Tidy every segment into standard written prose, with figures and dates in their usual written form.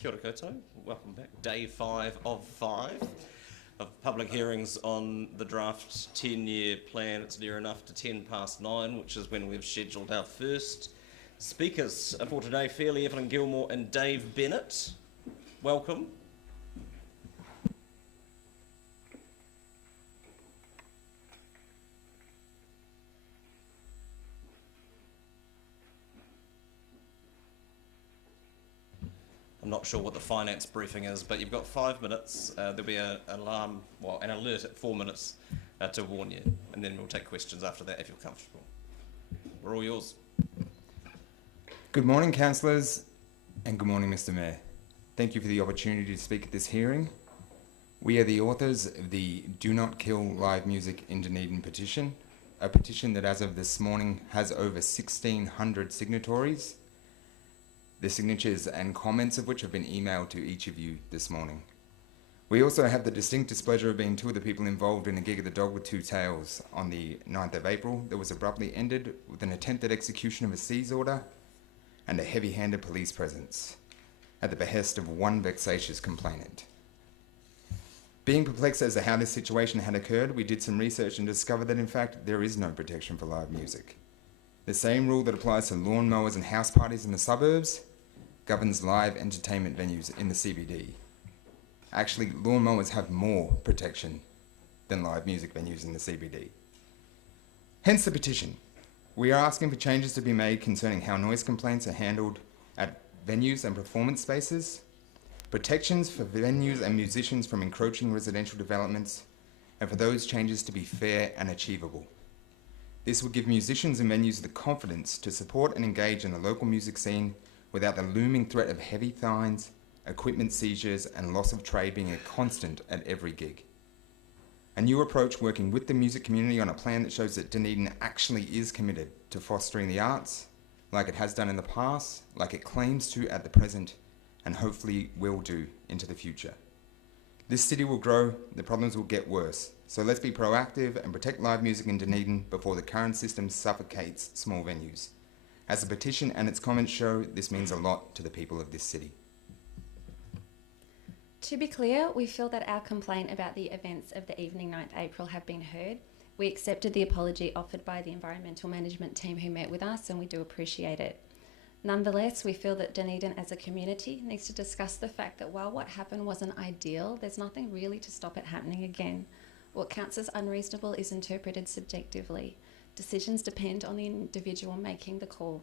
Kia ora koutou, welcome back. Day 5 of 5 of public hearings on the draft 10-year plan. It's near enough to 9:10, which is when we've scheduled our first speakers for today. Fairly, Evelyn Gilmore and Dave Bennett. Welcome. I'm not sure what the finance briefing is, but you've got 5 minutes. There'll be an alert at 4 minutes to warn you, and then we'll take questions after that if you're comfortable. We're all yours. Good morning, councillors, and good morning, Mr. Mayor. Thank you for the opportunity to speak at this hearing. We are the authors of the Do Not Kill Live Music in Dunedin petition, a petition that as of this morning has over 1,600 signatories. The signatures and comments of which have been emailed to each of you this morning. We also have the distinct displeasure of being two of the people involved in a gig of the Dog with Two Tails on the 9th of April that was abruptly ended with an attempted execution of a seize order and a heavy-handed police presence at the behest of one vexatious complainant. Being perplexed as to how this situation had occurred, we did some research and discovered that in fact there is no protection for live music. The same rule that applies to lawn mowers and house parties in the suburbs governs live entertainment venues in the CBD. Actually, lawn mowers have more protection than live music venues in the CBD. Hence the petition. We are asking for changes to be made concerning how noise complaints are handled at venues and performance spaces, protections for venues and musicians from encroaching residential developments, and for those changes to be fair and achievable. This would give musicians and venues the confidence to support and engage in the local music scene without the looming threat of heavy fines, equipment seizures, and loss of trade being a constant at every gig. A new approach working with the music community on a plan that shows that Dunedin actually is committed to fostering the arts, like it has done in the past, like it claims to at the present, and hopefully will do into the future. This city will grow, the problems will get worse, so let's be proactive and protect live music in Dunedin before the current system suffocates small venues. As the petition and its comments show, this means a lot to the people of this city. To be clear, we feel that our complaint about the events of the evening 9th April have been heard. We accepted the apology offered by the environmental management team who met with us, and we do appreciate it. Nonetheless, we feel that Dunedin as a community needs to discuss the fact that while what happened wasn't ideal, there's nothing really to stop it happening again. What counts as unreasonable is interpreted subjectively. Decisions depend on the individual making the call.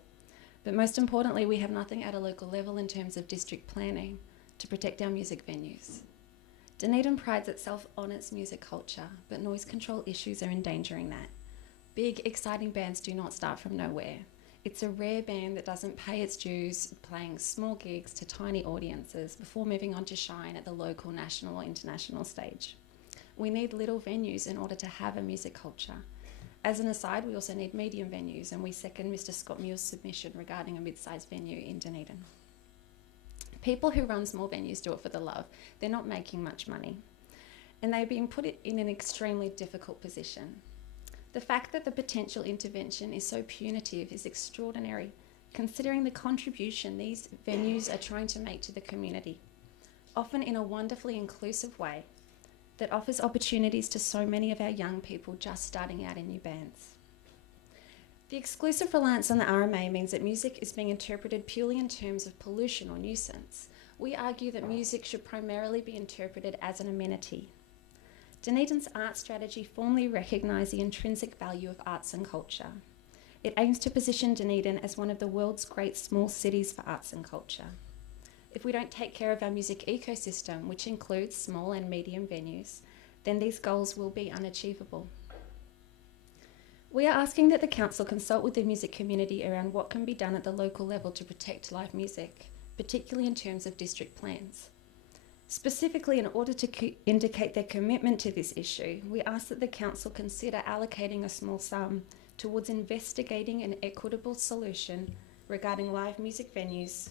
But most importantly, we have nothing at a local level in terms of district planning to protect our music venues. Dunedin prides itself on its music culture, but noise control issues are endangering that. Big, exciting bands do not start from nowhere. It's a rare band that doesn't pay its dues, playing small gigs to tiny audiences before moving on to shine at the local, national or international stage. We need little venues in order to have a music culture. As an aside, we also need medium venues, and we second Mr. Scott Muir's submission regarding a mid-sized venue in Dunedin. People who run small venues do it for the love. They're not making much money, and they're being put in an extremely difficult position. The fact that the potential intervention is so punitive is extraordinary, considering the contribution these venues are trying to make to the community, often in a wonderfully inclusive way that offers opportunities to so many of our young people just starting out in new bands. The exclusive reliance on the RMA means that music is being interpreted purely in terms of pollution or nuisance. We argue that music should primarily be interpreted as an amenity. Dunedin's art strategy formally recognises the intrinsic value of arts and culture. It aims to position Dunedin as one of the world's great small cities for arts and culture. If we don't take care of our music ecosystem, which includes small and medium venues, then these goals will be unachievable. We are asking that the council consult with the music community around what can be done at the local level to protect live music, particularly in terms of district plans. Specifically, in order to indicate their commitment to this issue, we ask that the council consider allocating a small sum towards investigating an equitable solution regarding live music venues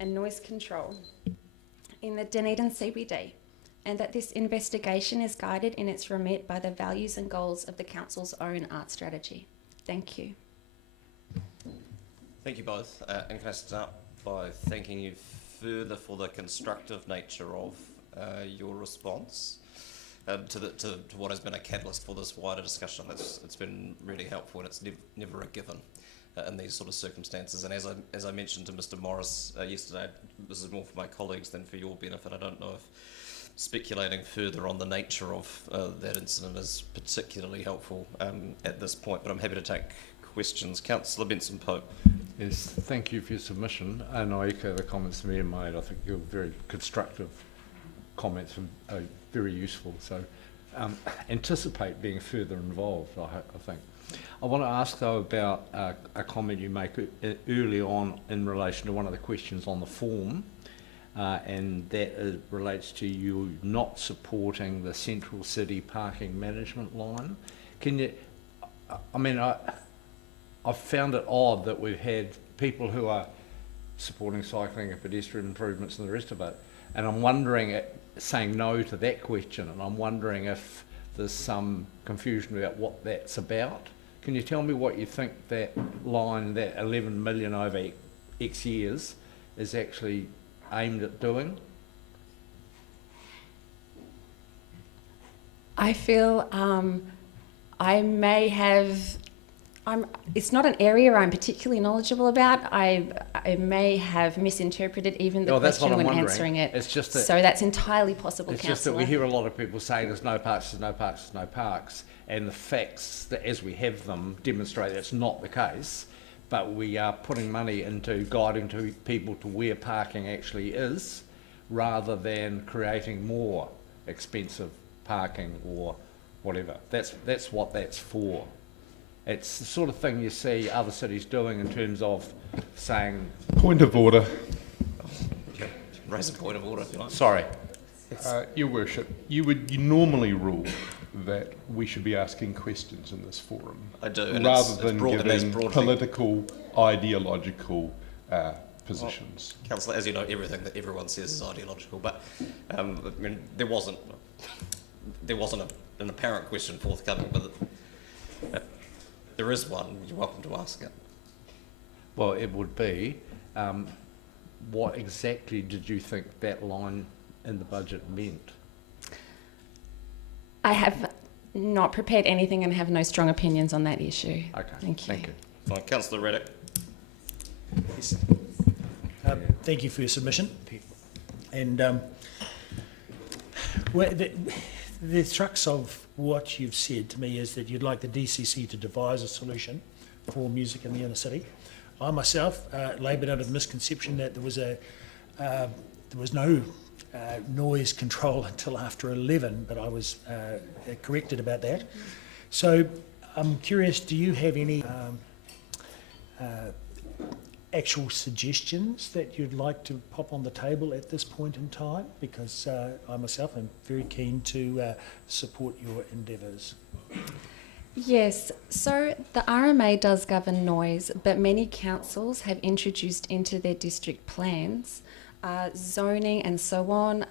and noise control in the Dunedin CBD, and that this investigation is guided in its remit by the values and goals of the council's own art strategy. Thank you. Thank you both. And can I start by thanking you further for the constructive nature of your response to what has been a catalyst for this wider discussion. It's been really helpful, and it's never a given in these sort of circumstances. And as I mentioned to Mr. Morris yesterday, this is more for my colleagues than for your benefit. I don't know if speculating further on the nature of that incident is particularly helpful at this point, but I'm happy to take questions. Councillor Benson-Pope. Yes, thank you for your submission, and I echo the comments the Mayor made. I think you're very constructive comments and are very useful. So anticipate being further involved, I think. I want to ask though about a comment you make early on in relation to one of the questions on the form, and that relates to you not supporting the central city parking management line. Can you, I mean, I've found it odd that we've had people who are supporting cycling and pedestrian improvements and the rest of it, and I'm wondering, saying no to that question, and I'm wondering if there's some confusion about what that's about. Can you tell me what you think that line, that 11 million over X years, is actually aimed at doing? I feel I may have, it's not an area I'm particularly knowledgeable about. I may have misinterpreted even the question when answering it. It's just that, so that's entirely possible, it's Councillor. just that we hear a lot of people say there's no parks, there's no parks, there's no parks, and the facts that as we have them demonstrate that's not the case, but we are putting money into guiding to people to where parking actually is, rather than creating more expensive parking or whatever. That's what that's for. It's the sort of thing you see other cities doing in terms of saying... Point of order. Okay. Raise a point of order if you like. Sorry. Your Worship, you normally rule that we should be asking questions in this forum. I do. And rather it's than giving political, ideological positions. Well, Councillor, as you know, everything that everyone says is ideological, but I mean, there wasn't an apparent question forthcoming, but there is one. You're welcome to ask it. Well, it would be, what exactly did you think that line in the budget meant? I have not prepared anything and have no strong opinions on that issue. Okay, thank you. Thank you. Fine. Councillor Reddick. Yes. Thank you for your submission. And the crux of what you've said to me is that you'd like the DCC to devise a solution for music in the inner city. I myself laboured under the misconception that there was no noise control until after 11, but I was corrected about that. So I'm curious, do you have any actual suggestions that you'd like to pop on the table at this point in time? Because I myself am very keen to support your endeavours. Yes, so the RMA does govern noise, but many councils have introduced into their district plans zoning and so on,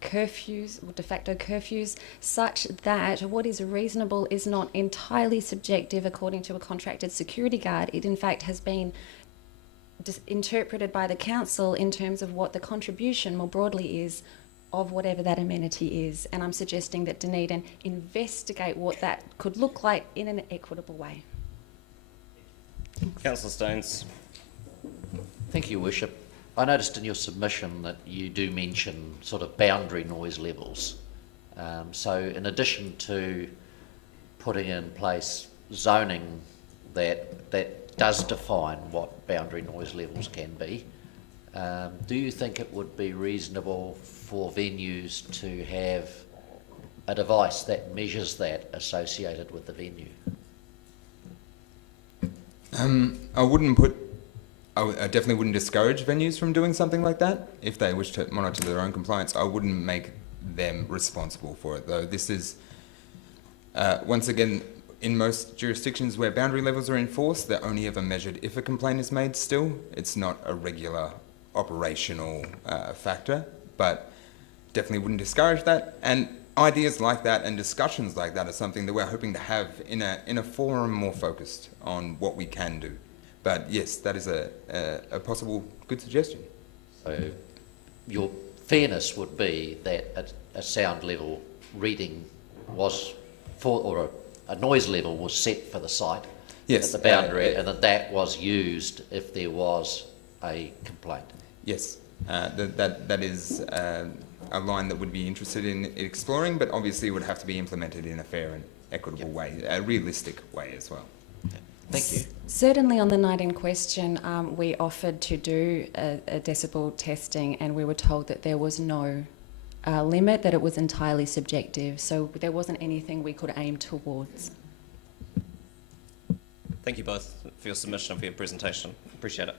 curfews, or de facto curfews, such that what is reasonable is not entirely subjective according to a contracted security guard. It in fact has been interpreted by the council in terms of what the contribution more broadly is of whatever that amenity is. And I'm suggesting that Dunedin investigate what that could look like in an equitable way. Councillor Staines. Thank you, Worship. I noticed in your submission that you do mention sort of boundary noise levels. So in addition to putting in place zoning that does define what boundary noise levels can be, do you think it would be reasonable for venues to have a device that measures that associated with the venue? I definitely wouldn't discourage venues from doing something like that. If they wish to monitor their own compliance, I wouldn't make them responsible for it, though. This is, once again, in most jurisdictions where boundary levels are enforced, they're only ever measured if a complaint is made still. It's not a regular operational factor, but definitely wouldn't discourage that. And ideas like that and discussions like that are something that we're hoping to have in a forum more focused on what we can do. But yes, that is a possible good suggestion. So your fairness would be that a sound level reading was or a noise level was set for the site Yes, at the boundary, and that was used if there was a complaint. Yes, that is a line that would be interested in exploring, but obviously would have to be implemented in a fair and equitable way, a realistic way as well. Thank you. Certainly on the night in question, we offered to do a decibel testing, and we were told that there was no limit, that it was entirely subjective, so there wasn't anything we could aim towards. Thank you both for your submission and for your presentation. Appreciate it.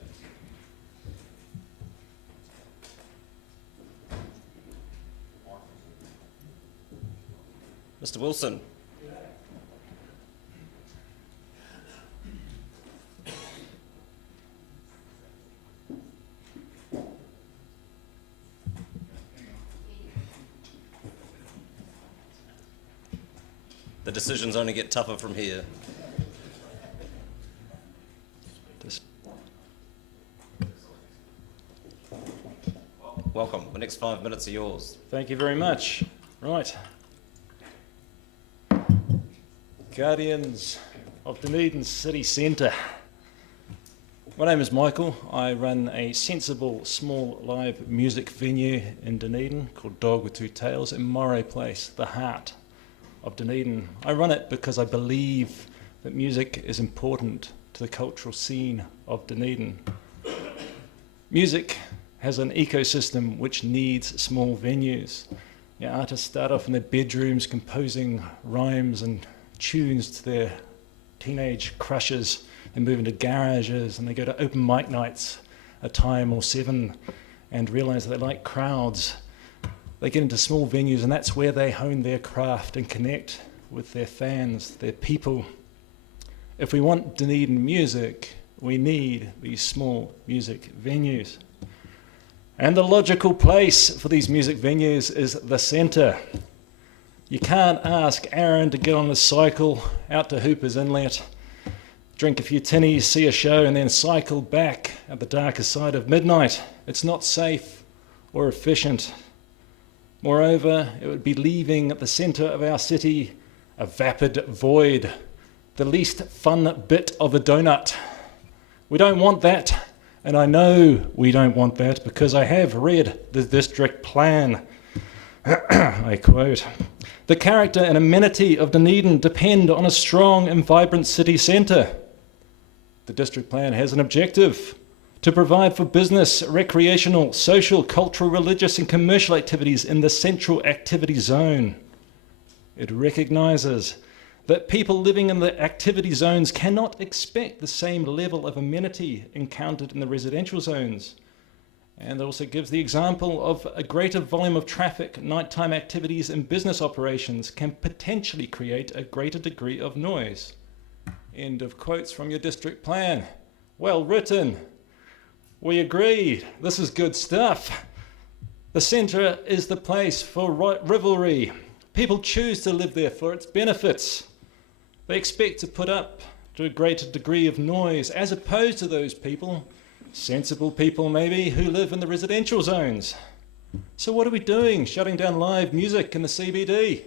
Mr. Wilson. The decisions only get tougher from here. Welcome. The next 5 minutes are yours. Thank you very much. Right. Guardians of Dunedin City Centre. My name is Michael. I run a sensible small live music venue in Dunedin called Dog with Two Tails in Moray Place, the heart of Dunedin. I run it because I believe that music is important to the cultural scene of Dunedin. Music has an ecosystem which needs small venues. Artists start off in their bedrooms composing rhymes and tunes to their teenage crushes. They move into garages and they go to open mic nights, a time or 7, and realise that they like crowds. They get into small venues, and that's where they hone their craft and connect with their fans, their people. If we want Dunedin music, we need these small music venues. And the logical place for these music venues is the centre. You can't ask Aaron to get on the cycle out to Hooper's Inlet, drink a few tinnies, see a show, and then cycle back at the darker side of midnight. It's not safe or efficient. Moreover, it would be leaving at the centre of our city a vapid void, the least fun bit of the donut. We don't want that. And I know we don't want that because I have read the district plan. I quote, "The character and amenity of Dunedin depend on a strong and vibrant city centre. The district plan has an objective to provide for business, recreational, social, cultural, religious and commercial activities in the central activity zone. It recognises that people living in the activity zones cannot expect the same level of amenity encountered in the residential zones. And it also gives the example of a greater volume of traffic, nighttime activities and business operations can potentially create a greater degree of noise." End of quotes from your district plan. Well written. We agreed. This is good stuff. The centre is the place for rivalry. People choose to live there for its benefits. They expect to put up to a greater degree of noise as opposed to those people, sensible people maybe, who live in the residential zones. So what are we doing, shutting down live music in the CBD?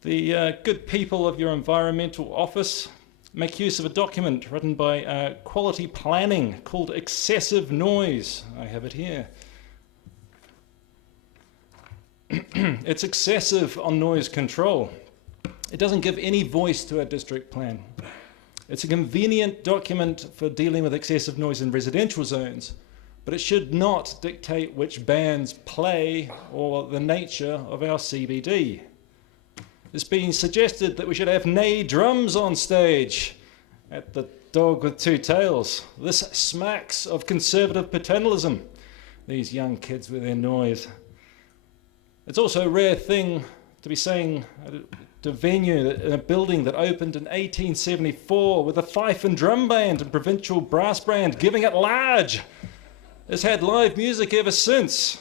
The good people of your environmental office make use of a document written by Quality Planning called Excessive Noise. I have it here. It's excessive on noise control. It doesn't give any voice to our district plan. It's a convenient document for dealing with excessive noise in residential zones, but it should not dictate which bands play or the nature of our CBD. It's been suggested that we should have nay drums on stage at the Dog with Two Tails. This smacks of conservative paternalism, these young kids with their noise. It's also a rare thing to be saying to a venue in a building that opened in 1874 with a fife and drum band and provincial brass band giving it large. It's had live music ever since.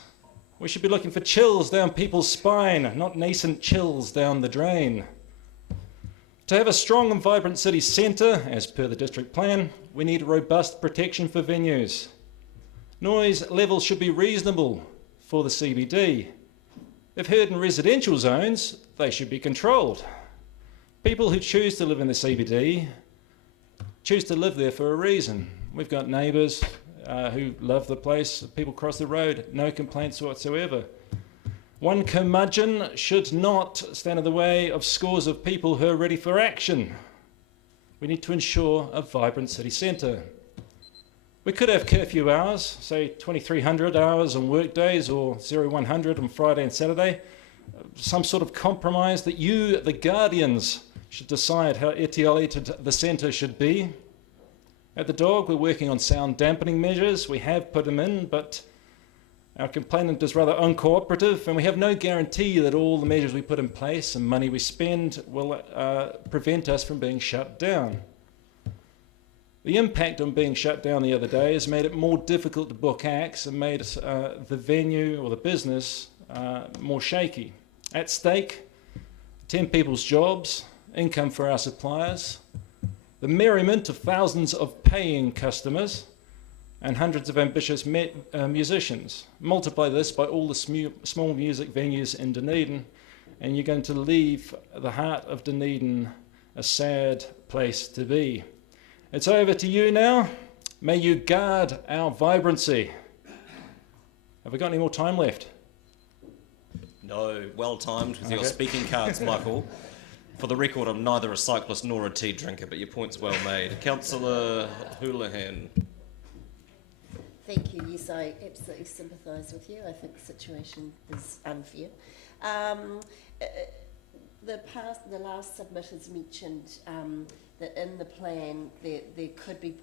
We should be looking for chills down people's spine, not nascent chills down the drain. To have a strong and vibrant city centre, as per the district plan, we need robust protection for venues. Noise levels should be reasonable for the CBD. If heard in residential zones, they should be controlled. People who choose to live in the CBD choose to live there for a reason. We've got neighbours who love the place, people cross the road, no complaints whatsoever. One curmudgeon should not stand in the way of scores of people who are ready for action. We need to ensure a vibrant city centre. We could have curfew hours, say 2300 hours on workdays or 0100 on Friday and Saturday. Some sort of compromise that you, the guardians, should decide how etiolated the centre should be. At the Dog, we're working on sound dampening measures. We have put them in, but our complainant is rather uncooperative, and we have no guarantee that all the measures we put in place and money we spend will prevent us from being shut down. The impact on being shut down the other day has made it more difficult to book acts and made the venue or the business more shaky. At stake, 10 people's jobs, income for our suppliers, the merriment of thousands of paying customers, and hundreds of ambitious musicians. Multiply this by all the small music venues in Dunedin, and you're going to leave the heart of Dunedin a sad place to be. It's over to you now. May you guard our vibrancy. Have we got any more time left? No, well timed with your speaking cards, Michael. For the record, I'm neither a cyclist nor a tea drinker, but your point's well made. Councillor Houlihan. Thank you. Yes, I absolutely sympathise with you. I think the situation is unfair. The last submitters mentioned that in the plan there could be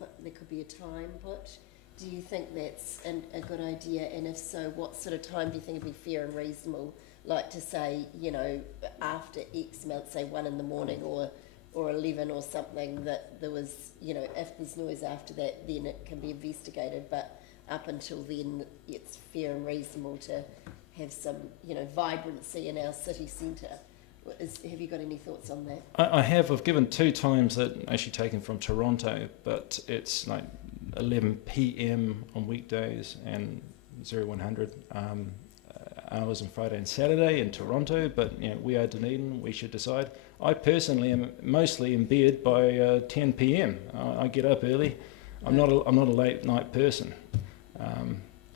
a time put. Do you think that's a good idea? And if so, what sort of time do you think would be fair and reasonable? Like to say, you know, after X amount, say 1 a.m. or 11 or something, that there was, you know, if there's noise after that, then it can be investigated. But up until then, it's fair and reasonable to have some, you know, vibrancy in our city centre. Have you got any thoughts on that? I have. I've given 2 times that actually taken from Toronto, but it's like 11 p.m. on weekdays and 0100 hours on Friday and Saturday in Toronto. But you know, we are Dunedin. We should decide. I personally am mostly in bed by 10 p.m. I get up early. I'm not a late night person.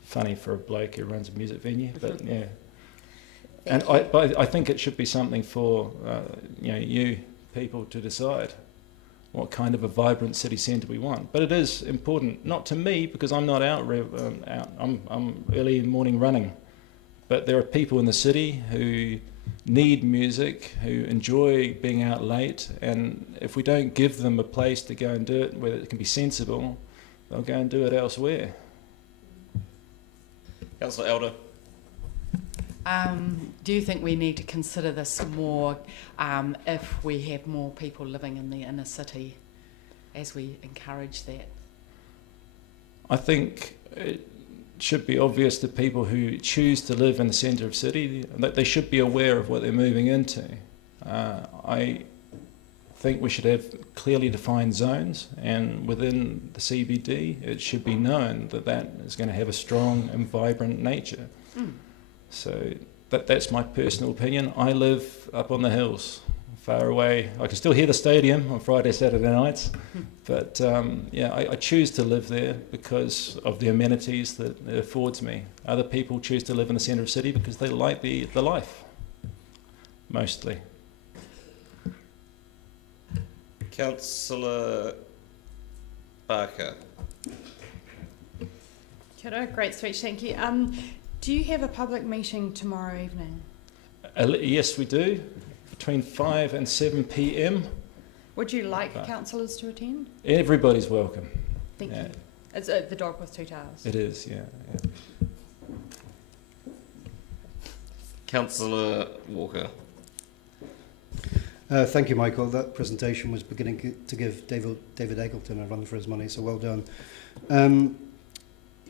Funny for a bloke who runs a music venue, but yeah. But I think it should be something for you people to decide what kind of a vibrant city centre we want. But it is important, not to me because I'm not out. I'm early morning running, but there are people in the city who need music, who enjoy being out late, and if we don't give them a place to go and do it where it can be sensible, they'll go and do it elsewhere. Councillor Elder. Do you think we need to consider this more if we have more people living in the inner city as we encourage that? I think it should be obvious to people who choose to live in the centre of city that they should be aware of what they're moving into. I think we should have clearly defined zones, and within the CBD it should be known that that is going to have a strong and vibrant nature. So that's my personal opinion. I live up on the hills, far away. I can still hear the stadium on Friday, Saturday nights, but I choose to live there because of the amenities that it affords me. Other people choose to live in the centre of the city because they like the life, mostly. Councillor Barker. Kia ora, great speech, thank you. Do you have a public meeting tomorrow evening? Yes, we do, between 5 and 7 p.m. Would you like councillors to attend? Everybody's welcome. Thank you. It's at the Dog with Two Towers. It is, yeah. Councillor Walker. Thank you, Michael. That presentation was beginning to give David Eggleton a run for his money, so well done.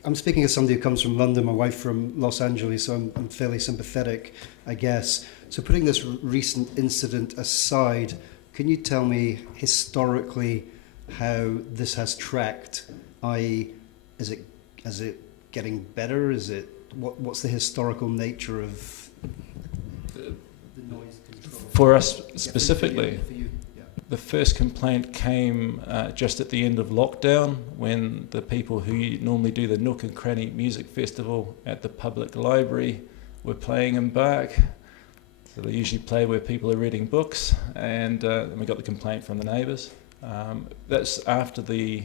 I'm speaking as somebody who comes from London, my wife from Los Angeles, so I'm fairly sympathetic, I guess. So putting this recent incident aside, can you tell me historically how this has tracked, i.e. has it getting better? Is it what's the historical nature of the noise control? For us specifically, For you. Yeah. the first complaint came just at the end of lockdown, when the people who normally do the Nook and Cranny Music Festival at the public library were playing in Bark. So they usually play where people are reading books, and then we got the complaint from the neighbours. That's after the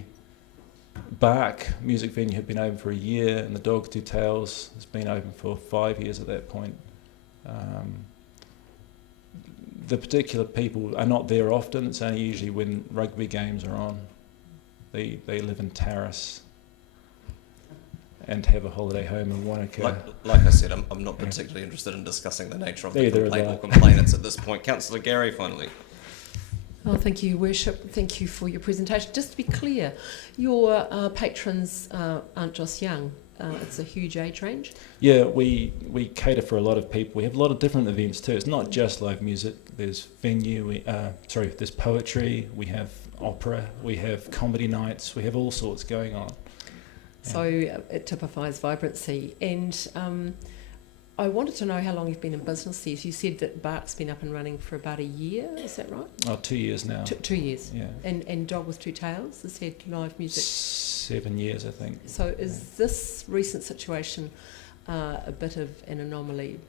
Bark music venue had been open for a year, and the Dog Two Tails has been open for 5 years at that point. The particular people are not there often. It's only usually when rugby games are on. They live in Tarras and have a holiday home in Wanaka. Like I said, I'm not particularly interested in discussing the nature of the Neither complaint am I. or complainants at this point. Councillor Gary, finally. Oh, thank you, Worship. Thank you for your presentation. Just to be clear, your patrons aren't just young. It's a huge age range. Yeah, we cater for a lot of people. We have a lot of different events too. It's not just live music. There's there's poetry. We have opera. We have comedy nights. We have all sorts going on. So it typifies vibrancy. And I wanted to know how long you've been in business there. You said that Bark's been up and running for about a year. Is that right? Oh, 2 years now. 2 years. Yeah. And Dog with Two Tails has had live music. 7 years, I think. So is this recent situation a bit of an anomaly,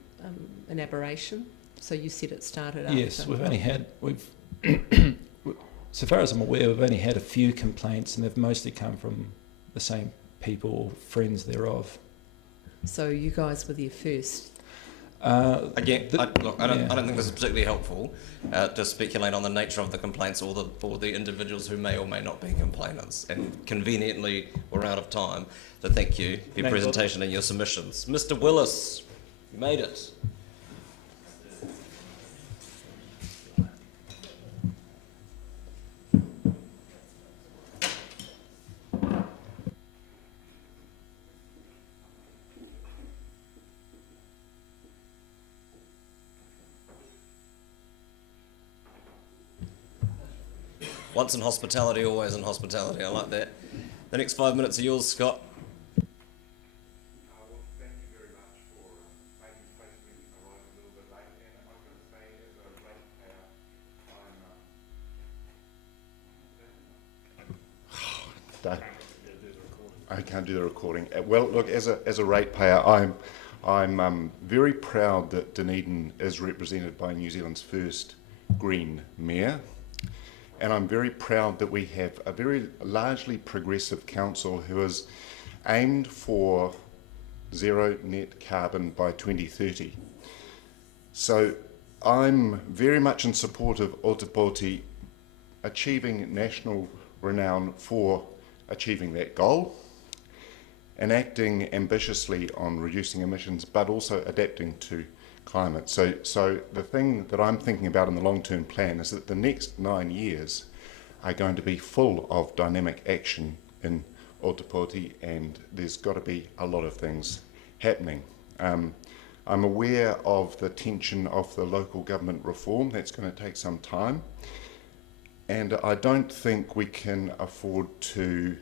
an aberration? So you said it started after. Yes, we've so far as I'm aware, we've only had a few complaints, and they've mostly come from the same people or friends thereof. So you guys were there first. Again, I don't think this is particularly helpful to speculate on the nature of the complaints or the individuals who may or may not be complainants. And conveniently, we're out of time. So thank you for your presentation and your submissions. Mr. Willis, you made it. Once in hospitality, always in hospitality. I like that. The next 5 minutes are yours, Scott. Well, thank you very much for making space for me to arrive a little bit late. And I've got to say, as a ratepayer, I can't do the recording. Well, look, as a ratepayer, I'm very proud that Dunedin is represented by New Zealand's first Green Mayor. And I'm very proud that we have a very largely progressive council who is aimed for zero net carbon by 2030. So I'm very much in support of Ōtepoti achieving national renown for achieving that goal and acting ambitiously on reducing emissions, but also adapting to climate. So the thing that I'm thinking about in the long-term plan is that the next 9 years are going to be full of dynamic action in Ōtepoti, and there's got to be a lot of things happening. I'm aware of the tension of the local government reform. That's going to take some time, and I don't think we can afford to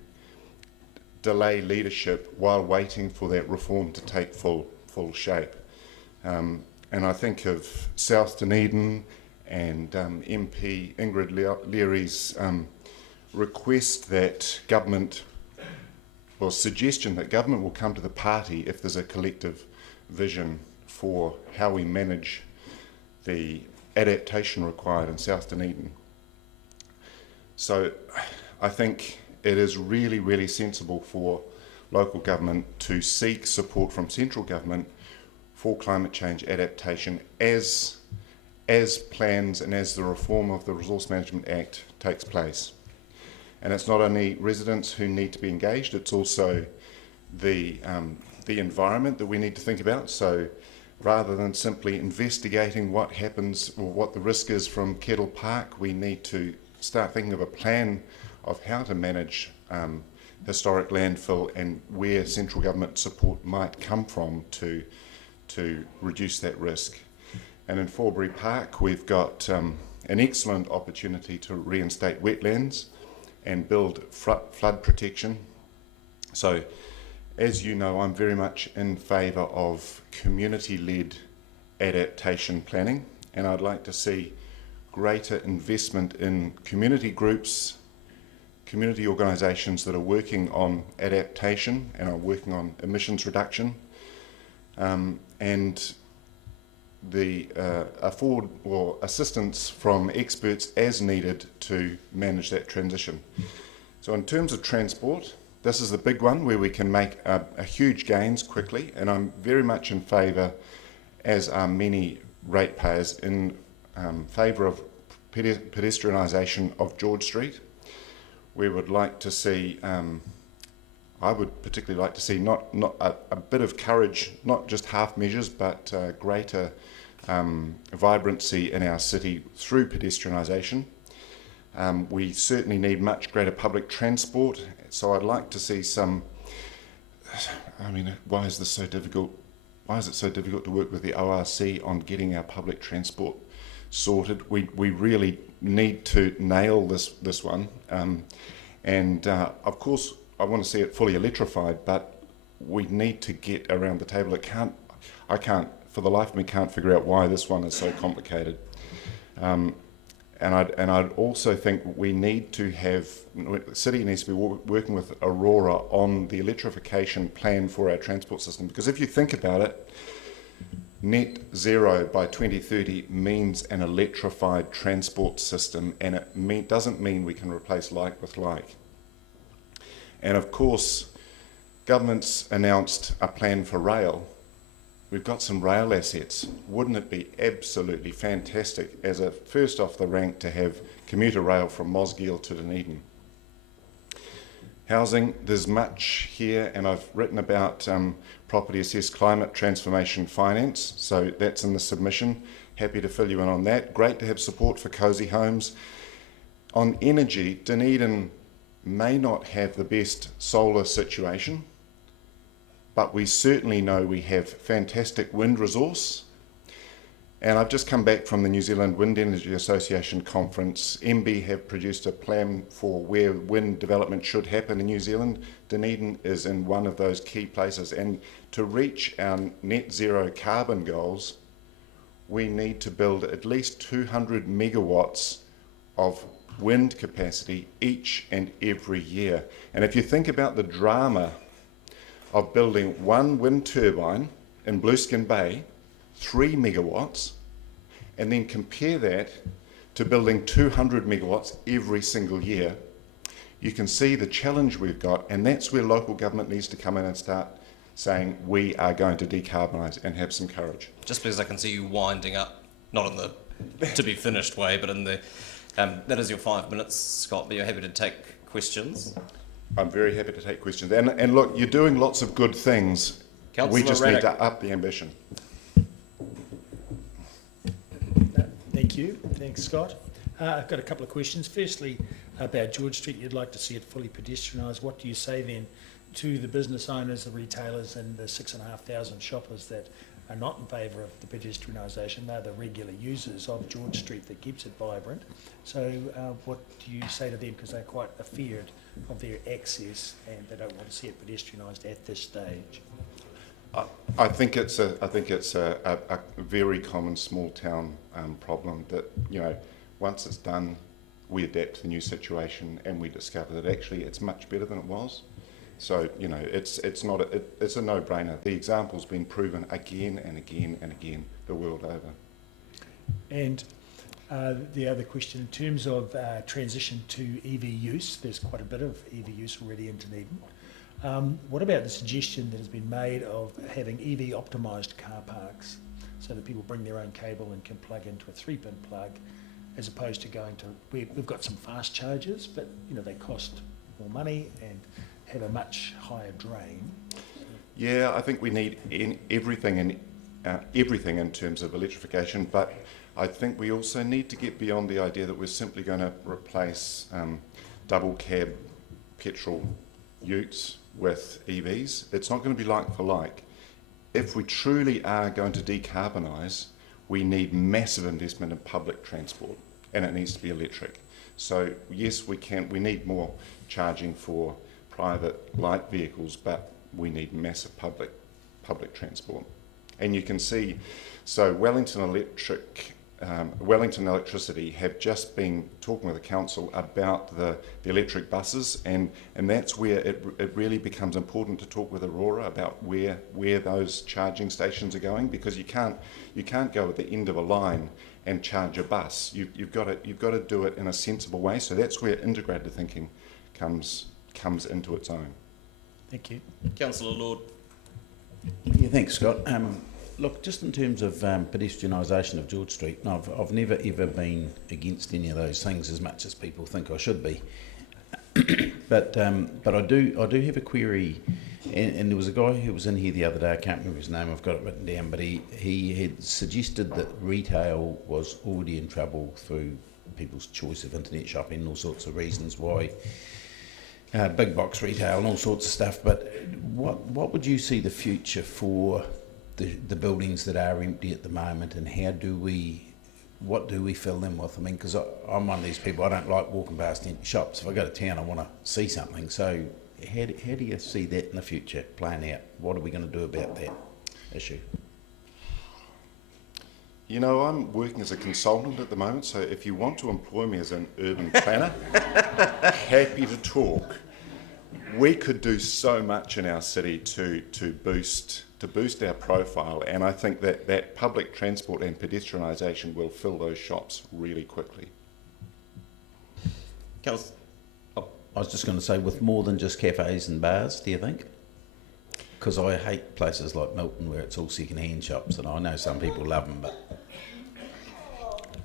delay leadership while waiting for that reform to take full shape. And I think of South Dunedin and MP Ingrid Leary's request that government, well, suggestion that government will come to the party if there's a collective vision for how we manage the adaptation required in South Dunedin. So I think it is really, really sensible for local government to seek support from central government for climate change adaptation as plans and as the reform of the Resource Management Act takes place. And it's not only residents who need to be engaged, it's also the environment that we need to think about. So rather than simply investigating what happens or what the risk is from Kettle Park, we need to start thinking of a plan of how to manage historic landfill and where central government support might come from to reduce that risk. And in Forbury Park, we've got an excellent opportunity to reinstate wetlands and build flood protection. So as you know, I'm very much in favour of community-led adaptation planning, and I'd like to see greater investment in community groups, community organisations that are working on adaptation and are working on emissions reduction, and the afford or assistance from experts as needed to manage that transition. So in terms of transport, this is the big one where we can make a huge gains quickly, and I'm very much in favour, as are many ratepayers, in favour of pedestrianisation of George Street. We would like to see, I would particularly like to see not a bit of courage, not just half measures, but greater vibrancy in our city through pedestrianisation. We certainly need much greater public transport, so I'd like to see some, I mean, why is this so difficult? Why is it so difficult to work with the ORC on getting our public transport sorted? We really need to nail this one. Of course, I want to see it fully electrified, but we need to get around the table. I can't, for the life of me, can't figure out why this one is so complicated. And I'd also think we need to have, the city needs to be working with Aurora on the electrification plan for our transport system, because if you think about it, net zero by 2030 means an electrified transport system, and it doesn't mean we can replace like with like. And of course, government's announced a plan for rail. We've got some rail assets. Wouldn't it be absolutely fantastic as a first off the rank to have commuter rail from Mosgiel to Dunedin? Housing, there's much here, and I've written about property assessed climate transformation finance, so that's in the submission. Happy to fill you in on that. Great to have support for cosy homes. On energy, Dunedin may not have the best solar situation, but we certainly know we have fantastic wind resource. And I've just come back from the New Zealand Wind Energy Association conference. MB have produced a plan for where wind development should happen in New Zealand. Dunedin is in one of those key places. And to reach our net zero carbon goals, we need to build at least 200 megawatts of wind capacity each and every year. And if you think about the drama of building one wind turbine in Blueskin Bay, 3 megawatts, and then compare that to building 200 megawatts every single year, you can see the challenge we've got, and that's where local government needs to come in and start saying we are going to decarbonise and have some courage. Just because I can see you winding up, not in the to be finished way, but in the, that is your 5 minutes, Scott, but you're happy to take questions? I'm very happy to take questions. And look, you're doing lots of good things. Councillor We just Raddick. need to up the ambition. Thank you. Thanks, Scott. I've got a couple of questions. Firstly, about George Street, you'd like to see it fully pedestrianised. What do you say then to the business owners, the retailers and the 6,500 shoppers that are not in favour of the pedestrianisation? They're the regular users of George Street that keeps it vibrant. So what do you say to them, because they're quite afeared of their access and they don't want to see it pedestrianised at this stage? I think it's a very common small town problem that, you know, once it's done, we adapt to the new situation and we discover that actually it's much better than it was. So, you know, it's a no-brainer. The example's been proven again and again and again the world over. And the other question, in terms of transition to EV use, there's quite a bit of EV use already in Dunedin. What about the suggestion that has been made of having EV optimised car parks so that people bring their own cable and can plug into a 3-pin plug, as opposed to going to, we've got some fast chargers, but you know they cost more money and have a much higher drain. Yeah, I think we need everything in terms of electrification, but I think we also need to get beyond the idea that we're simply going to replace double cab petrol utes with EVs. It's not going to be like for like. If we truly are going to decarbonise, we need massive investment in public transport, and it needs to be electric. So yes, we need more charging for private light vehicles, but we need massive public transport. And you can see, so Wellington Electricity have just been talking with the council about the electric buses, and that's where it really becomes important to talk with Aurora about where those charging stations are going, because you can't go at the end of a line and charge a bus. You've got to do it in a sensible way. So that's where integrated thinking comes into its own. Thank you. Councillor Lord. Yeah, thanks, Scott. Look, just in terms of pedestrianisation of George Street, I've never ever been against any of those things as much as people think I should be. but I do have a query, and there was a guy who was in here the other day, I can't remember his name, I've got it written down, but he had suggested that retail was already in trouble through people's choice of internet shopping and all sorts of reasons why. Big box retail and all sorts of stuff, but what would you see the future for the buildings that are empty at the moment, and what do we fill them with? I mean, because I'm one of these people, I don't like walking past empty shops. If I go to town, I want to see something. So how do you see that in the future playing out? What are we going to do about that issue? You know, I'm working as a consultant at the moment, so if you want to employ me as an urban planner, happy to talk. We could do so much in our city to boost our profile, and I think that public transport and pedestrianisation will fill those shops really quickly. I was just going to say, with more than just cafes and bars, do you think? Because I hate places like Milton where it's all second-hand shops, and I know some people love them, but...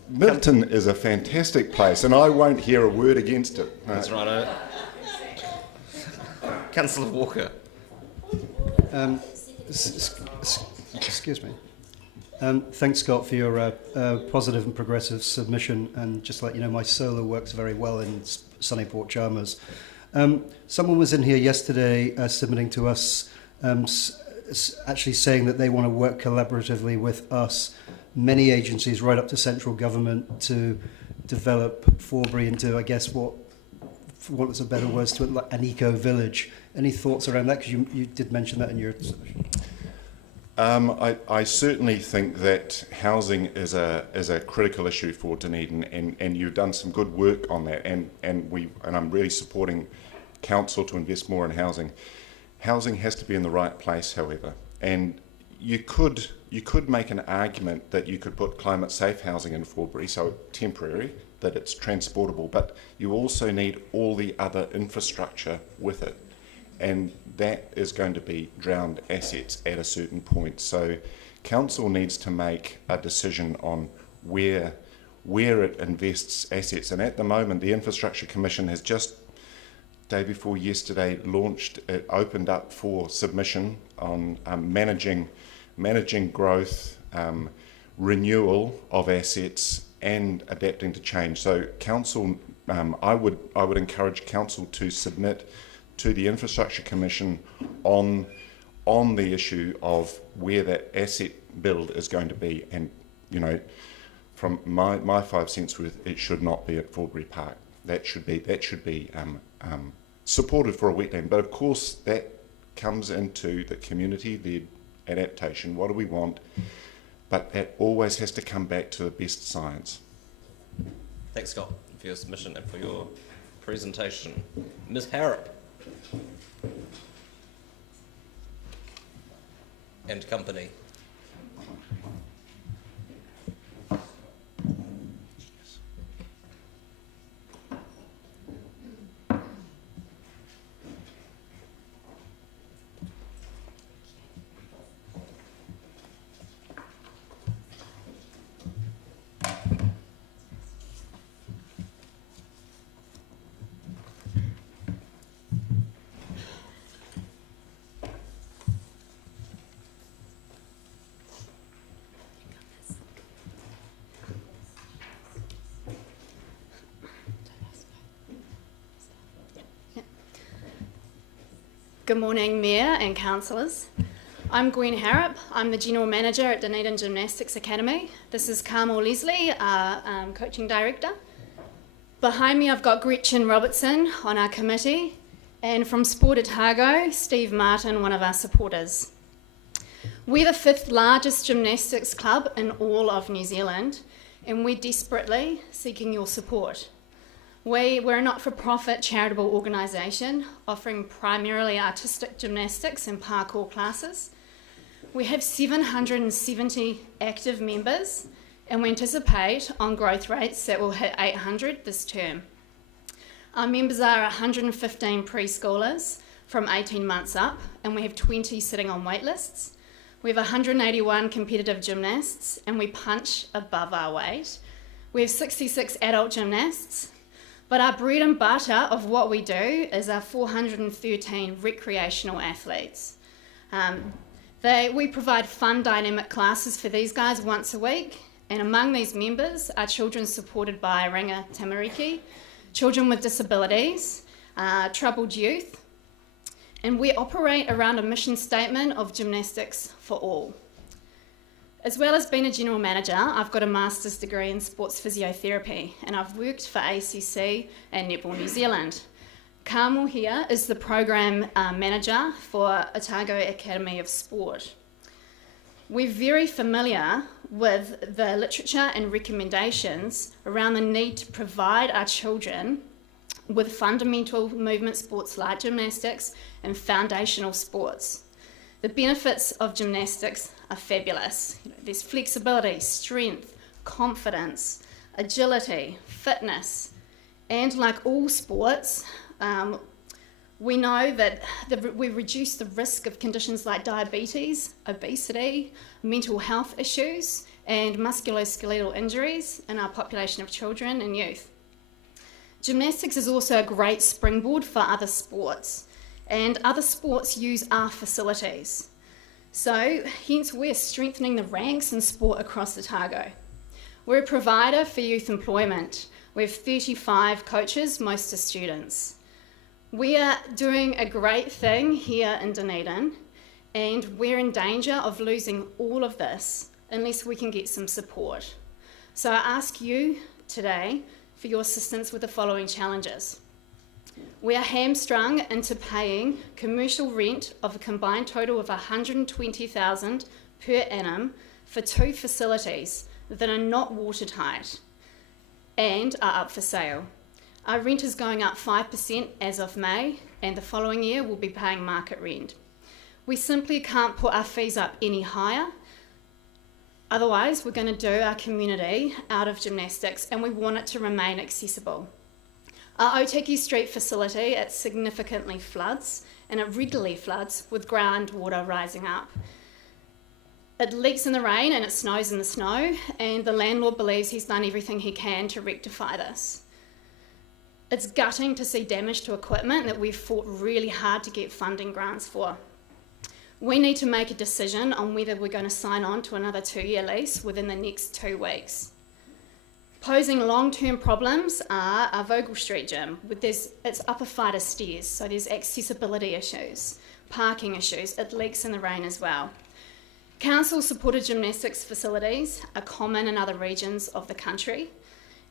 Milton is a fantastic place, and I won't hear a word against it. That's right. Councillor Walker. Excuse me. Thanks, Scott, for your positive and progressive submission. And just to let you know, my solar works very well in sunny Port Chalmers. Someone was in here yesterday submitting to us, actually saying that they want to work collaboratively with us, many agencies right up to central government, to develop Forbury into, I guess, what, for want of better words, to it, like an eco-village. Any thoughts around that? Because you did mention that in your submission. I certainly think that housing is a critical issue for Dunedin, and you've done some good work on that, and I'm really supporting council to invest more in housing. Housing has to be in the right place, however, and you could make an argument that you could put climate safe housing in Forbury, so temporary, that it's transportable, but you also need all the other infrastructure with it. And that is going to be drowned assets at a certain point. So council needs to make a decision on where it invests assets. And at the moment, the Infrastructure Commission has just, day before yesterday, it opened up for submission on managing growth, renewal of assets, and adapting to change. So council, I would encourage council to submit to the Infrastructure Commission on the issue of where that asset build is going to be. And, you know, from my 5 cents worth, it should not be at Forbury Park. That should be supported for a wetland. But of course, that comes into the community-led adaptation. What do we want? But that always has to come back to the best science. Thanks, Scott, for your submission and for your presentation. Ms. Harrop. And company. Good morning, Mayor and councillors. I'm Gwen Harrop. I'm the General Manager at Dunedin Gymnastics Academy. This is Carmel Leslie, our Coaching Director. Behind me I've got Gretchen Robertson on our committee, And from Sport Otago, Steve Martin, one of our supporters. We're the 5th largest gymnastics club in all of New Zealand, and we're desperately seeking your support. We're a not-for-profit charitable organisation offering primarily artistic gymnastics and parkour classes. We have 770 active members, and we anticipate on growth rates that will hit 800 this term. Our members are 115 preschoolers from 18 months up, and we have 20 sitting on wait lists. We have 181 competitive gymnasts, and we punch above our weight. We have 66 adult gymnasts, but our bread and butter of what we do is our 413 recreational athletes. We provide fun, dynamic classes for these guys once a week, and among these members are children supported by Ranga Tamariki, children with disabilities, troubled youth, and we operate around a mission statement of gymnastics for all. As well as being a general manager, I've got a master's degree in sports physiotherapy, and I've worked for ACC and Netball New Zealand. Carmel here is the program manager for Otago Academy of Sport. We're very familiar with the literature and recommendations around the need to provide our children with fundamental movement sports like gymnastics and foundational sports. The benefits of gymnastics are fabulous. There's flexibility, strength, confidence, agility, fitness, and like all sports, we know that we reduce the risk of conditions like diabetes, obesity, mental health issues, and musculoskeletal injuries in our population of children and youth. Gymnastics is also a great springboard for other sports, and other sports use our facilities. So, hence we're strengthening the ranks in sport across Otago. We're a provider for youth employment. We have 35 coaches, most are students. We are doing a great thing here in Dunedin, and we're in danger of losing all of this unless we can get some support. So I ask you today for your assistance with the following challenges. We are hamstrung into paying commercial rent of a combined total of $120,000 per annum for 2 facilities that are not watertight and are up for sale. Our rent is going up 5% as of May, and the following year we'll be paying market rent. We simply can't put our fees up any higher. Otherwise, we're going to do our community out of gymnastics, and we want it to remain accessible. Our Otaki Street facility, it significantly floods, and it regularly floods with groundwater rising up. It leaks in the rain and it snows in the snow, and the landlord believes he's done everything he can to rectify this. It's gutting to see damage to equipment that we've fought really hard to get funding grants for. We need to make a decision on whether we're going to sign on to another 2-year lease within the next 2 weeks. Posing long-term problems are our Vogel Street gym. It's up a flight of stairs, so there's accessibility issues, parking issues, it leaks in the rain as well. Council-supported gymnastics facilities are common in other regions of the country,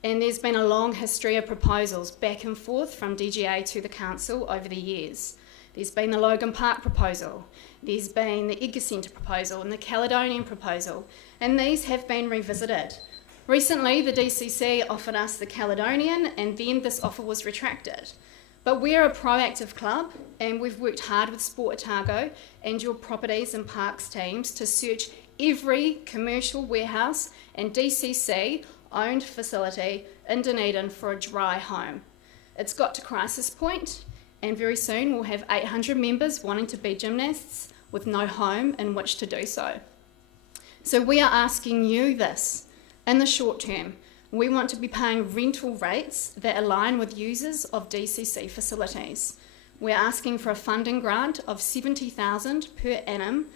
and there's been a long history of proposals back and forth from DGA to the council over the years. There's been the Logan Park proposal, there's been the Edgar Centre proposal and the Caledonian proposal, and these have been revisited. Recently, the DCC offered us the Caledonian, and then this offer was retracted. But we're a proactive club, and we've worked hard with Sport Otago and your properties and parks teams to search every commercial warehouse and DCC owned facility in Dunedin for a dry home. It's got to crisis point, and very soon we'll have 800 members wanting to be gymnasts with no home in which to do so. So we are asking you this. In the short term, we want to be paying rental rates that align with users of DCC facilities. We're asking for a funding grant of $70,000 per annum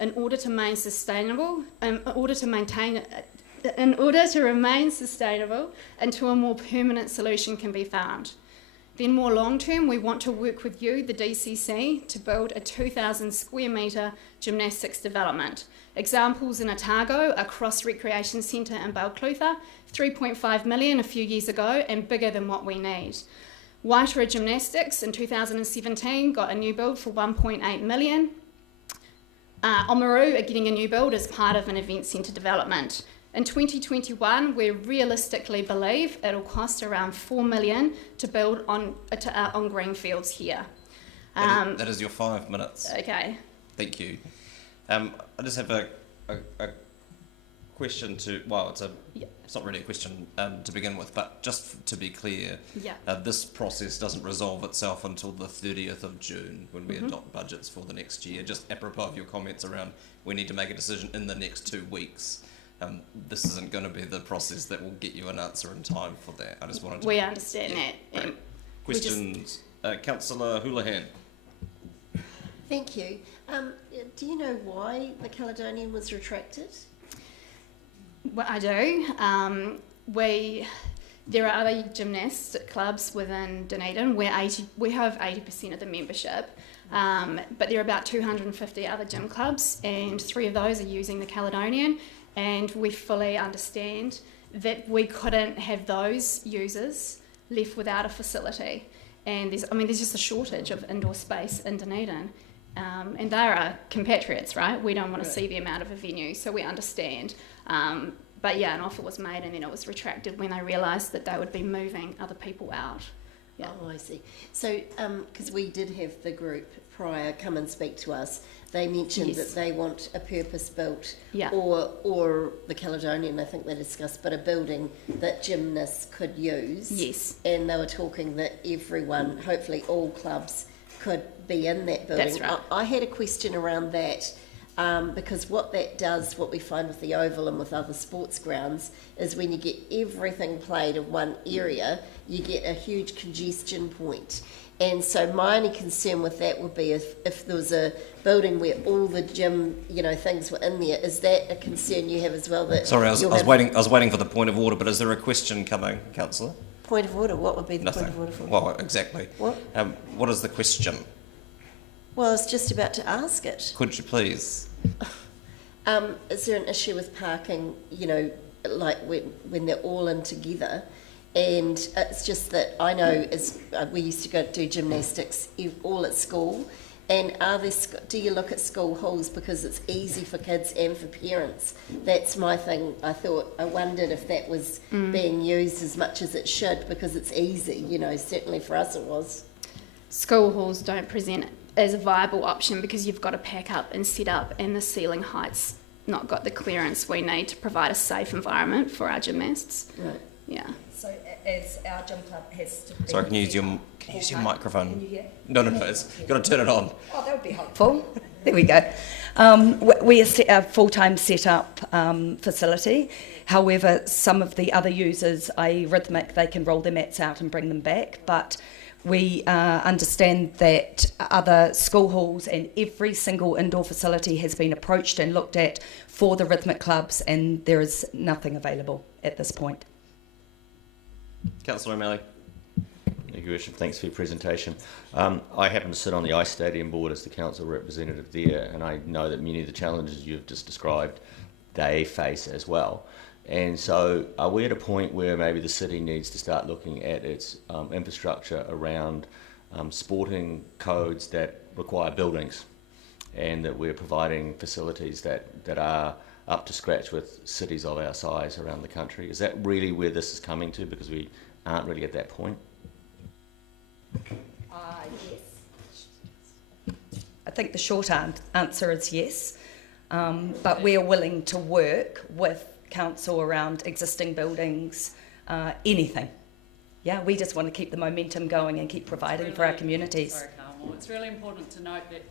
in order to remain sustainable, until a more permanent solution can be found. Then more long term, we want to work with you, the DCC, to build a 2,000 square metre gymnastics development. Examples in Otago, a cross recreation centre in Balclutha, 3.5 million a few years ago, and bigger than what we need. Waitara Gymnastics in 2017 got a new build for 1.8 million. Oamaru are getting a new build as part of an event centre development. In 2021, we realistically believe it'll cost around 4 million to build on green fields here. That is your 5 minutes. Okay. Thank you. I just have a question to, well, it's not really a question to begin with, but just to be clear, this process doesn't resolve itself until the 30th of June when we adopt budgets for the next year. Just apropos of your comments around we need to make a decision in the next 2 weeks. This isn't going to be the process that will get you an answer in time for that. I just wanted to... We understand that. Right. Questions? Councillor Houlihan. Thank you. Do you know why the Caledonian was retracted? Well, I do. There are other gymnastic clubs within Dunedin where we have 80% of the membership, but there are about 250 other gym clubs, and 3 of those are using the Caledonian, and we fully understand that we couldn't have those users left without a facility. And there's just a shortage of indoor space in Dunedin. And they're our compatriots, right? We don't want to see them out of a venue, so we understand. But yeah, an offer was made and then it was retracted when they realised that they would be moving other people out. Yeah. Oh, I see. So, because we did have the group prior come and speak to us, they mentioned that they want a purpose-built, or the Caledonian, I think they discussed, but a building that gymnasts could use. Yes. And they were talking that everyone, hopefully all clubs, could be in that building. That's right. I had a question around that, because what that does, what we find with the Oval and with other sports grounds, is when you get everything played in one area, you get a huge congestion point. And so my only concern with that would be if there was a building where all the gym, things were in there. Is that a concern you have as well? That sorry, I was waiting for the point of order, but is there a question coming, Councillor? Point of order? What would be the Nothing. point of order for? Well, exactly. What? What is the question? Well, I was just about to ask it. Could you please? Is there an issue with parking, like when they're all in together? And it's just that I know we used to go do gymnastics all at school. And do you look at school halls because it's easy for kids and for parents? That's my thing. I wondered if that was being used as much as it should because it's easy, certainly for us it was. School halls don't present as a viable option because you've got to pack up and set up, and the ceiling height's not got the clearance we need to provide a safe environment for our gymnasts. Right. Yeah. So as our gym club has to be... Sorry, can you use your microphone? Can you hear? No, you've got to turn it on. Oh, that would be helpful. There we go. We are a full-time set-up facility. However, some of the other users, i.e. Rhythmic, they can roll their mats out and bring them back, but we understand that other school halls and every single indoor facility has been approached and looked at for the Rhythmic clubs, and there is nothing available at this point. Councillor O'Malley. Thank you, Worship. Thanks for your presentation. I happen to sit on the Ice Stadium board as the council representative there, and I know that many of the challenges you've just described, they face as well. And so are we at a point where maybe the city needs to start looking at its infrastructure around sporting codes that require buildings, and that we're providing facilities that are up to scratch with cities of our size around the country? Is that really where this is coming to, because we aren't really at that point? Yes. I think the short answer is yes, but we're willing to work with council around existing buildings, anything. Yeah, we just want to keep the momentum going and keep providing for our communities. Sorry, Carmel. It's really important to note that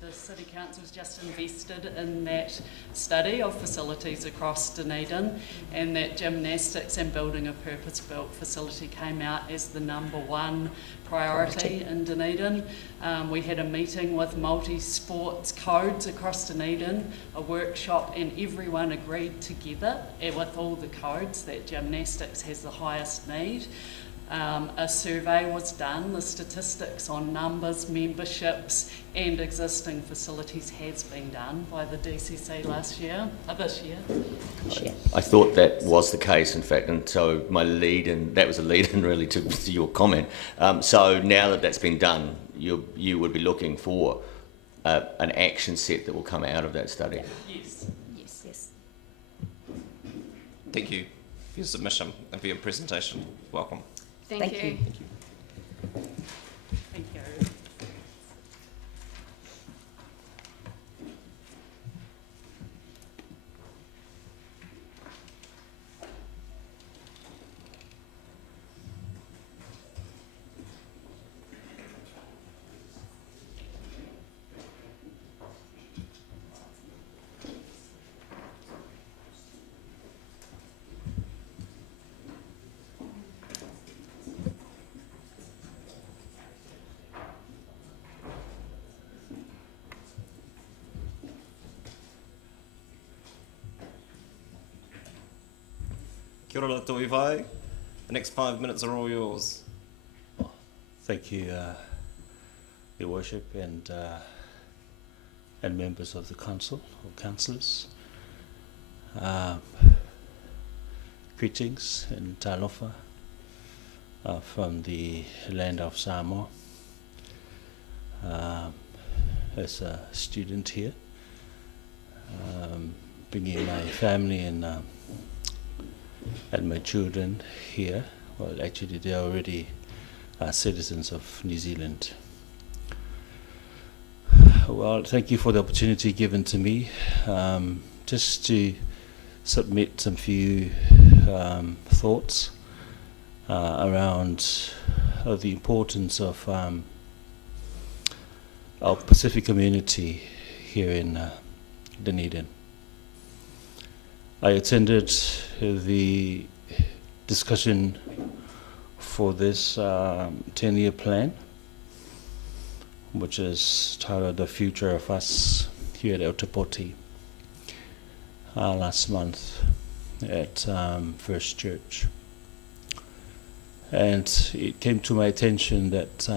the City Council's just invested in that study of facilities across Dunedin, and that gymnastics and building a purpose-built facility came out as the #1 priority in Dunedin. We had a meeting with multi-sports codes across Dunedin, a workshop, and everyone agreed together with all the codes that gymnastics has the highest need. a survey was done. The statistics on numbers, memberships and existing facilities has been done by the DCC this year. I thought that was the case, in fact, and so that was a lead-in really to your comment. So now that that's been done, you would be looking for an action set that will come out of that study. Yes. Yes, yes. Thank you for your submission and for your presentation. Welcome. Thank you. Thank you. Kia ora toi vai. The next 5 minutes are all yours. Thank you, Your Worship, and members of the council, or councillors. Greetings and talofa from the land of Samoa. As a student here, bringing my family and my children here. Well, actually, they are already citizens of New Zealand. Well, thank you for the opportunity given to me just to submit some few thoughts around the importance of our Pacific community here in Dunedin. I attended the discussion for this 10-year plan, which is titled The Future of Us here at Equitable last month at First Church. And it came to my attention that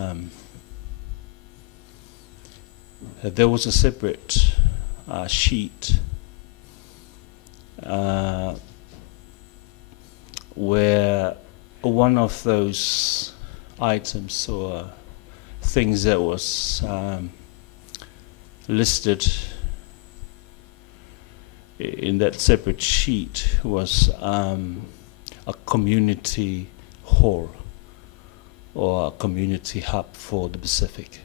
there was a separate sheet where one of those items or things that was listed in that separate sheet was a community hall or a community hub for the Pacific.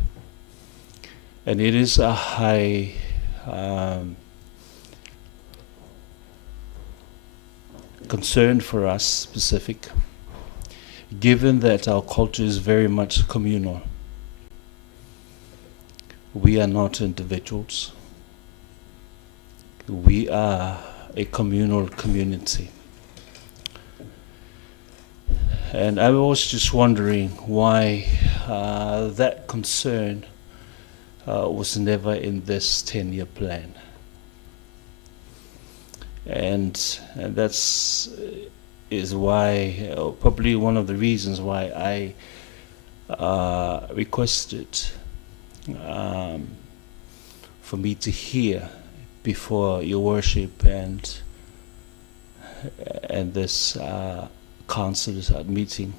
And it is a high concern for us, Pacific, given that our culture is very much communal. We are not individuals. We are a communal community. And I was just wondering why that concern was never in this 10-year plan. And that's is why, probably one of the reasons why I requested for me to hear before Your Worship and this council's meeting.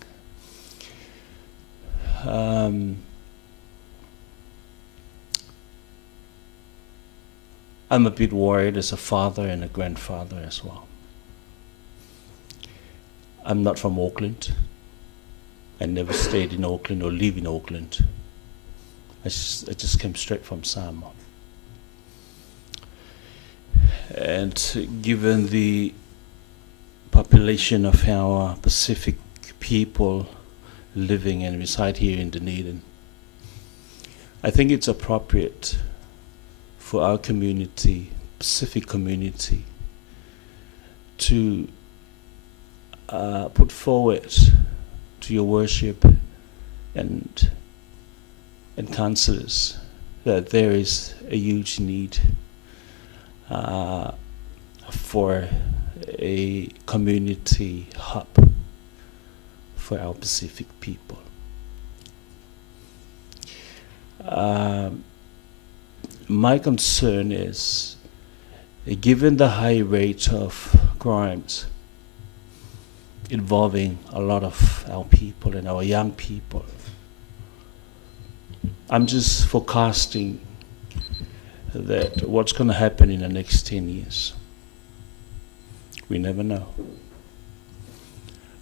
I'm a bit worried as a father and a grandfather as well. I'm not from Auckland. I never stayed in Auckland or live in Auckland. I just came straight from Samoa. And given the population of our Pacific people living and reside here in Dunedin, I think it's appropriate for our community, Pacific community, to put forward to Your Worship and councillors that there is a huge need for a community hub for our Pacific people. My concern is, given the high rate of crimes involving a lot of our people and our young people, I'm just forecasting that what's going to happen in the next 10 years. We never know.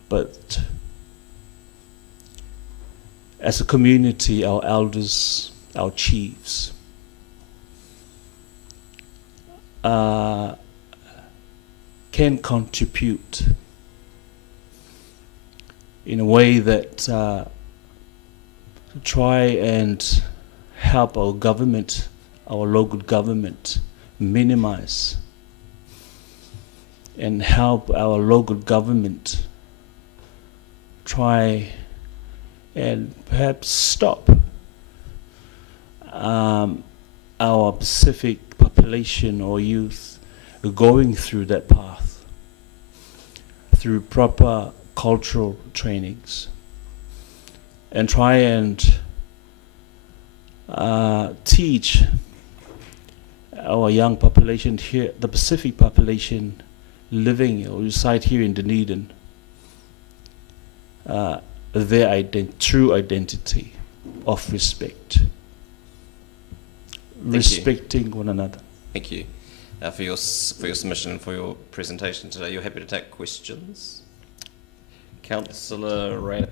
But as a community, our elders, our chiefs, can contribute in a way that try and help our government, our local government, minimize and help our local government try and perhaps stop our Pacific population or youth going through that path through proper cultural trainings, and try and teach our young population here, the Pacific population living or reside here in Dunedin, their true identity of respect. Respecting one another. Thank you for your submission and for your presentation today. You're happy to take questions. Councillor Rayner.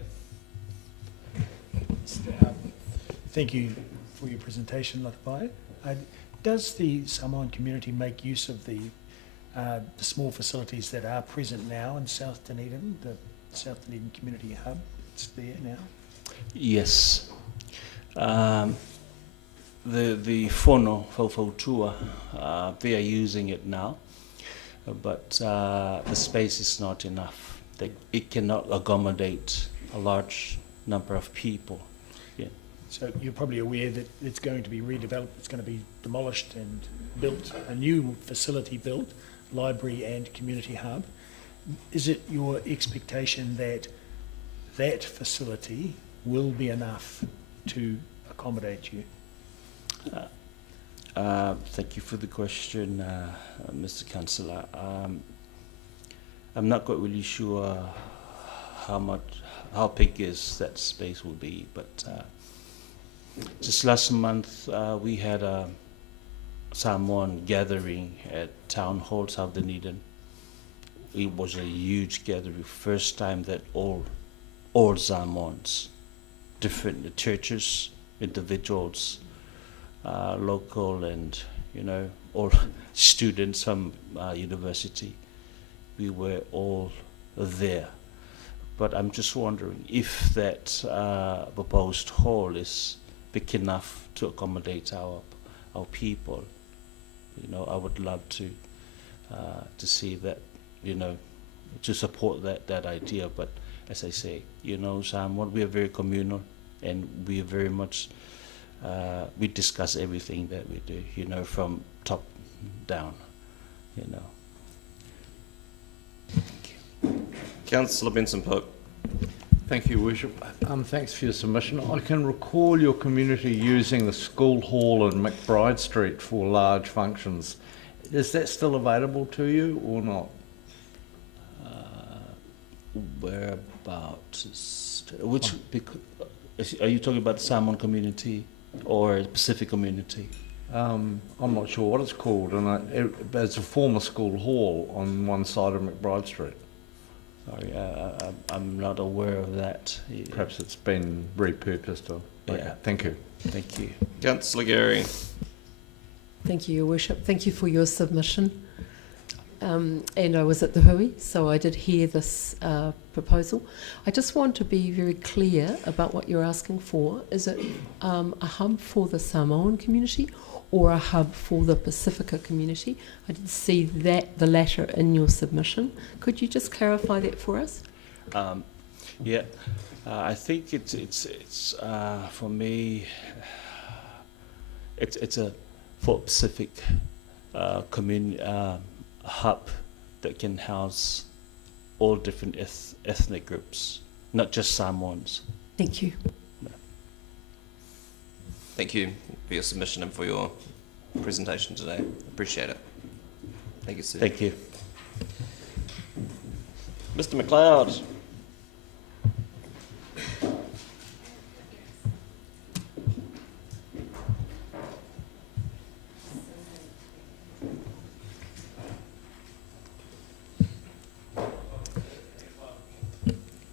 Thank you for your presentation, Latapai. Does the Samoan community make use of the small facilities that are present now in South Dunedin, the South Dunedin Community Hub? It's there now. Yes. The whono, Whauwhautua, they are using it now, but the space is not enough. It cannot accommodate a large number of people. Yeah. So you're probably aware that it's going to be redeveloped, it's going to be demolished and built, a new facility built, library and community hub. Is it your expectation that that facility will be enough to accommodate you? Thank you for the question, Mr. Councillor. I'm not quite really sure how big is that space will be, but just last month we had a Samoan gathering at Town Hall, South Dunedin. It was a huge gathering, first time that all Samoans, different churches, individuals, local and all students from university, we were all there. But I'm just wondering if that proposed hall is big enough to accommodate our people. I would love to see that, to support that idea. But as I say, Samoan, we are very communal, and we are very much we discuss everything that we do, from top down, Councillor Benson-Pope. Thank you, Worship. Thanks for your submission. I can recall your community using the school hall in McBride Street for large functions. Is that still available to you or not? Whereabouts? Are you talking about the Samoan community or the Pacific community? I'm not sure what it's called, and it's a former school hall on one side of McBride Street. Sorry, I'm not aware of that. Perhaps it's been repurposed. Okay. Thank you. Thank you. Councillor Gary. Thank you, Your Worship. Thank you for your submission. And I was at the hui, so I did hear this proposal. I just want to be very clear about what you're asking for. Is it a hub for the Samoan community or a hub for the Pacifica community? I didn't see the latter in your submission. Could you just clarify that for us? I think it's for me. It's a for Pacific community hub that can house all different ethnic groups not just Samoans. Thank you. Thank you for your submission and for your presentation today. Appreciate it. Thank you, sir. Thank you. Mr. McLeod.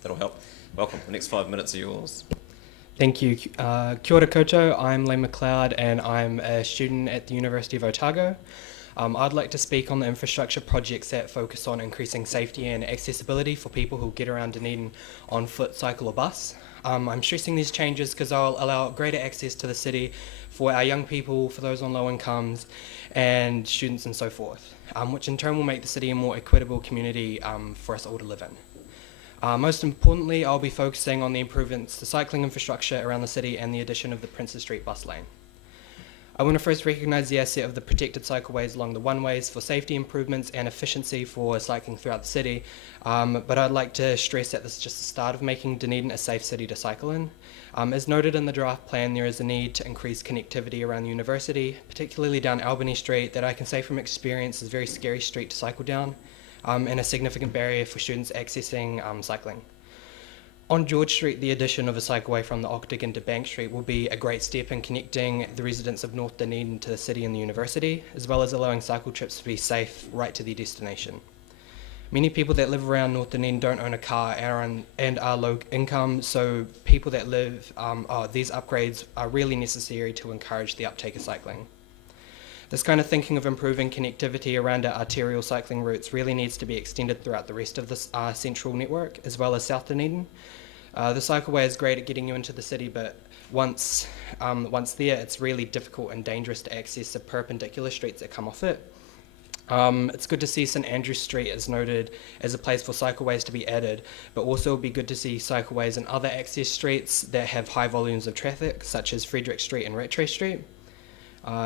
That'll help. Welcome. The next 5 minutes are yours. Thank you. Kia ora koutou. I'm Lee McLeod and I'm a student at the University of Otago. I'd like to speak on the infrastructure projects that focus on increasing safety and accessibility for people who get around Dunedin on foot, cycle or bus. I'm stressing these changes because they'll allow greater access to the city for our young people, for those on low incomes and students and so forth, which in turn will make the city a more equitable community for us all to live in. Most importantly, I'll be focusing on the improvements to cycling infrastructure around the city and the addition of the Princes Street bus lane. I want to first recognise the asset of the protected cycleways along the one-ways for safety improvements and efficiency for cycling throughout the city, but I'd like to stress that this is just the start of making Dunedin a safe city to cycle in. As noted in the draft plan, there is a need to increase connectivity around the university, particularly down Albany Street, that I can say from experience is a very scary street to cycle down, and a significant barrier for students accessing cycling. On George Street, the addition of a cycleway from the Octagon to Bank Street will be a great step in connecting the residents of North Dunedin to the city and the university, as well as allowing cycle trips to be safe right to their destination. Many people that live around North Dunedin don't own a car and are low income, so people that live, these upgrades are really necessary to encourage the uptake of cycling. This kind of thinking of improving connectivity around our arterial cycling routes really needs to be extended throughout the rest of the central network, as well as South Dunedin. The cycleway is great at getting you into the city, but once there, it's really difficult and dangerous to access the perpendicular streets that come off it. It's good to see St Andrews Street as noted as a place for cycleways to be added, but also it would be good to see cycleways in other access streets that have high volumes of traffic, such as Frederick Street and Rattray Street.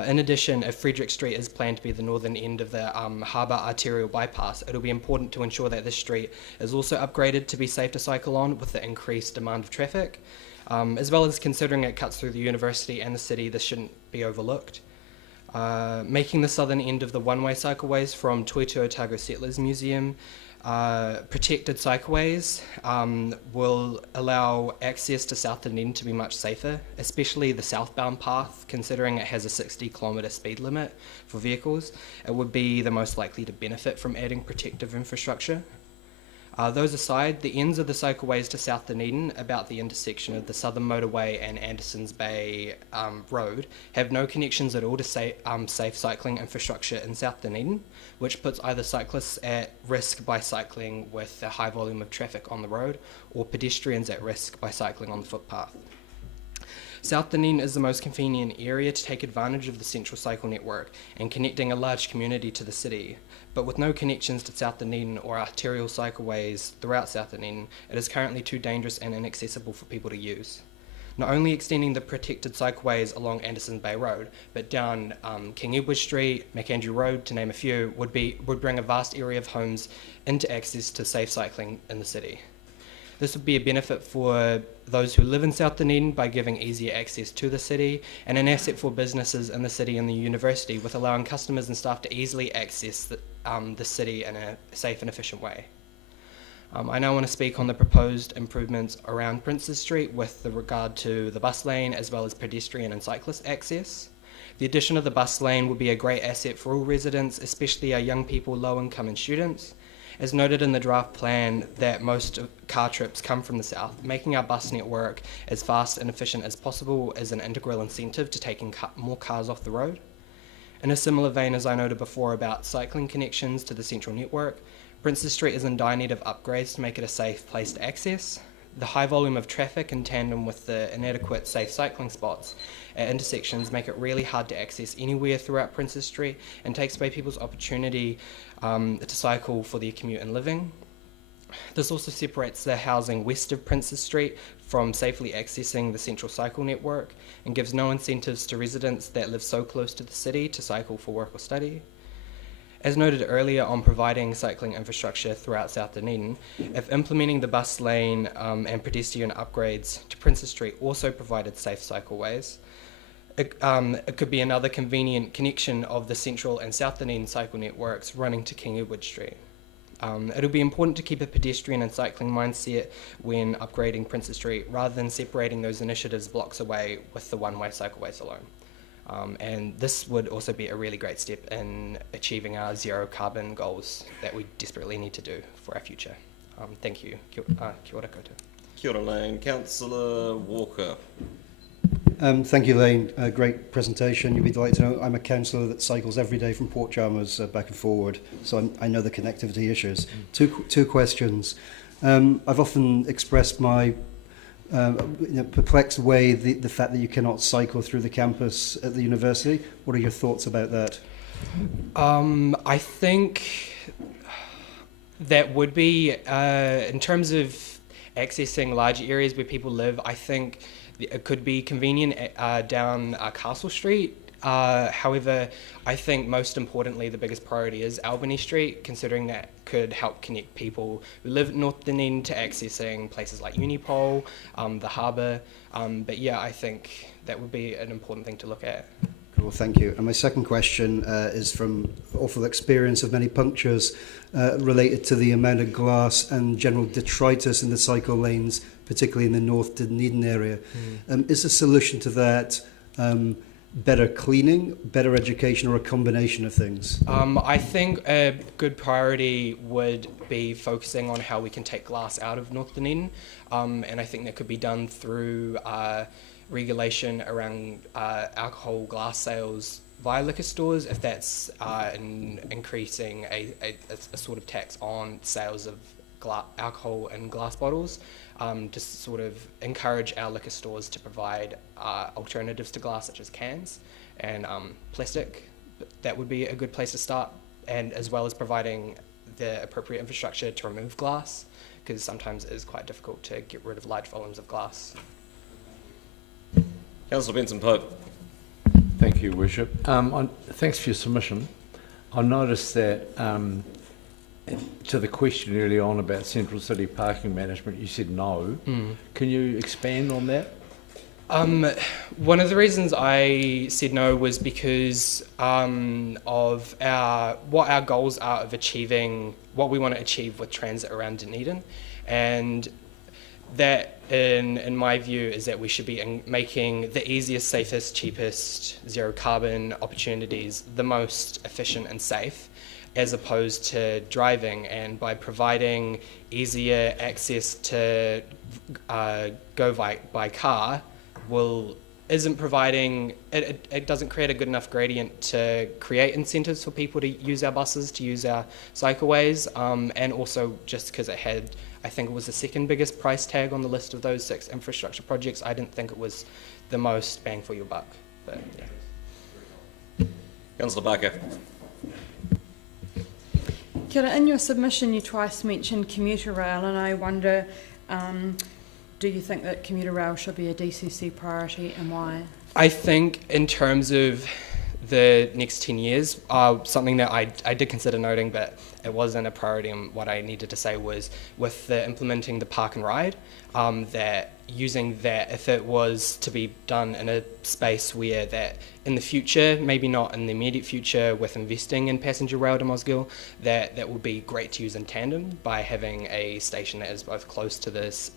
In addition, if Frederick Street is planned to be the northern end of the harbour arterial bypass, it'll be important to ensure that this street is also upgraded to be safe to cycle on with the increased demand of traffic. As well as considering it cuts through the university and the city, this shouldn't be overlooked. Making the southern end of the one-way cycleways from Toi to Otago Settlers Museum protected cycleways will allow access to South Dunedin to be much safer, especially the southbound path, considering it has a 60-kilometre speed limit for vehicles. It would be the most likely to benefit from adding protective infrastructure. Those aside, the ends of the cycleways to South Dunedin, about the intersection of the Southern Motorway and Andersons Bay Road, have no connections at all to safe cycling infrastructure in South Dunedin, which puts either cyclists at risk by cycling with a high volume of traffic on the road, or pedestrians at risk by cycling on the footpath. South Dunedin is the most convenient area to take advantage of the central cycle network and connecting a large community to the city. But with no connections to South Dunedin or arterial cycleways throughout South Dunedin, it is currently too dangerous and inaccessible for people to use. Not only extending the protected cycleways along Anderson Bay Road, but down King Edward Street, McAndrew Road, to name a few, would bring a vast area of homes into access to safe cycling in the city. This would be a benefit for those who live in South Dunedin by giving easier access to the city, and an asset for businesses in the city and the university, with allowing customers and staff to easily access the city in a safe and efficient way. I now want to speak on the proposed improvements around Princes Street with regard to the bus lane as well as pedestrian and cyclist access. The addition of the bus lane would be a great asset for all residents, especially our young people, low income and students. As noted in the draft plan that most car trips come from the south, making our bus network as fast and efficient as possible is an integral incentive to taking more cars off the road. In a similar vein as I noted before about cycling connections to the central network, Princes Street is in dire need of upgrades to make it a safe place to access. The high volume of traffic in tandem with the inadequate safe cycling spots at intersections make it really hard to access anywhere throughout Princes Street and takes away people's opportunity to cycle for their commute and living. This also separates the housing west of Princes Street from safely accessing the central cycle network and gives no incentives to residents that live so close to the city to cycle for work or study. As noted earlier on providing cycling infrastructure throughout South Dunedin, if implementing the bus lane and pedestrian upgrades to Princess Street also provided safe cycleways, it could be another convenient connection of the Central and South Dunedin cycle networks running to King Edward Street. It'll be important to keep a pedestrian and cycling mindset when upgrading Princess Street rather than separating those initiatives blocks away with the one-way cycleways alone. And this would also be a really great step in achieving our zero carbon goals that we desperately need to do for our future. Thank you. Kia ora koutou. Kia ora, Lane. Councillor Walker. Thank you, Lane. Great presentation. You'll be delighted to know I'm a councillor that cycles every day from Port Chalmers back and forward, so I know the connectivity issues. Two questions. I've often expressed my perplexed way the fact that you cannot cycle through the campus at the university. What are your thoughts about that? I think that would be, in terms of accessing large areas where people live, I think it could be convenient down Castle Street. However, I think most importantly the biggest priority is Albany Street, considering that could help connect people who live at North Dunedin to accessing places like Unipol, the harbour. But yeah, I think that would be an important thing to look at. Cool, thank you. And my second question is from awful experience of many punctures related to the amount of glass and general detritus in the cycle lanes, particularly in the North Dunedin area. Is the solution to that better cleaning, better education, or a combination of things? I think a good priority would be focusing on how we can take glass out of North Dunedin, and I think that could be done through regulation around alcohol glass sales via liquor stores, if that's increasing a sort of tax on sales of alcohol in glass bottles, to sort of encourage our liquor stores to provide alternatives to glass such as cans and plastic. That would be a good place to start, and as well as providing the appropriate infrastructure to remove glass, because sometimes it is quite difficult to get rid of large volumes of glass. Councillor Benson-Pope. Thank you, Worship. Thanks for your submission. I noticed that to the question earlier on about Central City parking management, you said no. Can you expand on that? One of the reasons I said no was because of what our goals are of achieving what we want to achieve with transit around Dunedin, and that in my view is that we should be making the easiest, safest, cheapest zero carbon opportunities the most efficient and safe, as opposed to driving. And by providing easier access to go by car, isn't providing, it doesn't create a good enough gradient to create incentives for people to use our buses, to use our cycleways, and also just because it had, I think it was the second biggest price tag on the list of those 6 infrastructure projects, I didn't think it was the most bang for your buck. But yeah. Councillor Barker. Kia ora. In your submission you twice mentioned commuter rail, and I wonder, do you think that commuter rail should be a DCC priority, and why? I think in terms of the next 10 years, something that I did consider noting, but it wasn't a priority, and what I needed to say was with implementing the park and ride, that using that, if it was to be done in a space where that in the future, maybe not in the immediate future with investing in passenger rail to Mosgiel, that would be great to use in tandem by having a station that is both close to this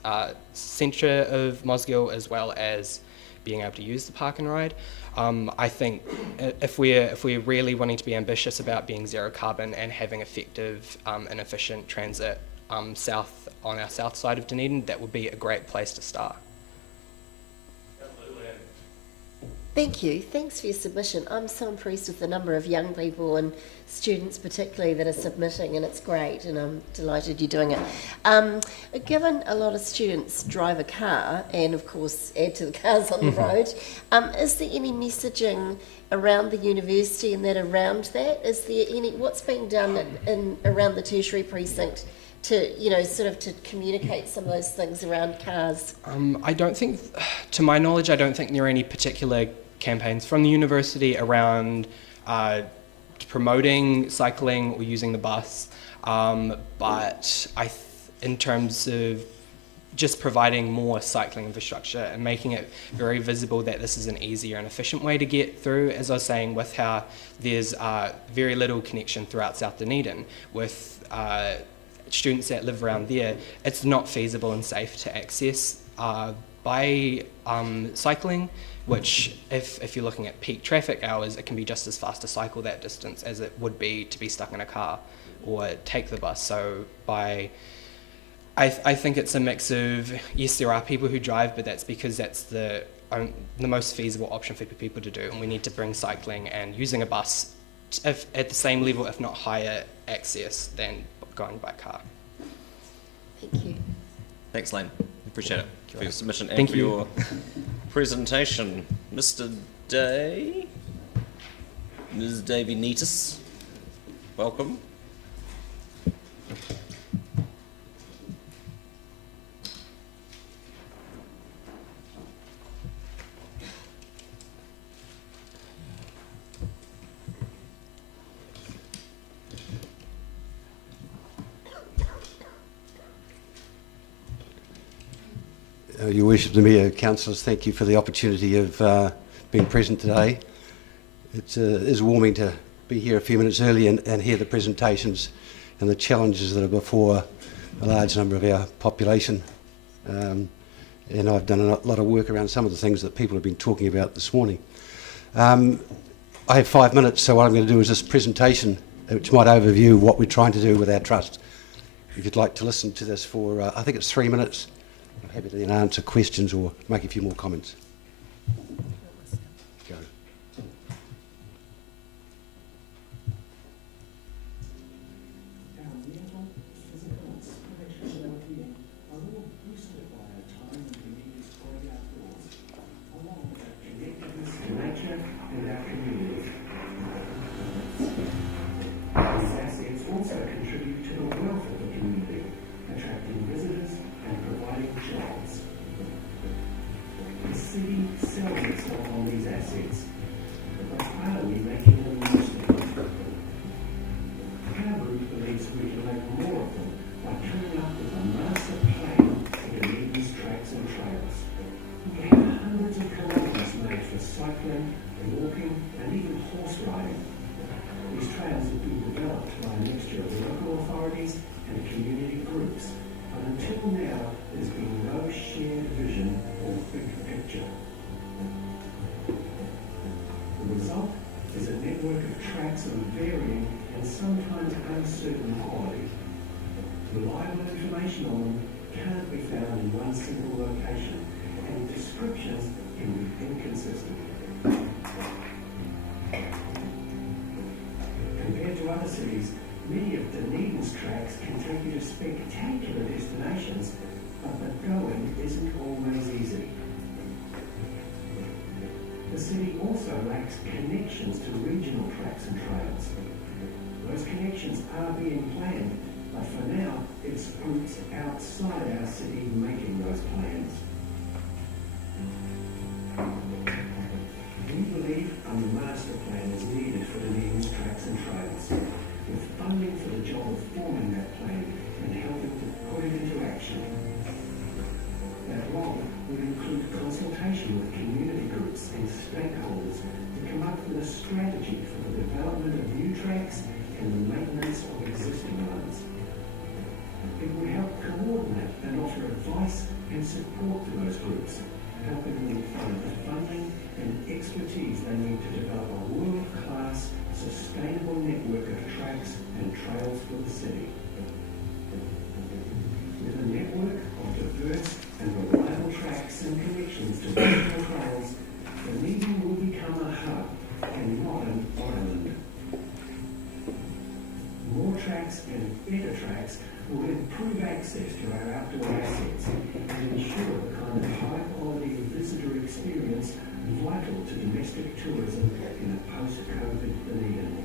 centre of Mosgiel as well as being able to use the park and ride. I think if we're really wanting to be ambitious about being zero carbon and having effective and efficient transit south on our south side of Dunedin, that would be a great place to start. Thank you. Thanks for your submission. I'm so impressed with the number of young people and students particularly that are submitting, and it's great, and I'm delighted you're doing it. Given a lot of students drive a car and of course add to the cars on the road, is there any messaging around the university and that around that? Is there any, what's being done around the tertiary precinct to, sort of to communicate some of those things around cars? I don't think, to my knowledge, I don't think there are any particular campaigns from the university around promoting cycling or using the bus, but in terms of just providing more cycling infrastructure and making it very visible that this is an easier and efficient way to get through, as I was saying, with how there's very little connection throughout South Dunedin with students that live around there, it's not feasible and safe to access by cycling, which if you're looking at peak traffic hours, it can be just as fast to cycle that distance as it would be to be stuck in a car or take the bus. So I think it's a mix of, yes, there are people who drive, but that's because that's the most feasible option for people to do, and we need to bring cycling and using a bus at the same level, if not higher access than going by car. Thank you. Thanks, Lane. Appreciate it for your submission and Thank for you. your presentation. Mr. Day, Ms. Davy Neatis, welcome. Your Worship, the Mayor, Councillors, thank you for the opportunity of being present today. It is warming to be here a few minutes early and hear the presentations and the challenges that are before a large number of our population. And I've done a lot of work around some of the things that people have been talking about this morning. I have 5 minutes, so what I'm going to do is this presentation, which might overview what we're trying to do with our trust. If you'd like to listen to this for, I think it's 3 minutes, I'm happy to then answer questions or make a few more comments. Go. Many of Dunedin's tracks can take you to spectacular destinations, but the going isn't always easy. The city also lacks connections to regional tracks and trails. Those connections are being planned, but for now, it's groups outside our city making those plans. We believe a master plan is needed for Dunedin's tracks and trails, with funding for the job of forming that plan and helping to put it into action. That role would include consultation with community groups and stakeholders to come up with a strategy for the development of new tracks and the maintenance of existing ones. It would help coordinate and offer advice and support to those groups, helping them find the funding and expertise they need to develop a world-class, sustainable network of tracks and trails for the city. With a network of diverse and reliable tracks and connections to regional trails, Dunedin will become a hub and not an island. More tracks and better tracks will improve access to our outdoor assets and ensure the kind of high-quality visitor experience vital to domestic tourism in a post-COVID Dunedin.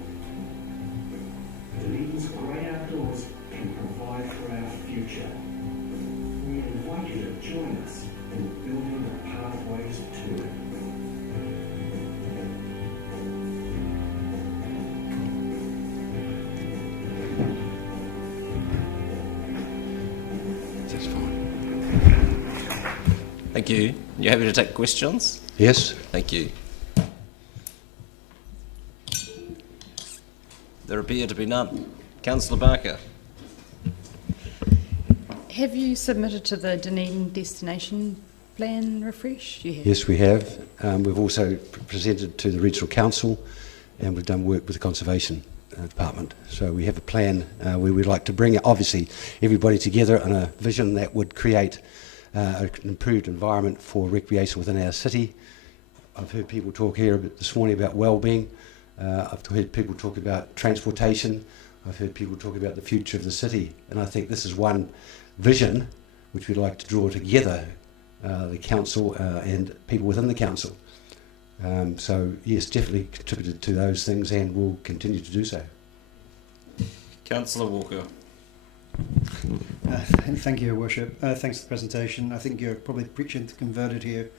Dunedin's great outdoors can provide for our future. We invite you to join us in building the pathways to it. Thank you. You happy to take questions? Yes. Thank you. There appear to be none. Councillor Barker. Have you submitted to the Dunedin Destination Plan refresh? You have. Yes, we have. We've also presented to the Regional Council, and we've done work with the Conservation Department. So we have a plan where we'd like to bring, obviously, everybody together on a vision that would create an improved environment for recreation within our city. I've heard people talk here this morning about well-being. I've heard people talk about transportation. I've heard people talk about the future of the city. And I think this is one vision which we'd like to draw together, the council and people within the council. So yes, definitely contributed to those things and will continue to do so. Councillor Walker. Thank you, Your Worship. Thanks for the presentation. I think you're probably preaching to converted here,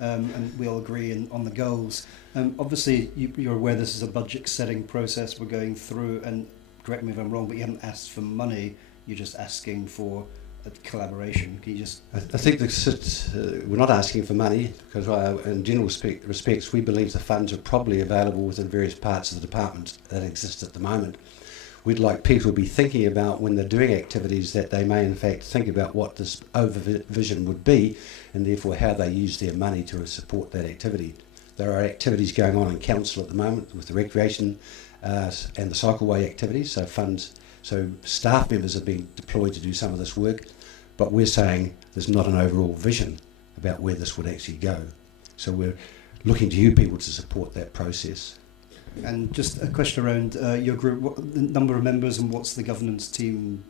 and we all agree on the goals. Obviously, you're aware this is a budget setting process we're going through, and correct me if I'm wrong, but you haven't asked for money, you're just asking for a collaboration. Can you just... I think we're not asking for money because in general respects we believe the funds are probably available within various parts of the department that exist at the moment. We'd like people to be thinking about when they're doing activities that they may in fact think about what this vision would be and therefore how they use their money to support that activity. There are activities going on in council at the moment with the recreation and the cycleway activities, so staff members are being deployed to do some of this work, but we're saying there's not an overall vision about where this would actually go. So we're looking to you people to support that process. And just a question around your group, what the number of members and what's the governance team?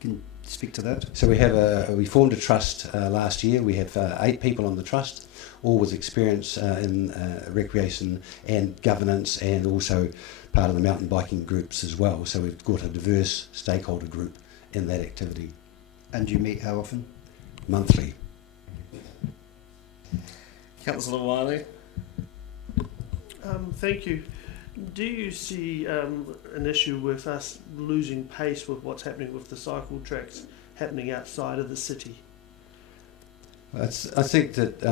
Can you speak to that? So we formed a trust last year. We have 8 people on the trust, all with experience in recreation and governance, and also part of the mountain biking groups as well. So we've got a diverse stakeholder group in that activity. And you meet how often? Monthly. Councillor Wiley. Thank you. Do you see an issue with us losing pace with what's happening with the cycle tracks happening outside of the city? I think that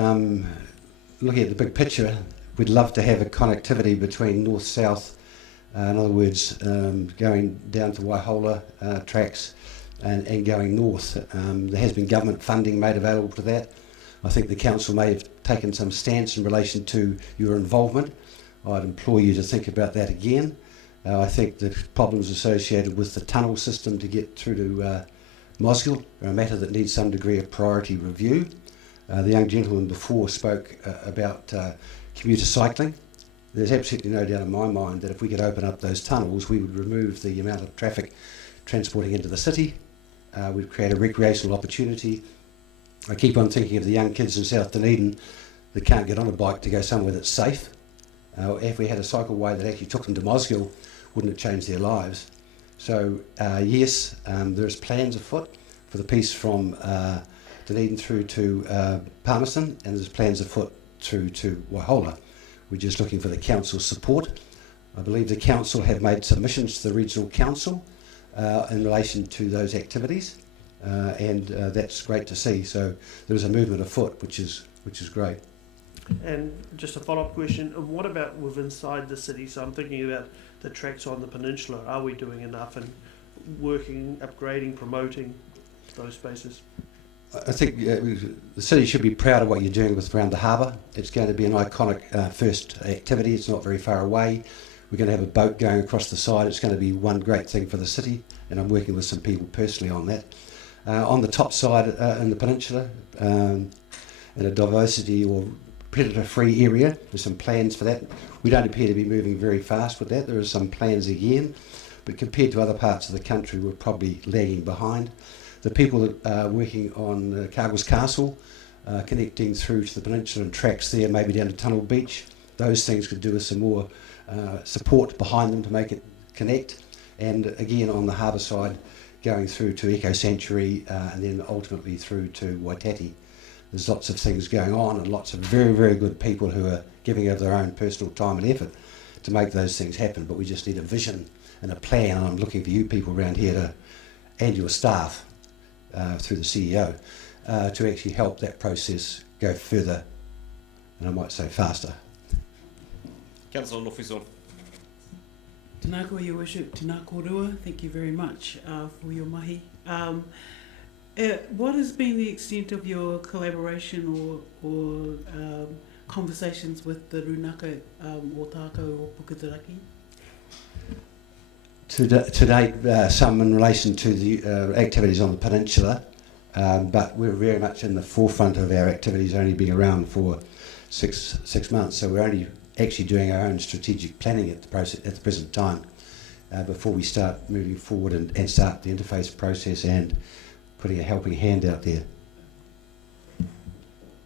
looking at the big picture, we'd love to have a connectivity between north-south, in other words, going down to Waihola tracks and going north. There has been government funding made available to that. I think the council may have taken some stance in relation to your involvement. I'd implore you to think about that again. I think the problems associated with the tunnel system to get through to Mosgiel are a matter that needs some degree of priority review. The young gentleman before spoke about commuter cycling. There's absolutely no doubt in my mind that if we could open up those tunnels, we would remove the amount of traffic transporting into the city. We'd create a recreational opportunity. I keep on thinking of the young kids in South Dunedin that can't get on a bike to go somewhere that's safe. If we had a cycleway that actually took them to Mosgiel, wouldn't it change their lives? So yes, there's plans afoot for the piece from Dunedin through to Palmerston, and there's plans afoot through to Waihola. We're just looking for the council's support. I believe the council have made submissions to the Regional Council in relation to those activities, and that's great to see. So there's a movement afoot, which is great. And just a follow-up question, what about with inside the city? So I'm thinking about the tracks on the peninsula. Are we doing enough in working, upgrading, promoting those spaces? I think the city should be proud of what you're doing with around the harbour. It's going to be an iconic first activity. It's not very far away. We're going to have a boat going across the side. It's going to be one great thing for the city, and I'm working with some people personally on that. On the top side in the peninsula, in a diversity or predator-free area, there's some plans for that. We don't appear to be moving very fast with that. There are some plans again, but compared to other parts of the country, we're probably lagging behind. The people that are working on Cargill's Castle, connecting through to the peninsula and tracks there, maybe down to Tunnel Beach, those things could do with some more support behind them to make it connect. And again, on the harbour side, going through to Eco Sanctuary and then ultimately through to Waitati. There's lots of things going on and lots of very, very good people who are giving of their own personal time and effort to make those things happen, but we just need a vision and a plan, and I'm looking for you people around here and your staff through the CEO to actually help that process go further, and I might say faster. Councillor Lofiso. Tēnā koe, Your Worship, tēnā kōrua, thank you very much for your mahi. What has been the extent of your collaboration or conversations with the Runaka Otako or Puketeraki? To date, some in relation to the activities on the peninsula, but we're very much in the forefront of our activities, only being around for six months, so we're only actually doing our own strategic planning at the present time before we start moving forward and start the interface process and putting a helping hand out there.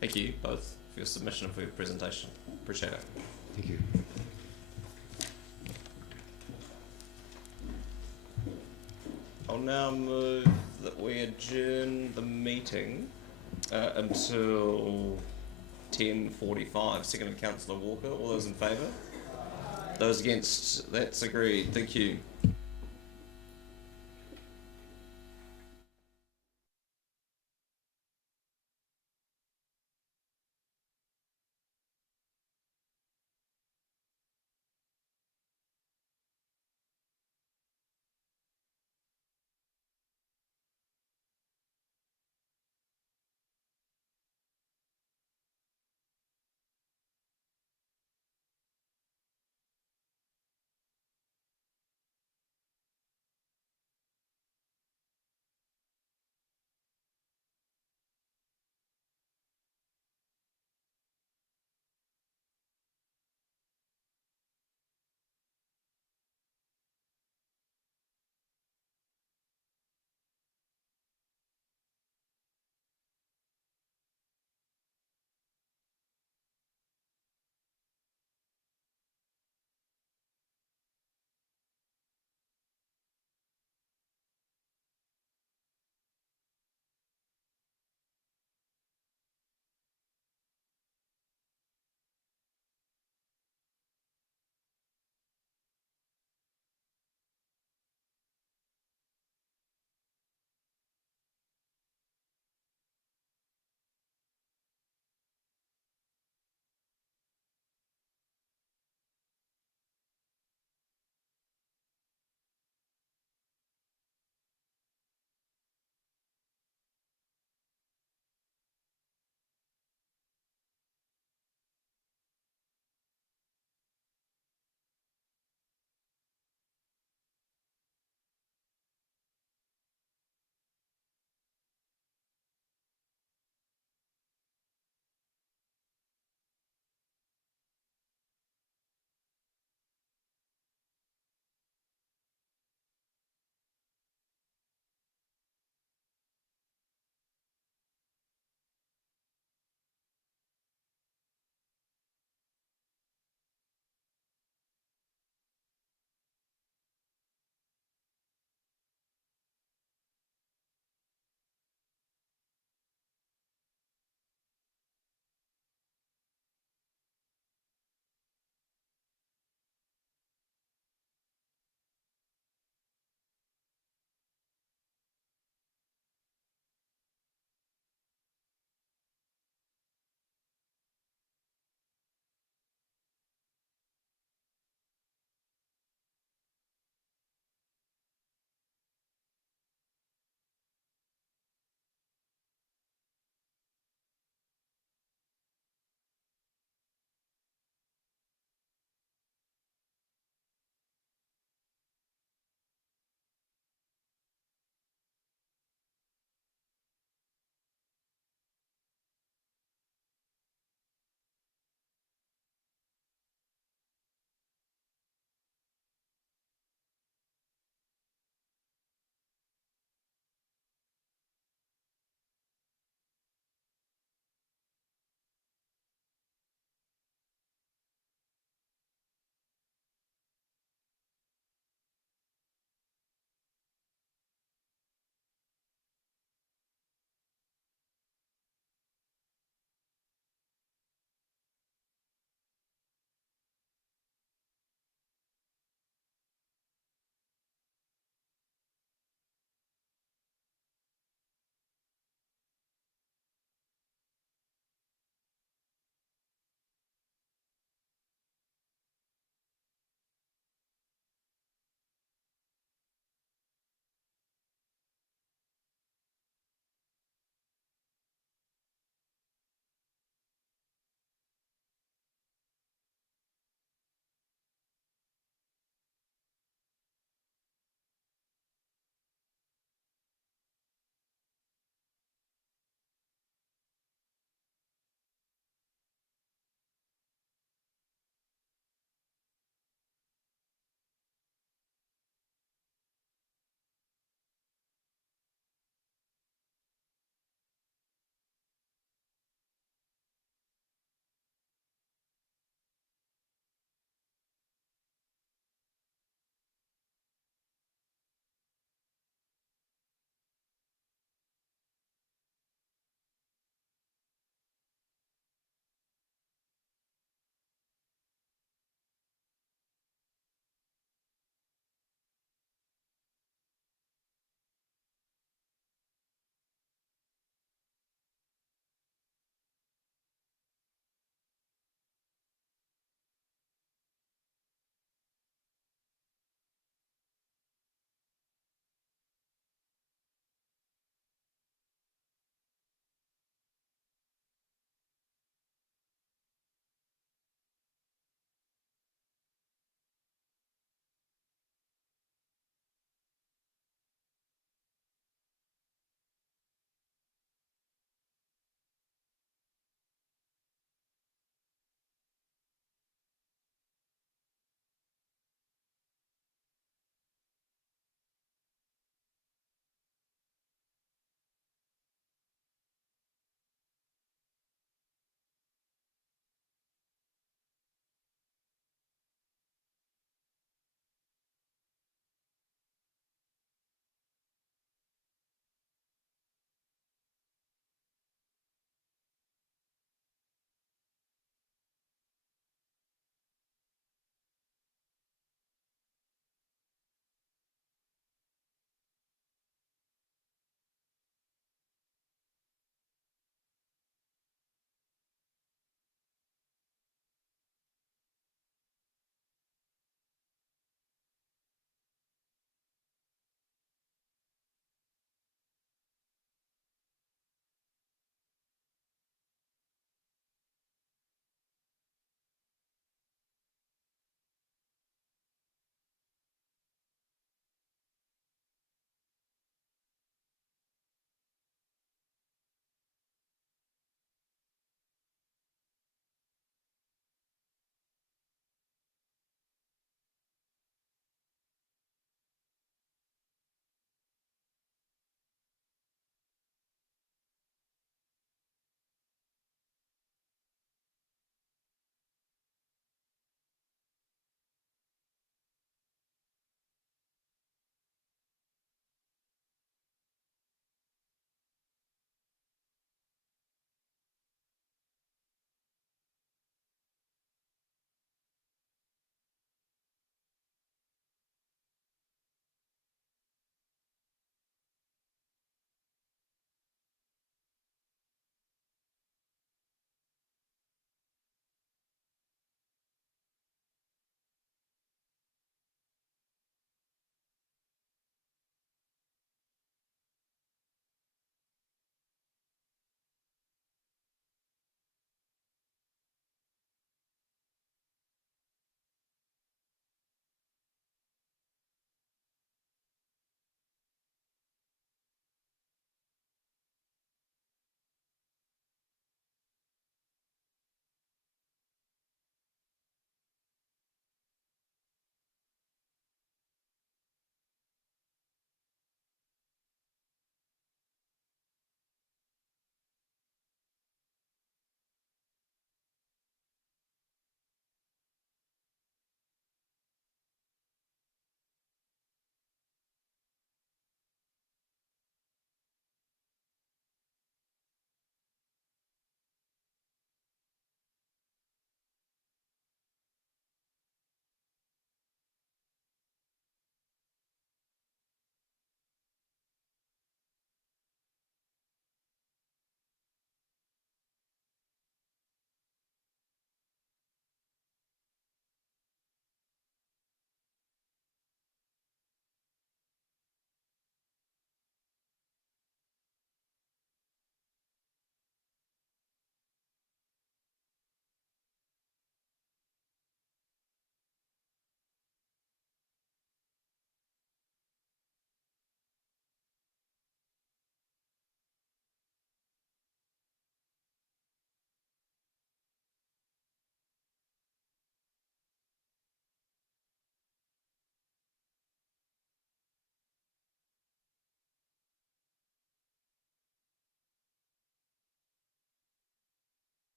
Thank you both for your submission and for your presentation. Appreciate it. Thank you. I'll now move that we adjourn the meeting until 10:45. Seconded Councillor Walker. All those in favour? Those against? That's agreed. Thank you.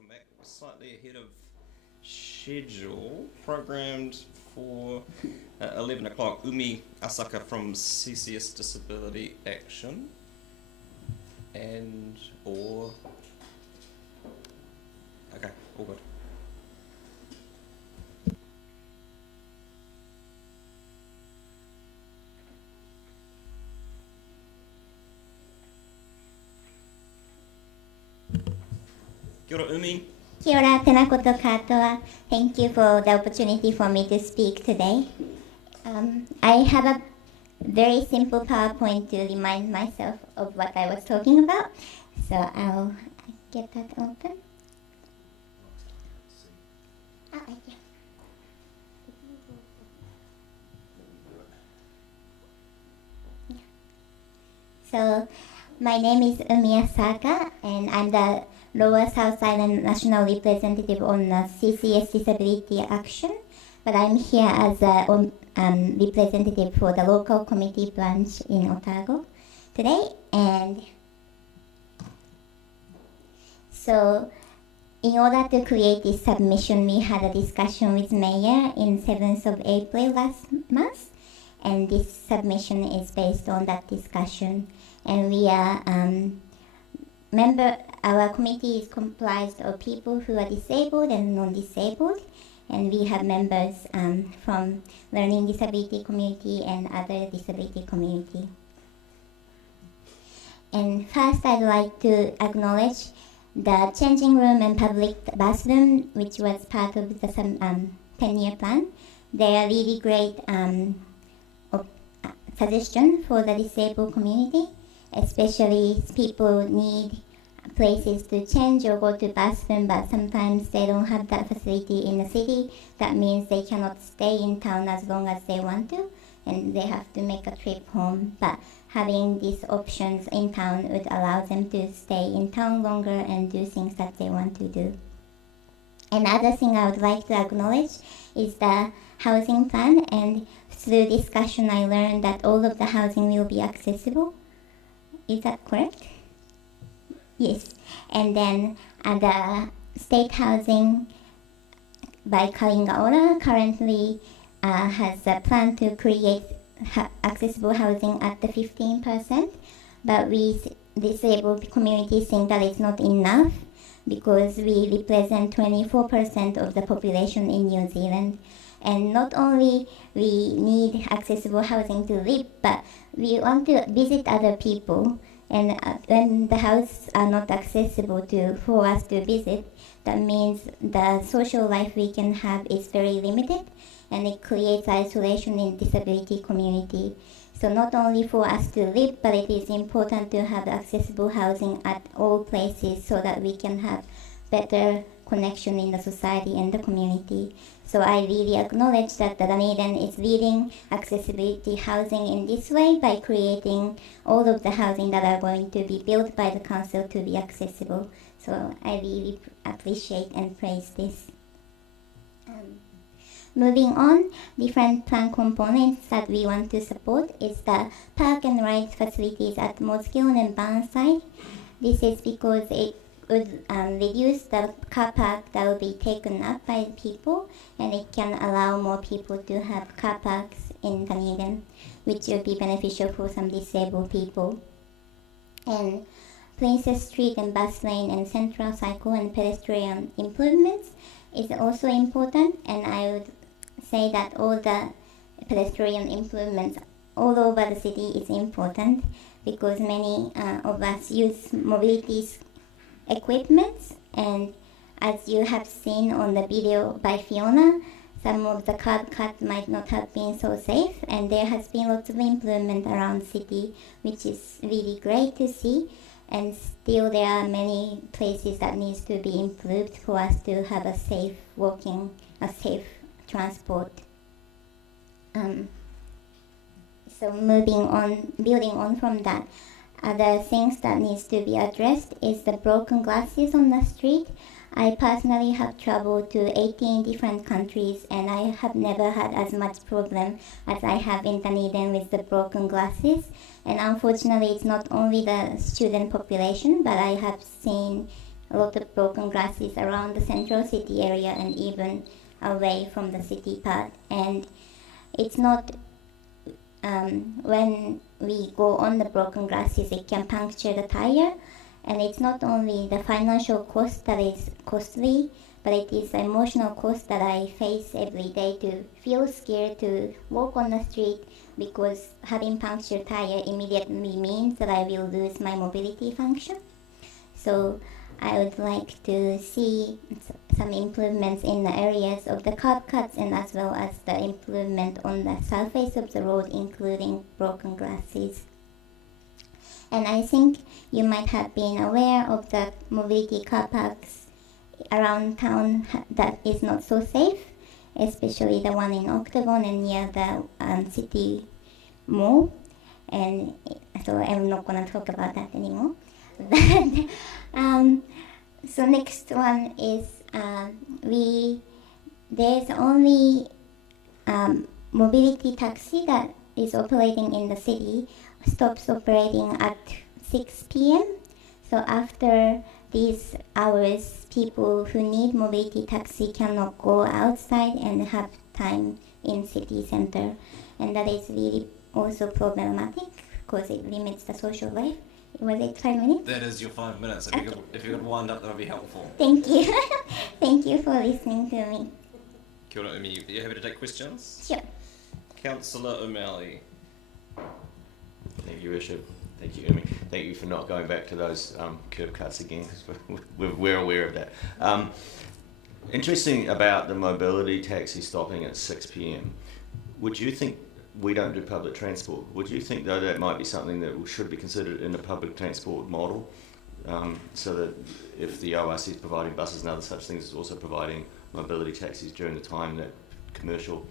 welcome back. Slightly ahead of schedule, programmed for 11 o'clock. Umi Asaka from CCS Disability Action. And, or... Okay, all good. Kia ora, Umi. Kia ora, tēnā koutou katoa. Thank you for the opportunity for me to speak today. I have a very simple PowerPoint to remind myself of what I was talking about. So I'll get that open. Yeah. So my name is Umi Asaka, and I'm the Lower South Island National Representative on CCS Disability Action, but I'm here as a representative for the local committee branch in Otago today. And so in order to create this submission, we had a discussion with Mayor in 7th of April last month, and this submission is based on that discussion. And we are our committee is comprised of people who are disabled and non-disabled, and we have members from learning disability community and other disability community. And first I'd like to acknowledge the changing room and public bathroom, which was part of the 10-year plan. They are really great suggestion for the disabled community, especially people need places to change or go to bathroom, but sometimes they don't have that facility in the city. That means they cannot stay in town as long as they want to, and they have to make a trip home. But having these options in town would allow them to stay in town longer and do things that they want to do. Another thing I would like to acknowledge is the housing plan, and through discussion I learned that all of the housing will be accessible. Is that correct? Yes. And then the state housing by Kalingaora currently has a plan to create accessible housing at the 15%, but we disabled communities think that it's not enough because we represent 24% of the population in New Zealand. And not only we need accessible housing to live, but we want to visit other people. And when the houses are not accessible for us to visit, that means the social life we can have is very limited, and it creates isolation in disability community. So not only for us to live, but it is important to have accessible housing at all places so that we can have better connection in the society and the community. So I really acknowledge that the Dunedin is leading accessibility housing in this way by creating all of the housing that are going to be built by the council to be accessible. So I really appreciate and praise this. Moving on, different plan components that we want to support is the park and ride facilities at Moskiln and Burnside. This is because it would reduce the car park that will be taken up by people, and it can allow more people to have car parks in Dunedin, which will be beneficial for some disabled people. And Princess Street and bus lane and central cycle and pedestrian improvements is also important, and I would say that all the pedestrian improvements all over the city is important because many of us use mobility equipment, and as you have seen on the video by Fiona, some of the curb cuts might not have been so safe, and there has been lots of improvement around the city, which is really great to see. And still there are many places that needs to be improved for us to have a safe walking, a safe transport. So moving on, building on from that, other things that needs to be addressed is the broken glasses on the street. I personally have traveled to 18 different countries, and I have never had as much problem as I have in Dunedin with the broken glasses. And unfortunately, it's not only the student population, but I have seen a lot of broken grasses around the central city area and even away from the city part. And it's not, when we go on the broken grasses, it can puncture the tire. And it's not only the financial cost that is costly, but it is the emotional cost that I face every day to feel scared to walk on the street, because having punctured tire immediately means that I will lose my mobility function. So I would like to see some improvements in the areas of the curb cuts, and as well as the improvement on the surface of the road, including broken grasses. And I think you might have been aware of the mobility car parks around town that is not so safe, especially the one in Octagon and near the city mall. And so I'm not going to talk about that anymore. So next one is there's only mobility taxi that is operating in the city stops operating at 6 p.m. So after these hours, people who need mobility taxi cannot go outside and have time in city center. And that is really also problematic because it limits the social life. Was it 5 minutes? That is your 5 minutes. If you could wind up, that would be helpful. Thank you. Thank you for listening to me. Kia ora, Umi. Are you happy to take questions? Sure. Councillor O'Malley. Thank you, Bishop. Thank you, Umi. Thank you for not going back to those curb cuts again, because we're aware of that. Interesting about the mobility taxi stopping at 6 p.m. Would you think we don't do public transport? Would you think, though, that might be something that should be considered in the public transport model, so that if the ORC is providing buses and other such things, it's also providing mobility taxis during the time that commercial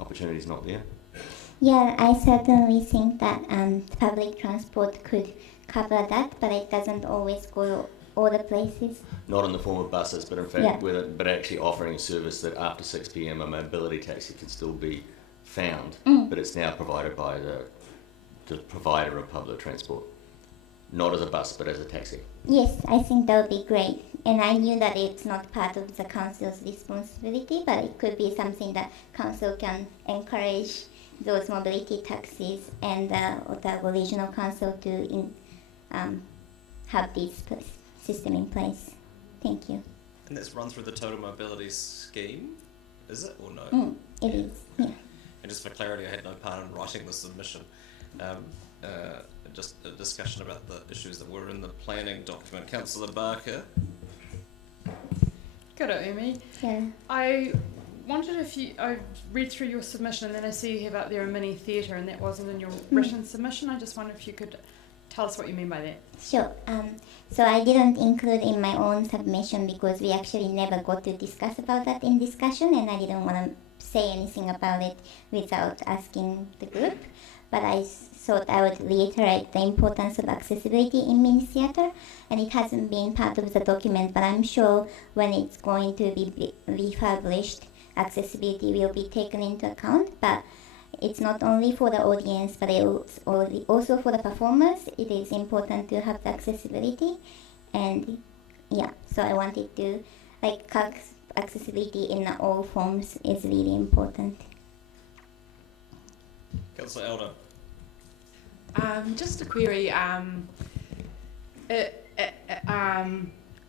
opportunity is not there? Yeah, I certainly think that public transport could cover that, but it doesn't always go all the places. Not in the form of buses, but in fact, but actually offering a service that after 6 p.m. a mobility taxi can still be found, but it's now provided by the provider of public transport. Not as a bus, but as a taxi. Yes, I think that would be great. And I knew that it's not part of the council's responsibility, but it could be something that council can encourage those mobility taxis and the regional council to have this system in place. Thank you. And that's run through the total mobility scheme, is it, or no? It is, yeah. And just for clarity, I had no part in writing the submission. Just a discussion about the issues that were in the planning document. Councillor Barker. Good ora, Umi. Yeah. I read through your submission and then I see you have out there a mini theatre, and that wasn't in your written submission. I just wonder if you could tell us what you mean by that. Sure. So I didn't include in my own submission because we actually never got to discuss about that in discussion, and I didn't want to say anything about it without asking the group. But I thought I would reiterate the importance of accessibility in mini theatre, and it hasn't been part of the document, but I'm sure when it's going to be refurbished, accessibility will be taken into account. But it's not only for the audience, but also for the performers. It is important to have the accessibility, and yeah, so I wanted to, accessibility in all forms is really important. Councillor Elder. Just a query.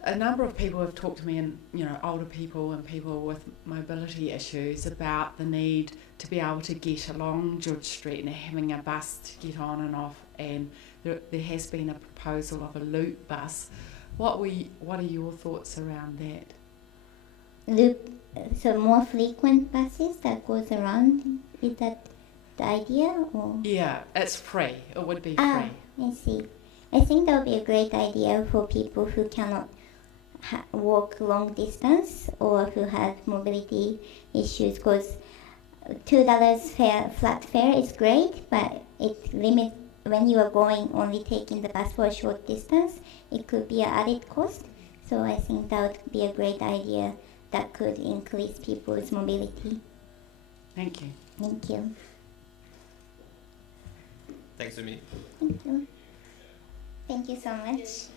A number of people have talked to me, and older people and people with mobility issues, about the need to be able to get along George Street and having a bus to get on and off. And there has been a proposal of a loop bus. What are your thoughts around that? Loop, so more frequent buses that goes around. Is that the idea, or? Yeah, it's free. It would be free. I see. I think that would be a great idea for people who cannot walk long distance or who have mobility issues, because $2 flat fare is great, but it limits when you are going only taking the bus for a short distance. It could be an added cost. So I think that would be a great idea that could increase people's mobility. Thank you. Thank you. Thanks, Umi. Thank you. Thank you so much.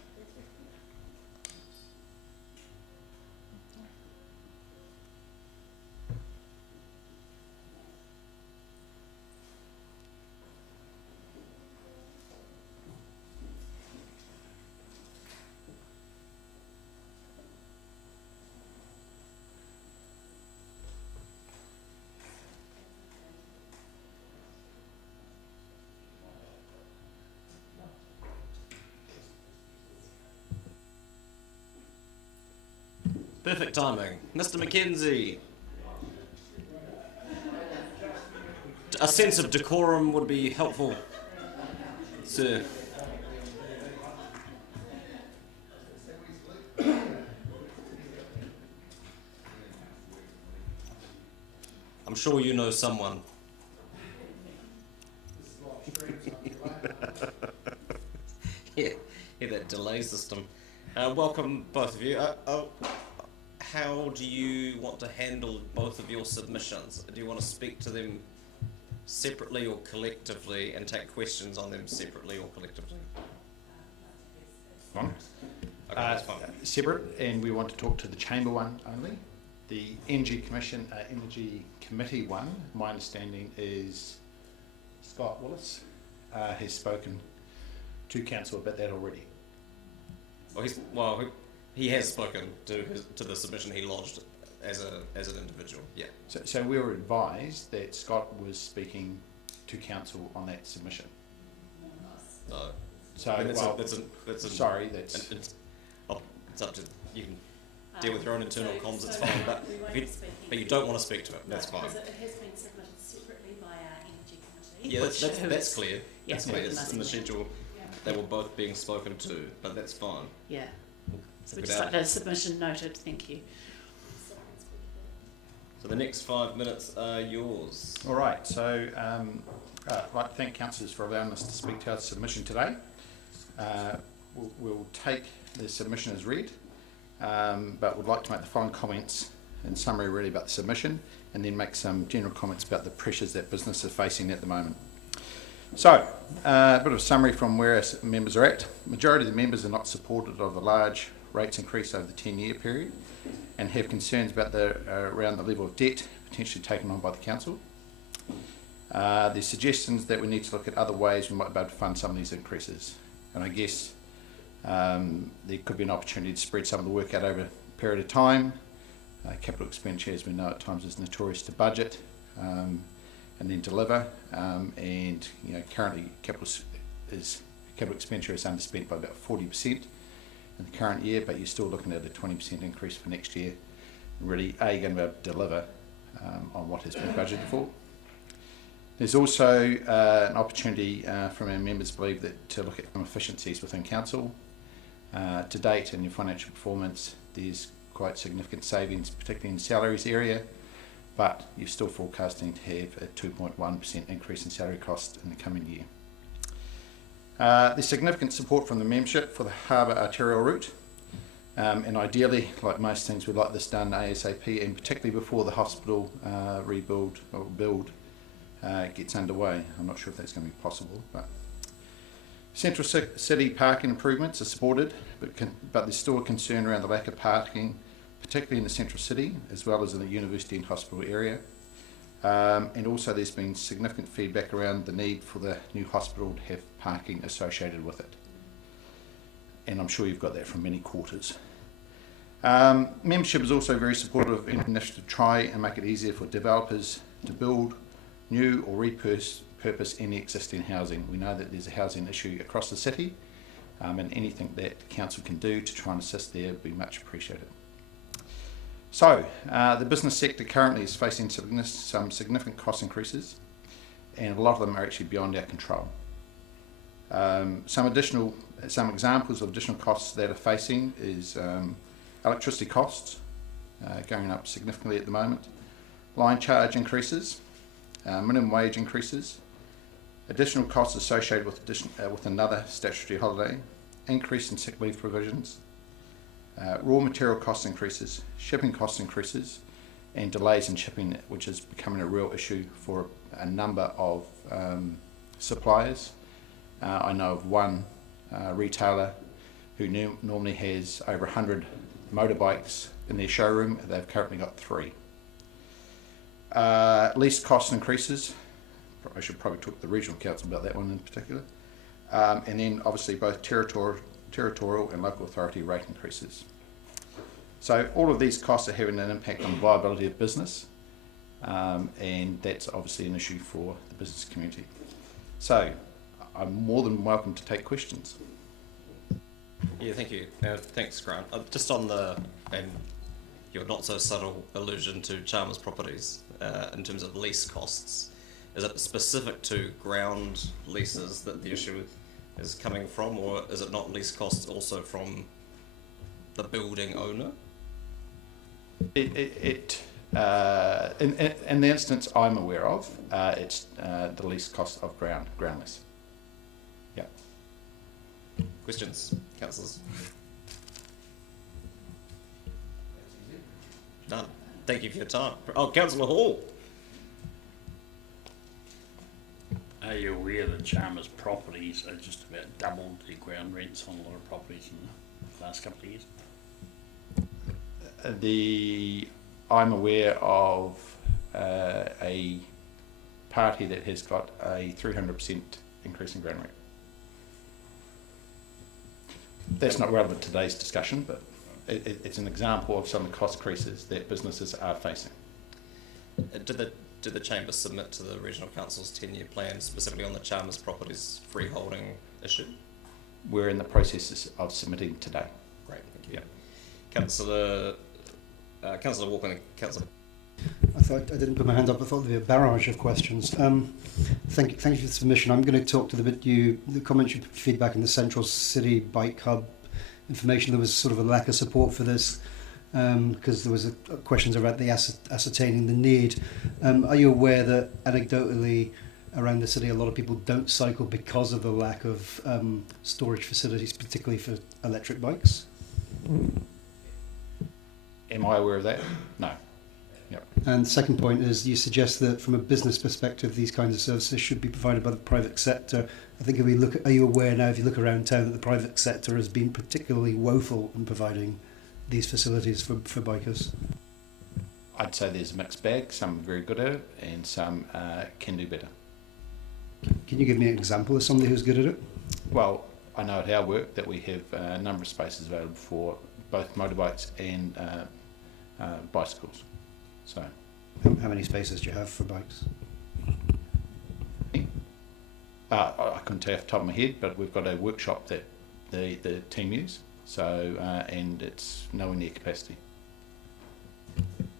Perfect timing. Mr. Mackenzie. A sense of decorum would be helpful, sir. I'm sure you know someone. Yeah, that delay system. Welcome, both of you. How do you want to handle both of your submissions? Do you want to speak to them separately or collectively, and take questions on them separately or collectively? Fine. Okay, that's fine. Separate, and we want to talk to the chamber one only. The Energy Committee one, my understanding is Scott Willis has spoken to council about that already. Well, he has spoken to the submission he lodged as an individual. Yeah. So we were advised that Scott was speaking to council on that submission. No. So I mean, sorry, that's it's up to you. Can deal with your own internal comms. It's fine, but you don't want to speak to it. That's fine. Because it has been submitted separately by our Energy Committee. Yeah, that's clear. Yeah, that's clear. It's in the schedule. They were both being spoken to, but that's fine. Yeah. So we just like the submission noted. Thank you. So the next 5 minutes are yours. all right. So I'd like to thank councillors for allowing us to speak to our submission today. We'll take the submission as read, but would like to make the following comments in summary really about the submission, and then make some general comments about the pressures that business are facing at the moment. So, a bit of a summary from where our members are at. Majority of the members are not supportive of a large rates increase over the 10-year period, and have concerns about around the level of debt potentially taken on by the council. There's suggestions that we need to look at other ways we might be able to fund some of these increases, and I guess there could be an opportunity to spread some of the work out over a period of time. Capital expenditure, as we know, at times is notorious to budget and then deliver, and currently capital expenditure is underspent by about 40% in the current year, but you're still looking at a 20% increase for next year. Really, you're going to be able to deliver on what has been budgeted for. There's also an opportunity from our members believe that to look at some efficiencies within council. To date, in your financial performance, there's quite significant savings, particularly in the salaries area, but you're still forecasting to have a 2.1% increase in salary costs in the coming year. There's significant support from the membership for the Harbour Arterial route, and ideally, like most things, we'd like this done ASAP, and particularly before the hospital rebuild or build gets underway. I'm not sure if that's going to be possible, but Central City parking improvements are supported, but there's still a concern around the lack of parking, particularly in the Central City, as well as in the University and Hospital area. And also there's been significant feedback around the need for the new hospital to have parking associated with it. And I'm sure you've got that from many quarters. Membership is also very supportive of an initiative to try and make it easier for developers to build new or repurpose any existing housing. We know that there's a housing issue across the city, and anything that the council can do to try and assist there would be much appreciated. So, the business sector currently is facing some significant cost increases, and a lot of them are actually beyond our control. Some examples of additional costs that are facing is electricity costs going up significantly at the moment, line charge increases, minimum wage increases, additional costs associated with another statutory holiday, increase in sick leave provisions, raw material cost increases, shipping cost increases, and delays in shipping, which is becoming a real issue for a number of suppliers. I know of one retailer who normally has over 100 motorbikes in their showroom. They've currently got 3. Lease cost increases. I should probably talk to the regional council about that one in particular. And then obviously both territorial and local authority rate increases. So all of these costs are having an impact on the viability of business, and that's obviously an issue for the business community. So I'm more than welcome to take questions. Yeah, thank you. Thanks, Grant. Just on the, and your not so subtle allusion to Chalmers properties in terms of lease costs. Is it specific to ground leases that the issue is coming from, or is it not lease costs also from the building owner? In the instance I'm aware of, it's the lease cost of ground lease. Yeah. Questions, councillors? None. Thank you for your time. Oh, Councillor Hall. Are you aware that Chalmers properties are just about doubled their ground rents on a lot of properties in the last couple of years? I'm aware of a party that has got a 300% increase in ground rent. That's not relevant to today's discussion, but it's an example of some of the cost increases that businesses are facing. Did the Chamber submit to the Regional Council's 10-year plan specifically on the Chalmers properties freeholding issue? We're in the process of submitting today. Great, thank you. Yeah. Councillor Walker and Councillor. I thought I didn't put my hand up. I thought there'd be a barrage of questions. Thank you for the submission. I'm going to talk to the comments you feedback in the Central City Bike Hub information. There was sort of a lack of support for this because there was questions about the ascertaining the need. Are you aware that anecdotally around the city a lot of people don't cycle because of the lack of storage facilities, particularly for electric bikes? Am I aware of that? No. Yep. And the second point is you suggest that from a business perspective these kinds of services should be provided by the private sector. I think are you aware now, if you look around town, that the private sector has been particularly woeful in providing these facilities for bikers? I'd say there's a mixed bag. Some are very good at it and some can do better. Can you give me an example of somebody who's good at it? Well, I know at our work that we have a number of spaces available for both motorbikes and bicycles. So, how many spaces do you have for bikes? I couldn't tell you off the top of my head, but we've got a workshop that the team use. So, and it's nowhere near capacity.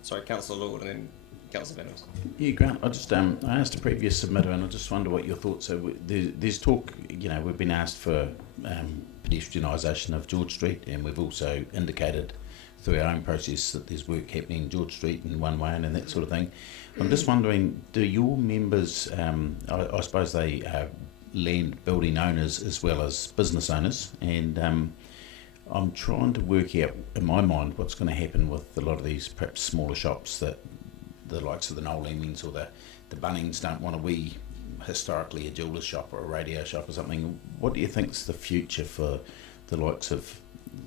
Sorry, Councillor Lord and then Councillor Venables. Yeah, Grant, I just I asked a previous submitter and I just wonder what your thoughts are. There's talk, we've been asked for pedestrianisation of George Street, and we've also indicated through our own process that there's work happening in George Street and One Way and that sort of thing. I'm just wondering, do your members, I suppose they are land building owners as well as business owners, and I'm trying to work out in my mind what's going to happen with a lot of these perhaps smaller shops that the likes of the Noel Leemings or the Bunnings don't want to be historically a jeweller's shop or a radio shop or something. What do you think's the future for the likes of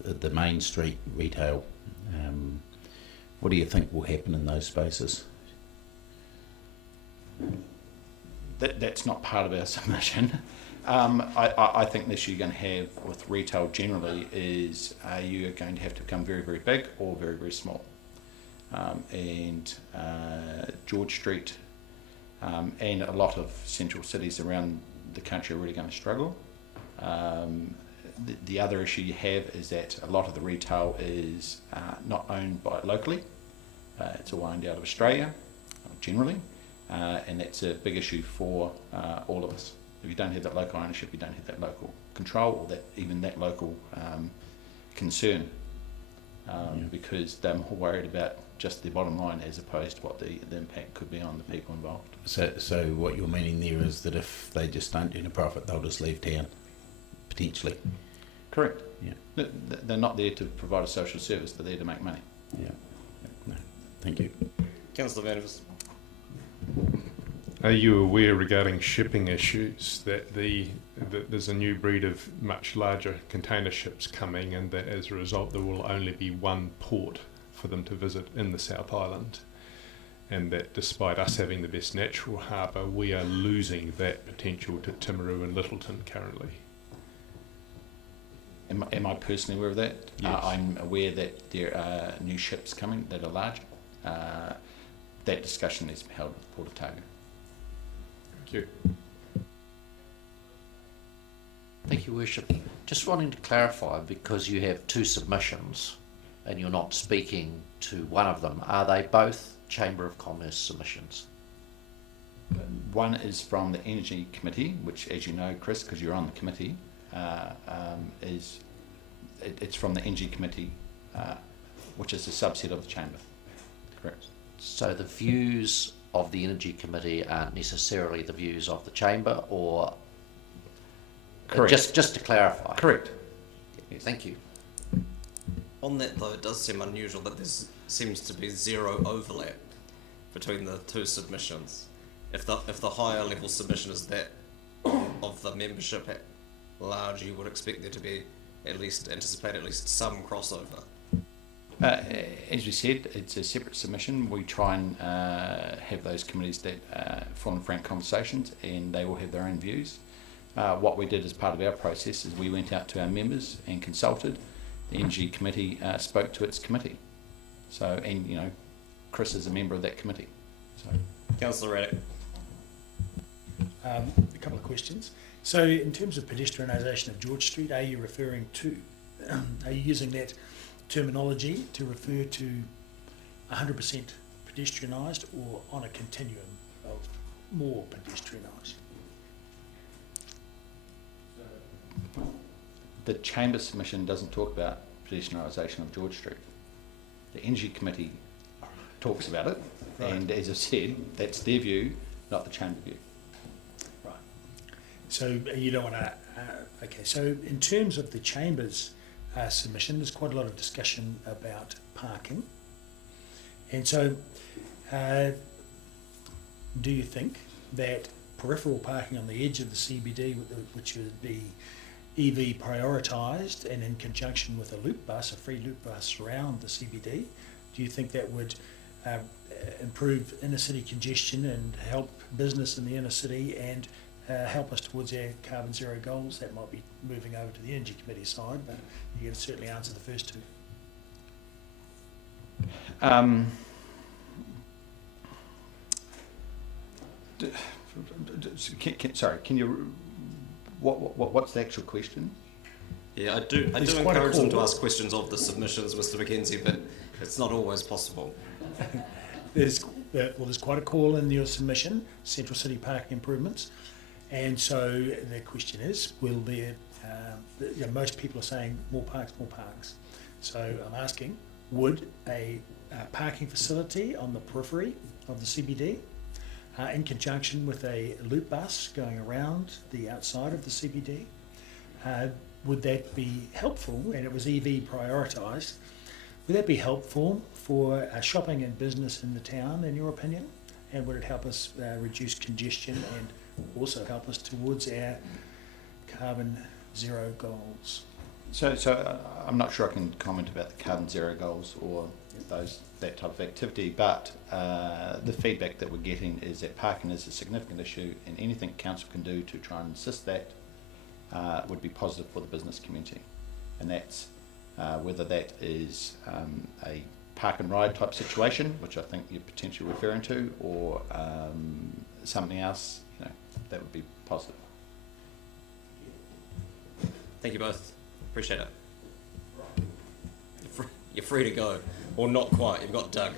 the main street retail? What do you think will happen in those spaces? That's not part of our submission. I think the issue you're going to have with retail generally is you are going to have to become very, very big or very, very small. And George Street and a lot of central cities around the country are really going to struggle. The other issue you have is that a lot of the retail is not owned by locally. It's all owned out of Australia, generally, and that's a big issue for all of us. If you don't have that local ownership, you don't have that local control or even that local concern, because they're more worried about just the bottom line as opposed to what the impact could be on the people involved. So what you're meaning there is that if they just don't earn a profit, they'll just leave town, potentially? Correct. Yeah. They're not there to provide a social service, they're there to make money. Yeah. No. Thank you. Councillor Venables. Are you aware regarding shipping issues that there's a new breed of much larger container ships coming, and that as a result there will only be one port for them to visit in the South Island, and that despite us having the best natural harbour, we are losing that potential to Timaru and Littleton currently? Am I personally aware of that? Yes. I'm aware that there are new ships coming that are large. That discussion is held at Port Otago. Thank you. Thank you, Worship. Just wanting to clarify, because you have two submissions, and you're not speaking to one of them, are they both Chamber of Commerce submissions? One is from the Energy Committee, which, as you know, Chris, because you're on the committee, it's from the Energy Committee, which is a subset of the Chamber. Correct. So the views of the Energy Committee aren't necessarily the views of the Chamber, or... Correct. Just to clarify. Correct. Yes. Thank you. On that though, it does seem unusual that there seems to be zero overlap between the two submissions. If the higher level submission is that of the membership at large, you would expect there to be anticipate at least some crossover. As we said, it's a separate submission. We try and have those committees that full and frank conversations, and they all have their own views. What we did as part of our process is we went out to our members and consulted. The Energy Committee spoke to its committee. So, and you know, Chris is a member of that committee. So, Councillor Raddick. A couple of questions. So, in terms of pedestrianisation of George Street, are you referring to, are you using that terminology to refer to 100% pedestrianised or on a continuum of more pedestrianised? the Chamber submission doesn't talk about pedestrianisation of George Street. The Energy Committee talks about it, right. And as I said, that's their view, not the Chamber view. Right. So you don't want to... okay, so in terms of the Chamber's submission, there's quite a lot of discussion about parking. And so do you think that peripheral parking on the edge of the CBD, which would be EV prioritised and in conjunction with a loop bus, a free loop bus around the CBD, do you think that would improve inner city congestion and help business in the inner city and help us towards our carbon zero goals? That might be moving over to the Energy Committee side, but you can certainly answer the first two. Sorry, can you? What's the actual question? Yeah, I do encourage them to ask questions of the submissions, Mr. McKenzie, but it's not always possible. There's quite a call in your submission, Central City parking improvements, and so the question is, will there? Most people are saying more parks, more parks. So I'm asking, would a parking facility on the periphery of the CBD, in conjunction with a loop bus going around the outside of the CBD, would that be helpful? And it was EV prioritised. Would that be helpful for shopping and business in the town, in your opinion? And would it help us reduce congestion and also help us towards our carbon zero goals? So I'm not sure I can comment about the carbon zero goals or that type of activity, but the feedback that we're getting is that parking is a significant issue, and anything council can do to try and assist that would be positive for the business community. And that's whether that is a park and ride type situation, which I think you're potentially referring to, or something else, that would be positive. Thank you both. Appreciate it. You're free to go. Or not quite. You've got Doug.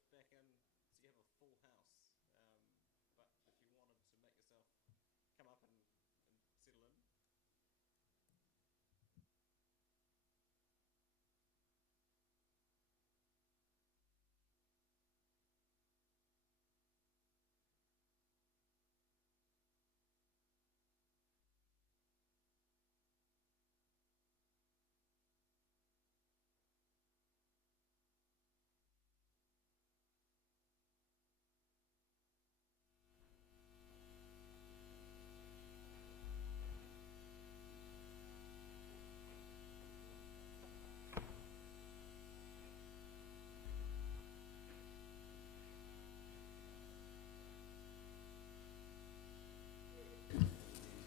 drift back in, so you have a full house. But if you wanted to make yourself come up and settle in.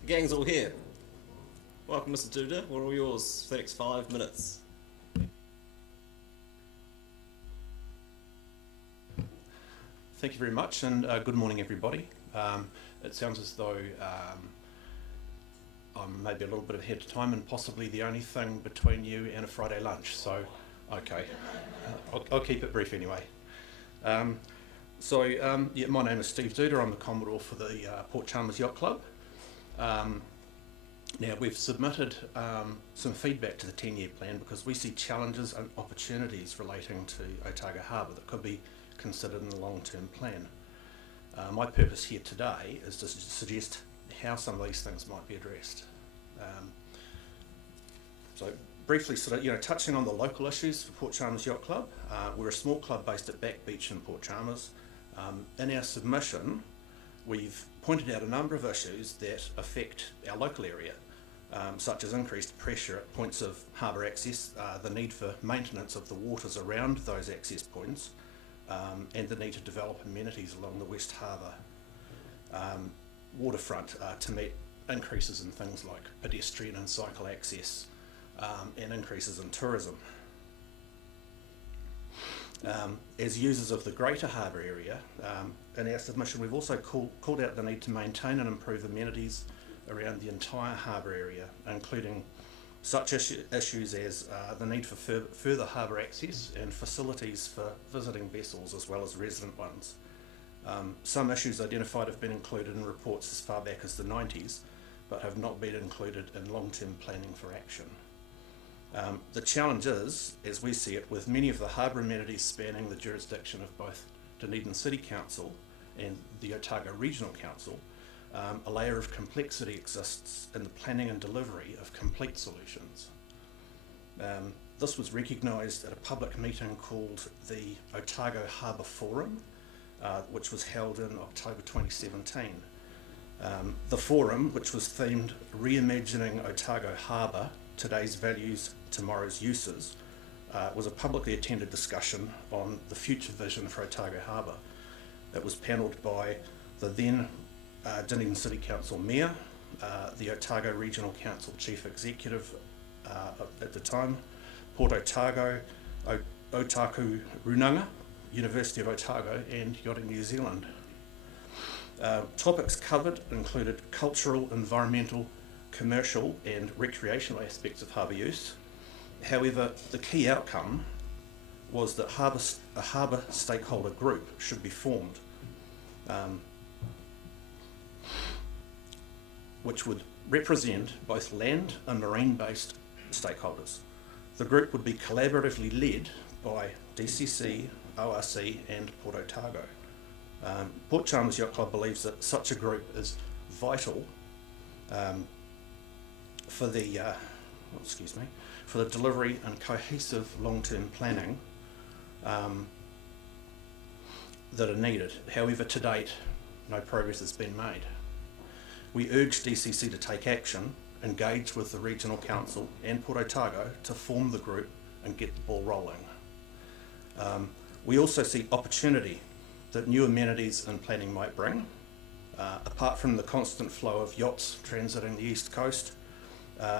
The gang's all here. Welcome, Mr. Duda. We're all yours for the next 5 minutes. Thank you very much, and good morning, everybody. It sounds as though I'm maybe a little bit ahead of time and possibly the only thing between you and a Friday lunch, so okay. I'll keep it brief anyway. Yeah, my name is Steve Duda. I'm the Commodore for the Port Chalmers Yacht Club. Now, we've submitted some feedback to the 10-year plan because we see challenges and opportunities relating to Otago Harbour that could be considered in the long-term plan. My purpose here today is to suggest how some of these things might be addressed. So briefly, touching on the local issues for Port Chalmers Yacht Club, we're a small club based at Back Beach in Port Chalmers. In our submission, we've pointed out a number of issues that affect our local area, such as increased pressure at points of harbour access, the need for maintenance of the waters around those access points, and the need to develop amenities along the West Harbour waterfront to meet increases in things like pedestrian and cycle access and increases in tourism. As users of the Greater Harbour area, in our submission we've also called out the need to maintain and improve amenities around the entire harbour area, including such issues as the need for further harbour access and facilities for visiting vessels as well as resident ones. Some issues identified have been included in reports as far back as the 90s, but have not been included in long-term planning for action. The challenge is, as we see it, with many of the harbour amenities spanning the jurisdiction of both Dunedin City Council and the Otago Regional Council, a layer of complexity exists in the planning and delivery of complete solutions. This was recognised at a public meeting called the Otago Harbour Forum, which was held in October 2017. The forum, which was themed Reimagining Otago Harbour, Today's Values, Tomorrow's Uses, was a publicly attended discussion on the future vision for Otago Harbour. It was panelled by the then Dunedin City Council Mayor, the Otago Regional Council Chief Executive at the time, Port Otago, Otaku Runanga, University of Otago and Yachting New Zealand. Topics covered included cultural, environmental, commercial and recreational aspects of harbour use. However, the key outcome was that a harbour stakeholder group should be formed, which would represent both land and marine-based stakeholders. The group would be collaboratively led by DCC, ORC and Port Otago. Port Chalmers Yacht Club believes that such a group is vital for the delivery and cohesive long-term planning that are needed. However, to date, no progress has been made. We urge DCC to take action, engage with the Regional Council and Port Otago to form the group and get the ball rolling. We also see opportunity that new amenities and planning might bring. Apart from the constant flow of yachts transiting the East Coast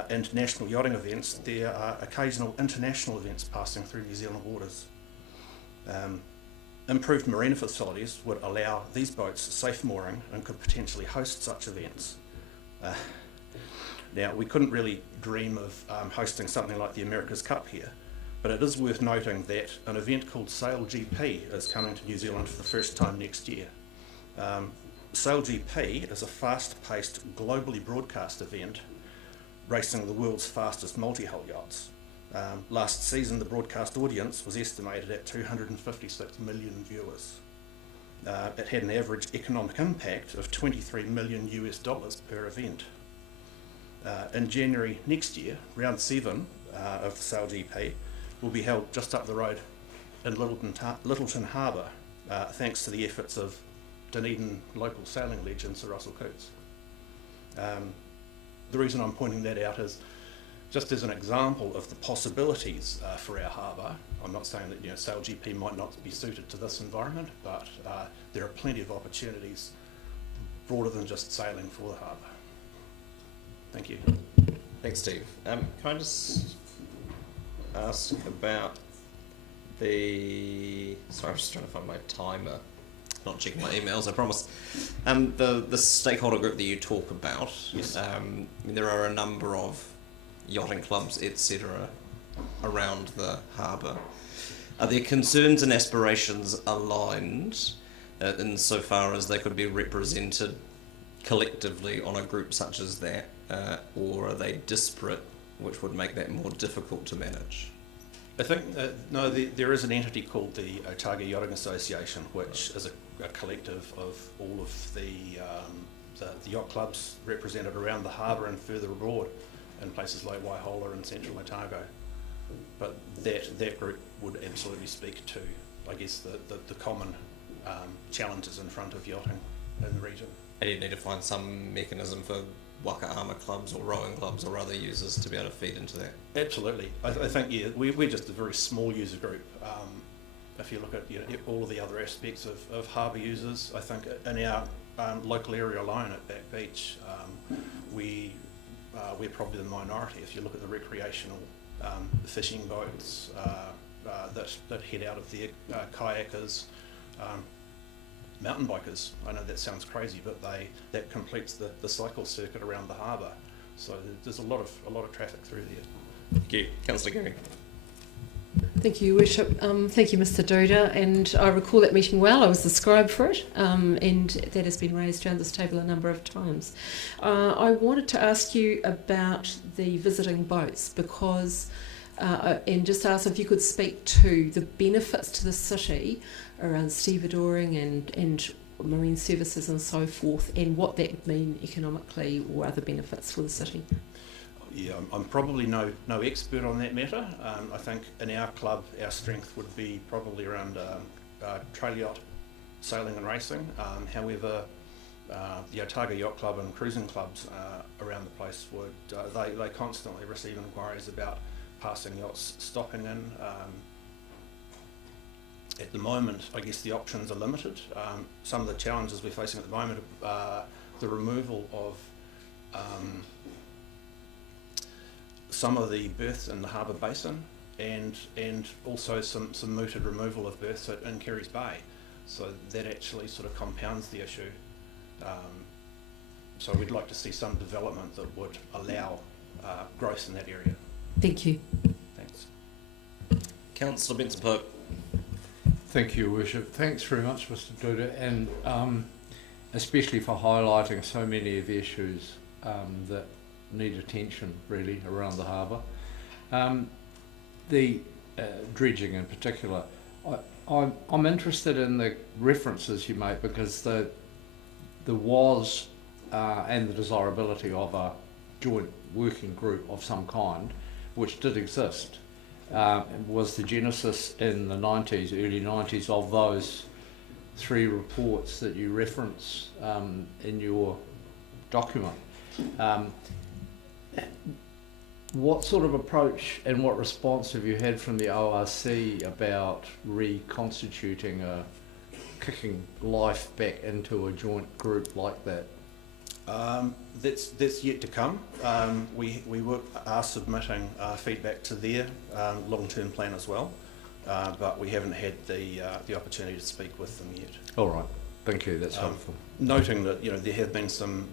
and national yachting events, there are occasional international events passing through New Zealand waters. Improved marina facilities would allow these boats safe mooring and could potentially host such events. Now, we couldn't really dream of hosting something like the America's Cup here, But it is worth noting that an event called Sail GP is coming to New Zealand for the first time next year. Sail GP is a fast-paced, globally broadcast event racing the world's fastest multi-hull yachts. Last season, the broadcast audience was estimated at 256 million viewers. It had an average economic impact of $23 million per event. In January next year, round 7 of the Sail GP will be held just up the road in Littleton Harbour, thanks to the efforts of Dunedin local sailing legend Sir Russell Coates. The reason I'm pointing that out is just as an example of the possibilities for our harbour. I'm not saying that Sail GP might not be suited to this environment, but there are plenty of opportunities broader than just sailing for the harbour. Thank you. Thanks, Steve. Can I just ask about the... Sorry, I'm just trying to find my timer. Not checking my emails, I promise. The stakeholder group that you talk about, yes. There are a number of yachting clubs, etc., around the harbour. Are their concerns and aspirations aligned insofar as they could be represented collectively on a group such as that, or are they disparate, which would make that more difficult to manage? I think, no, there is an entity called the Otago Yachting Association, which is a collective of all of the yacht clubs represented around the harbour and further abroad in places like Waihola and central Otago. But that group would absolutely speak to, I guess, the common challenges in front of yachting in the region. And you'd need to find some mechanism for waka ama clubs or rowing clubs or other users to be able to feed into that. Absolutely. I think, yeah, we're just a very small user group. If you look at all of the other aspects of harbour users, I think in our local area alone at Back Beach, we're probably the minority. If you look at the recreational fishing boats that head out of there, kayakers, mountain bikers. I know that sounds crazy, but that completes the cycle circuit around the harbour. So there's a lot of traffic through there. Thank you, Councillor Gary. Thank you, Your Worship. Thank you, Mr. Duda. And I recall that meeting well. I was the scribe for it, and that has been raised around this table a number of times. I wanted to ask you about the visiting boats, because, and just ask if you could speak to the benefits to the city around stevedoring and marine services and so forth, and what that would mean economically or other benefits for the city. Yeah, I'm probably no expert on that matter. I think in our club, our strength would be probably around trail yacht sailing and racing. However, the Otago Yacht Club and cruising clubs around the place would, they constantly receive inquiries about passing yachts stopping in. At the moment, I guess the options are limited. Some of the challenges we're facing at the moment are the removal of some of the berths in the harbour basin, and also some mooted removal of berths in Kerry's Bay. So that actually sort of compounds the issue. So we'd like to see some development that would allow growth in that area. Thank you. Thanks. Councillor Benson-Pope. Thank you, Your Worship. Thanks very much, Mr. Duda, and especially for highlighting so many of the issues that need attention, really, around the harbour. The dredging in particular, I'm interested in the references you make, because there was and the desirability of a joint working group of some kind, which did exist. Was the genesis in the 90s, early 90s, of those 3 reports that you reference in your document. What sort of approach and what response have you had from the ORC about reconstituting kicking life back into a joint group like that? That's yet to come. We are submitting feedback to their long-term plan as well, but we haven't had the opportunity to speak with them yet. All right, thank you. That's helpful. Noting that there have been some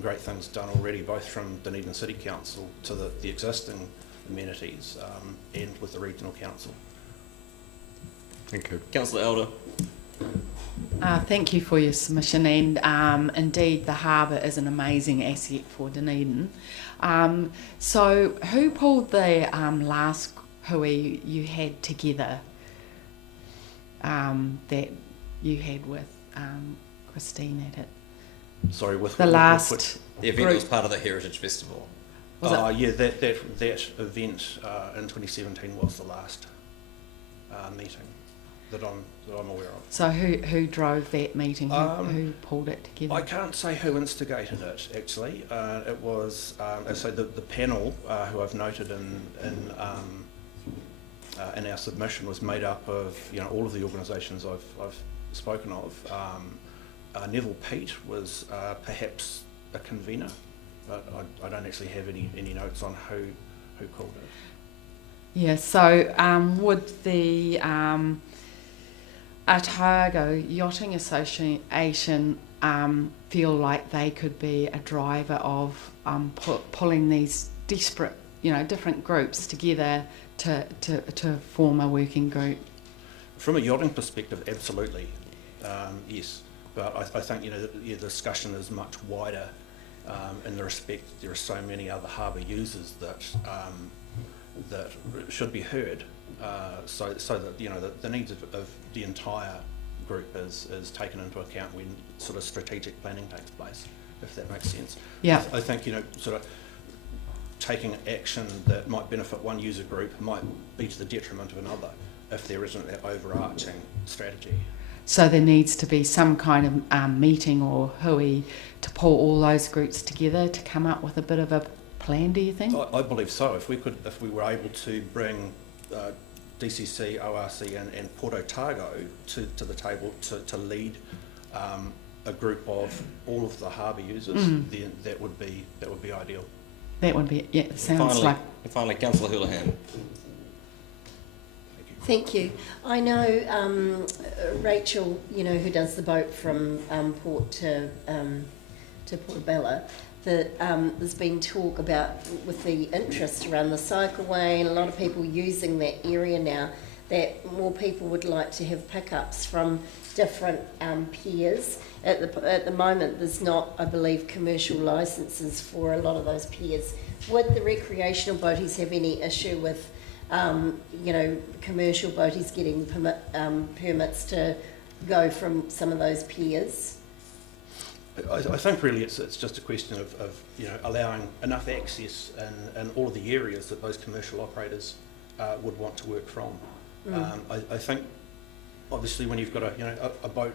great things done already, both from Dunedin City Council to the existing amenities and with the regional council. Thank you. Councillor Elder. Thank you for your submission, and indeed the harbour is an amazing asset for Dunedin. So who pulled the last hui you had together that you had with Christine at it? Sorry, with the last the event was part of the Heritage Festival. Yeah, that event in 2017 was the last meeting that I'm aware of. So who drove that meeting? Who pulled it together? I can't say who instigated it actually. It was so the panel who I've noted in our submission was made up of all of the organisations I've spoken of. Neville Pete was perhaps a convener, but I don't actually have any notes on who called it. Yeah. So would the Otago Yachting Association feel like they could be a driver of pulling these disparate, different groups together to form a working group? From a yachting perspective, absolutely, yes. But I think the discussion is much wider in the respect there are so many other harbour users that should be heard. So that the needs of the entire group is taken into account when sort of strategic planning takes place, if that makes sense. Yeah. I think sort of taking action that might benefit one user group might be to the detriment of another if there isn't that overarching strategy. So there needs to be some kind of meeting or hui to pull all those groups together to come up with a bit of a plan, do you think? I believe so. If we were able to bring DCC, ORC and Port Otago to the table to lead a group of all of the harbour users, then that would be ideal. That would be, yeah, sounds like. And finally, Councillor Houlihan. Thank you. I know Rachel, who does the boat from Port to Portobello, that there's been talk about, with the interest around the cycleway and a lot of people using that area now, that more people would like to have pickups from different piers. At the moment, there's not, I believe, commercial licences for a lot of those piers. Would the recreational boaties have any issue with commercial boaties getting permits to go from some of those piers? I think really it's just a question of allowing enough access in all of the areas that those commercial operators would want to work from. I think obviously when you've got a boat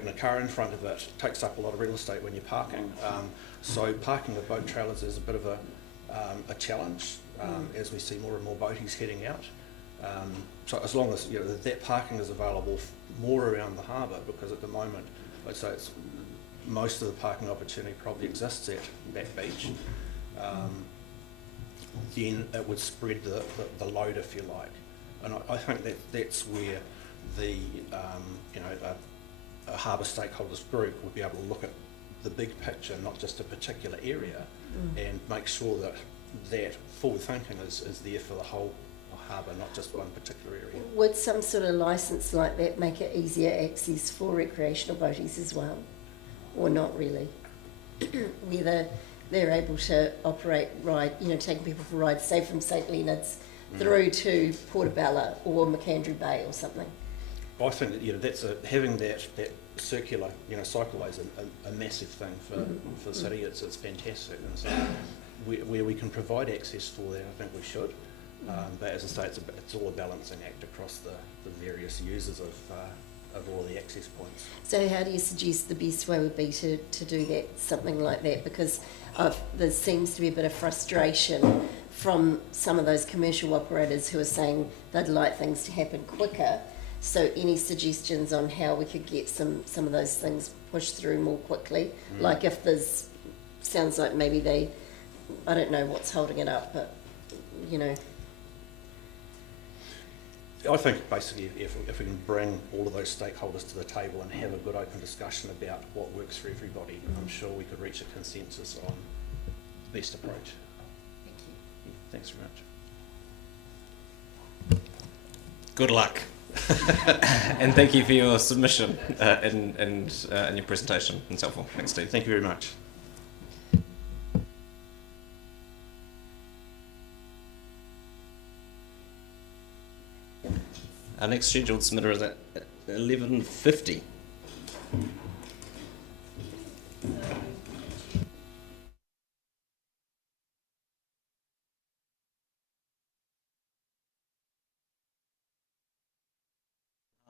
and a car in front of it takes up a lot of real estate when you're parking. So parking of boat trailers is a bit of a challenge. As we see more and more boaties heading out. So as long as that parking is available more around the harbour, because at the moment I'd say most of the parking opportunity probably exists at Back Beach, then it would spread the load, if you like. And I think that's where the a harbour stakeholders group would be able to look at the big picture, not just a particular area, and make sure that forward thinking is there for the whole harbour, not just one particular area. Would some sort of licence like that make it easier access for recreational boaties as well? Or not really? Whether they're able to taking people for rides, say from St Leonard's through to Portobello or McAndrew Bay or something? I think that that's having that circular cycleway is a massive thing for the city. It's fantastic, and so where we can provide access for that, I think we should. But as I say, it's all a balancing act across the various users of all the access points. So how do you suggest the best way would be to do that, something like that? Because there seems to be a bit of frustration from some of those commercial operators who are saying they'd like things to happen quicker. So any suggestions on how we could get some of those things pushed through more quickly? Like if sounds like maybe I don't know what's holding it up, but I think basically if we can bring all of those stakeholders to the table and have a good open discussion about what works for everybody, I'm sure we could reach a consensus on the best approach. Thank you. Thanks very much. Good luck. And thank you for your submission and your presentation. It's helpful. Thanks, Steve. Thank you very much. Our next scheduled submitter is at 11:50.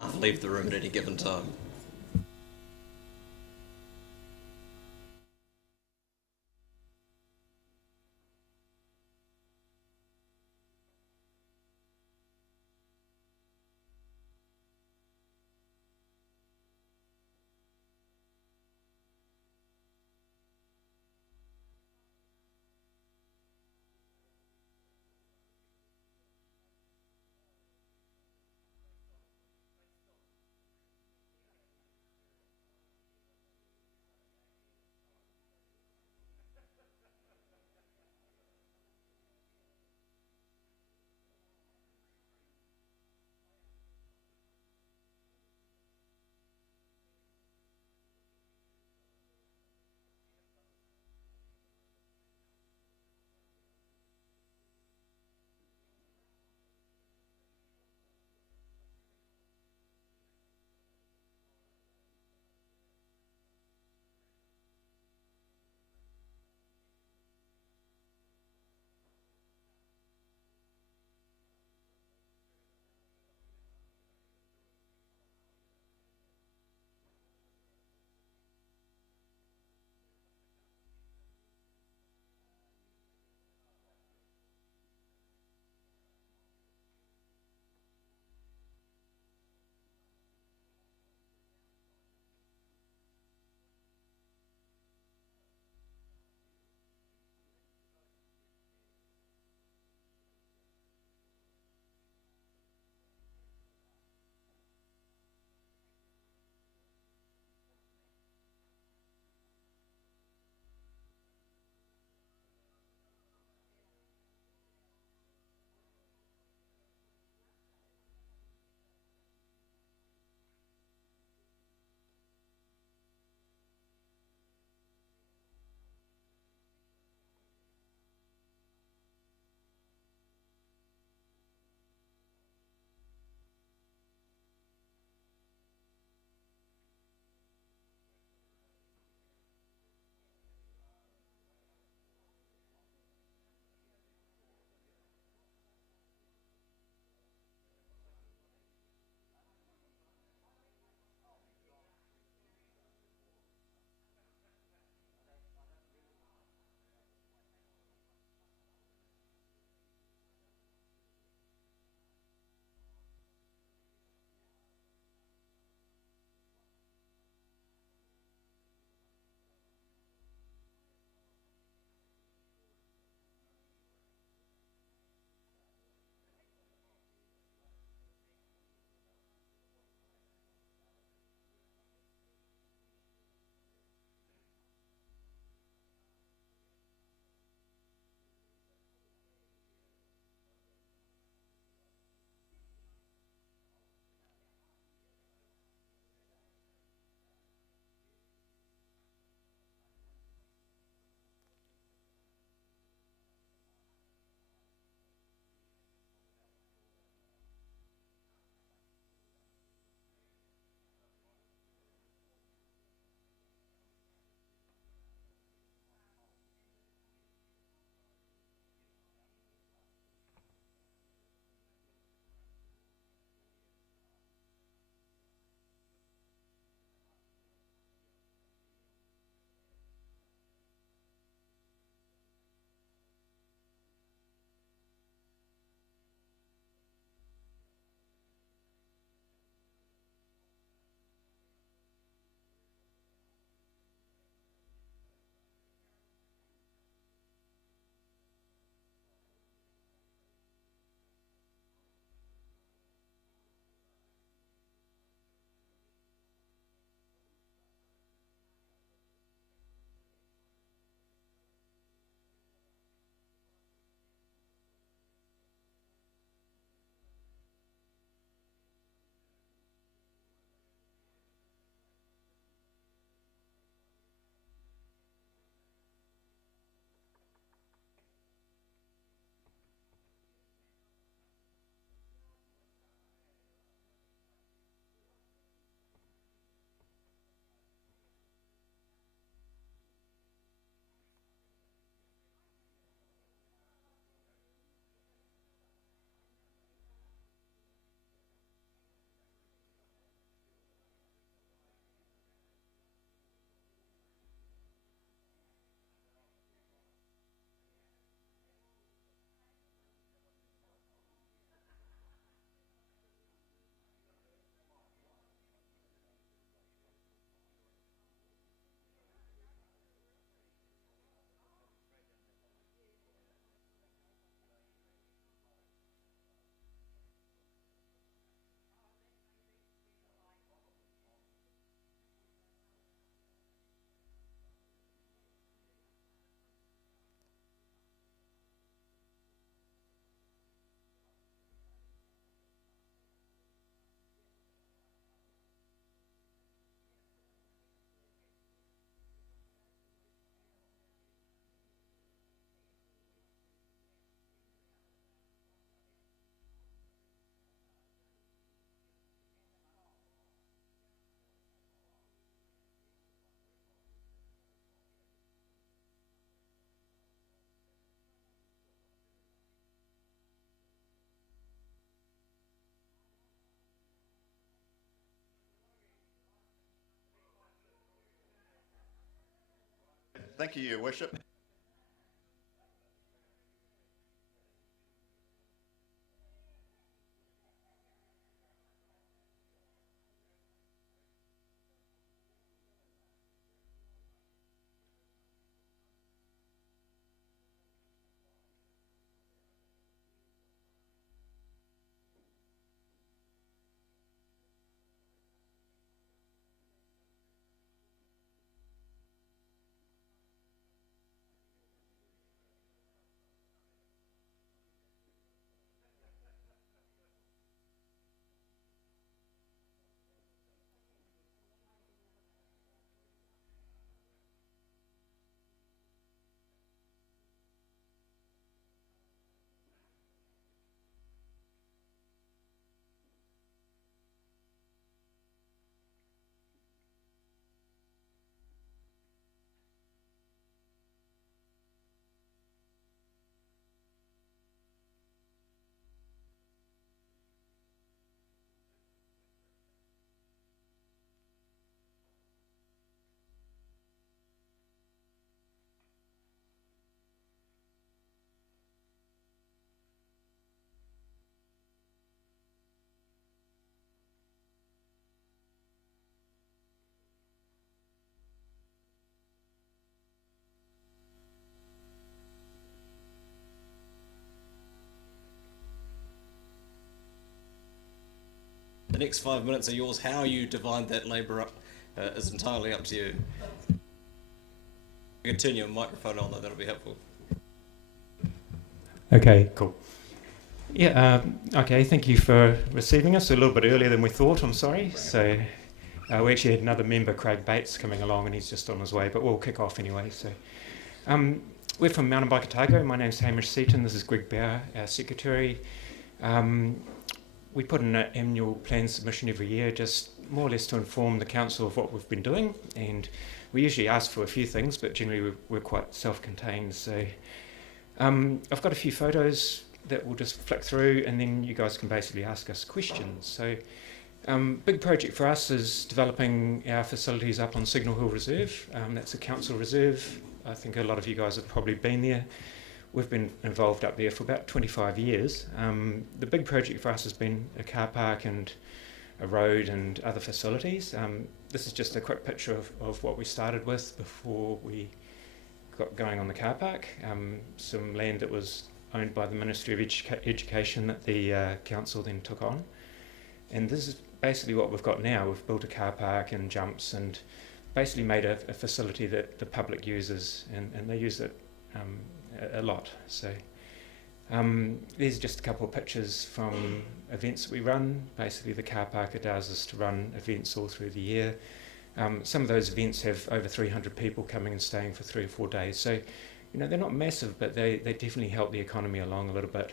I'll leave the room at any given time. Thank you, Your Worship. The next 5 minutes are yours. How you divide that labour up is entirely up to you. You can turn your microphone on, that'll be helpful. Okay, cool. Yeah, okay, thank you for receiving us a little bit earlier than we thought, I'm sorry. So we actually had another member, Craig Bates, coming along and he's just on his way, but we'll kick off anyway. So we're from Mountain Bike Otago. My name's Hamish Seaton, this is Greg Bauer, our secretary. We put in an annual plan submission every year, just more or less to inform the council of what we've been doing, and we usually ask for a few things, but generally we're quite self-contained. So I've got a few photos that we'll just flick through, and then you guys can basically ask us questions. So big project for us is developing our facilities up on Signal Hill Reserve. That's a council reserve. I think a lot of you guys have probably been there. We've been involved up there for about 25 years. The big project for us has been a car park and a road and other facilities. This is just a quick picture of what we started with before we got going on the car park. Some land that was owned by the Ministry of Education that the council then took on. And this is basically what we've got now. We've built a car park and jumps and basically made a facility that the public uses, and they use it a lot. So these are just a couple of pictures from events that we run. Basically the car park allows us to run events all through the year. Some of those events have over 300 people coming and staying for 3 or 4 days. So, you know, they're not massive, but they definitely help the economy along a little bit.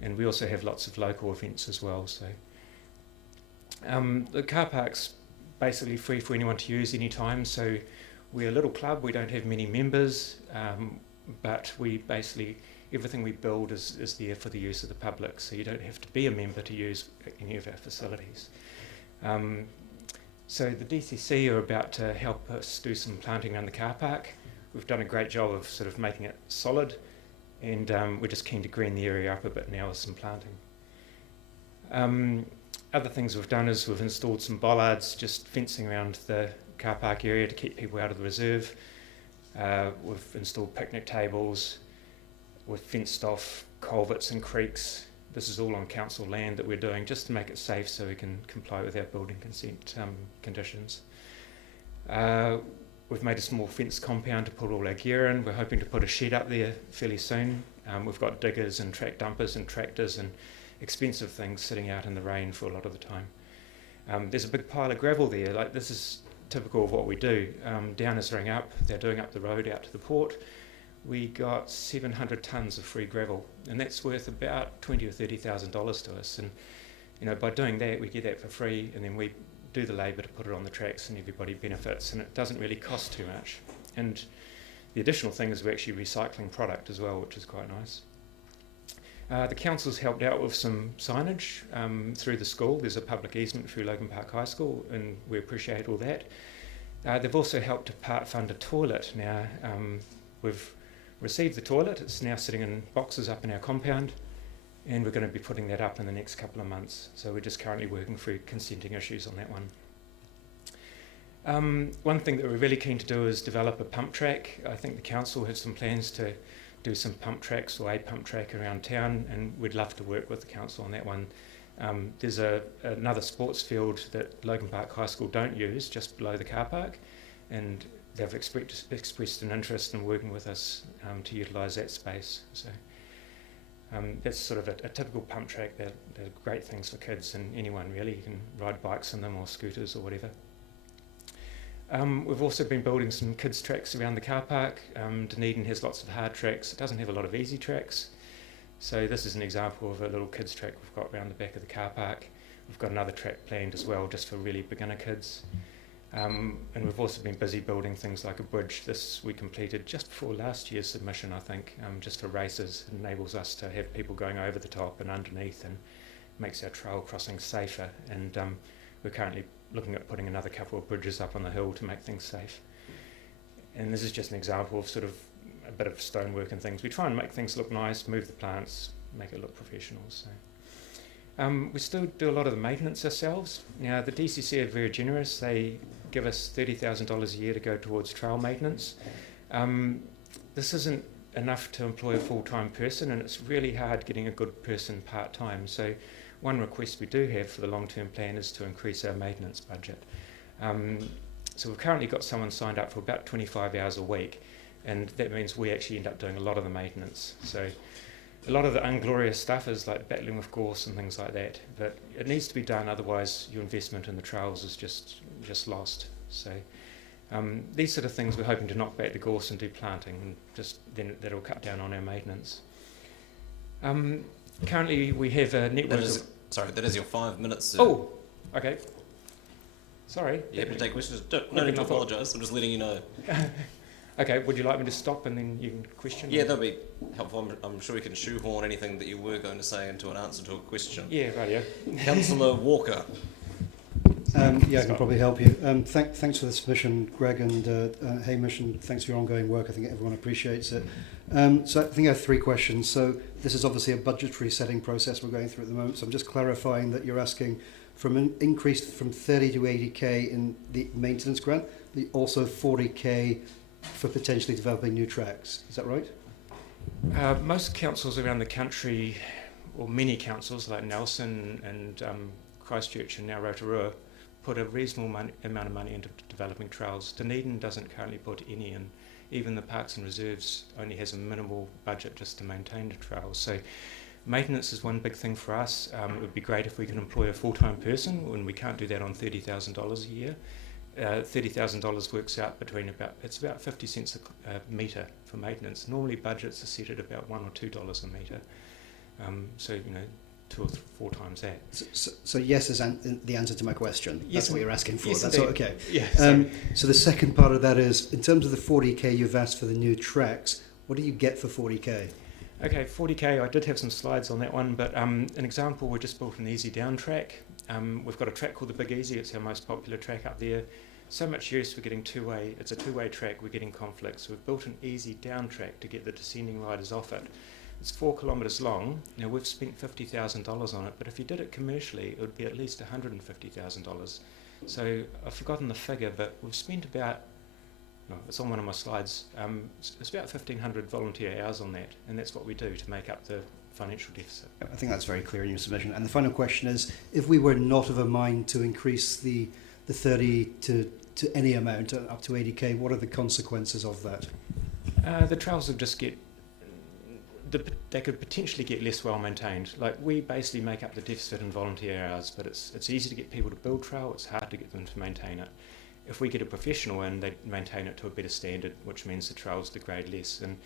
And we also have lots of local events as well. So the car park's basically free for anyone to use anytime. So we're a little club, we don't have many members, but we basically, everything we build is there for the use of the public, so you don't have to be a member to use any of our facilities. So the DCC are about to help us do some planting around the car park. We've done a great job of sort of making it solid, and we're just keen to green the area up a bit now with some planting. Other things we've done is we've installed some bollards, just fencing around the car park area to keep people out of the reserve. We've installed picnic tables, we've fenced off culverts and creeks. This is all on council land that we're doing just to make it safe so we can comply with our building consent conditions. We've made a small fence compound to put all our gear in. We're hoping to put a shed up there fairly soon. We've got diggers and track dumpers and tractors and expensive things sitting out in the rain for a lot of the time. There's a big pile of gravel there. Like, this is typical of what we do. Downers ring up, they're doing up the road out to the port. We got 700 tonnes of free gravel, and that's worth about $20,000 or $30,000 to us. And you know, by doing that, we get that for free, and then we do the labour to put it on the tracks, and everybody benefits, and it doesn't really cost too much. And the additional thing is we're actually recycling product as well, which is quite nice. The council's helped out with some signage through the school. There's a public easement through Logan Park High School, and we appreciate all that. They've also helped to part fund a toilet. Now, we've received the toilet. It's now sitting in boxes up in our compound, and we're going to be putting that up in the next couple of months. So we're just currently working through consenting issues on that one. One thing that we're really keen to do is develop a pump track. I think the council has some plans to do some pump tracks or a pump track around town, and we'd love to work with the council on that one. There's another sports field that Logan Park High School don't use, just below the car park, and they've expressed an interest in working with us to utilise that space. So that's sort of a typical pump track. They're great things for kids and anyone really. You can ride bikes in them or scooters or whatever. We've also been building some kids tracks around the car park. Dunedin has lots of hard tracks. It doesn't have a lot of easy tracks. So this is an example of a little kids track we've got around the back of the car park. We've got another track planned as well, just for really beginner kids. And we've also been busy building things like a bridge. This we completed just before last year's submission, I think, just for races. It enables us to have people going over the top and underneath, and makes our trail crossing safer. And we're currently looking at putting another couple of bridges up on the hill to make things safe. And this is just an example of sort of a bit of stonework and things. We try and make things look nice, move the plants, make it look professional. So we still do a lot of the maintenance ourselves. Now the DCC are very generous. They give us $30,000 a year to go towards trail maintenance. This isn't enough to employ a full-time person, and it's really hard getting a good person part-time. So one request we do have for the long-term plan is to increase our maintenance budget. So we've currently got someone signed up for about 25 hours a week, and that means we actually end up doing a lot of the maintenance. So a lot of the unglorious stuff is like battling with gorse and things like that, but it needs to be done, otherwise your investment in the trails is just lost. So these sort of things we're hoping to knock back the gorse and do planting, and just then that'll cut down on our maintenance. Currently we have a network that is your 5 minutes. Oh, okay. Sorry. You happy to take questions? No need to apologise, I'm just letting you know. Okay, would you like me to stop and then you can question? Yeah, that'd be helpful. I'm sure we can shoehorn anything that you were going to say into an answer to a question. Yeah, right, yeah. Councillor Walker. Yeah, I can probably help you. Thanks for the submission, Greg and Hamish, and thanks for your ongoing work. I think everyone appreciates it. So I think I have 3 questions. So this is obviously a budgetary setting process we're going through at the moment. So I'm just clarifying that you're asking from an increase from 30 to 80k in the maintenance grant, but also 40k for potentially developing new tracks. Is that right? Most councils around the country, or many councils like Nelson and Christchurch and now Rotorua, put a reasonable amount of money into developing trails. Dunedin doesn't currently put any in. Even the Parks and Reserves only has a minimal budget just to maintain the trails. So maintenance is one big thing for us. It would be great if we could employ a full-time person, when we can't do that on $30,000 a year. $30,000 works out between about 50 cents a metre for maintenance. Normally budgets are set at about $1 or $2 a metre. So, 2 or 4 times that. So yes is the answer to my question. Yes, that's what you're asking for. Yes, that's all, okay. Yeah, so the second part of that is, in terms of the 40k you've asked for the new tracks, what do you get for 40k? Okay, 40k, I did have some slides on that one, but an example, we just built an easy down track. We've got a track called the Big Easy. It's our most popular track up there. So much use, we're getting two-way. It's a two-way track. We're getting conflicts. We've built an easy down track to get the descending riders off it. It's 4 kilometres long. Now we've spent $50,000 on it, but if you did it commercially, it would be at least $150,000. So I've forgotten the figure, but we've spent about, it's on one of my slides, it's about 1,500 volunteer hours on that, and that's what we do to make up the financial deficit. I think that's very clear in your submission. And the final question is, if we were not of a mind to increase the 30 to any amount, up to 80k, what are the consequences of that? The trails would just get, they could potentially get less well maintained. Like, we basically make up the deficit in volunteer hours, but it's easy to get people to build trail, it's hard to get them to maintain it. If we get a professional in, they maintain it to a better standard, which means the trails degrade less. And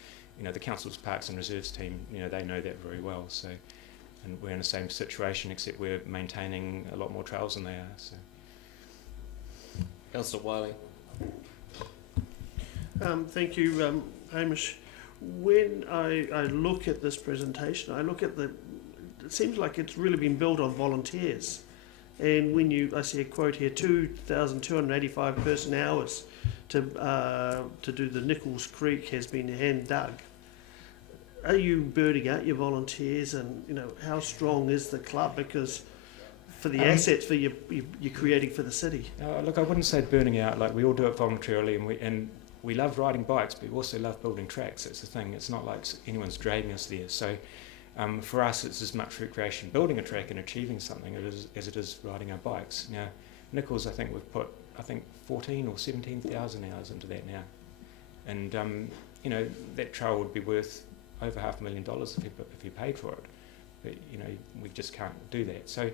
the council's Parks and Reserves team, they know that very well. So, and we're in the same situation, except we're maintaining a lot more trails than they are. So. Councillor Wiley. Thank you, Hamish. When I look at this presentation, I look at it seems like it's really been built on volunteers. And when I see a quote here, 2,285 person hours to do the Nichols Creek has been hand dug. Are you burning out your volunteers, and how strong is the club? Because for the assets for you're creating for the city. Look, I wouldn't say burning out. Like, we all do it voluntarily, and we love riding bikes, but we also love building tracks. That's the thing. It's not like anyone's dragging us there. So for us, it's as much recreation building a track and achieving something as it is riding our bikes. Now, Nichols, I think we've put 14 or 17,000 hours into that now, and that trail would be worth over $500,000 if you paid for it. But we just can't do that. So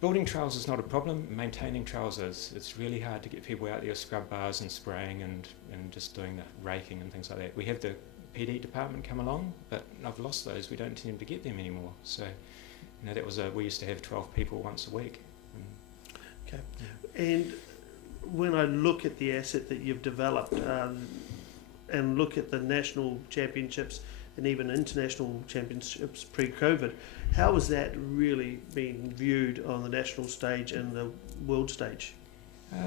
building trails is not a problem. Maintaining trails is. It's really hard to get people out there scrub bars and spraying and just doing the raking and things like that. We have the PD department come along, but I've lost those. We don't seem to get them anymore. So that was we used to have 12 people once a week. Okay. And when I look at the asset that you've developed and look at the national championships and even international championships pre-COVID, how has that really been viewed on the national stage and the world stage?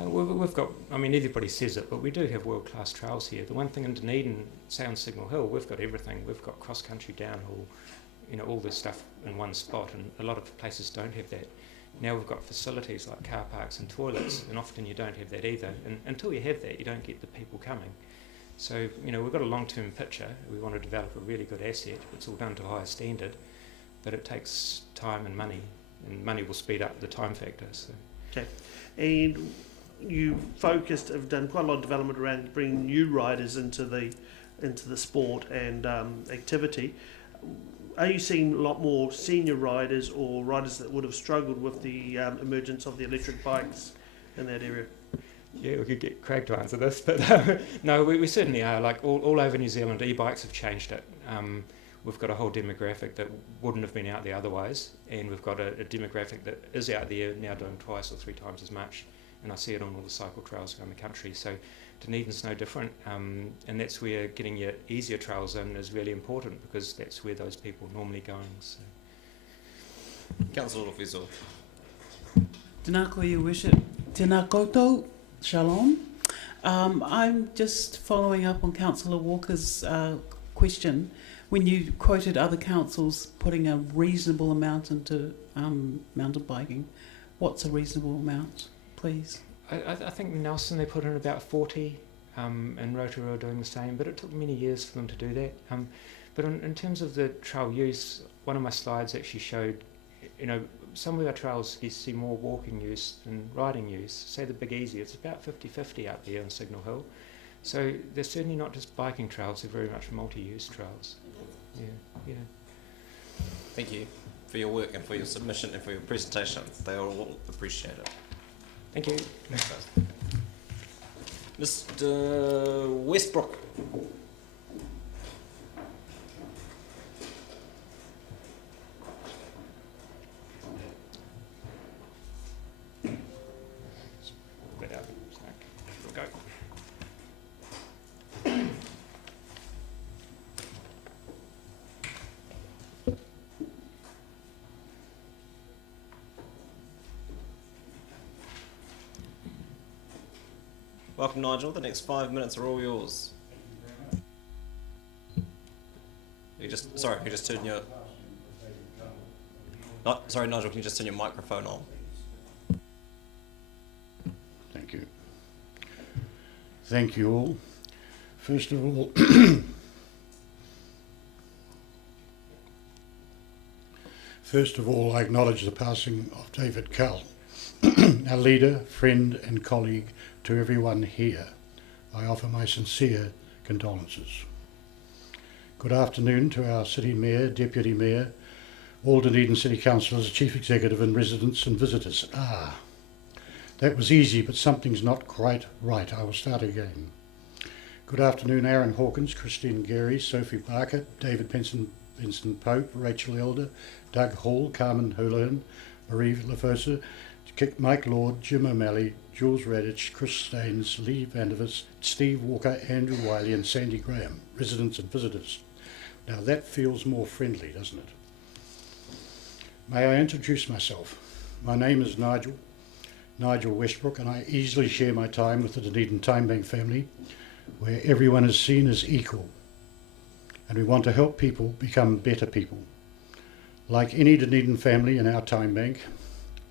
We've got, everybody says it, but we do have world-class trails here. The one thing in Dunedin, say on Signal Hill, we've got everything. We've got cross-country, downhill, all this stuff in one spot, and a lot of places don't have that. Now we've got facilities like car parks and toilets, and often you don't have that either. And until you have that, you don't get the people coming. So, we've got a long-term picture. We want to develop a really good asset. It's all done to a higher standard, but it takes time and money will speed up the time factor. So. Okay. And you have done quite a lot of development around bringing new riders into the sport and activity. Are you seeing a lot more senior riders or riders that would have struggled with the emergence of the electric bikes in that area? Yeah, we could get Craig to answer this, but no, we certainly are. Like all over New Zealand, e-bikes have changed it. We've got a whole demographic that wouldn't have been out there otherwise, and we've got a demographic that is out there now doing 2 or 3 times as much, and I see it on all the cycle trails around the country. So Dunedin's no different, and that's where getting your easier trails in is really important, because that's where those people are normally going. So. Councillor Officer. Tēnā koe, Your Worship. Tēnā koutou. Shalom. I'm just following up on Councillor Walker's question. When you quoted other councils putting a reasonable amount into mountain biking, what's a reasonable amount, please? I think Nelson, they put in about 40, and Rotorua are doing the same, but it took many years for them to do that. But in terms of the trail use, one of my slides actually showed, some of our trails you see more walking use than riding use. Say the Big Easy, it's about 50-50 out there on Signal Hill. So they're certainly not just biking trails, they're very much multi-use trails. Yeah. Thank you for your work and for your submission and for your presentation. They all appreciate it. Thank you. Thanks, guys. Mr. Westbrook. Welcome, Nigel. The next 5 minutes are all yours. You just turn your... sorry, Nigel, can you just turn your microphone on? Thank you. Thank you all. First of all, I acknowledge the passing of David Cull, our leader, friend and colleague. To everyone here, I offer my sincere condolences. Good afternoon to our City Mayor, Deputy Mayor, all Dunedin City Councillors, Chief Executive and residents and visitors. That was easy, but something's not quite right. I will start again. Good afternoon, Aaron Hawkins, Christine Gary, Sophie Barker, David Vincent Pope, Rachel Elder, Doug Hall, Carmen Houlihan, Marie Lafosa, Mike Lord, Jim O'Malley, Jules Radich, Chris Staines, Lee Vandervis, Steve Walker, Andrew Wiley and Sandy Graham, residents and visitors. Now that feels more friendly, doesn't it? May I introduce myself? My name is Nigel Westbrook, and I easily share my time with the Dunedin Time Bank family, where everyone is seen as equal, and we want to help people become better people. Like any Dunedin family in our time bank,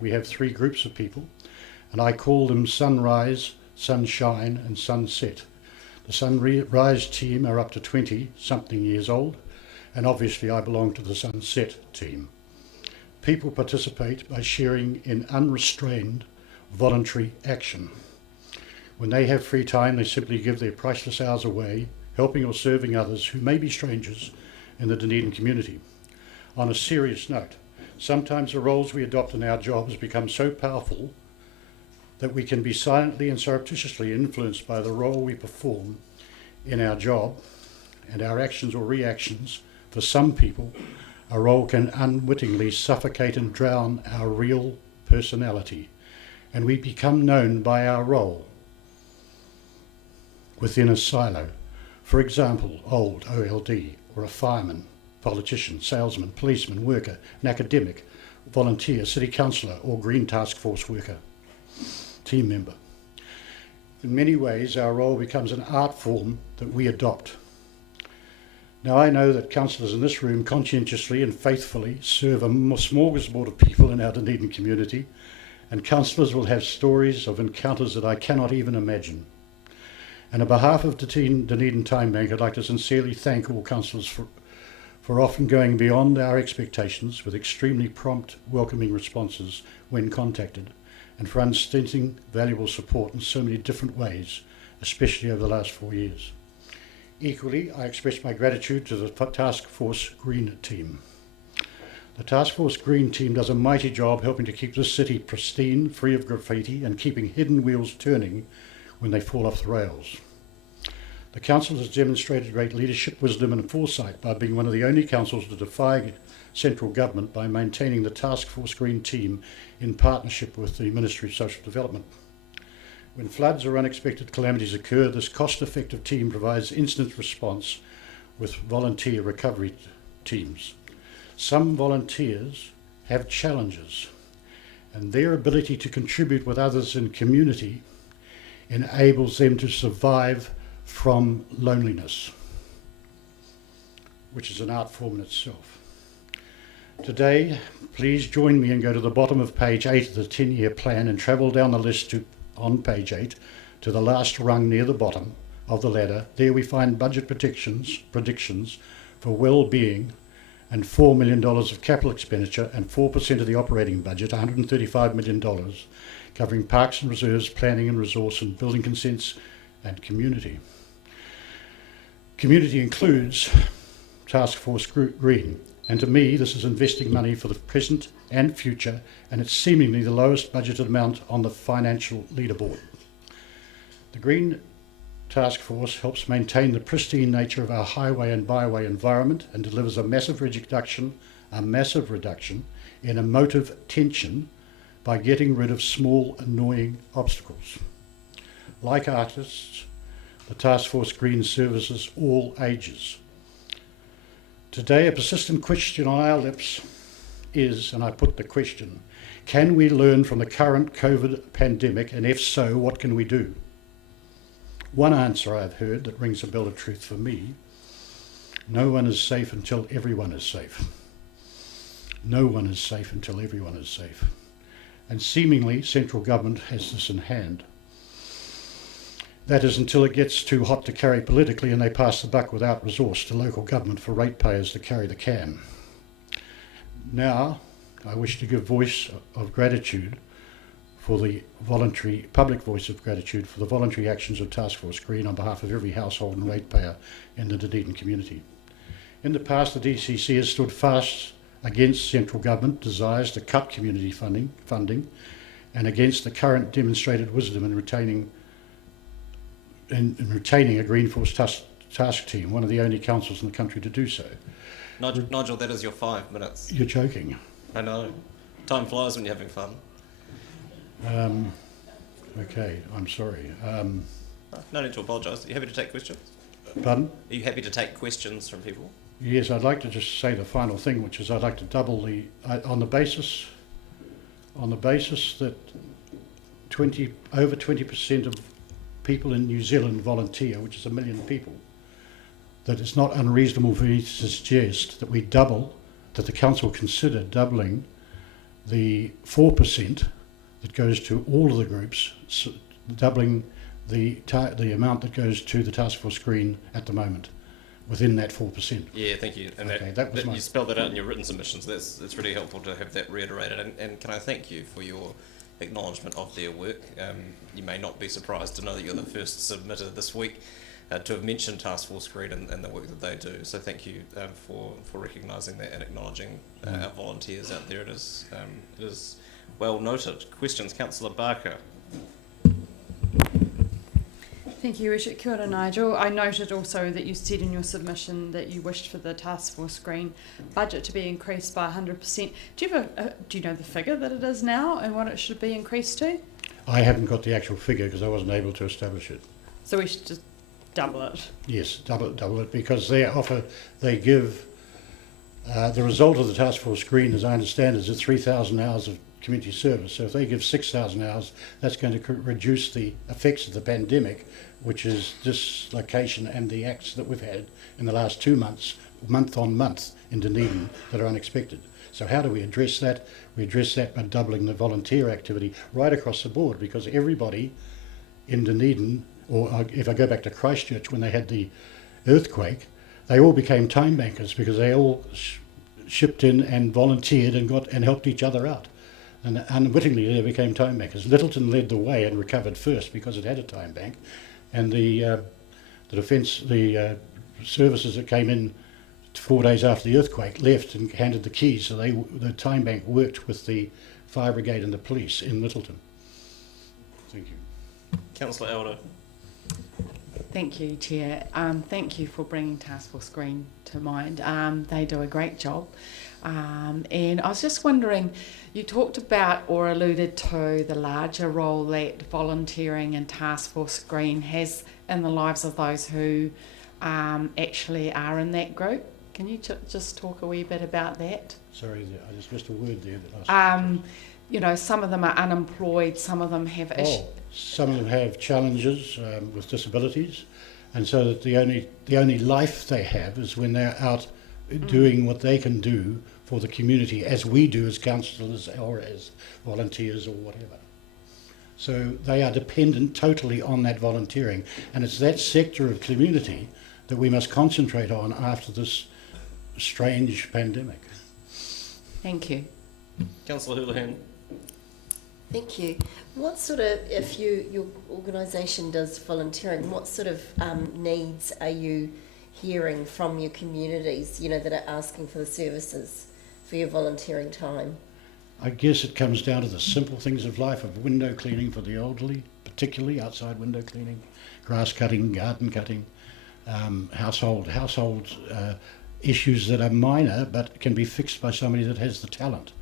we have 3 groups of people, and I call them Sunrise, Sunshine and Sunset. The Sunrise team are up to 20-something years old, and obviously I belong to the Sunset team. People participate by sharing in unrestrained voluntary action. When they have free time, they simply give their priceless hours away, helping or serving others who may be strangers in the Dunedin community. On a serious note, sometimes the roles we adopt in our jobs become so powerful that we can be silently and surreptitiously influenced by the role we perform in our job, and our actions or reactions. For some people, a role can unwittingly suffocate and drown our real personality, and we become known by our role within a silo. For example, old OLD, or a fireman, politician, salesman, policeman, worker, an academic, volunteer, city councillor, or Green Task Force worker, team member. In many ways, our role becomes an art form that we adopt. Now, I know that councillors in this room conscientiously and faithfully serve a smorgasbord of people in our Dunedin community, and councillors will have stories of encounters that I cannot even imagine. And on behalf of Dunedin Time Bank, I'd like to sincerely thank all councillors for often going beyond our expectations with extremely prompt, welcoming responses when contacted, and for unstinting, valuable support in so many different ways, especially over the last 4 years. Equally, I express my gratitude to the Taskforce Green team. The Taskforce Green team does a mighty job helping to keep this city pristine, free of graffiti, and keeping hidden wheels turning when they fall off the rails. The council has demonstrated great leadership, wisdom and foresight by being one of the only councils to defy central government by maintaining the Taskforce Green team in partnership with the Ministry of Social Development. When floods or unexpected calamities occur, this cost-effective team provides instant response with volunteer recovery teams. Some volunteers have challenges, and their ability to contribute with others in community enables them to survive from loneliness, which is an art form in itself. Today, please join me and go to the bottom of page 8 of the 10-year plan and travel down the list on page 8 to the last rung near the bottom of the ladder. There we find budget predictions for well-being and $4 million of capital expenditure and 4% of the operating budget, $135 million, covering parks and reserves, planning and resource and building consents and community. Community includes Taskforce Green, and to me this is investing money for the present and future, and it's seemingly the lowest budgeted amount on the financial leaderboard. The Green Task Force helps maintain the pristine nature of our highway and byway environment and delivers a massive reduction in emotive tension by getting rid of small, annoying obstacles. Like artists, the Task Force Green services all ages. Today, a persistent question on our lips is, and I put the question, can we learn from the current COVID pandemic, and if so, what can we do? One answer I've heard that rings a bell of truth for me: no one is safe until everyone is safe. No one is safe until everyone is safe. And seemingly, central government has this in hand. That is until it gets too hot to carry politically and they pass the buck without resource to local government for ratepayers to carry the can. Now, I wish to give voice of gratitude for the public voice of gratitude for the voluntary actions of Taskforce Green on behalf of every household and ratepayer in the Dunedin community. In the past, the DCC has stood fast against central government desires to cut community funding and against the current demonstrated wisdom in retaining a Green Force task team, one of the only councils in the country to do so. Nigel, that is your 5 minutes. You're joking. I know. Time flies when you're having fun. Okay, I'm sorry. No need to apologise. Are you happy to take questions? Pardon? Are you happy to take questions from people? Yes, I'd like to just say the final thing, which is I'd like to double on the basis on the basis that over 20% of people in New Zealand volunteer, which is 1 million people, that it's not unreasonable for me to suggest that that the council consider doubling the 4% that goes to all of the groups, doubling the amount that goes to the Taskforce Green at the moment, within that 4%. Yeah, thank you. And okay, that you spelled that out in your written submissions. It's really helpful to have that reiterated. And can I thank you for your acknowledgement of their work. You may not be surprised to know that you're the first submitter this week to have mentioned Taskforce Green and the work that they do. So thank you for recognising that and acknowledging our volunteers out there. It is well noted. Questions, Councillor Barker. Thank you, Your Worship. Kia ora, Nigel. I noted also that you said in your submission that you wished for the Taskforce Green budget to be increased by 100%. Do you know the figure that it is now and what it should be increased to? I haven't got the actual figure because I wasn't able to establish it. So we should just double it? Yes, double it, because they give the result of the Taskforce Green, as I understand, is 3,000 hours of community service. So if they give 6,000 hours, that's going to reduce the effects of the pandemic, which is dislocation and the acts that we've had in the last 2 months, month on month in Dunedin, that are unexpected. So how do we address that? We address that by doubling the volunteer activity right across the board, because everybody in Dunedin, or if I go back to Christchurch when they had the earthquake, they all became time bankers because they all shipped in and volunteered and helped each other out. And unwittingly they became time bankers. Littleton led the way and recovered first because it had a time bank, and the services that came in 4 days after the earthquake left and handed the keys. So the time bank worked with the fire brigade and the police in Littleton. Thank you. Councillor Elder. Thank you, Chair. Thank you for bringing Taskforce Green to mind. They do a great job. And I was just wondering, you talked about or alluded to the larger role that volunteering and Taskforce Green has in the lives of those who actually are in that group. Can you just talk a wee bit about that? Sorry, I just missed a word there. That you know, some of them are unemployed, some of them have issues. Some of them have challenges with disabilities, and so that the only life they have is when they're out doing what they can do for the community, as we do as councillors or as volunteers or whatever. So they are dependent totally on that volunteering, and it's that sector of community that we must concentrate on after this strange pandemic. Thank you. Councillor Houlihan. Thank you. What sort of, if your organisation does volunteering, what sort of needs are you hearing from your communities, you know, that are asking for the services for your volunteering time? I guess it comes down to the simple things of life, of window cleaning for the elderly, particularly outside window cleaning, grass cutting, garden cutting, household issues that are minor but can be fixed by somebody that has the talent.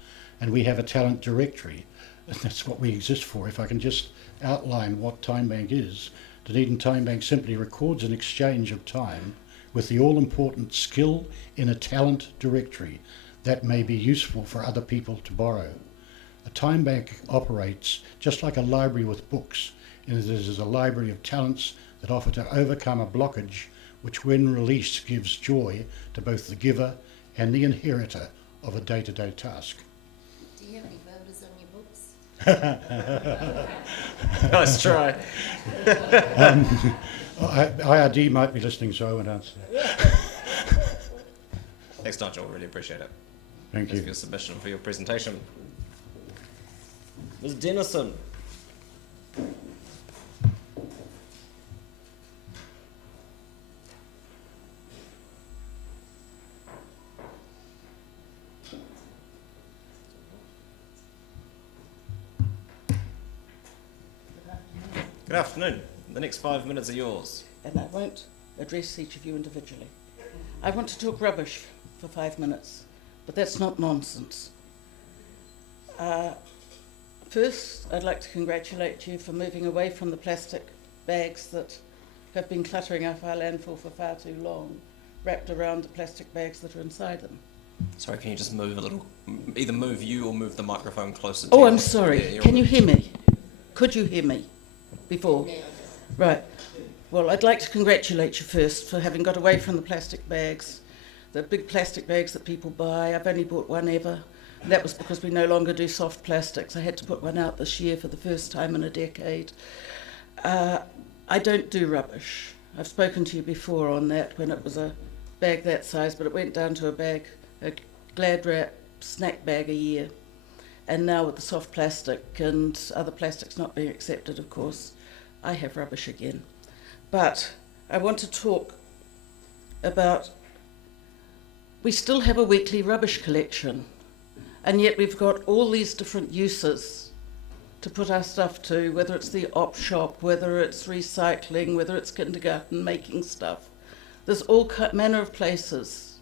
And we have a talent directory, and that's what we exist for. If I can just outline what Time Bank is, Dunedin Time Bank simply records an exchange of time with the all-important skill in a talent directory that may be useful for other people to borrow. A time bank operates just like a library with books, and it is a library of talents that offer to overcome a blockage which when released gives joy to both the giver and the inheritor of a day-to-day task. Do you have any builders on your books? Nice try. IRD might be listening, so I won't answer that. Thanks, Nigel. Really appreciate it. Thank you. For your submission, for your presentation. Ms. Dennison. Good afternoon. The next 5 minutes are yours. And I won't address each of you individually. I want to talk rubbish for 5 minutes, but that's not nonsense. First, I'd like to congratulate you for moving away from the plastic bags that have been cluttering up our landfill for far too long, wrapped around the plastic bags that are inside them. Sorry, can you just move a little, either move you or move the microphone closer to Oh, you? I'm sorry. Yeah, Can you hear me? Could you hear me before? Right. Well, I'd like to congratulate you first for having got away from the plastic bags, the big plastic bags that people buy. I've only bought one ever. That was because we no longer do soft plastics. I had to put one out this year for the first time in a decade. I don't do rubbish. I've spoken to you before on that when it was a bag that size, but it went down to a Glad Wrap snack bag a year. And now with the soft plastic and other plastics not being accepted, of course, I have rubbish again. But I want to talk about, we still have a weekly rubbish collection, and yet we've got all these different uses to put our stuff to, whether it's the op shop, whether it's recycling, whether it's kindergarten making stuff. There's all manner of places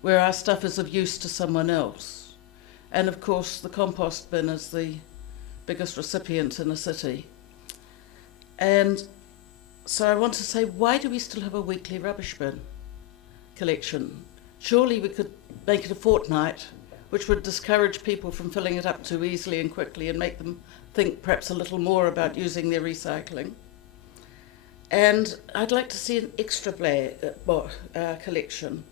where our stuff is of use to someone else. And of course the compost bin is the biggest recipient in the city. And so I want to say, why do we still have a weekly rubbish bin collection? Surely we could make it a fortnight, which would discourage people from filling it up too easily and quickly and make them think perhaps a little more about using their recycling. And I'd like to see an extra collection.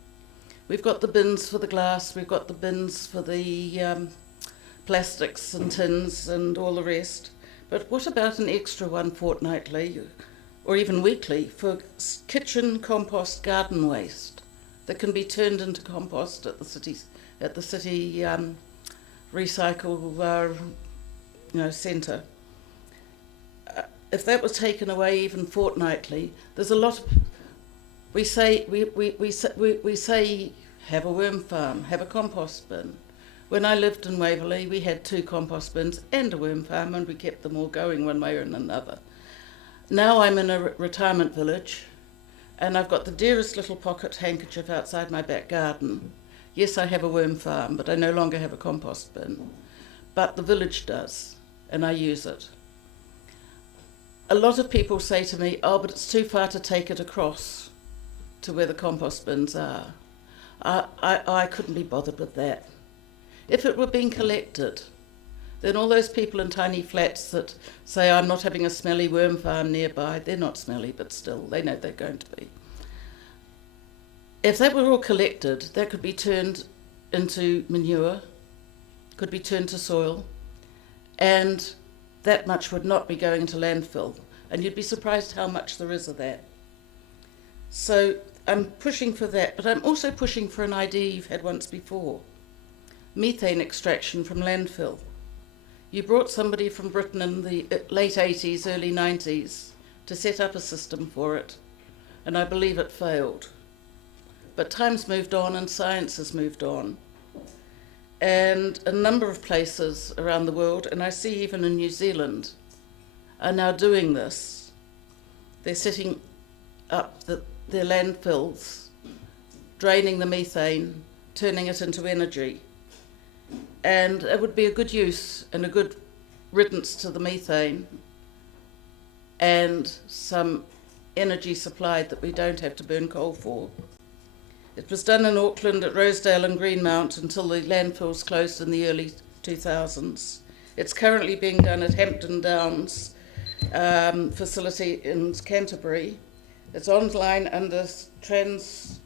We've got the bins for the glass, we've got the bins for the plastics and tins and all the rest. But what about an extra one fortnightly or even weekly for kitchen compost garden waste that can be turned into compost at the city recycle centre? If that was taken away even fortnightly, there's a lot of, we say have a worm farm, have a compost bin. When I lived in Waverley, we had 2 compost bins and a worm farm, and we kept them all going one way or another. Now I'm in a retirement village, and I've got the dearest little pocket handkerchief outside my back garden. Yes, I have a worm farm, but I no longer have a compost bin. But the village does, and I use it. A lot of people say to me, oh, but it's too far to take it across to where the compost bins are. I couldn't be bothered with that. If it were being collected, then all those people in tiny flats that say, I'm not having a smelly worm farm nearby, they're not smelly, but still, they know they're going to be. If that were all collected, that could be turned into manure, could be turned to soil, and that much would not be going into landfill. And you'd be surprised how much there is of that. So I'm pushing for that, but I'm also pushing for an idea you've had once before. Methane extraction from landfill. You brought somebody from Britain in the late 80s, early 90s to set up a system for it, and I believe it failed. But time's moved on and science has moved on. And a number of places around the world, and I see even in New Zealand, are now doing this. They're setting up their landfills, draining the methane, turning it into energy. And it would be a good use and a good riddance to the methane and some energy supplied that we don't have to burn coal for. It was done in Auckland at Rosedale and Greenmount until the landfills closed in the early 2000s. It's currently being done at Hampton Downs facility in Canterbury. It's online under Trans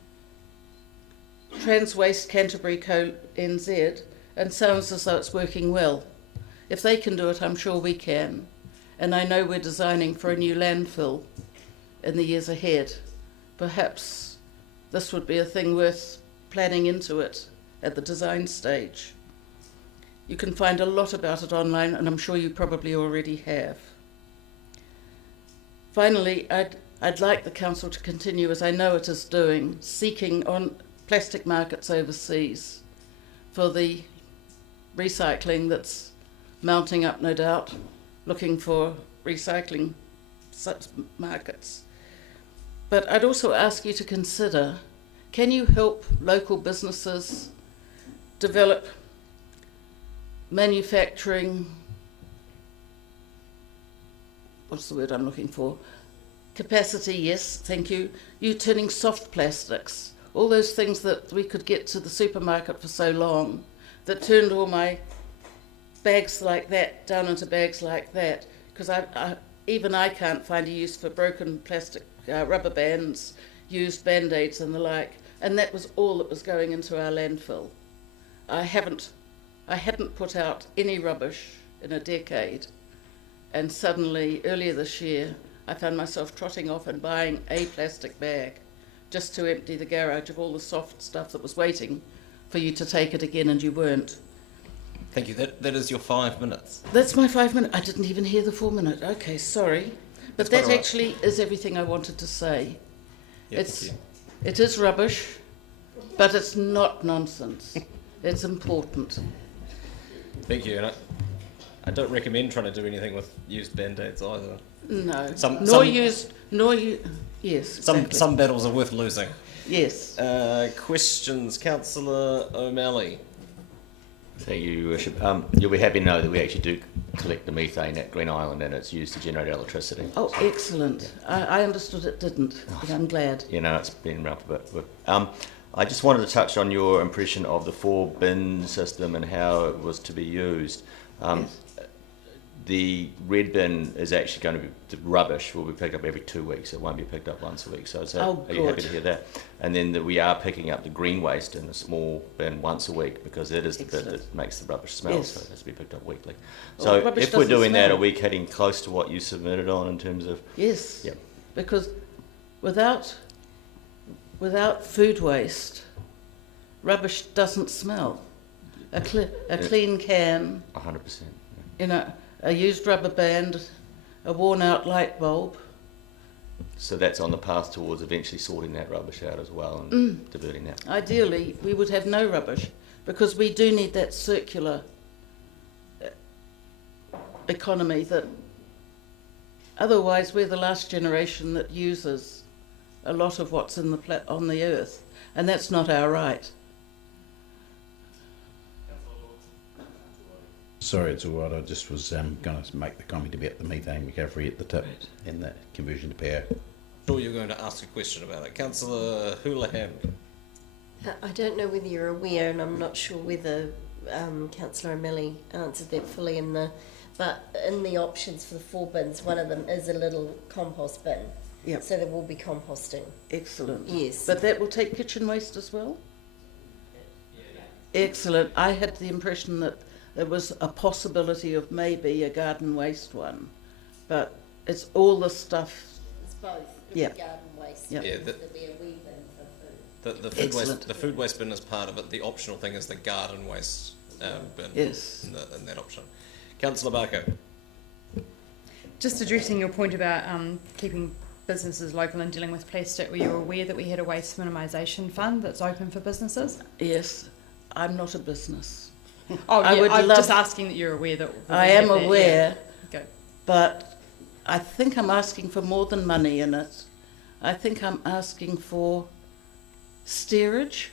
Waste Canterbury Co. NZ, and sounds as though it's working well. If they can do it, I'm sure we can. And I know we're designing for a new landfill in the years ahead. Perhaps this would be a thing worth planning into it at the design stage. You can find a lot about it online, and I'm sure you probably already have. Finally, I'd like the council to continue, as I know it is doing, seeking on plastic markets overseas for the recycling that's mounting up, no doubt, looking for recycling markets. But I'd also ask you to consider, can you help local businesses develop manufacturing, what's the word I'm looking for? Capacity, yes, thank you. You turning soft plastics all those things that we could get to the supermarket for so long, that turned all my bags like that down into bags like that, because even I can't find a use for broken plastic rubber bands, used band-aids and the like, and that was all that was going into our landfill. I hadn't put out any rubbish in a decade, and suddenly, earlier this year, I found myself trotting off and buying a plastic bag just to empty the garage of all the soft stuff that was waiting for you to take it again, and you weren't. Thank you. That is your 5 minutes. That's my 5 minutes. I didn't even hear the 4 minute. Okay, sorry. But that actually is everything I wanted to say. Yeah, it is rubbish, but it's not nonsense. It's important. Thank you. And I don't recommend trying to do anything with used band-aids either. No. Yes. Some battles are worth losing. Yes. Questions, Councillor O'Malley. Thank you, Your Worship. You'll be happy to know that we actually do collect the methane at Green Island, and it's used to generate electricity. Oh, excellent. I understood it didn't, but I'm glad. You know, it's been around for a bit. I just wanted to touch on your impression of the 4-bin system and how it was to be used. Yes. The red bin is actually going to be, the rubbish will be picked up every 2 weeks. It won't be picked up once a week. So are you happy to hear that? And then we are picking up the green waste in a small bin once a week, because it is the bit that makes the rubbish smell, so it has to be picked up weekly. So if we're doing that, are we getting close to what you submitted on in terms of... Yes, yeah. Because without food waste, rubbish doesn't smell. A clean can... 100%. You know, a used rubber band, a worn-out light bulb. So that's on the path towards eventually sorting that rubbish out as well and diverting that. Ideally, we would have no rubbish, because we do need that circular economy. That otherwise, we're the last generation that uses a lot of what's in on the earth, and that's not our right. Sorry, it's all right. I just was going to make the comment about the methane recovery at the tip and the conversion to power. Sure, you're going to ask a question about it. Councillor Houlihan. I don't know whether you're aware, and I'm not sure whether Councillor O'Malley answered that fully but in the options for the 4 bins, one of them is a little compost bin. Yep. So there will be composting. Excellent. Yes. But that will take kitchen waste as well? Excellent. I had the impression that there was a possibility of maybe a garden waste one, but it's all the stuff. It's both. Yeah. Garden waste. Yep. Yeah. There'll be a wee bin for food. The food waste bin is part of it. The optional thing is the garden waste bin. Yes. In that option. Councillor Barker. Just addressing your point about keeping businesses local and dealing with plastic, were you aware that we had a waste minimisation fund that's open for businesses? Yes. I'm not a business. Oh, yeah, I'm just asking that you're aware that... I am aware, yeah. But I think I'm asking for more than money in it. I think I'm asking for steerage,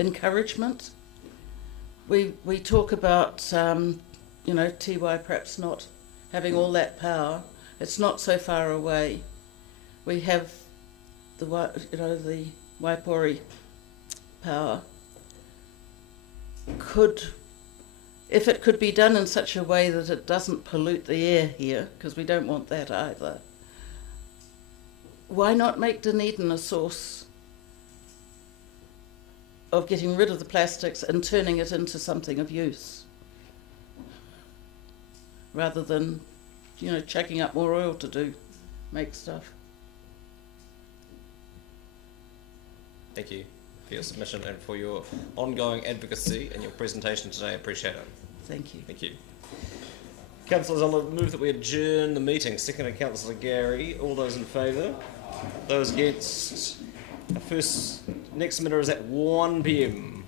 encouragement. We talk about, TY perhaps not having all that power. It's not so far away. We have the Waipori power. If it could be done in such a way that it doesn't pollute the air here, because we don't want that either, why not make Dunedin a source of getting rid of the plastics and turning it into something of use, rather than, chucking up more oil to make stuff. Thank you for your submission and for your ongoing advocacy and your presentation today. I appreciate it. Thank you. Thank you. Councillors, I'll move that we adjourn the meeting. Seconded Councillor Gary. All those in favour? Those against? Next minute is at 1 p.m.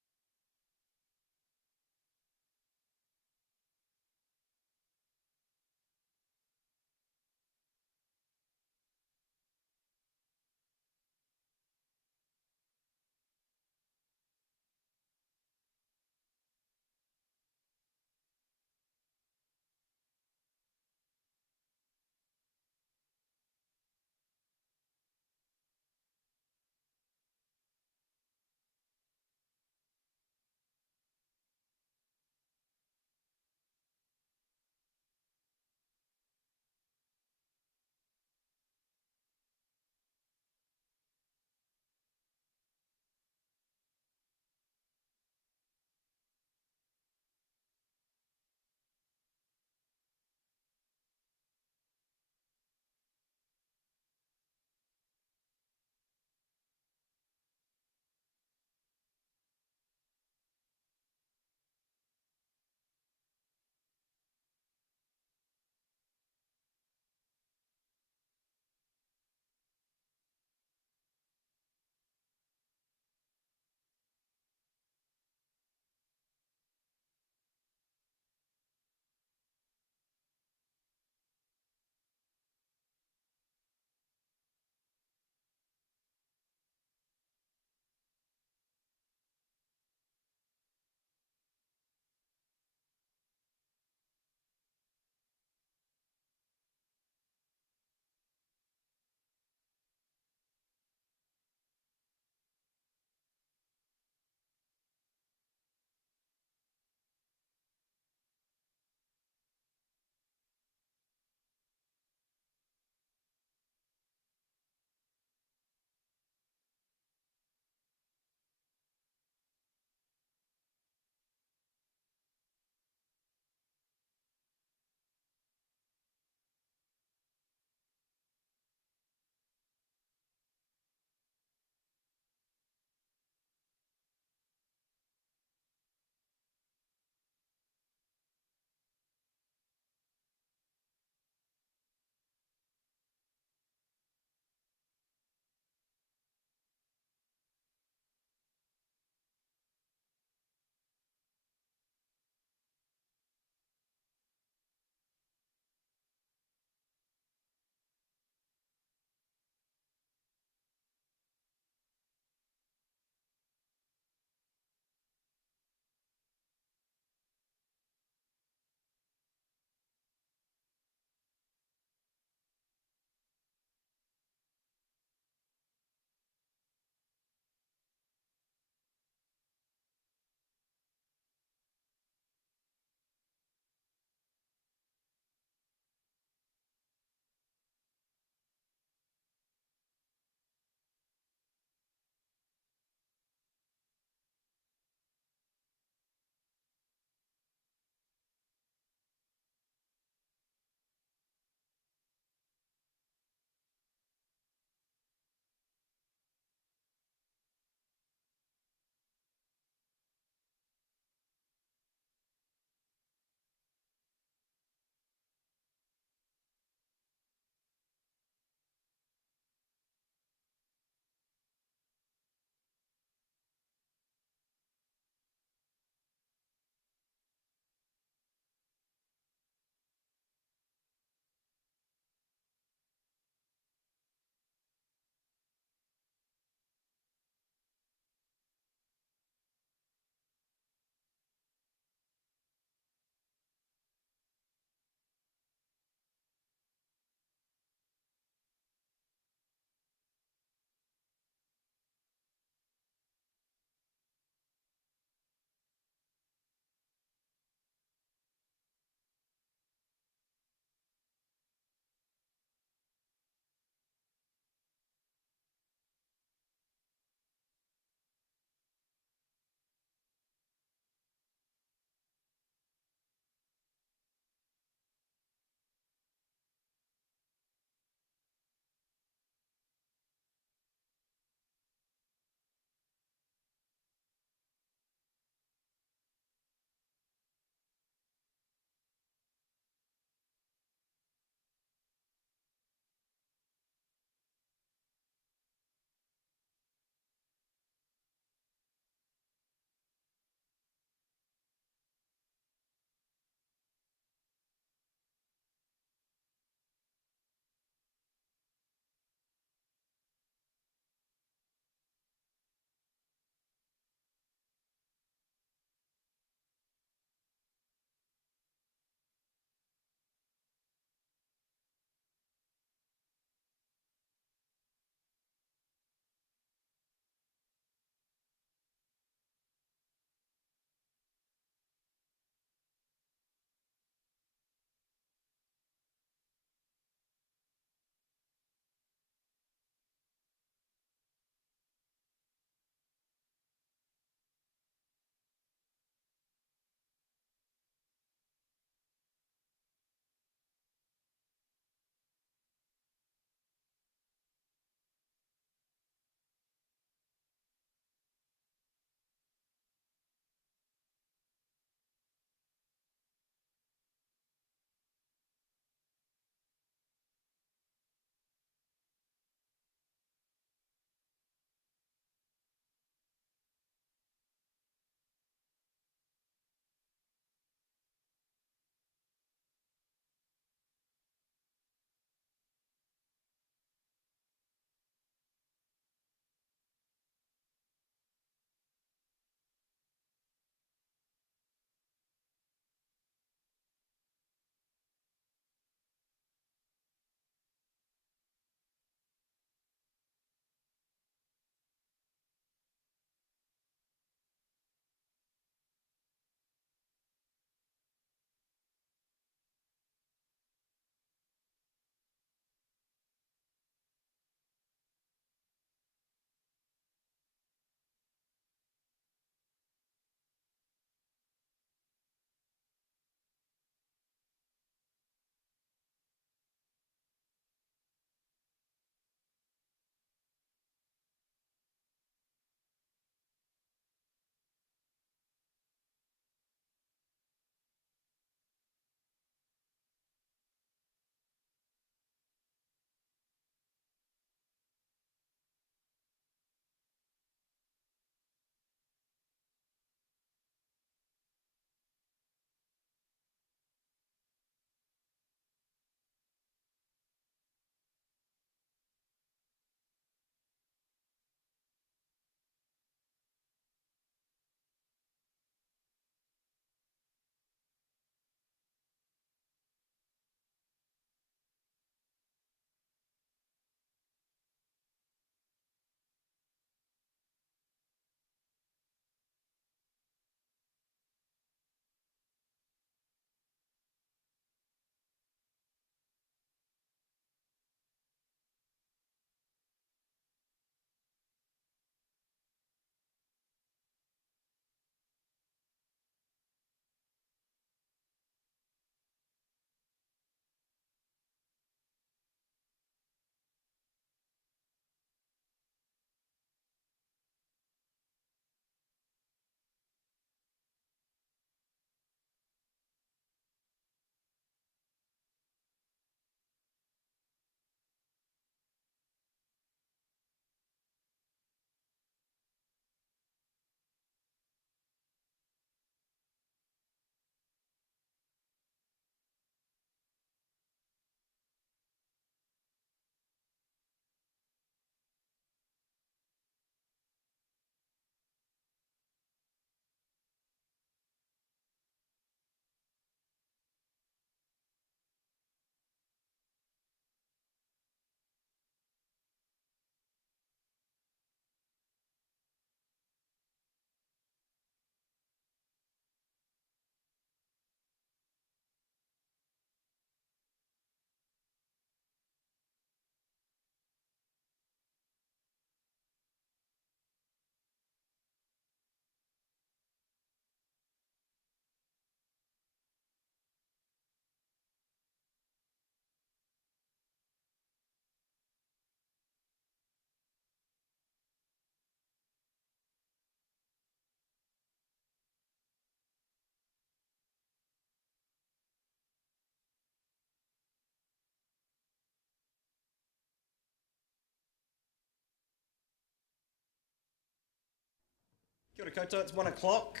Kia ora koutou, it's 1 o'clock.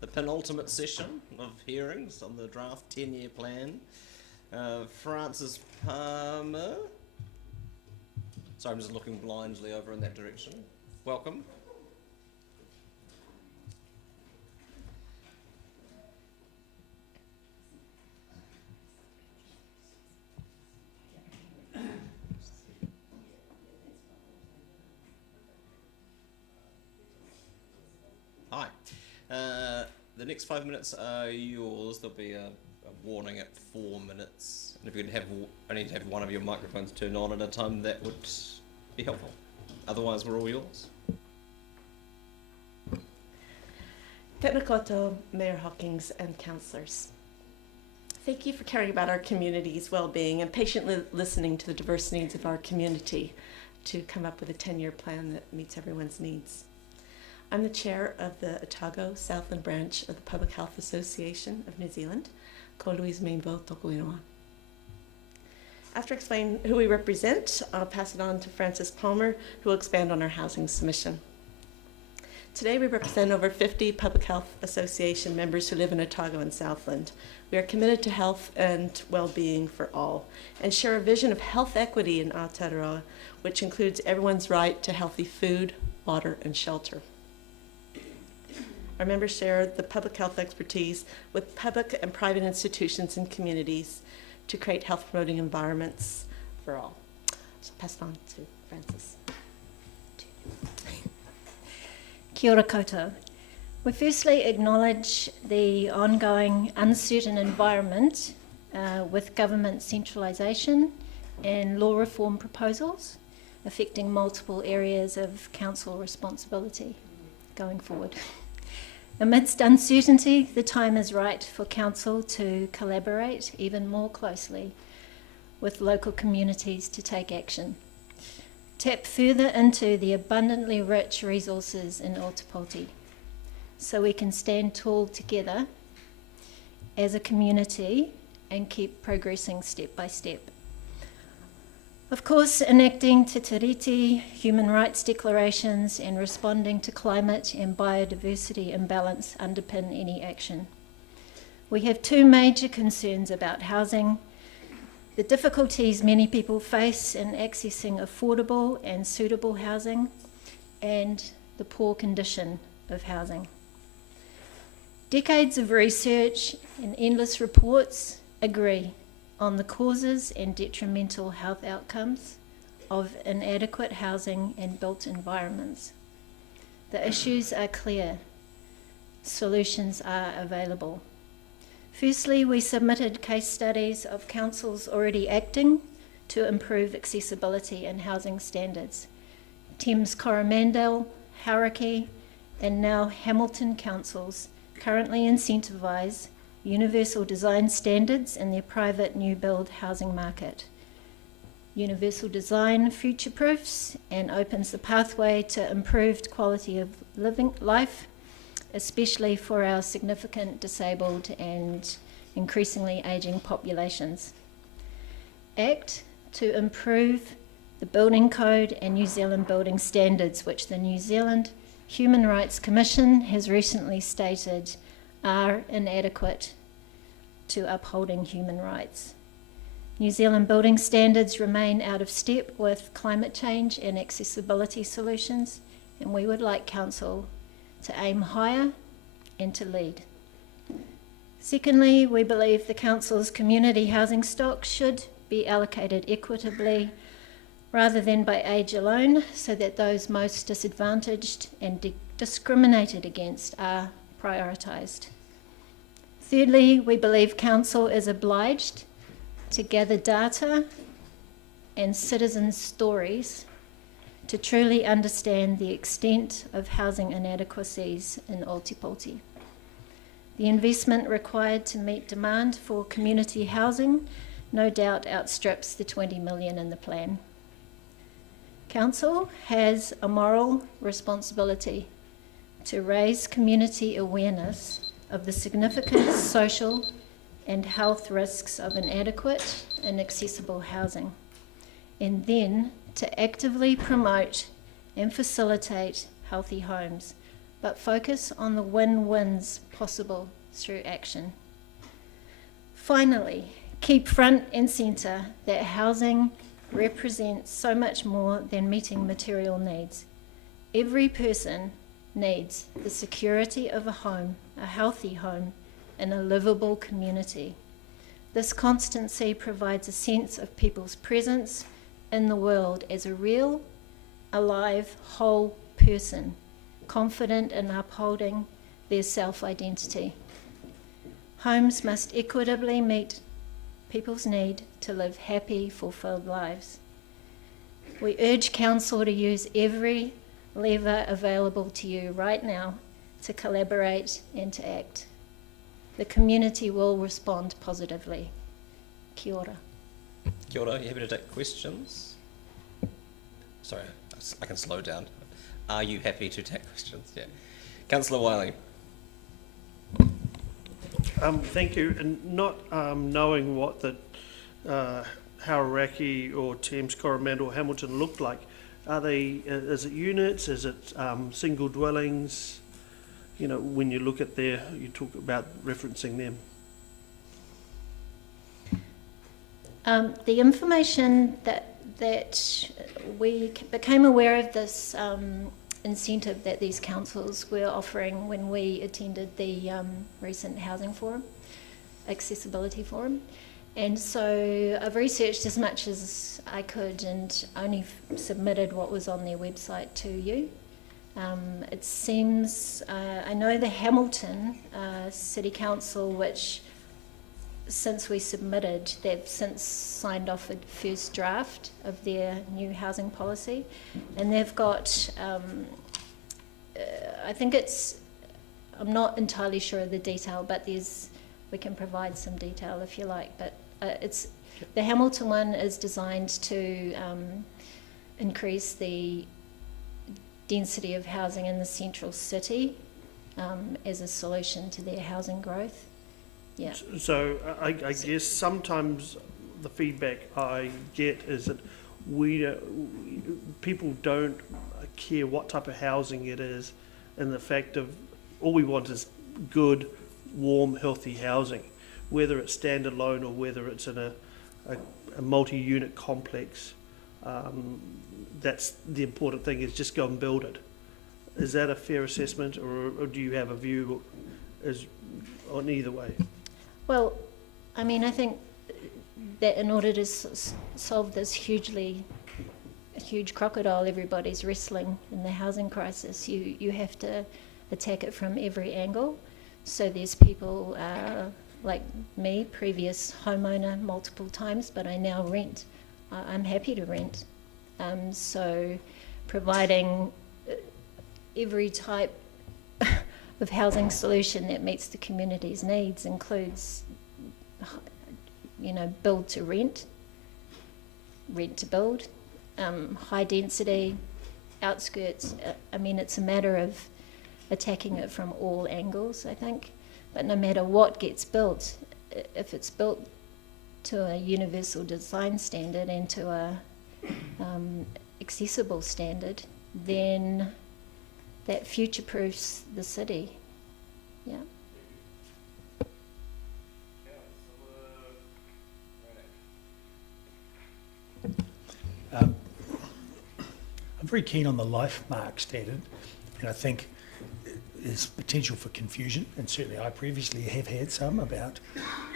The penultimate session of hearings on the draft 10-year plan. Francis Palmer. Sorry, I'm just looking blindly over in that direction. Welcome. Hi. The next 5 minutes are yours. There'll be a warning at 4 minutes. And if you could have, I need to have one of your microphones turned on at a time, that would be helpful. Otherwise, we're all yours. Tēnā koutou, Mayor Hawkins and councillors. Thank you for caring about our community's well-being and patiently listening to the diverse needs of our community to come up with a 10-year plan that meets everyone's needs. I'm the chair of the Otago Southland branch of the Public Health Association of New Zealand, Ko Louise Mainville Toko Ingoa. After explaining who we represent, I'll pass it on to Francis Palmer, who will expand on our housing submission. Today we represent over 50 Public Health Association members who live in Otago and Southland. We are committed to health and well-being for all and share a vision of health equity in Aotearoa, which includes everyone's right to healthy food, water, and shelter. Our members share the public health expertise with public and private institutions and communities to create health-promoting environments for all. So I'll pass it on to Francis. Kia ora koutou. We firstly acknowledge the ongoing uncertain environment with government centralisation and law reform proposals affecting multiple areas of council responsibility going forward. Amidst uncertainty, the time is right for council to collaborate even more closely with local communities to take action. Tap further into the abundantly rich resources in Ōtepoti so we can stand tall together as a community and keep progressing step by step. Of course, enacting te tiriti, human rights declarations and responding to climate and biodiversity imbalance underpin any action. We have two major concerns about housing: the difficulties many people face in accessing affordable and suitable housing, and the poor condition of housing. Decades of research and endless reports agree on the causes and detrimental health outcomes of inadequate housing and built environments. The issues are clear. Solutions are available. Firstly, we submitted case studies of councils already acting to improve accessibility and housing standards. Thames Coromandel, Hauraki, and now Hamilton councils currently incentivise universal design standards in their private new build housing market. Universal design future-proofs and opens the pathway to improved quality of life, especially for our significant disabled and increasingly ageing populations. Act to improve the building code and New Zealand building standards, which the New Zealand Human Rights Commission has recently stated are inadequate to upholding human rights. New Zealand building standards remain out of step with climate change and accessibility solutions, and we would like Council to aim higher and to lead. Secondly, we believe the Council's community housing stock should be allocated equitably rather than by age alone, so that those most disadvantaged and discriminated against are prioritised. Thirdly, we believe Council is obliged to gather data and citizens' stories to truly understand the extent of housing inadequacies in Ōtepoti. The investment required to meet demand for community housing no doubt outstrips the 20 million in the plan. Council has a moral responsibility to raise community awareness of the significant social and health risks of inadequate and accessible housing, and then to actively promote and facilitate healthy homes but focus on the win-wins possible through action. Finally, keep front and centre that housing represents so much more than meeting material needs. Every person needs the security of a home, a healthy home, in a livable community. This constancy provides a sense of people's presence in the world as a real, alive, whole person, confident in upholding their self-identity. Homes must equitably meet people's need to live happy, fulfilled lives. We urge Council to use every lever available to you right now to collaborate and to act. The community will respond positively. Kia ora. Kia ora, you happy to take questions? Sorry, I can slow down. Are you happy to take questions? Yeah. Councillor Wiley. Thank you. And not knowing what the Hauraki or Thames, Coromandel, Hamilton looked like, are they? Is it units? Is it single dwellings? You know, when you look at there, you talk about referencing them. The information that we became aware of this incentive that these councils were offering when we attended the recent housing forum, accessibility forum. And so I've researched as much as I could and only submitted what was on their website to you. It seems, I know the Hamilton City Council, which since we submitted, they've since signed off a first draft of their new housing policy, and they've got, I think it's, I'm not entirely sure of the detail, but we can provide some detail if you like, but it's, the Hamilton one is designed to increase the density of housing in the central city as a solution to their housing growth. Yeah. So I guess sometimes the feedback I get is that people don't care what type of housing it is, and the fact of all we want is good, warm, healthy housing, whether it's standalone or whether it's in a multi-unit complex. That's the important thing, is just go and build it. Is that a fair assessment, or do you have a view on either way? Well, I mean, I think that in order to solve this huge crocodile everybody's wrestling in the housing crisis, you have to attack it from every angle. So there's people like me, previous homeowner multiple times, but I now rent. I'm happy to rent. So providing every type of housing solution that meets the community's needs includes, build to rent, rent to build, high density, outskirts. I mean, it's a matter of attacking it from all angles, I think. But no matter what gets built, if it's built to a universal design standard and to a accessible standard, then that future-proofs the city. Yeah. I'm very keen on the life mark standard, and I think there's potential for confusion, and certainly I previously have had some about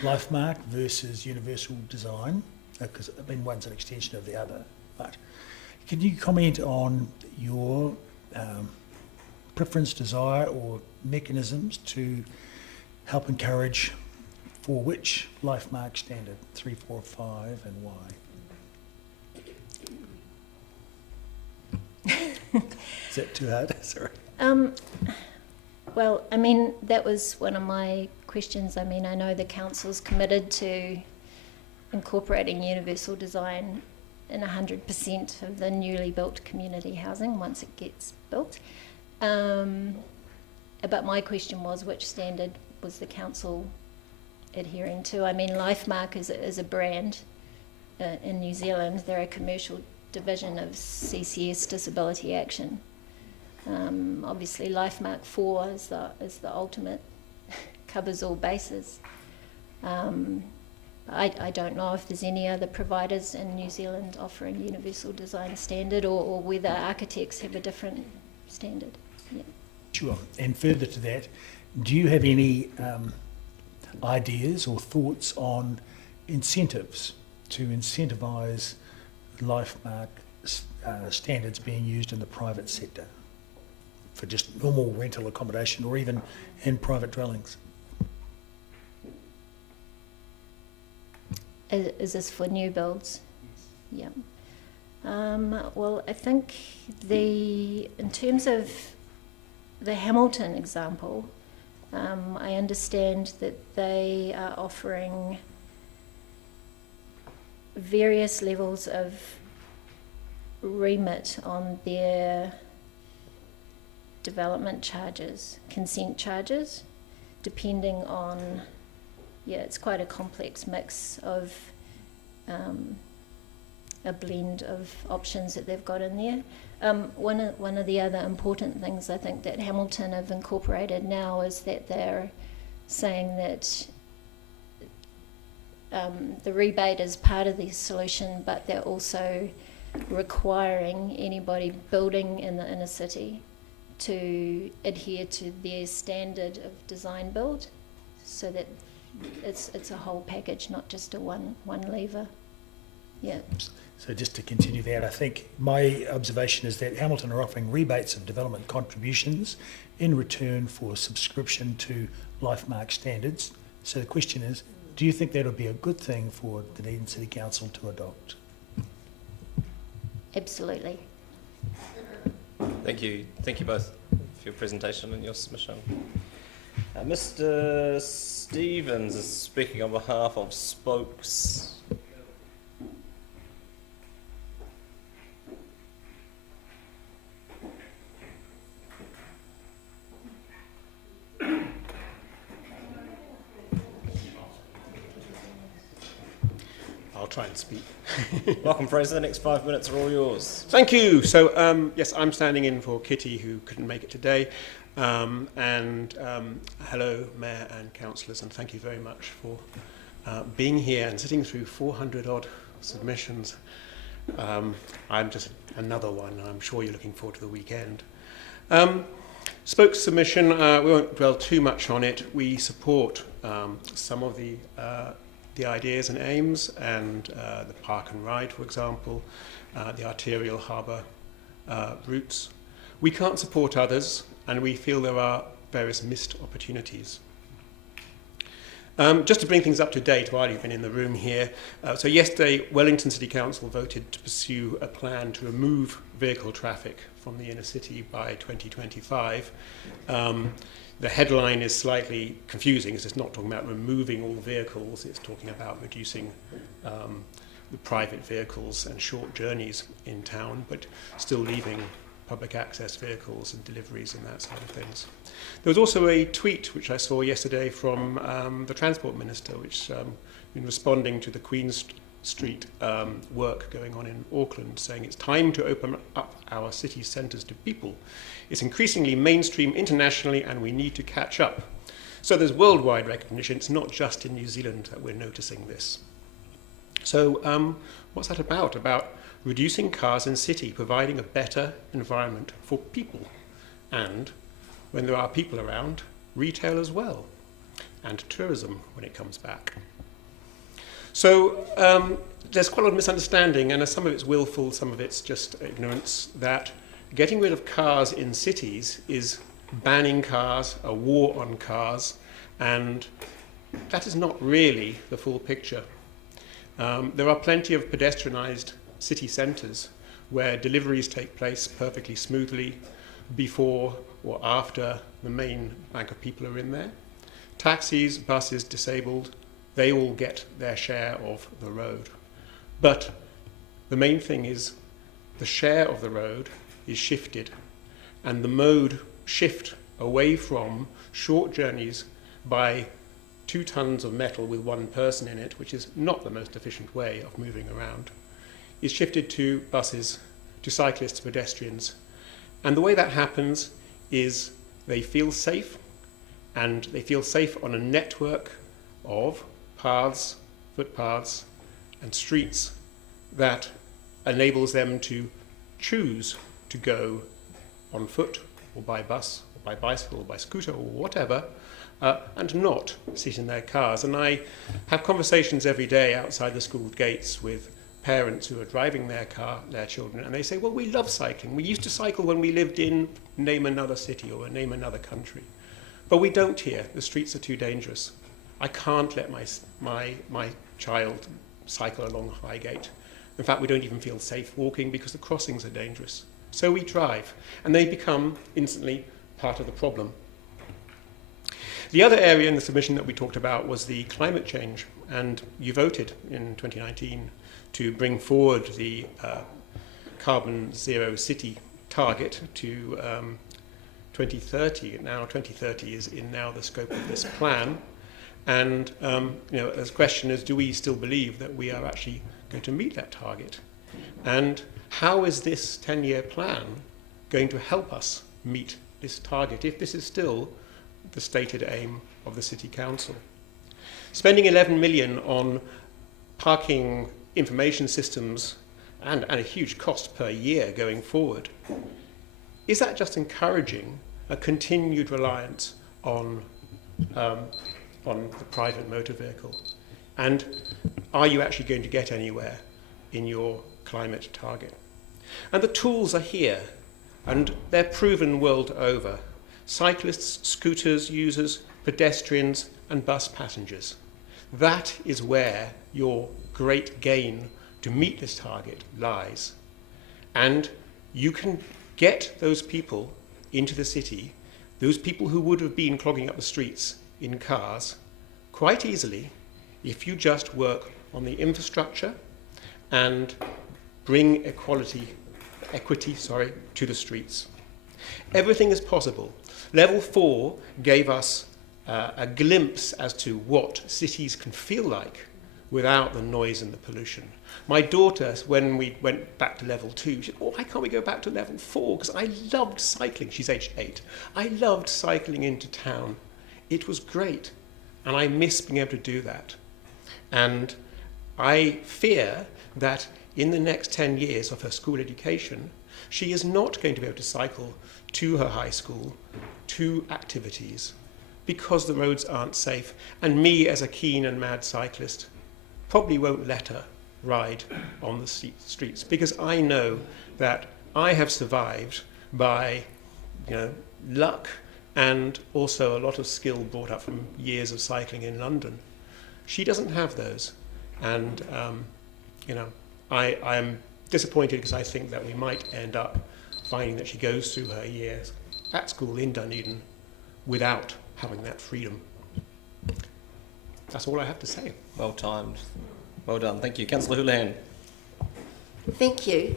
life mark versus universal design, because I mean one's an extension of the other. But can you comment on your preference, desire, or mechanisms to help encourage for which life mark standard, 3, 4, 5, and why? Is that too hard? Sorry. Well, I mean, that was one of my questions. I mean, I know the council's committed to incorporating universal design in 100% of the newly built community housing once it gets built. But my question was, which standard was the council adhering to? I mean, LifeMark is a brand in New Zealand. They're a commercial division of CCS Disability Action. Obviously, LifeMark 4 is the ultimate, covers all bases. I don't know if there's any other providers in New Zealand offering universal design standard, or whether architects have a different standard. Yeah. Sure. And further to that, do you have any ideas or thoughts on incentives to incentivise LifeMark standards being used in the private sector for just normal rental accommodation or even in private dwellings? Is this for new builds? Yeah. Well, I think in terms of the Hamilton example, I understand that they are offering various levels of remit on their development charges, consent charges, depending on, yeah, it's quite a complex mix of a blend of options that they've got in there. One of the other important things I think that Hamilton have incorporated now is that they're saying that the rebate is part of the solution, but they're also requiring anybody building in the inner city to adhere to their standard of design build, so that it's a whole package, not just a one lever. Yeah. So just to continue that, I think my observation is that Hamilton are offering rebates of development contributions in return for subscription to LifeMark standards. So the question is, do you think that would be a good thing for the Dunedin City Council to adopt? Absolutely. Thank you both for your presentation and your submission. Mr. Stevens is speaking on behalf of Spokes. I'll try and speak. Welcome, Fraser. The next 5 minutes are all yours. Thank you. So, yes, I'm standing in for Kitty, who couldn't make it today. Hello, Mayor and Councillors, and thank you very much for being here and sitting through 400-odd submissions. I'm just another one. I'm sure you're looking forward to the weekend. Spokes submission, we won't dwell too much on it. We support some of the ideas and aims, and the park and ride, for example, the arterial harbour routes. We can't support others, and we feel there are various missed opportunities. Just to bring things up to date while you've been in the room here, so yesterday Wellington City Council voted to pursue a plan to remove vehicle traffic from the inner city by 2025. The headline is slightly confusing, because it's not talking about removing all vehicles, it's talking about reducing the private vehicles and short journeys in town, but still leaving public access vehicles and deliveries and that sort of things. There was also a tweet which I saw yesterday from the Transport Minister, which in responding to the Queen Street work going on in Auckland, saying it's time to open up our city centres to people. It's increasingly mainstream internationally, and we need to catch up. So there's worldwide recognition. It's not just in New Zealand that we're noticing this. So what's that about? About reducing cars in city, providing a better environment for people. And when there are people around, retail as well, and tourism when it comes back. So there's quite a lot of misunderstanding, and some of it's willful, some of it's just ignorance, that getting rid of cars in cities is banning cars, a war on cars, and that is not really the full picture. There are plenty of pedestrianised city centres where deliveries take place perfectly smoothly before or after the main bank of people are in there. Taxis, buses, disabled, they all get their share of the road. But the main thing is the share of the road is shifted, and the mode shift away from short journeys by 2 tons of metal with 1 person in it, which is not the most efficient way of moving around, is shifted to buses, to cyclists, pedestrians, And the way that happens is they feel safe, and they feel safe on a network of paths, footpaths, and streets that enables them to choose to go on foot or by bus or by bicycle or by scooter or whatever, and not sit in their cars. And I have conversations every day outside the school gates with parents who are driving their children, and they say, well, we love cycling. We used to cycle when we lived in name another city or name another country. But we don't here. The streets are too dangerous. I can't let my child cycle along Highgate. In fact, we don't even feel safe walking because the crossings are dangerous. So we drive, and they become instantly part of the problem. The other area in the submission that we talked about was the climate change, and you voted in 2019 to bring forward the carbon zero city target to 2030. Now 2030 is in now the scope of this plan, and the question is, do we still believe that we are actually going to meet that target? And how is this 10-year plan going to help us meet this target if this is still the stated aim of the City Council? Spending 11 million on parking information systems and a huge cost per year going forward, is that just encouraging a continued reliance on the private motor vehicle? And are you actually going to get anywhere in your climate target? And the tools are here, and they're proven world over. Cyclists, scooters users, pedestrians, and bus passengers. That is where your great gain to meet this target lies. And you can get those people into the city, those people who would have been clogging up the streets in cars, quite easily if you just work on the infrastructure and bring equity to the streets. Everything is possible. Level 4 gave us a glimpse as to what cities can feel like without the noise and the pollution. My daughter, when we went back to level 2, she said, oh, why can't we go back to level 4? Because I loved cycling. She's aged 8. I loved cycling into town. It was great. And I miss being able to do that. And I fear that in the next 10 years of her school education, she is not going to be able to cycle to her high school, to activities, because the roads aren't safe. And me, as a keen and mad cyclist, probably won't let her ride on the streets, because I know that I have survived by luck and also a lot of skill brought up from years of cycling in London. She doesn't have those, and I am disappointed because I think that we might end up finding that she goes through her years at school in Dunedin without having that freedom. That's all I have to say. Well timed. Well done. Thank you. Councillor Houlihan. Thank you.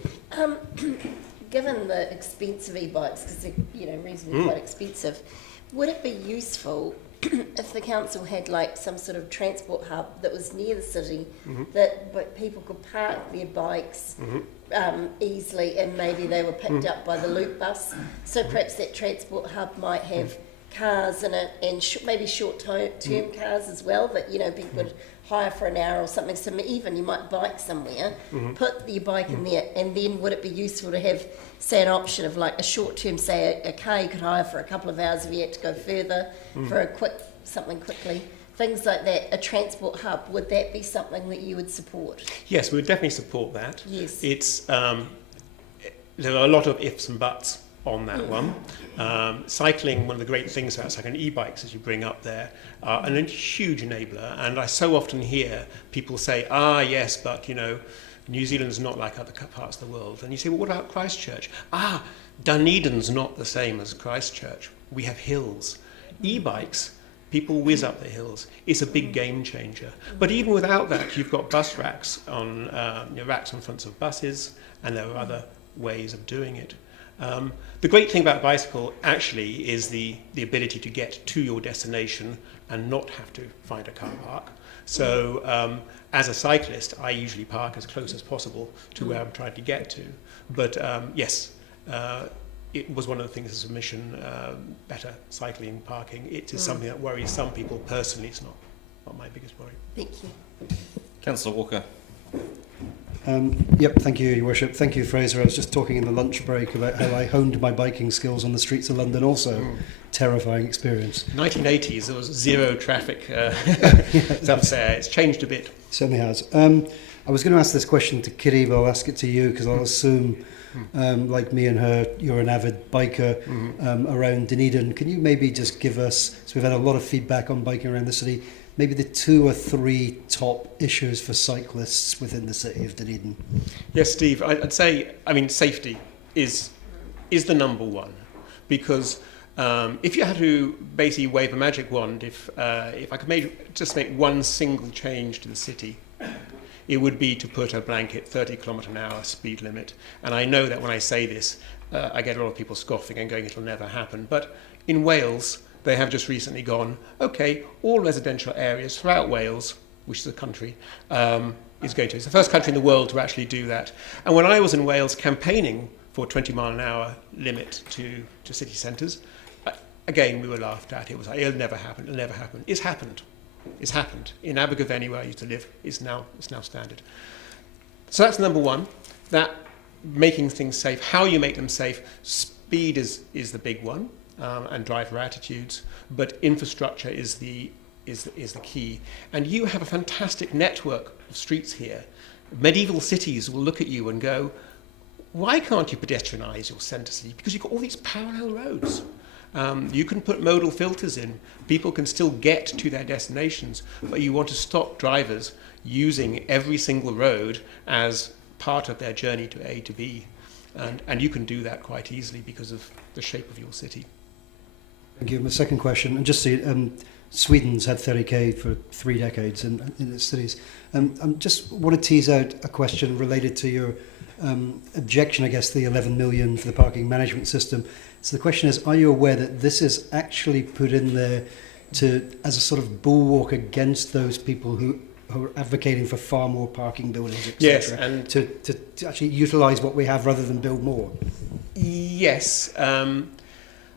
Given the expense of e-bikes, because they're reasonably quite expensive, would it be useful if the council had like some sort of transport hub that was near the city, that people could park their bikes easily, and maybe they were picked up by the loop bus? So perhaps that transport hub might have cars in it, and maybe short-term cars as well, that people would hire for an hour or something. So even you might bike somewhere, put your bike in there, and then would it be useful to have, say, an option of like a short-term, say a car you could hire for a couple of hours if you had to go further for something quickly, things like that, a transport hub? Would that be something that you would support? Yes, we would definitely support that. Yes. It's there are a lot of ifs and buts on that one. Cycling, one of the great things about cycling, e-bikes, as you bring up there, are a huge enabler. And I so often hear people say, yes, but New Zealand's not like other parts of the world. And you say, well, what about Christchurch? Dunedin's not the same as Christchurch. We have hills. E-bikes, people whiz up the hills. It's a big game changer. But even without that, you've got bus racks on racks on fronts of buses, and there are other ways of doing it. The great thing about bicycle actually is the ability to get to your destination and not have to find a car park. So as a cyclist, I usually park as close as possible to where I'm trying to get to. But yes, it was one of the things as a mission, better cycling parking. It is something that worries some people. Personally, it's not my biggest worry. Thank you. Councillor Walker. Yep, thank you, Your Worship. Thank you, Fraser. I was just talking in the lunch break about how I honed my biking skills on the streets of London also. Terrifying experience. 1980s, there was zero traffic. It's changed a bit. Certainly has. I was going to ask this question to Kitty, but I'll ask it to you because I'll assume, like me and her, you're an avid biker around Dunedin. Can you maybe just give us, so we've had a lot of feedback on biking around the city, maybe the 2 or 3 top issues for cyclists within the city of Dunedin? Yes, Steve, I'd say, safety is the number one, because if you had to basically wave a magic wand, if I could just make one single change to the city, it would be to put a blanket 30km/h speed limit. And I know that when I say this, I get a lot of people scoffing and going, it'll never happen. But in Wales, they have just recently gone, okay, all residential areas throughout Wales, which is a country, is going to. It's the first country in the world to actually do that. And when I was in Wales campaigning for a 20-mile-an-hour limit to city centres, again, we were laughed at. It was like, it'll never happen, it'll never happen. It's happened. It's happened. In Abergavenny, where I used to live, it's now standard. So that's number one, that making things safe. How you make them safe, speed is the big one, and driver attitudes, but infrastructure is the key. And you have a fantastic network of streets here. Medieval cities will look at you and go, why can't you pedestrianise your centre city? Because you've got all these parallel roads. You can put modal filters in. People can still get to their destinations, but you want to stop drivers using every single road as part of their journey to A to B. And you can do that quite easily because of the shape of your city. Thank you. My second question, and just see, Sweden's had 30k for 3 decades in its cities. I just want to tease out a question related to your objection, I guess, the 11 million for the parking management system. So the question is, are you aware that this is actually put in there as a sort of bulwark against those people who are advocating for far more parking buildings, etc.? Yes, and to actually utilise what we have rather than build more? Yes.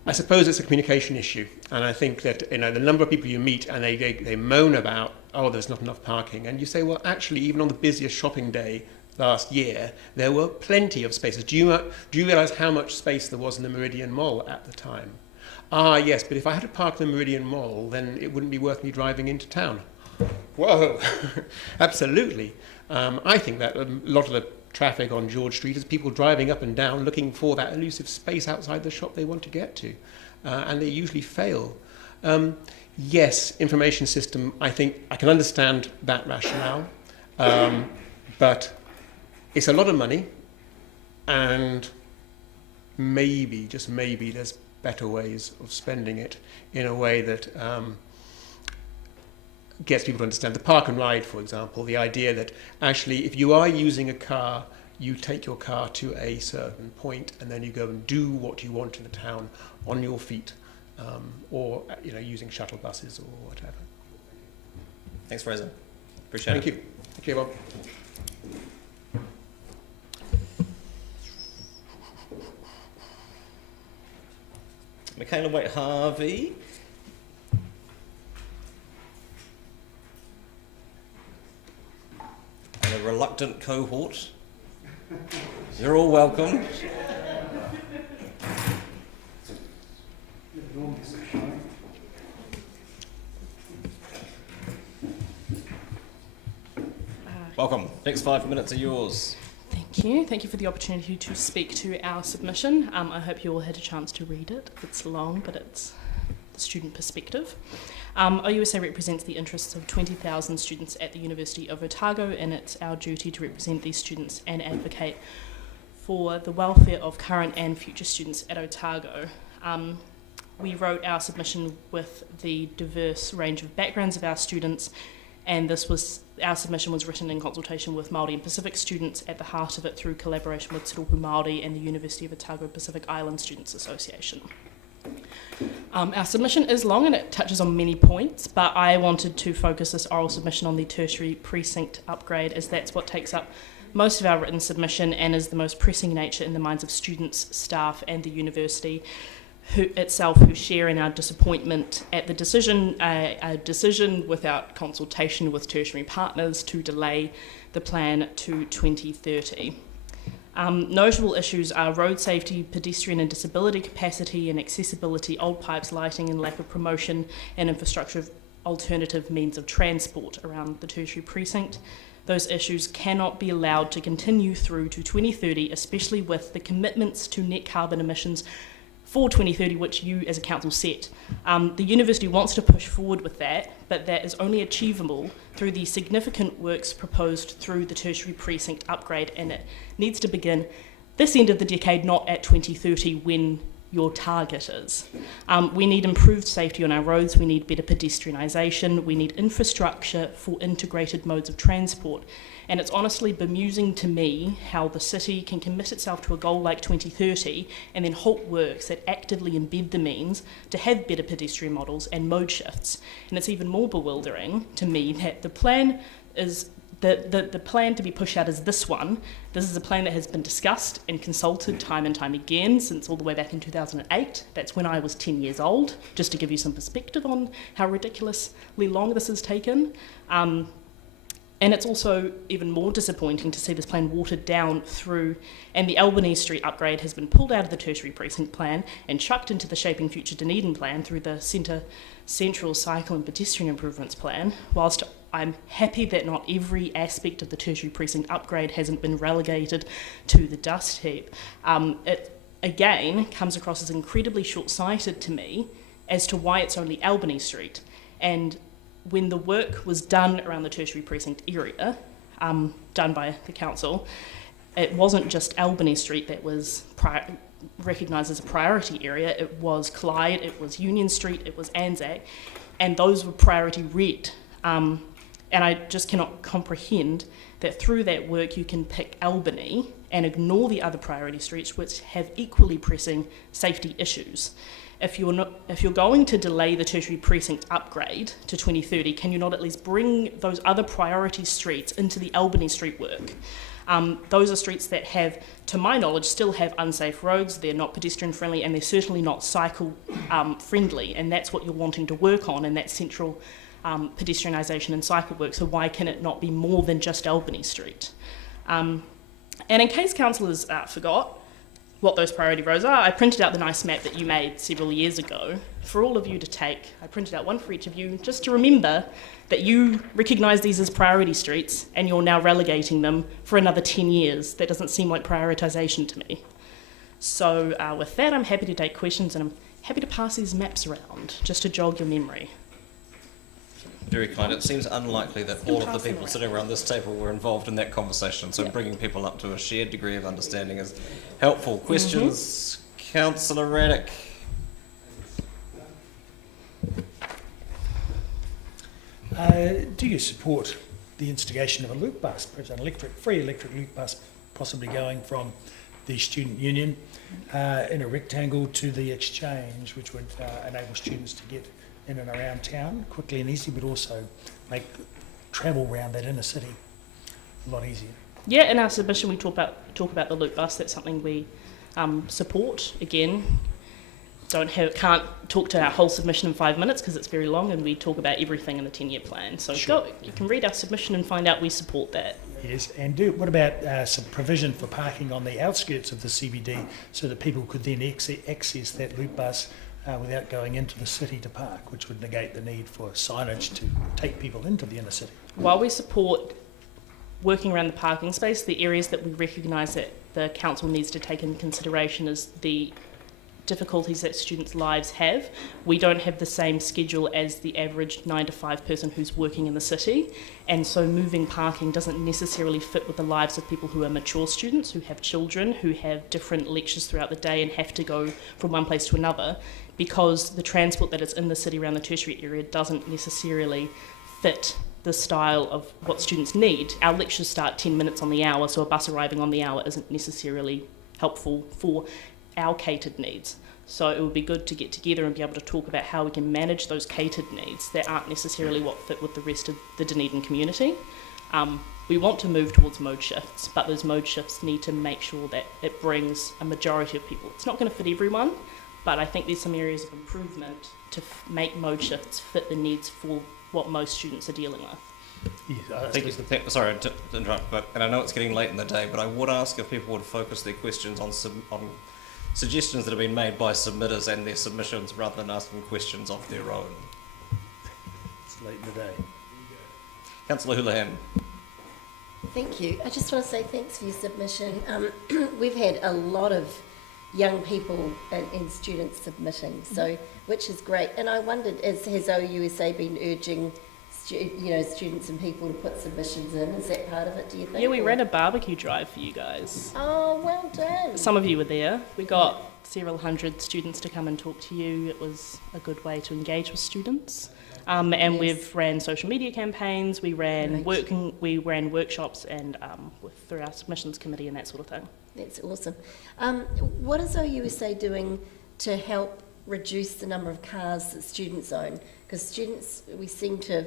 I suppose it's a communication issue, and I think that the number of people you meet and they moan about, oh, there's not enough parking, and you say, well, actually, even on the busiest shopping day last year, there were plenty of spaces. Do you realise how much space there was in the Meridian Mall at the time? Ah, yes, but if I had to park in the Meridian Mall, then it wouldn't be worth me driving into town. Whoa, absolutely. I think that a lot of the traffic on George Street is people driving up and down looking for that elusive space outside the shop they want to get to, and they usually fail. Yes, information system, I think I can understand that rationale, but it's a lot of money, and maybe, just maybe, there's better ways of spending it in a way that gets people to understand. The park and ride, for example, the idea that actually if you are using a car, you take your car to a certain point and then you go and do what you want in the town on your feet, or using shuttle buses or whatever. Thanks, Fraser. Appreciate it. Thank you. Thank you, Bob. Michaela Waite-Harvey. And a reluctant cohort. You're all welcome. Welcome. Next 5 minutes are yours. Thank you. Thank you for the opportunity to speak to our submission. I hope you all had a chance to read it. It's long, but it's the student perspective. OUSA represents the interests of 20,000 students at the University of Otago, and it's our duty to represent these students and advocate for the welfare of current and future students at Otago. We wrote our submission with the diverse range of backgrounds of our students, and our submission was written in consultation with Māori and Pacific students, at the heart of it through collaboration with Te Rōpū Māori and the University of Otago Pacific Island Students Association. Our submission is long and it touches on many points, but I wanted to focus this oral submission on the tertiary precinct upgrade, as that's what takes up most of our written submission and is the most pressing nature in the minds of students, staff and the university who share in our disappointment at the decision, a decision without consultation with tertiary partners to delay the plan to 2030. Notable issues are road safety, pedestrian and disability capacity and accessibility, old pipes, lighting and lack of promotion and infrastructure of alternative means of transport around the tertiary precinct. Those issues cannot be allowed to continue through to 2030, especially with the commitments to net carbon emissions for 2030, which you as a council set. The university wants to push forward with that, but that is only achievable through the significant works proposed through the tertiary precinct upgrade, and it needs to begin this end of the decade, not at 2030 when your target is. We need improved safety on our roads, we need better pedestrianisation, we need infrastructure for integrated modes of transport. And it's honestly bemusing to me how the city can commit itself to a goal like 2030 and then halt works that actively embed the means to have better pedestrian models and mode shifts. And it's even more bewildering to me that the plan is the plan to be pushed out is this one. This is a plan that has been discussed and consulted time and time again since all the way back in 2008. That's when I was 10 years old, just to give you some perspective on how ridiculously long this has taken. And it's also even more disappointing to see this plan watered down through, and the Albany Street upgrade has been pulled out of the tertiary precinct plan and chucked into the Shaping Future Dunedin plan through the Central Cycle and Pedestrian Improvements Plan, whilst I'm happy that not every aspect of the tertiary precinct upgrade hasn't been relegated to the dust heap. It, again, comes across as incredibly short-sighted to me as to why it's only Albany Street. And when the work was done around the tertiary precinct area, done by the council, it wasn't just Albany Street that was recognised as a priority area. It was Clyde, it was Union Street, it was Anzac, and those were priority red. And I just cannot comprehend that through that work you can pick Albany and ignore the other priority streets which have equally pressing safety issues. If you're going to delay the tertiary precinct upgrade to 2030, can you not at least bring those other priority streets into the Albany Street work? Those are streets that have, to my knowledge, still have unsafe roads, they're not pedestrian friendly, and they're certainly not cycle friendly, and that's what you're wanting to work on in that central pedestrianisation and cycle work, so why can it not be more than just Albany Street? And in case councillors forgot what those priority roads are, I printed out the nice map that you made several years ago for all of you to take. I printed out one for each of you just to remember that you recognise these as priority streets and you're now relegating them for another 10 years. That doesn't seem like prioritisation to me. So with that, I'm happy to take questions and I'm happy to pass these maps around just to jog your memory. Very kind. It seems unlikely that all of the people sitting around this table were involved in that conversation, so bringing people up to a shared degree of understanding is helpful. Questions? Councillor Raddick. Do you support the instigation of a loop bus, an free electric loop bus, possibly going from the Student Union in a rectangle to the Exchange, which would enable students to get in and around town quickly and easily, but also make travel around that inner city a lot easier? Yeah, in our submission we talk about the loop bus. That's something we support. Again, can't talk to our whole submission in 5 minutes because it's very long, and we talk about everything in the 10-year plan. So you can read our submission and find out we support that. Yes, and what about some provision for parking on the outskirts of the CBD so that people could then access that loop bus without going into the city to park, which would negate the need for signage to take people into the inner city? While we support working around the parking space, the areas that we recognise that the council needs to take into consideration is the difficulties that students' lives have. We don't have the same schedule as the average 9 to 5 person who's working in the city, and so moving parking doesn't necessarily fit with the lives of people who are mature students, who have children, who have different lectures throughout the day and have to go from one place to another, because the transport that is in the city around the tertiary area doesn't necessarily fit the style of what students need. Our lectures start 10 minutes on the hour, so a bus arriving on the hour isn't necessarily helpful for our catered needs. So it would be good to get together and be able to talk about how we can manage those catered needs that aren't necessarily what fit with the rest of the Dunedin community. We want to move towards mode shifts, but those mode shifts need to make sure that it brings a majority of people. It's not going to fit everyone, but I think there's some areas of improvement to make mode shifts fit the needs for what most students are dealing with. Sorry to interrupt, and I know it's getting late in the day, but I would ask if people would focus their questions on suggestions that have been made by submitters and their submissions rather than asking questions of their own. It's late in the day. Councillor Houlihan. Thank you. I just want to say thanks for your submission. We've had a lot of young people and students submitting, so which is great. And I wondered, has OUSA been urging students and people to put submissions in? Is that part of it, do you think? Yeah, we ran a barbecue drive for you guys. Oh, well done. Some of you were there. We got several hundred students to come and talk to you. It was a good way to engage with students. And we've ran social media campaigns, we ran workshops and through our submissions committee and that sort of thing. That's awesome. What is OUSA doing to help reduce the number of cars that students own? Because we seem to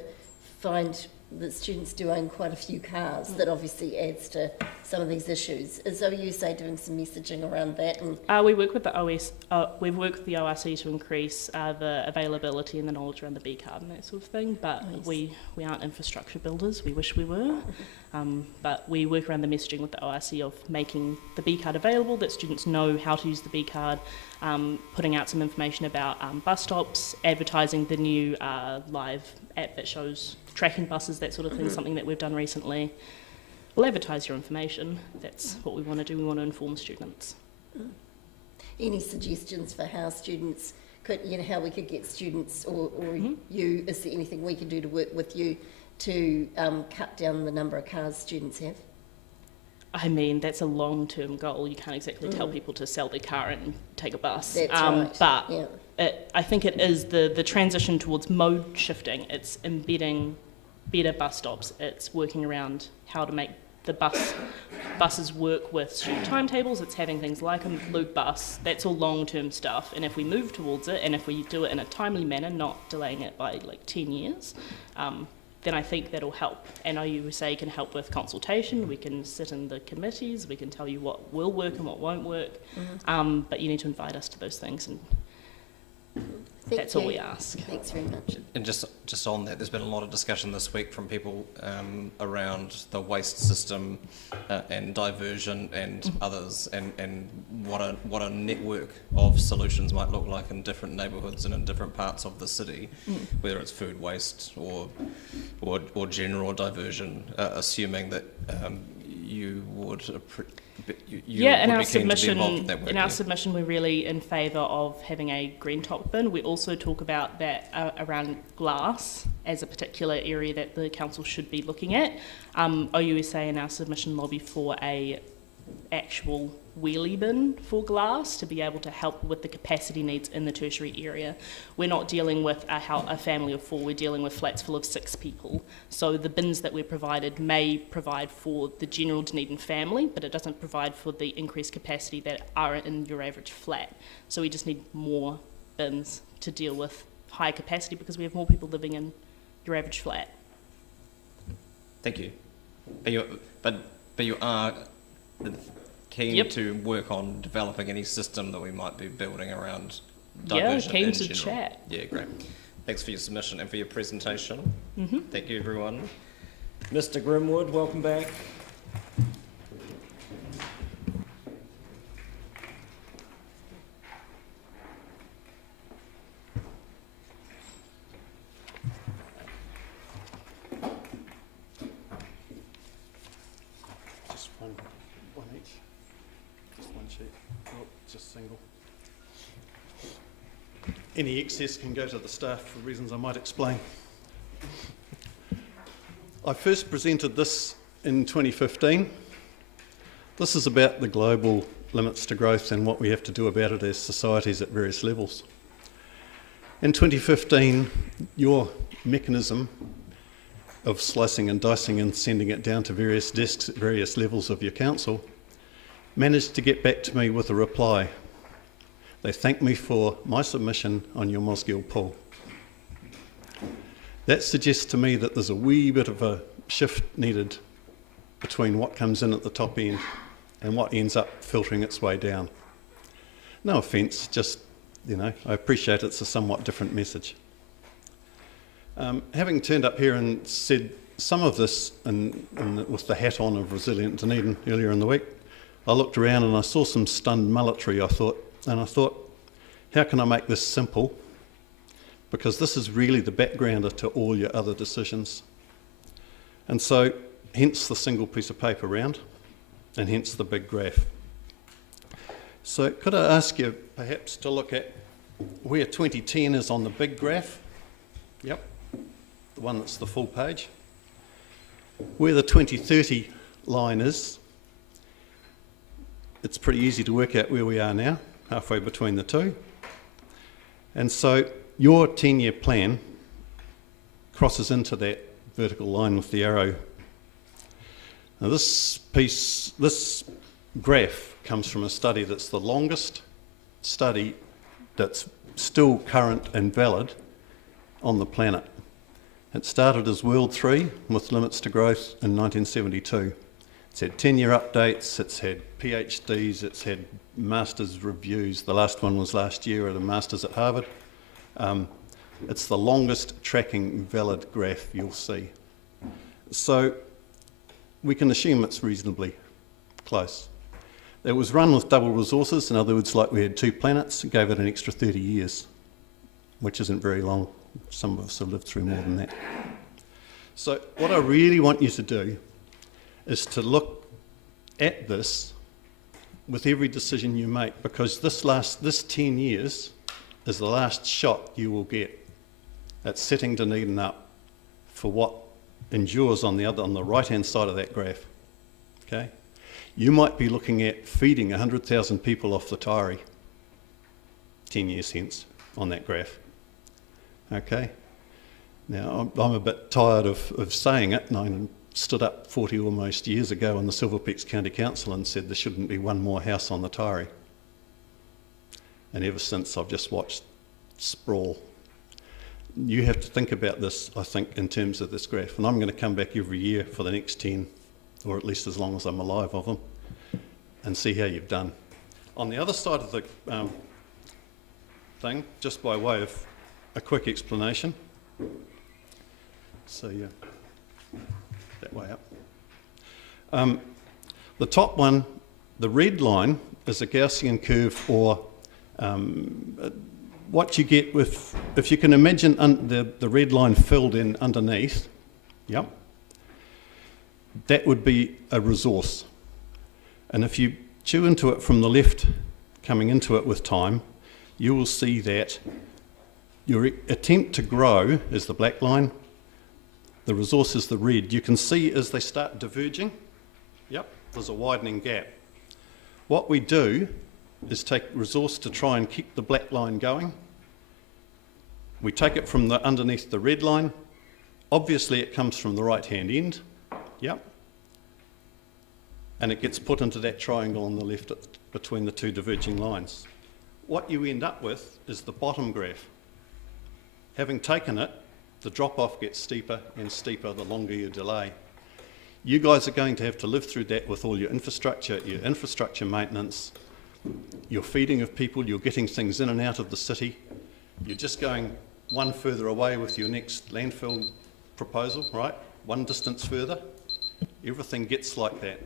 find that students do own quite a few cars. That obviously adds to some of these issues. Is OUSA doing some messaging around that? And we work with we've worked with the ORC to increase the availability and the knowledge around the B card and that sort of thing. But we aren't infrastructure builders. We wish we were. But we work around the messaging with the ORC of making the B card available, that students know how to use the B card, putting out some information about bus stops, advertising the new live app that shows tracking buses, that sort of thing, something that we've done recently. We'll advertise your information. That's what we want to do. We want to inform students. Any suggestions for how students could, how we could get students or you, is there anything we can do to work with you to cut down the number of cars students have? I mean, that's a long-term goal. You can't exactly tell people to sell their car and take a bus. That's right. But I think it is the transition towards mode shifting. It's embedding better bus stops. It's working around how to make the buses work with student timetables. It's having things like a loop bus. That's all long-term stuff. And if we move towards it, and if we do it in a timely manner, not delaying it by like 10 years, then I think that'll help. And OUSA can help with consultation. We can sit in the committees. We can tell you what will work and what won't work. But you need to invite us to those things, and that's all we ask. Thanks very much. And just on that, there's been a lot of discussion this week from people around the waste system and diversion and others, and what a network of solutions might look like in different neighbourhoods and in different parts of the city, whether it's food waste or general diversion, assuming that you would. In our submission, we're really in favour of having a green top bin. We also talk about that around glass as a particular area that the council should be looking at. OUSA in our submission lobby for a actual wheelie bin for glass to be able to help with the capacity needs in the tertiary area. We're not dealing with a family of 4, we're dealing with flats full of 6 people. So the bins that we're provided may provide for the general Dunedin family, but it doesn't provide for the increased capacity that are in your average flat. So we just need more bins to deal with high capacity because we have more people living in your average flat. Thank you. But you are keen to work on developing any system that we might be building around diversion keen in to general. chat. Yeah, great. Thanks for your submission and for your presentation. Thank you, everyone. Mr. Grimwood, welcome back. One each. Just one sheet. Oh, just single. Any excess can go to the staff for reasons I might explain. I first presented this in 2015. This is about the global limits to growth and what we have to do about it as societies at various levels. In 2015, your mechanism of slicing and dicing and sending it down to various desks at various levels of your council managed to get back to me with a reply. They thanked me for my submission on your Mosgiel pool. That suggests to me that there's a wee bit of a shift needed between what comes in at the top end and what ends up filtering its way down. No offence, just, I appreciate it's a somewhat different message. Having turned up here and said some of this with the hat on of Resilient Dunedin earlier in the week, I looked around and I saw some stunned military, I thought, how can I make this simple? Because this is really the backgrounder to all your other decisions. And so, hence the single piece of paper round, and hence the big graph. So could I ask you perhaps to look at where 2010 is on the big graph? Yep, the one that's the full page. Where the 2030 line is, it's pretty easy to work out where we are now, halfway between the two. And so your 10-year plan crosses into that vertical line with the arrow. Now this graph comes from a study that's the longest study that's still current and valid on the planet. It started as World 3 with limits to growth in 1972. It's had 10-year updates, it's had PhDs, it's had master's reviews. The last one was last year at a master's at Harvard. It's the longest tracking valid graph you'll see. So we can assume it's reasonably close. It was run with double resources, in other words, like we had 2 planets, it gave it an extra 30 years, which isn't very long. Some of us have lived through more than that. So what I really want you to do is to look at this with every decision you make, because this 10 years is the last shot you will get at setting Dunedin up for what endures on the right-hand side of that graph. Okay? You might be looking at feeding 100,000 people off the Tairi 10 years hence on that graph. Okay? Now, I'm a bit tired of saying it, and I stood up 40 almost years ago in the Silver Peaks County Council and said there shouldn't be one more house on the Tairi. And ever since, I've just watched sprawl. You have to think about this, I think, in terms of this graph. And I'm going to come back every year for the next 10, or at least as long as I'm alive of them, and see how you've done. On the other side of the thing, just by way of a quick explanation. So, yeah, that way up. The top one, the red line, is a Gaussian curve, or what you get with, if you can imagine the red line filled in underneath, yep, that would be a resource. And if you chew into it from the left, coming into it with time, you will see that your attempt to grow is the black line, the resource is the red. You can see as they start diverging, yep, there's a widening gap. What we do is take resource to try and keep the black line going. We take it from underneath the red line. Obviously it comes from the right-hand end, yep, and it gets put into that triangle on the left between the two diverging lines. What you end up with is the bottom graph. Having taken it, the drop-off gets steeper and steeper the longer you delay. You guys are going to have to live through that with all your infrastructure maintenance, your feeding of people, you're getting things in and out of the city. You're just going one further away with your next landfill proposal, right? One distance further. Everything gets like that.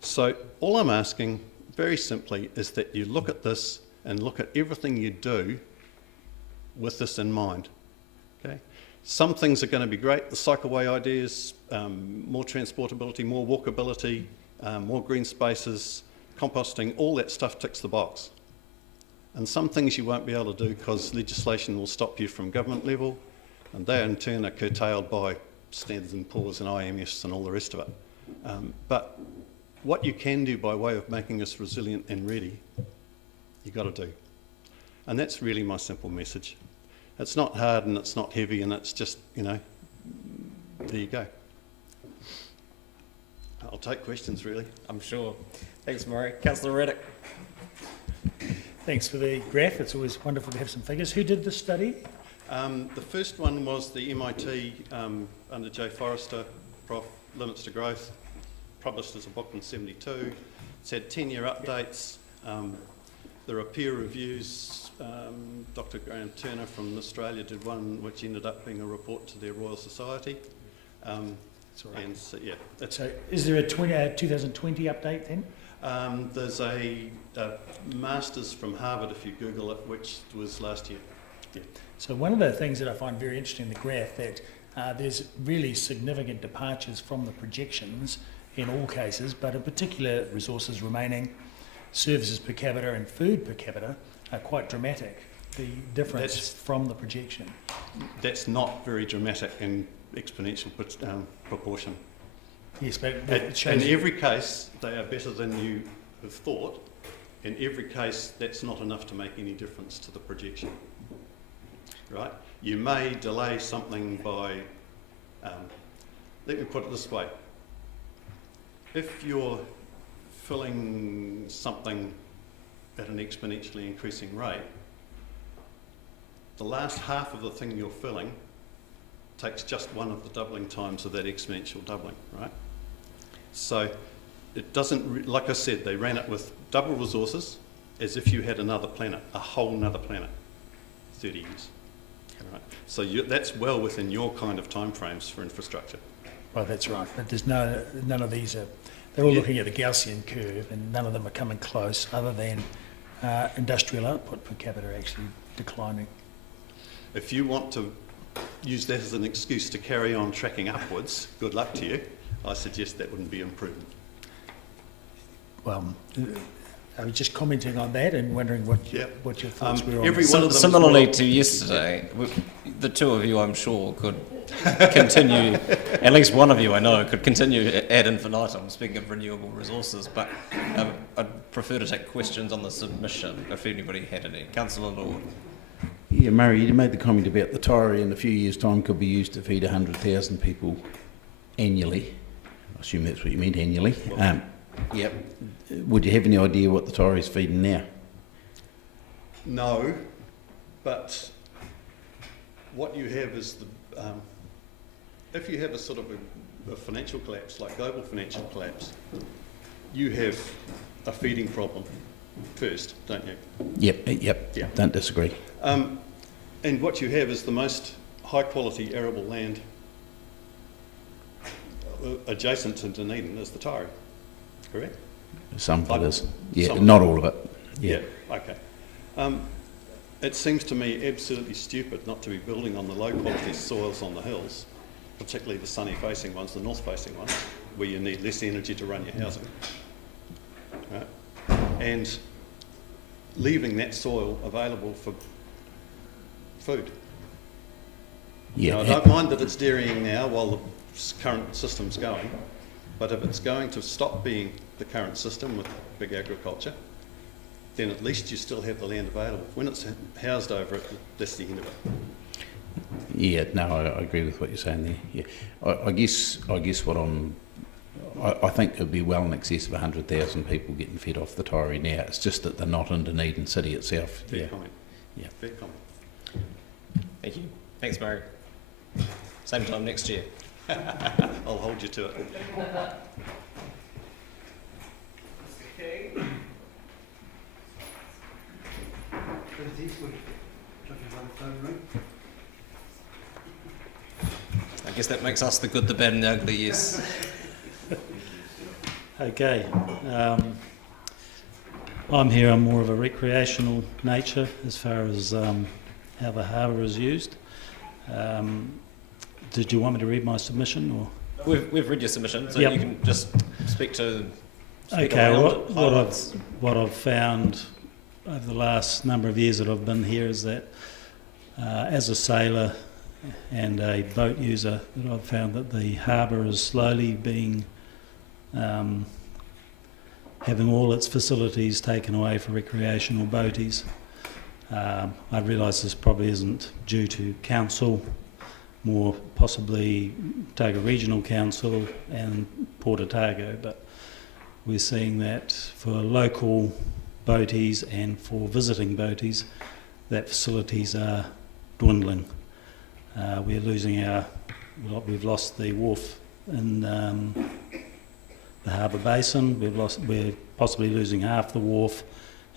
So all I'm asking, very simply, is that you look at this and look at everything you do with this in mind. Okay? Some things are going to be great, the cycleway ideas, more transportability, more walkability, more green spaces, composting, all that stuff ticks the box. And some things you won't be able to do because legislation will stop you from government level, and they in turn are curtailed by Standards and Poor's and IMS and all the rest of it. But what you can do by way of making us resilient and ready, you've got to do. And that's really my simple message. It's not hard and it's not heavy, and it's just, there you go. I'll take questions, really. I'm sure. Thanks, Murray. Councillor Reddick. Thanks for the graph. It's always wonderful to have some figures. Who did the study? The first one was the MIT under Jay Forrester Prof. Limits to Growth, published as a book in 72. It's had 10-year updates. There are peer reviews. Dr. Graham Turner from Australia did one which ended up being a report to their Royal Society. And so, yeah. So is there a 2020 update then? There's a master's from Harvard, if you Google it, which was last year. Yeah. So one of the things that I find very interesting in the graph that there's really significant departures from the projections in all cases, but in particular resources remaining, services per capita and food per capita are quite dramatic, the difference from the projection. That's not very dramatic in exponential proportion. Yes, but in every case, they are better than you have thought. In every case, that's not enough to make any difference to the projection. Right? You may delay something by, let me put it this way. If you're filling something at an exponentially increasing rate, the last half of the thing you're filling takes just one of the doubling times of that exponential doubling, right? So it doesn't, like I said, they ran it with double resources as if you had another planet, a whole nother planet, 30 years. Right? So that's well within your kind of timeframes for infrastructure. Well, that's right, but there's none of these are, they're all looking at the Gaussian curve and none of them are coming close other than industrial output per capita actually declining. If you want to use that as an excuse to carry on tracking upwards, good luck to you. I suggest that wouldn't be improvement. Well, I was just commenting on that and wondering what your thoughts were on it. Similarly to yesterday, the two of you, I'm sure, could continue, at least one of you I know, could continue ad infinitum, speaking of renewable resources, but I'd prefer to take questions on the submission, if anybody had any. Councillor Lord. Yeah, Murray, you made the comment about the Tyree in a few years' time could be used to feed 100,000 people annually. I assume that's what you meant, annually. Yep. Would you have any idea what the Tyree's feeding now? No, but what you have is the if you have a sort of a financial collapse, like global financial collapse, you have a feeding problem first, don't you? Yep. Yeah. Don't disagree. And what you have is the most high quality arable land adjacent to Dunedin is the Tyree, correct? Some of it is. Yeah, not all of it. Yeah. Okay. It seems to me absolutely stupid not to be building on the low quality soils on the hills, particularly the sunny facing ones, the north facing ones, where you need less energy to run your housing. Right? And leaving that soil available for food. Yeah. Now, I don't mind that it's dairying now while the current system's going, but if it's going to stop being the current system with big agriculture, then at least you still have the land available. When it's housed over it, that's the end of it. Yeah, no, I agree with what you're saying there. Yeah, I guess what I think it'd be well in excess of 100,000 people getting fed off the Tyree now. It's just that they're not in Dunedin City itself. Fair comment. Yeah. Fair comment. Thank you. Thanks, Murray. Same time next year. I'll hold you to it. I guess that makes us the good, the bad and the ugly, yes. Okay. I'm here, I'm more of a recreational nature as far as how the harbour is used. Did you want me to read my submission? Or? We've read your submission, so yep. You can just speak okay, what I've found over the last number of years that I've been here is that as a sailor and a boat user, that I've found that the harbour is slowly being having all its facilities taken away for recreational boaties. I realise this probably isn't due to council, more possibly Otago Regional Council and Port Otago, but we're seeing that for local boaties and for visiting boaties, that facilities are dwindling. We're losing we've lost the wharf in the harbour basin. We're possibly losing half the wharf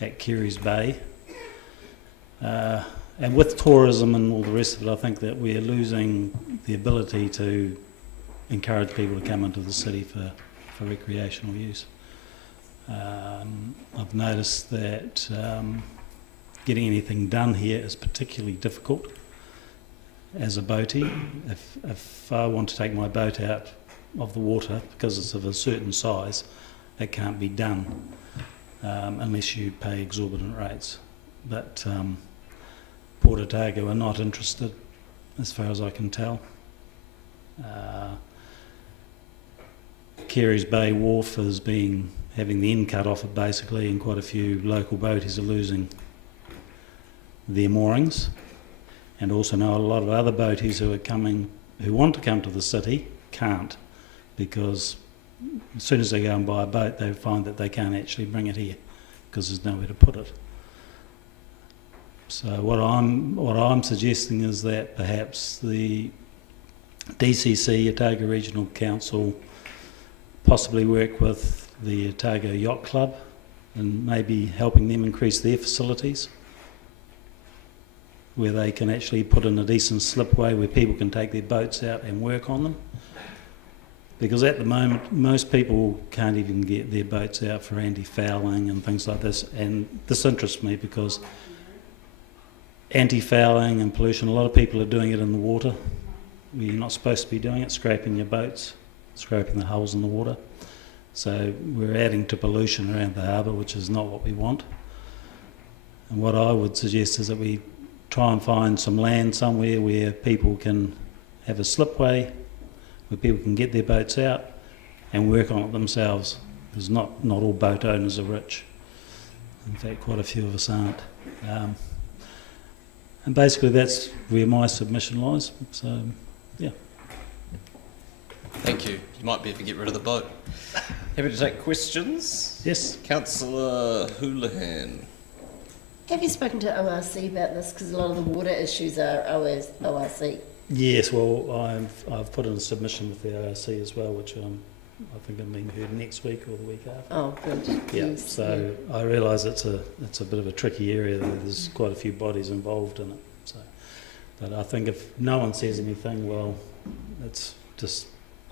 at Keary's Bay. And with tourism and all the rest of it, I think that we're losing the ability to encourage people to come into the city for recreational use. I've noticed that getting anything done here is particularly difficult as a boatie. If I want to take my boat out of the water because it's of a certain size, it can't be done unless you pay exorbitant rates. But Port Otago are not interested, as far as I can tell. Keary's Bay Wharf is having the end cut off it basically, and quite a few local boaties are losing their moorings. And also know a lot of other boaties who want to come to the city can't, because as soon as they go and buy a boat, they find that they can't actually bring it here because there's nowhere to put it. So what I'm suggesting is that perhaps the DCC, Otago Regional Council, possibly work with the Otago Yacht Club and maybe helping them increase their facilities, where they can actually put in a decent slipway where people can take their boats out and work on them. Because at the moment, most people can't even get their boats out for anti-fouling and things like this. And this interests me because anti-fouling and pollution, a lot of people are doing it in the water where you're not supposed to be doing it, scraping your boats, scraping the hulls in the water. So we're adding to pollution around the harbour, which is not what we want. And what I would suggest is that we try and find some land somewhere where people can have a slipway, where people can get their boats out and work on it themselves. Because not all boat owners are rich. In fact, quite a few of us aren't. And basically that's where my submission lies. So, yeah. Thank you. You might be able to get rid of the boat. Happy to take questions? Yes. Councillor Houlihan. Have you spoken to ORC about this? Because a lot of the water issues are ORC. Yes, well, I've put in a submission with the ORC as well, which I think I'm being heard next week or the week after. Oh, good. Yeah, Yes, so I realise it's a bit of a tricky area. There's quite a few bodies involved in it. So, but I think if no one says anything, well, it's just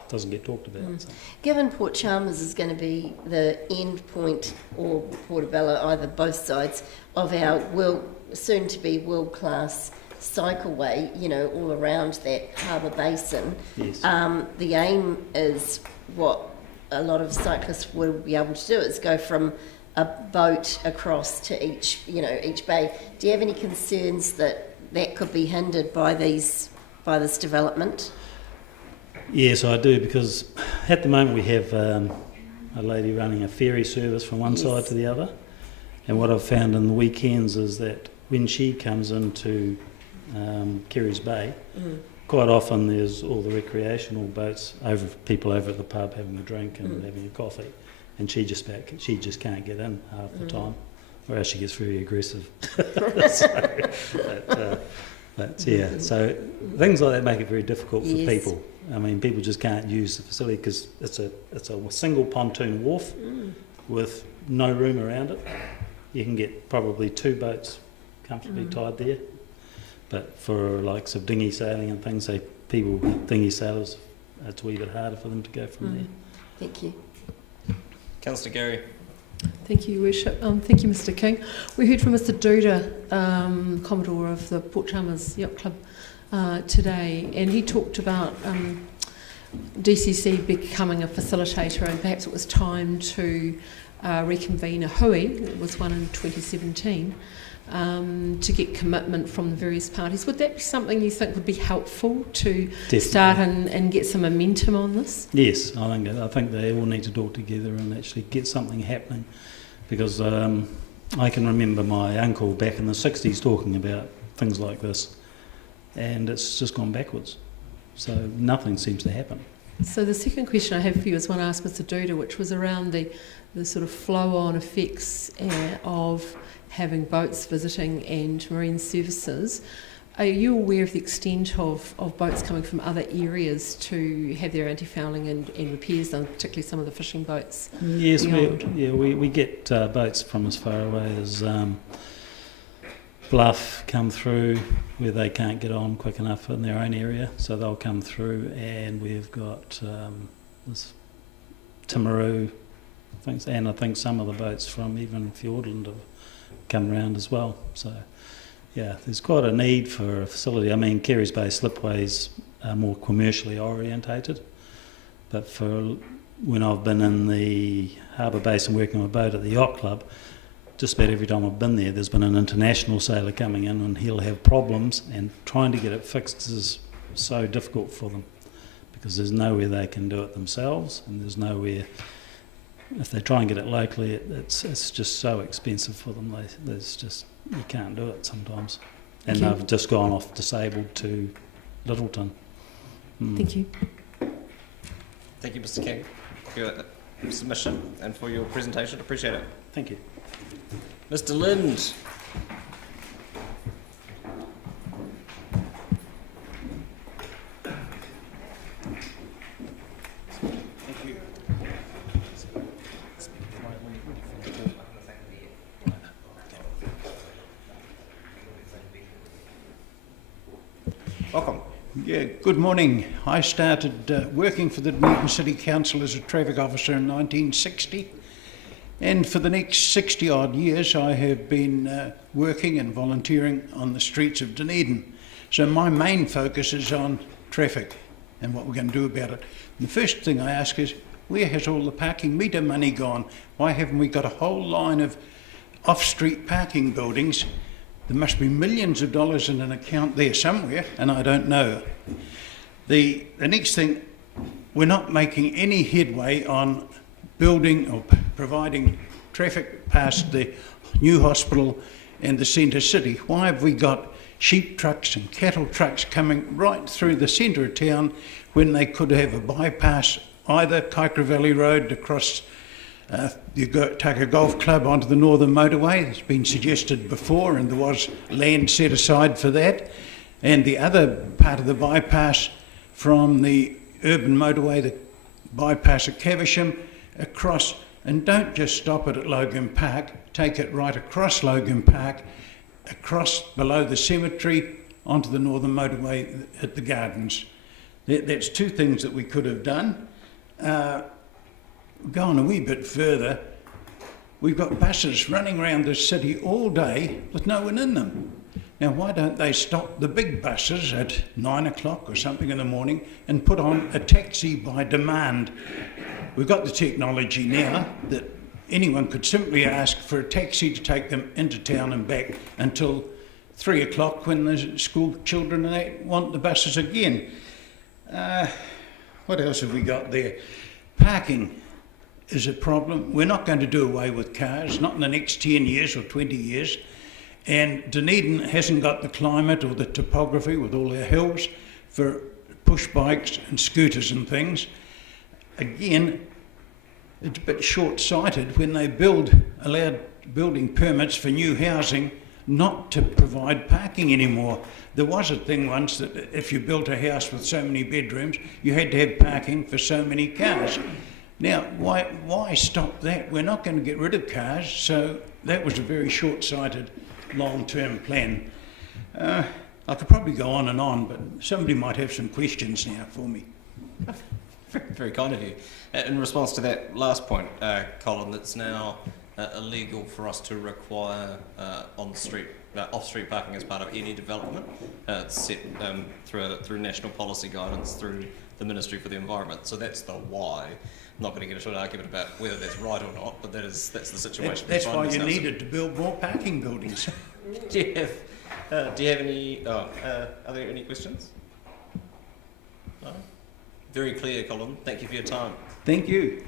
doesn't get talked about. So. Given Port Chalmers is going to be the end point, or Portobello, either both sides of our soon-to-be world-class cycleway, all around that harbour basin. Yes. The aim is what a lot of cyclists will be able to do is go from a boat across to each bay. Do you have any concerns that could be hindered by this development? Yes, I do, because at the moment we have a lady running a ferry service from one side to the other, and what I've found in the weekends is that when she comes into Keary's Bay, quite often there's all the recreational boats people over at the pub having a drink and having a coffee, and she just can't get in half the time, or else she gets very aggressive. But yeah, so things like that make it very difficult for people. I mean, people just can't use the facility because it's a single pontoon wharf with no room around it. You can get probably 2 boats comfortably tied there. But for likes of dinghy sailing and things, dinghy sailors, it's a wee bit harder for them to go from there. Thank you. Councillor Gary. Thank you, Your Worship. Thank you, Mr. King. We heard from Mr. Duda, Commodore of the Port Chalmers Yacht Club today, and he talked about DCC becoming a facilitator, and perhaps it was time to reconvene a hui. It was one in 2017. To get commitment from the various parties. Would that be something you think would be helpful to start and get some momentum on this? Yes, I think they all need to talk together and actually get something happening, because I can remember my uncle back in the 60s talking about things like this, and it's just gone backwards. So nothing seems to happen. So the second question I have for you is one I asked Mr. Duda, which was around the sort of flow-on effects of having boats visiting and marine services. are you aware of the extent of boats coming from other areas to have their anti-fouling and repairs done, particularly some of the fishing boats? Yes, we get boats from as far away as Bluff come through where they can't get on quick enough in their own area, so they'll come through, and we've got this Timaru, and I think some of the boats from even Fiordland have come around as well. So, yeah, there's quite a need for a facility. I mean, Carey's Bay slipways are more commercially orientated, but for when I've been in the harbour basin working on a boat at the yacht club, just about every time I've been there, there's been an international sailor coming in and he'll have problems, and trying to get it fixed is so difficult for them because there's nowhere they can do it themselves, and there's nowhere, if they try and get it locally, it's just so expensive for them. There's just, you can't do it sometimes. And they've just gone off disabled to Littleton. Thank you. Thank you, Mr. King, for your submission and for your presentation. Appreciate it. Thank you. Mr. Lind. Thank you. Welcome. Yeah, good morning. I started working for the Dunedin City Council as a traffic officer in 1960. And for the next 60 odd years, I have been working and volunteering on the streets of Dunedin. So my main focus is on traffic and what we're going to do about it. And the first thing I ask is, where has all the parking meter money gone? Why haven't we got a whole line of off-street parking buildings? There must be millions of dollars in an account there somewhere, and I don't know. The next thing, we're not making any headway on building or providing traffic past the new hospital and the centre city. Why have we got sheep trucks and cattle trucks coming right through the centre of town when they could have a bypass either Kaikoura Valley Road across you take a golf club onto the northern motorway? It's been suggested before, and there was land set aside for that. And the other part of the bypass from the urban motorway, the bypass at Caversham, across, and don't just stop it at Logan Park, take it right across Logan Park, across below the cemetery, onto the northern motorway at the gardens. That's two things that we could have done. Going a wee bit further, we've got buses running around the city all day with no one in them. Now, why don't they stop the big buses at 9 o'clock or something in the morning and put on a taxi by demand? We've got the technology now that anyone could simply ask for a taxi to take them into town and back until 3 o'clock when the school children and they want the buses again. What else have we got there? Parking is a problem. We're not going to do away with cars, not in the next 10 years or 20 years. And Dunedin hasn't got the climate or the topography with all our hills for push bikes and scooters and things. Again, it's a bit short-sighted when they allowed building permits for new housing not to provide parking anymore. There was a thing once that if you built a house with so many bedrooms, you had to have parking for so many cars. Now, why stop that? We're not going to get rid of cars, so that was a very short-sighted long-term plan. I could probably go on, but somebody might have some questions now for me. Very kind of you. In response to that last point, Colin, it's now illegal for us to require on-street, off-street parking as part of any development. It's set through national policy guidance through the Ministry for the Environment. So that's the why. I'm not going to get into an argument about whether that's right or not, but that's the situation. That's why you needed to build more parking buildings. Do you have any? Are there any questions? No. Very clear, Colin. Thank you for your time. Thank you.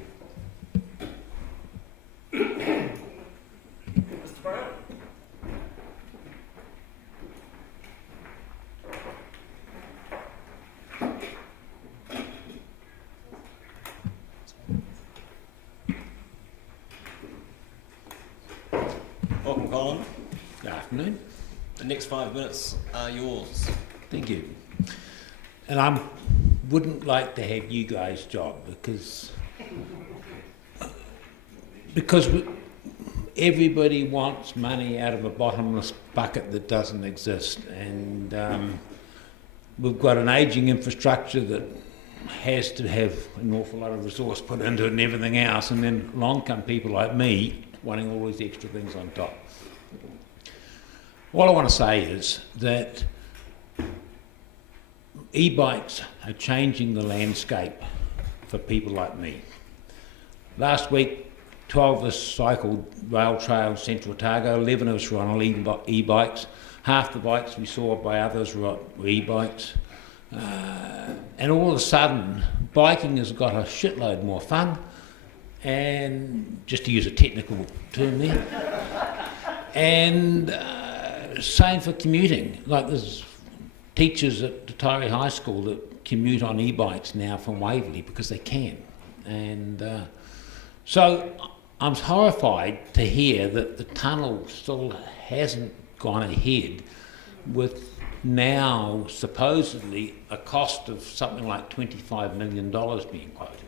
Mr. Brown. Welcome, Colin. Good afternoon. The next 5 minutes are yours. Thank you. And I wouldn't like to have you guys' job because everybody wants money out of a bottomless bucket that doesn't exist, and we've got an ageing infrastructure that has to have an awful lot of resource put into it and everything else, and then along come people like me wanting all these extra things on top. All I want to say is that e-bikes are changing the landscape for people like me. Last week, 12 of us cycled rail trail Central Otago, 11 of us were on e-bikes. Half the bikes we saw by others were e-bikes. And all of a sudden, biking has got a shitload more fun, and just to use a technical term there, and same for commuting. Like there's teachers at Totari High School that commute on e-bikes now from Waverley because they can. And so I'm horrified to hear that the tunnel still hasn't gone ahead with now supposedly a cost of something like $25 million being quoted.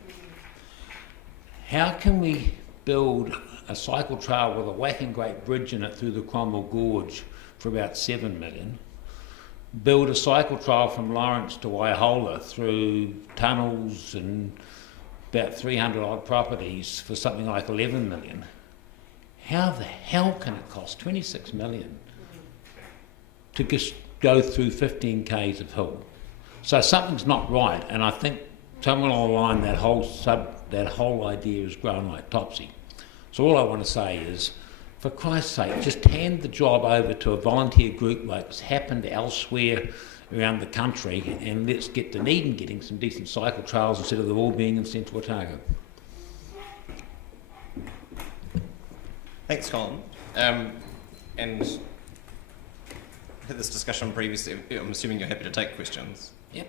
How can we build a cycle trail with a whacking great bridge in it through the Cromwell Gorge for about $7 million, build a cycle trail from Lawrence to Waihola through tunnels and about 300 odd properties for something like $11 million? How the hell can it cost $26 million to just go through 15 k's of hill? So something's not right, and I think somewhere along the line that whole idea has grown like topsy. So all I want to say is, for Christ's sake, just hand the job over to a volunteer group like it's happened elsewhere around the country, and let's get Dunedin getting some decent cycle trails instead of them all being in Central Otago. Thanks, Colin. And had this discussion previously. I'm assuming you're happy to take questions. Yep.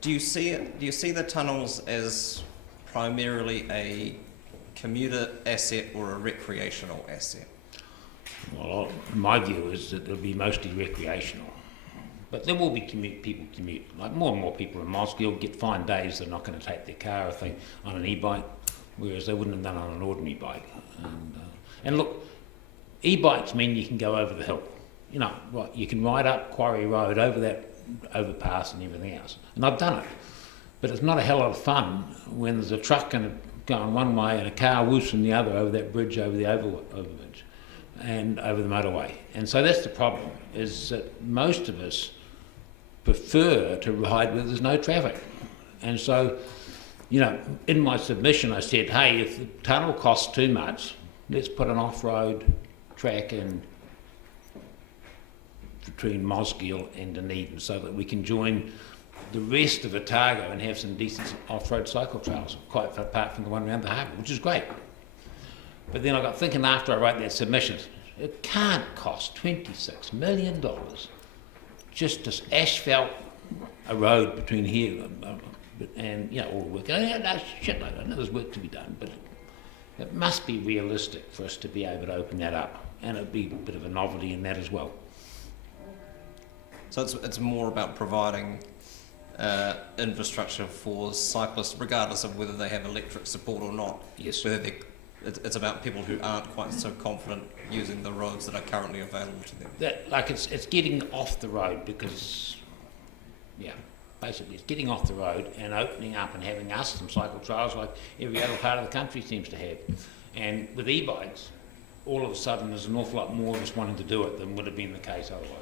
Do you see the tunnels as primarily a commuter asset or a recreational asset? Well, my view is that it'll be mostly recreational. But there will be people commute. Like more and more people in Mosgiel get fine days they're not going to take their car if they on an e-bike, whereas they wouldn't have done on an ordinary bike. And look, e-bikes mean you can go over the hill. You know, right, you can ride up Quarry Road over that overpass and everything else. And I've done it. But it's not a hell of fun when there's a truck going one way and a car whoosing the other over that bridge, over the overbridge and over the motorway. And so that's the problem, is that most of us prefer to ride where there's no traffic. And so, you know, in my submission I said, hey, if the tunnel costs too much, let's put an off-road track in between Mosgiel and Dunedin so that we can join the rest of Otago and have some decent off-road cycle trails, quite apart from the one around the harbour, which is great. But then I got thinking after I wrote that submission, it can't cost $26 million just to asphalt a road between here and you know, all the work. I know there's work to be done, but it must be realistic for us to be able to open that up, and it'd be a bit of a novelty in that as well. So it's more about providing infrastructure for cyclists, regardless of whether they have electric support or not. Yes. Whether it's about people who aren't quite so confident using the roads that are currently available to them. It's getting off the road because, yeah, basically it's getting off the road and opening up and having us some cycle trails like every other part of the country seems to have. And with e-bikes, all of a sudden there's an awful lot more of us wanting to do it than would have been the case otherwise.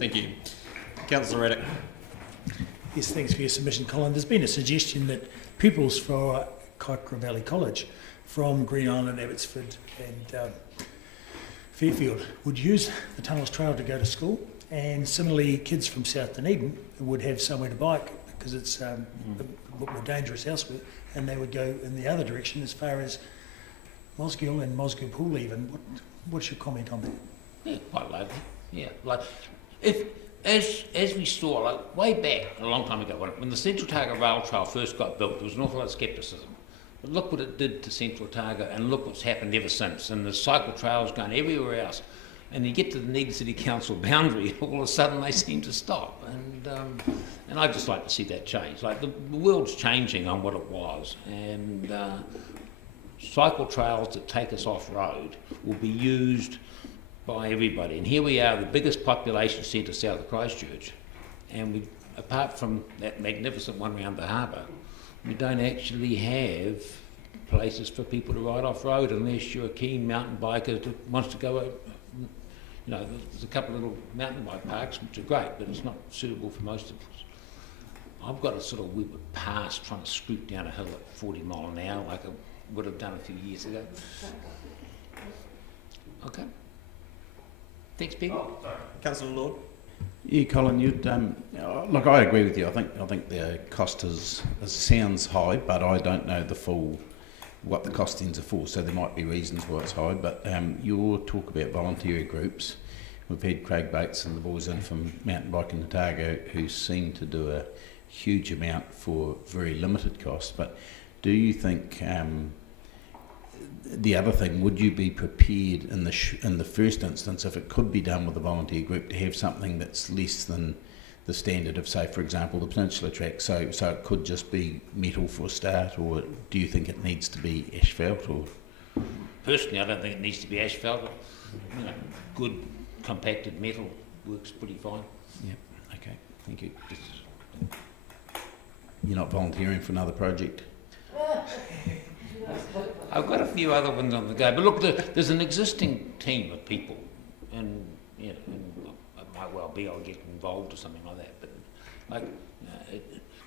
Thank you. Councillor Reddick. Yes, thanks for your submission, Colin. There's been a suggestion that pupils for Kaikoura Valley College from Green Island, Abbotsford and Fairfield would use the Tunnels Trail to go to school, and similarly kids from South Dunedin would have somewhere to bike because it's a bit more dangerous elsewhere, and they would go in the other direction as far as Mosgiel and Mosgiel Pool even. What's your comment on that? Yeah, quite likely. Yeah, like as we saw, like way back a long time ago, when the Central Otago Rail Trail first got built, there was an awful lot of scepticism. But look what it did to Central Otago, and look what's happened ever since. And the cycle trails going everywhere else. and you get to the Dunedin City Council boundary, all of a sudden they seem to stop. And I'd just like to see that change. Like the world's changing on what it was, and cycle trails that take us off-road will be used by everybody. And here we are, the biggest population centre south of Christchurch, and we, apart from that magnificent one around the harbour, we don't actually have places for people to ride off-road unless you're a keen mountain biker that wants to go, you know, there's a couple of little mountain bike parks which are great, but it's not suitable for most of us. I've got to sort of whip it past trying to scoot down a hill at 40 mile an hour like I would have done a few years ago. Okay. Thanks, people. Councillor Lord. Yeah, Colin, you'd look. I agree with you. I think the cost is sounds high, but I don't know the full what the costings are for. So there might be reasons why it's high. But your talk about voluntary groups, we've had Craig Bates and the boys in from Mountain Bike in Otago who seem to do a huge amount for very limited cost. But do you think the other thing, would you be prepared in the first instance, if it could be done with a volunteer group, to have something that's less than the standard of, say, for example, the Peninsula track? So it could just be metal for a start, or do you think it needs to be asphalt? Or personally, I don't think it needs to be asphalt. You know, good compacted metal works pretty fine. Yeah. Okay. Thank you. You're not volunteering for another project? I've got a few other ones on the go, but look, there's an existing team of people, and you know, and it might well be I'll get involved or something like that. But like,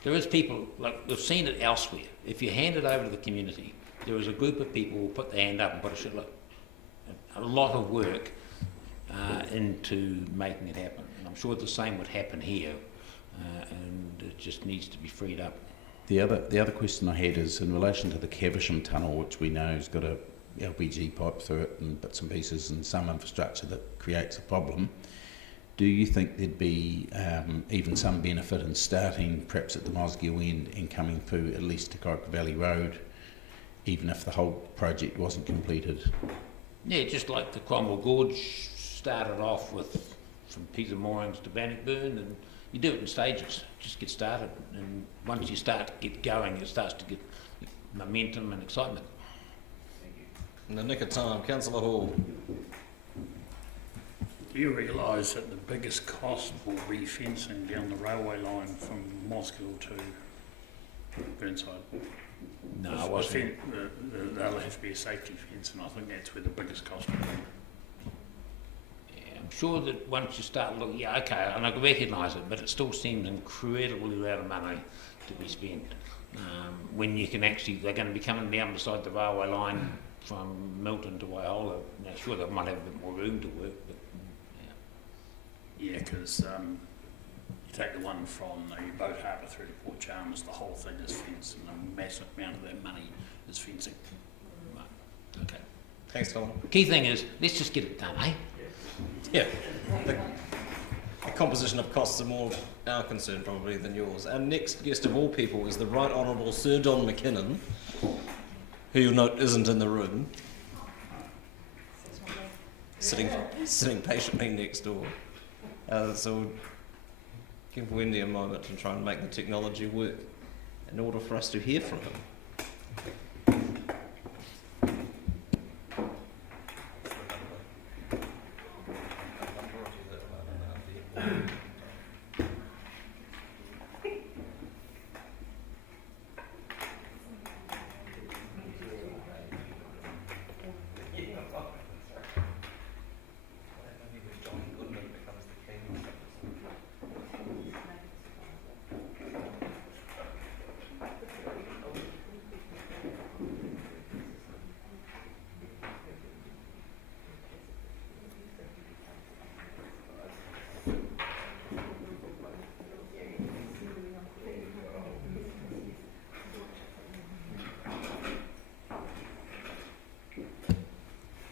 there is people, like we've seen it elsewhere. If you hand it over to the community, there is a group of people who will put their hand up and put a lot of work into making it happen. And I'm sure the same would happen here, and it just needs to be freed up. The other question I had is in relation to the Caversham tunnel, which we know has got a LPG pipe through it and bits and pieces and some infrastructure that creates a problem. Do you think there'd be even some benefit in starting perhaps at the Mosgiel end and coming through at least to Kaikoura Valley Road, even if the whole project wasn't completed? Yeah, just like the Cromwell Gorge started off with from Peter Moorings to Bannockburn, and you do it in stages. Just get started, and once you start to get going, it starts to get momentum and excitement. In the nick of time, Councillor Hall. Do you realise that the biggest cost will be fencing down the railway line from Mosgiel to Burnside? No, I wasn't. There'll have to be a safety fence, and I think that's where the biggest cost will be. I'm sure that once you start looking, yeah, okay, and I can recognise it, but it still seems incredibly lot of money to be spent. When you can actually, they're going to be coming down beside the railway line from Milton to Waihola. Now, sure, they might have a bit more room to work, but yeah, because you take the one from the boat harbour through to Port Chalmers, the whole thing is fenced, and a massive amount of that money is fencing. Right. Okay. Thanks, Colin. Key thing is, let's just get it done, eh? Yeah. The composition of costs are more our concern probably than yours. Our next guest of all people is the Right Honourable Sir Don McKinnon, who you'll note isn't in the room, sitting patiently next door. So we'll give Wendy a moment to try and make the technology work in order for us to hear from him.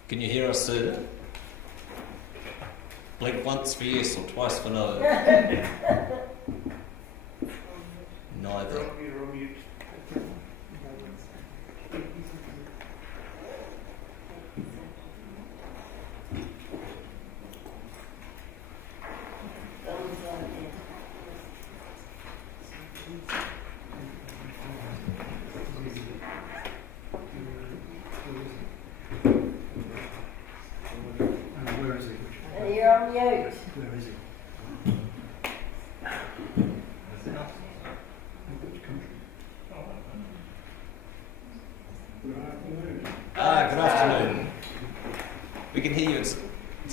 Can you hear us, sir? Blink once for yes or twice for no. Neither.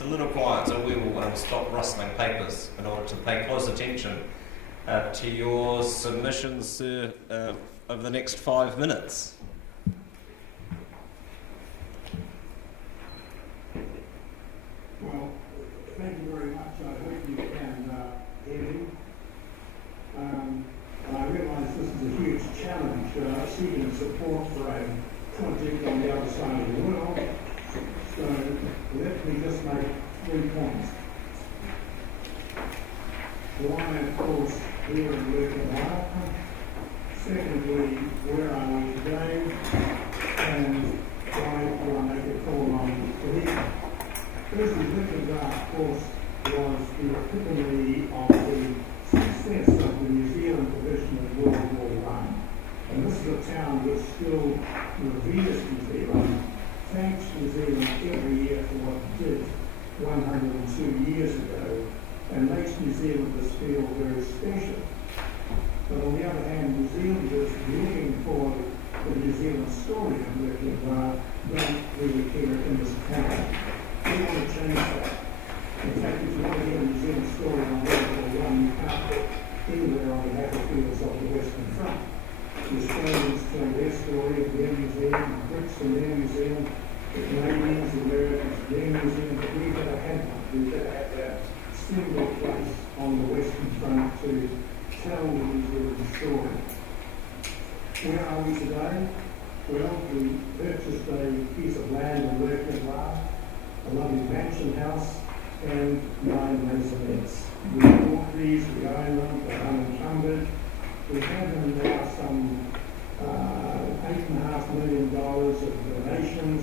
a little quiet, so we will stop rustling papers in order to pay close attention to your submissions, sir, over the next 5 minutes. Well, thank you very much. I hope you can hear me. I realise this is a huge challenge, seeking support for a project on the other side of the world. So let me just make 3 points. One, of course, here in Equitable. Secondly, where are we today? And why do I make a call on petition? First, Equitable, of course, was the epitome of the success of the New Zealand division of World War I. And this is a town which still reveres New Zealand, thanks New Zealand every year for what it did 102 years ago, and makes New Zealanders feel very special. But on the other hand, New Zealanders looking for the New Zealand story of Equitable don't really hear it in this town. We want to change that. In fact, if you want to hear a New Zealand story on World War I, you can't put anywhere on the battlefields of the Western Front. The Australians tell their story of their museum, the Brits in their museum, the Canadians, the Americans, their museum, but we've got to have one. We've got to have that single place on the Western Front to tell the New Zealand story. Where are we today? Well, we purchased a piece of land in Equitable, a lovely mansion house, and 9 maisonettes. We bought these, we own them, they're unencumbered. We have them now some $8.5 million of donations.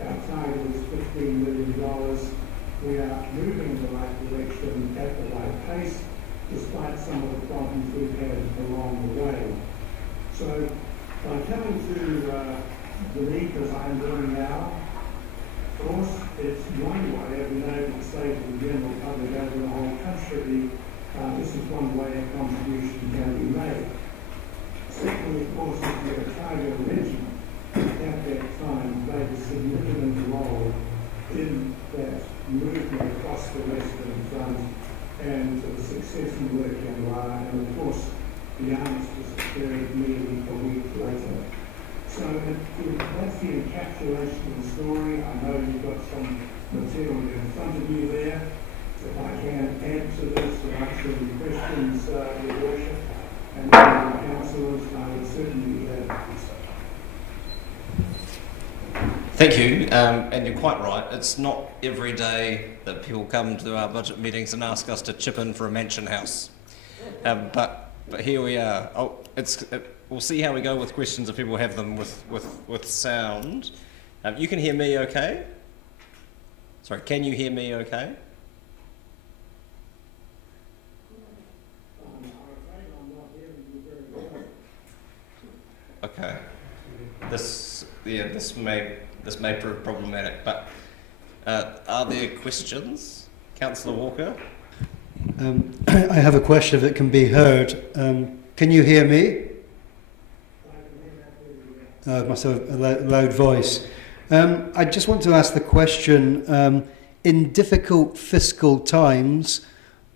Our target is $15 million. We are moving in the right direction at the right pace, despite some of the problems we've had along the way. So, by coming to Dunedin, as I'm doing now, of course, it's one way of being able to say to the general public over the whole country, this is one way a contribution can be made. Secondly, of course, the Otago Regiment at that time played a significant role in that movement across the Western Front and the success in working line, and of course, the armistice occurred nearly a week later. So that's the encapsulation of the story. I know you've got some material in front of you there. If I can add to this or answer any questions, Your Worship, and the councillors, I would certainly be happy to do so. Thank you, and you're quite right. It's not every day that people come to our budget meetings and ask us to chip in for a mansion house. But here we are. We'll see how we go with questions if people have them with sound. You can hear me okay? Sorry, can you hear me okay? Okay. This may prove problematic, but are there questions? Councillor Walker? I have a question if it can be heard. Can you hear me? Must have a loud voice. I just want to ask the question, in difficult fiscal times,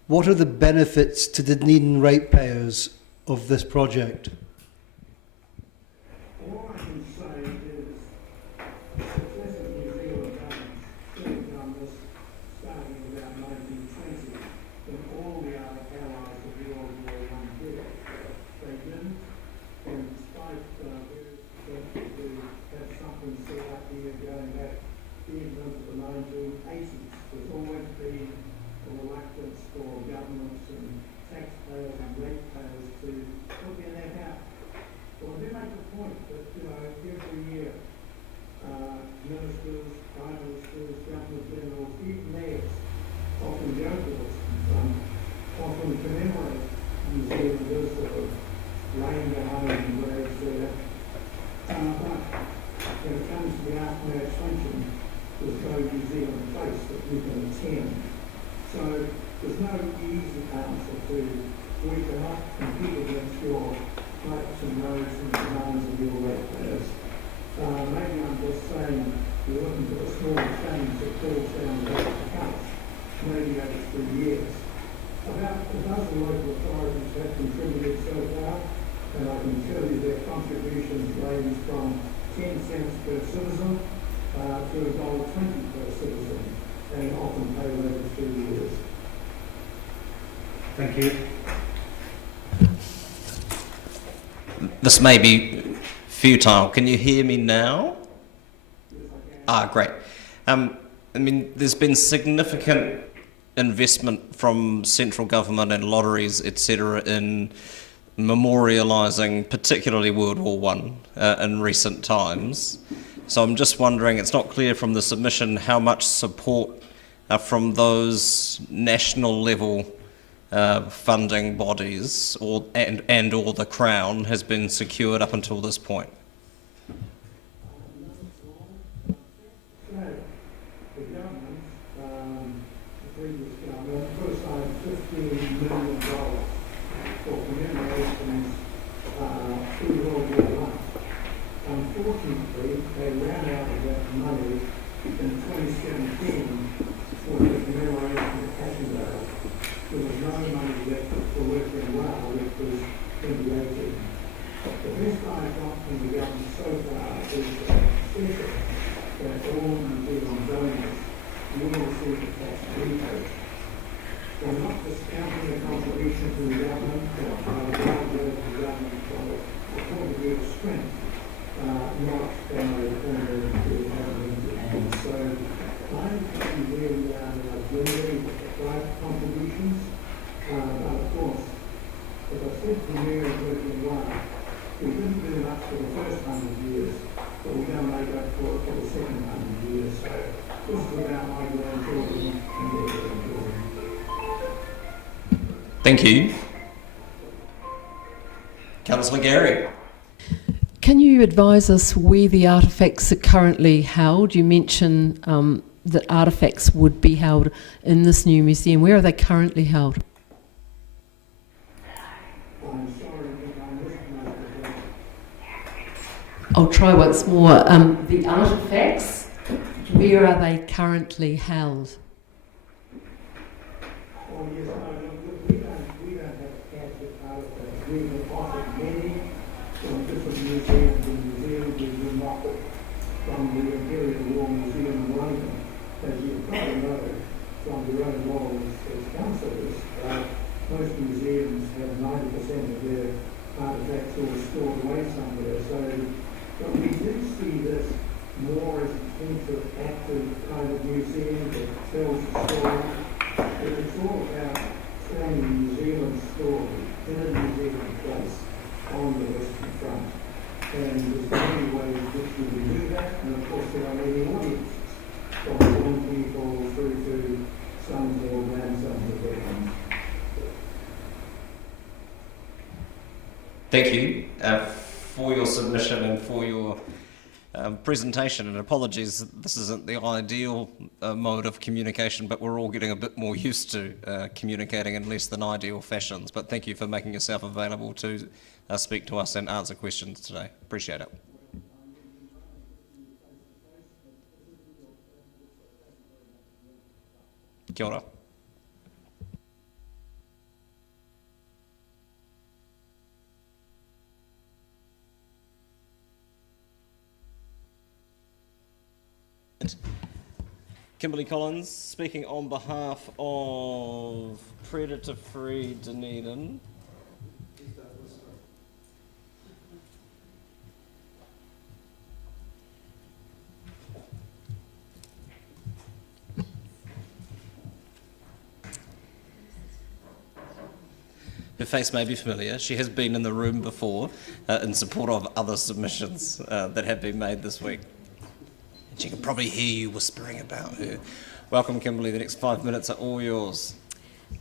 what are the benefits to the Dunedin ratepayers of this project? All I can say is the success of New Zealand has done this starting about 1920, when all the other allies of World War I did it. They didn't, and despite to have something set up here going back even into the 1980s, there's always been a reluctance for governments and taxpayers and ratepayers to put their neck out. Well, I do make the point that, every year, ministers, prime ministers, government generals, even mayors often go to this often commemorate New Zealanders that are laying behind and graves there. But when it comes to the aftermath function, there's no New Zealand place that we can attend. So there's no easy answer to, we cannot compete against your rights and roads and demands of your ratepayers. Maybe I'm just saying you're looking for a small change that falls down the account, maybe over 3 years. About a dozen local authorities have contributed so far, and I can tell you their contributions range from 10 cents per citizen to $1.20 per citizen, and often paid over 2 years. Thank you. This may be futile. Can you hear me now? Ah, great. I mean, there's been significant investment from central government and lotteries, etc., in memorialising particularly World War I in recent times. So I'm just wondering, it's not clear from the submission how much support from those national level funding bodies and or the Crown has been secured up until this point. The government, the previous government, put aside $15 million for commemorations through World War I. Unfortunately, they ran out of that money in 2017 for the commemoration of Equitable. There was no money left for working well, which was 2018. The best I've got from the government so far is that all New Zealand donors will receive a tax rebate. We're not discounting the contribution to the government, the government from a point of view of strength, not from a point of view of government. And so I think we really are generally with the private contributions, but of course, as I said to the Mayor of Working Well, we didn't do much for the first 100 years, but we're going to make up for it for the second 100 years. So this is about my grandchildren and their grandchildren. Thank you. Councillor Gary. Can you advise us where the artefacts are currently held? You mentioned that artefacts would be held in this new museum. Where are they currently held? I'll try once more. The artefacts, where are they currently held? Oh yes, we don't have captured artefacts. We have offered many from different museums in New Zealand. We've been offered from the Imperial War Museum in London. As you probably know from your own role as councillors, most museums have 90% of their artefacts all stored away somewhere. So, but we do see this more as an interactive kind of museum that tells the story. It's all about telling New Zealand's story in a New Zealand place on the Western Front. And there's many ways which we can do that, and of course there are many audiences, from young people through to sons or grandsons of veterans. Thank you for your submission and for your presentation, and apologies, this isn't the ideal mode of communication, but we're all getting a bit more used to communicating in less than ideal fashions. But thank you for making yourself available to speak to us and answer questions today. Appreciate it. Kia ora. Kimberly Collins, speaking on behalf of Predator-Free Dunedin. Her face may be familiar. She has been in the room before in support of other submissions that have been made this week. And she can probably hear you whispering about her. Welcome, Kimberly. The next 5 minutes are all yours.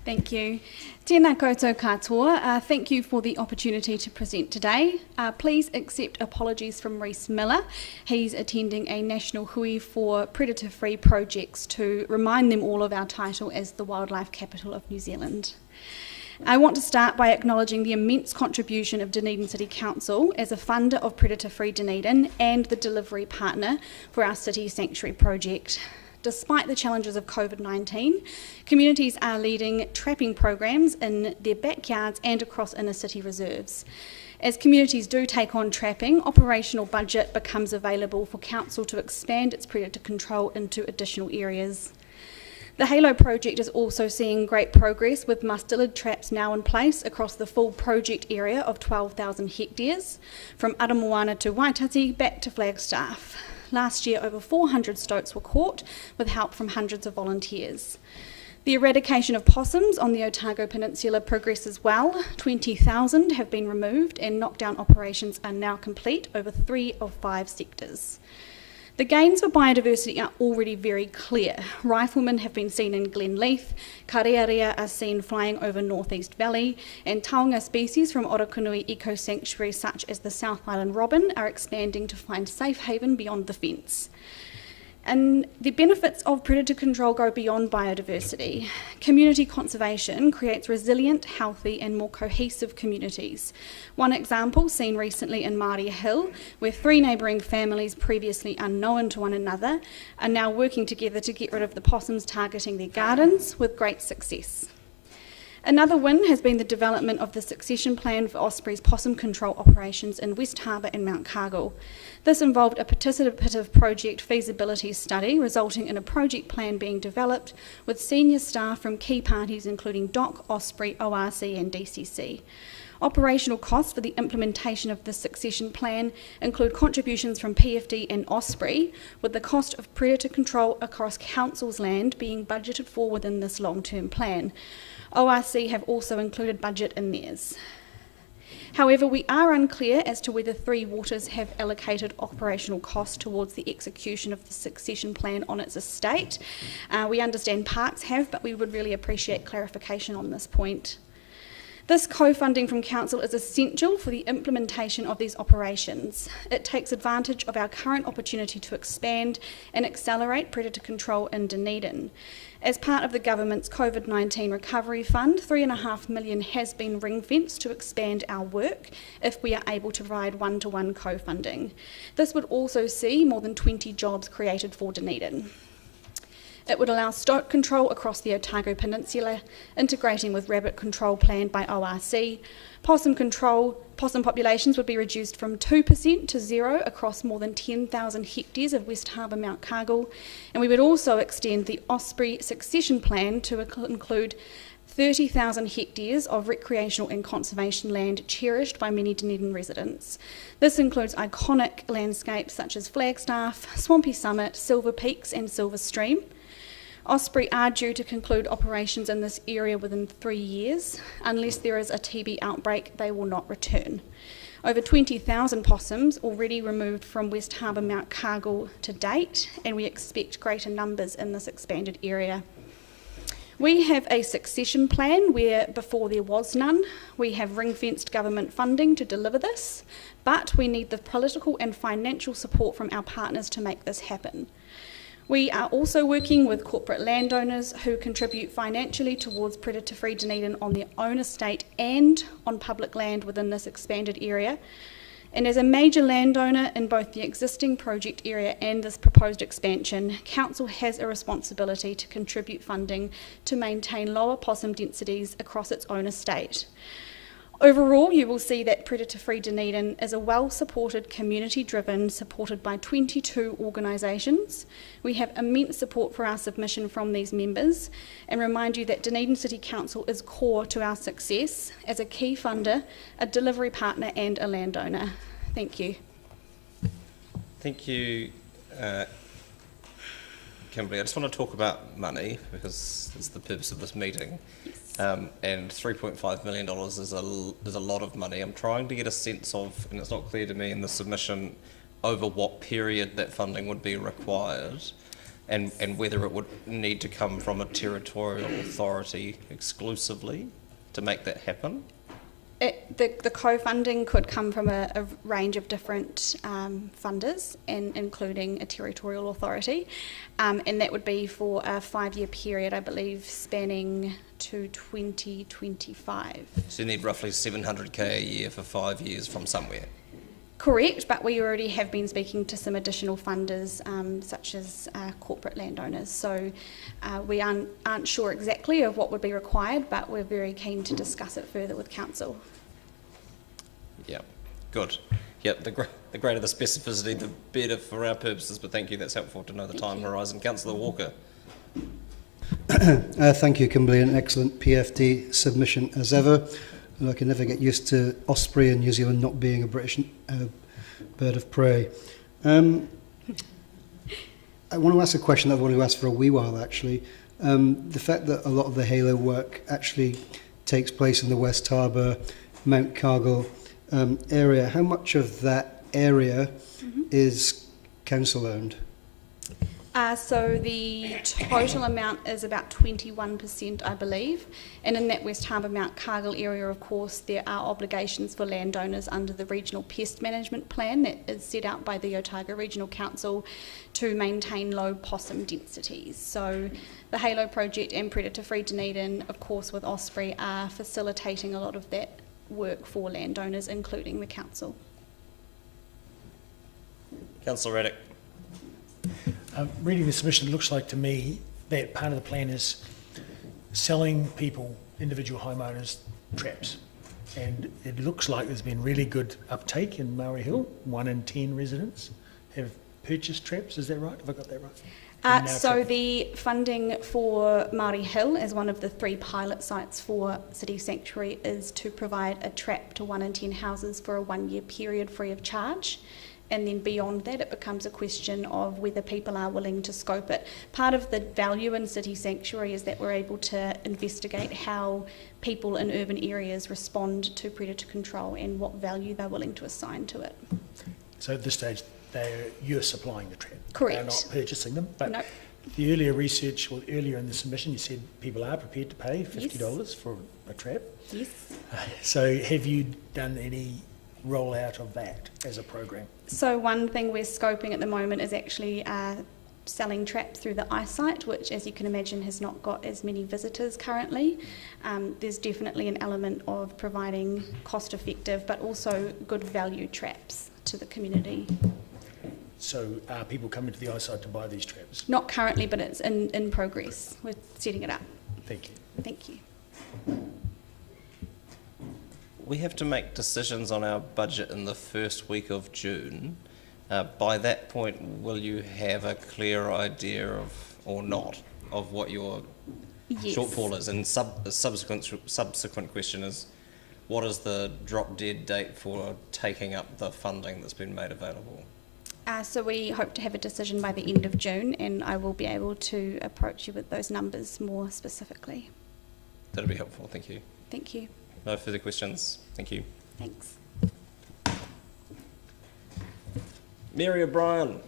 Thank you. Tēnā koutou katoa. Thank you for the opportunity to present today. Please accept apologies from Rhys Miller. He's attending a national hui for predator-free projects to remind them all of our title as the wildlife capital of New Zealand. I want to start by acknowledging the immense contribution of Dunedin City Council as a funder of Predator-Free Dunedin and the delivery partner for our City Sanctuary project. Despite the challenges of COVID-19, communities are leading trapping programs in their backyards and across inner city reserves. As communities do take on trapping, operational budget becomes available for council to expand its predator control into additional areas. The Halo project is also seeing great progress, with mustard traps now in place across the full project area of 12,000 hectares, from Aramoana to Waitati back to Flagstaff. Last year, over 400 stoats were caught, with help from hundreds of volunteers. The eradication of possums on the Otago Peninsula progresses well. 20,000 have been removed, and knockdown operations are now complete over 3 of 5 sectors. The gains for biodiversity are already very clear. Riflemen have been seen in Glenleith, karearea are seen flying over North East Valley, and taonga species from Orokonui Eco Sanctuary, such as the South Island robin, are expanding to find safe haven beyond the fence. And the benefits of predator control go beyond biodiversity. Community conservation creates resilient, healthy and more cohesive communities. One example seen recently in Maria Hill, where 3 neighbouring families previously unknown to one another are now working together to get rid of the possums targeting their gardens with great success. Another win has been the development of the succession plan for Osprey's possum control operations in West Harbour and Mount Cargill. This involved a participative project feasibility study, resulting in a project plan being developed with senior staff from key parties including DOC, Osprey, ORC and DCC. Operational costs for the implementation of the succession plan include contributions from PFD and Osprey, with the cost of predator control across council's land being budgeted for within this long-term plan. ORC have also included budget in theirs. However, we are unclear as to whether Three Waters have allocated operational costs towards the execution of the succession plan on its estate. We understand Parks have, but we would really appreciate clarification on this point. This co-funding from Council is essential for the implementation of these operations. It takes advantage of our current opportunity to expand and accelerate predator control in Dunedin. As part of the government's COVID-19 recovery fund, $3.5 million has been ring-fenced to expand our work if we are able to provide one-to-one co-funding. This would also see more than 20 jobs created for Dunedin. It would allow stoat control across the Otago Peninsula, integrating with rabbit control planned by ORC. Possum populations would be reduced from 2% to 0 across more than 10,000 hectares of West Harbour, Mount Cargill. And we would also extend the Osprey succession plan to include 30,000 hectares of recreational and conservation land cherished by many Dunedin residents. This includes iconic landscapes such as Flagstaff, Swampy Summit, Silver Peaks and Silver Stream. Osprey are due to conclude operations in this area within 3 years. Unless there is a TB outbreak, they will not return. Over 20,000 possums already removed from West Harbour, Mount Cargill to date, and we expect greater numbers in this expanded area. We have a succession plan where before there was none. We have ring-fenced government funding to deliver this, but we need the political and financial support from our partners to make this happen. We are also working with corporate landowners who contribute financially towards predator-free Dunedin on their own estate and on public land within this expanded area. And as a major landowner in both the existing project area and this proposed expansion, Council has a responsibility to contribute funding to maintain lower possum densities across its own estate. Overall, you will see that Predator-Free Dunedin is a well-supported, community-driven, supported by 22 organisations. We have immense support for our submission from these members, and remind you that Dunedin City Council is core to our success as a key funder, a delivery partner and a landowner. Thank you. Thank you, Kimberly. I just want to talk about money because it's the purpose of this meeting. And $3.5 million is a lot of money. I'm trying to get a sense of, and it's not clear to me in the submission, over what period that funding would be required and whether it would need to come from a territorial authority exclusively to make that happen. The co-funding could come from a range of different funders, and including a territorial authority, and that would be for a 5-year period, I believe, spanning to 2025. So you need roughly 700k a year for 5 years from somewhere. Correct, but we already have been speaking to some additional funders, such as corporate landowners. So we aren't sure exactly of what would be required, but we're very keen to discuss it further with council. Yeah, good. Yep, the greater the specificity, the better for our purposes, but thank you, that's helpful to know the time horizon. Councillor Walker. Thank you, Kimberly, an excellent PFD submission as ever. And I can never get used to Osprey in New Zealand not being a British bird of prey. I want to ask a question that I've wanted to ask for a wee while, actually. The fact that a lot of the Halo work actually takes place in the West Harbour, Mount Cargill area, how much of that area is council-owned? So the total amount is about 21%, I believe. And in that West Harbour, Mount Cargill area, of course, there are obligations for landowners under the Regional Pest Management Plan that is set out by the Otago Regional Council to maintain low possum densities. So the Halo project and Predator Free Dunedin, of course, with Osprey, are facilitating a lot of that work for landowners, including the council. Councillor Raddick. Reading the submission, it looks like to me that part of the plan is selling people, individual homeowners, traps. And it looks like there's been really good uptake in Maori Hill. 1 in 10 residents have purchased traps. Is that right? Have I got that right? So the funding for Māori Hill as one of the 3 pilot sites for City Sanctuary is to provide a trap to 1 in 10 houses for a 1-year period free of charge. And then beyond that, it becomes a question of whether people are willing to scope it. Part of the value in City Sanctuary is that we're able to investigate how people in urban areas respond to predator control and what value they're willing to assign to it. So at this stage, you're supplying the trap. Correct. They're not purchasing them. But no. The earlier research, or earlier in the submission, you said people are prepared to pay $50 for a trap. Yes. So have you done any rollout of that as a program? So one thing we're scoping at the moment is actually selling traps through the eyesight, which, as you can imagine, has not got as many visitors currently. There's definitely an element of providing cost-effective but also good value traps to the community. So are people coming to the eyesight to buy these traps? Not currently, but it's in progress. We're setting it up. Thank you. Thank you. We have to make decisions on our budget in the first week of June. By that point, will you have a clear idea of, or not, of what your shortfall is? And the subsequent question is, what is the drop dead date for taking up the funding that's been made available? So we hope to have a decision by the end of June, and I will be able to approach you with those numbers more specifically. That'll be helpful, thank you. Thank you. No further questions, thank you. Thanks. Mary O'Brien.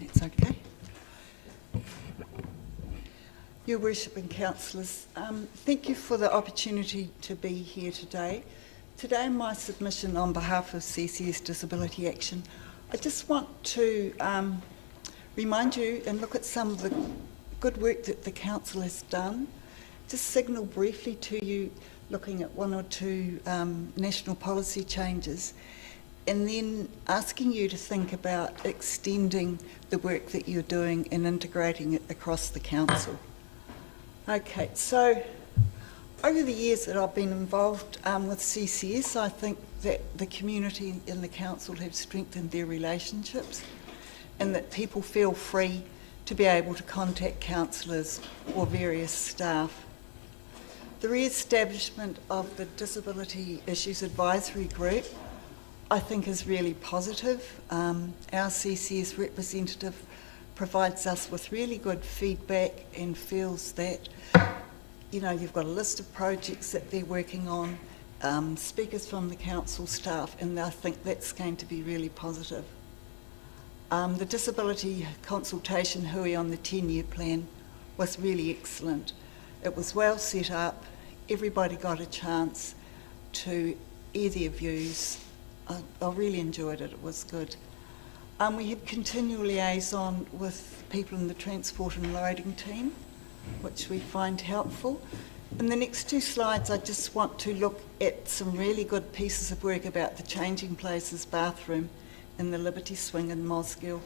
That's okay. Your Worship and Councillors, thank you for the opportunity to be here today. Today, my submission on behalf of CCS Disability Action, I just want to remind you and look at some of the good work that the Council has done. Just signal briefly to you, looking at 1 or 2 national policy changes, and then asking you to think about extending the work that you're doing and integrating it across the Council. Okay, so over the years that I've been involved with CCS, I think that the community and the council have strengthened their relationships, and that people feel free to be able to contact councillors or various staff. The re-establishment of the Disability Issues Advisory Group, I think, is really positive. Our CCS representative provides us with really good feedback and feels that, you know, you've got a list of projects that they're working on, speakers from the council staff, and I think that's going to be really positive. The disability consultation hui on the 10-year plan was really excellent. It was well set up. Everybody got a chance to air their views. I really enjoyed it. It was good. We had continual liaison with people in the transport and loading team, which we find helpful. In the next two slides, I just want to look at some really good pieces of work about the Changing Places bathroom in the Liberty Swing in Mosgiel.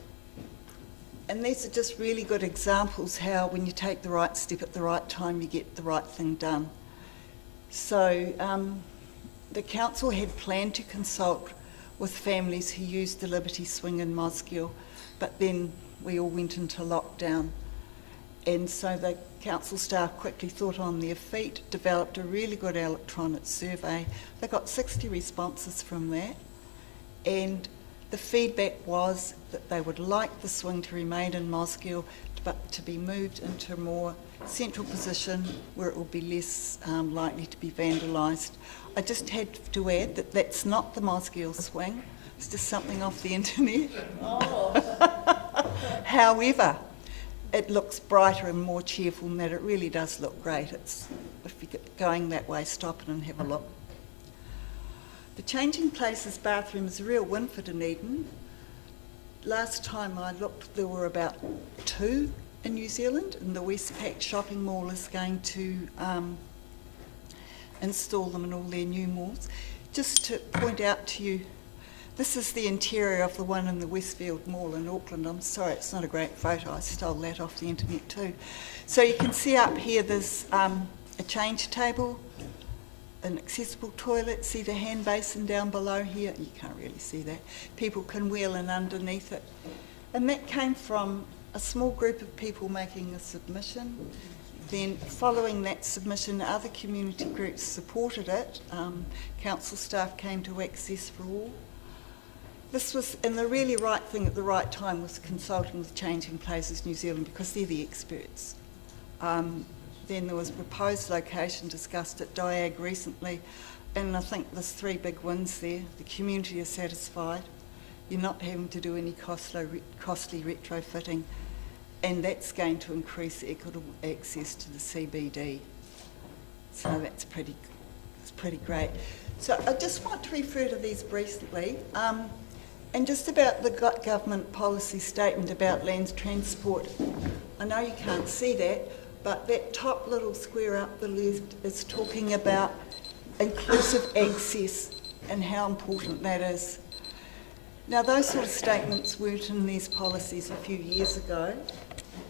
And these are just really good examples how when you take the right step at the right time, you get the right thing done. So the council had planned to consult with families who used the Liberty Swing in Mosgiel, but then we all went into lockdown. And so the council staff quickly thought on their feet, developed a really good electronic survey. They got 60 responses from that, and the feedback was that they would like the swing to remain in Mosgiel, but to be moved into a more central position where it will be less likely to be vandalised. I just had to add that that's not the Mosgiel swing, it's just something off the internet. Oh. However, it looks brighter and more cheerful than that. It really does look great. It's, if you're going that way, stop it and have a look. The Changing Places bathroom is a real win for Dunedin. Last time I looked, there were about 2 in New Zealand, and the Westpac shopping mall is going to install them in all their new malls. Just to point out to you, this is the interior of the one in the Westfield Mall in Auckland. I'm sorry, it's not a great photo. I stole that off the internet too. So you can see up here there's a change table, an accessible toilet, see the hand basin down below here? You can't really see that. People can wheel in underneath it. And that came from a small group of people making a submission. Then following that submission, other community groups supported it. Council staff came to Access for All. This was, and the really right thing at the right time was consulting with Changing Places New Zealand, because they're the experts. Then there was a proposed location discussed at DIAG recently, and I think there's 3 big wins there. The community is satisfied. You're not having to do any costly retrofitting, and that's going to increase equitable access to the CBD. So that's pretty great. So I just want to refer to these briefly. And just about the government policy statement about land transport. I know you can't see that, but that top little square up the left is talking about inclusive access and how important that is. Now, those sort of statements weren't in these policies a few years ago,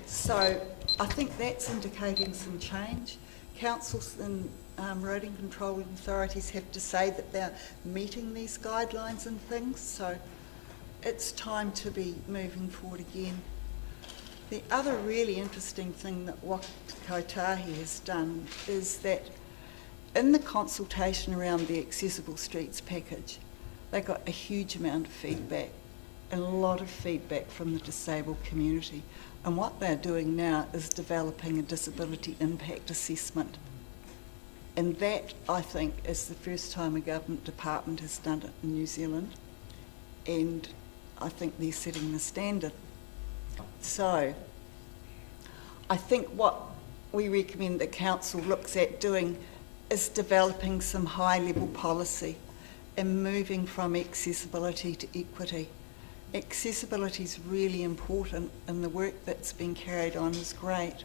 so I think that's indicating some change. Councils and roading controlling authorities have to say that they're meeting these guidelines and things, so it's time to be moving forward again. The other really interesting thing that Kotahi has done is that in the consultation around the Accessible Streets package, they got a huge amount of feedback, and a lot of feedback from the disabled community. And what they're doing now is developing a disability impact assessment. And that, I think, is the first time a government department has done it in New Zealand. And I think they're setting the standard. So I think what we recommend the council looks at doing is developing some high-level policy and moving from accessibility to equity. Accessibility is really important, and the work that's been carried on is great,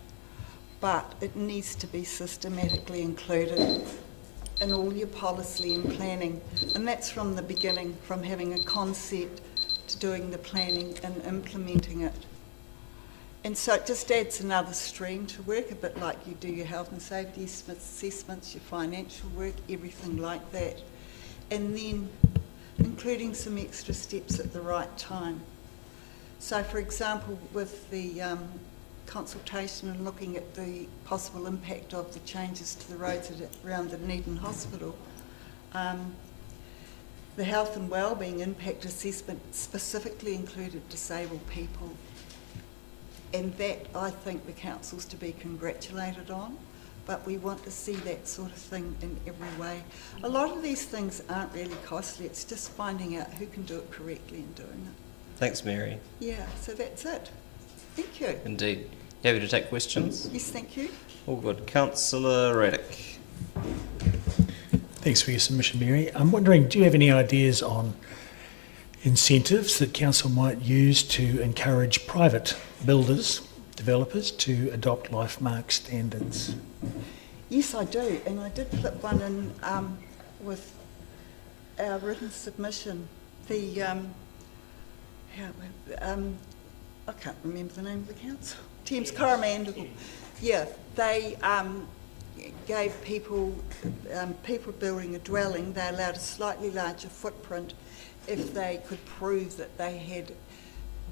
but it needs to be systematically included in all your policy and planning, and that's from the beginning, from having a concept to doing the planning and implementing it. And so it just adds another stream to work, a bit like you do your health and safety assessments, your financial work, everything like that. And then including some extra steps at the right time. So for example, with the consultation and looking at the possible impact of the changes to the roads around the Dunedin Hospital, the health and wellbeing impact assessment specifically included disabled people. And that, I think, the council's to be congratulated on, but we want to see that sort of thing in every way. A lot of these things aren't really costly, it's just finding out who can do it correctly and doing it. Thanks, Mary. Yeah, so that's it. Thank you. Indeed. Happy to take questions? Yes, thank you. All good. Councillor Raddick. Thanks for your submission, Mary. I'm wondering, do you have any ideas on incentives that council might use to encourage private builders, developers, to adopt LifeMark standards? Yes, I do, and I did flip one in with our written submission. The I can't remember the name of the council. Thames Coromandel. Yeah, they gave people building a dwelling, they allowed a slightly larger footprint if they could prove that they had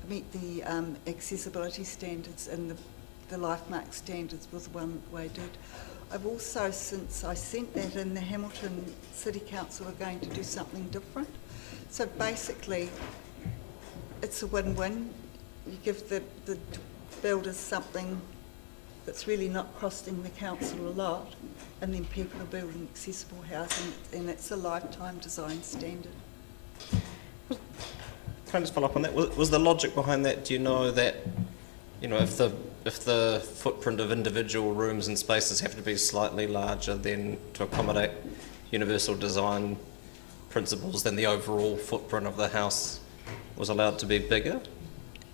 met the accessibility standards, and the LifeMark standards was one way did. I've also, since I sent that in, the Hamilton City Council are going to do something different. So basically, it's a win-win. You give the builders something that's really not costing the council a lot, and then people are building accessible housing, and it's a lifetime design standard. Can I just follow up on that? Was the logic behind that, do you know that, you know, if the footprint of individual rooms and spaces have to be slightly larger then to accommodate universal design principles, then the overall footprint of the house was allowed to be bigger?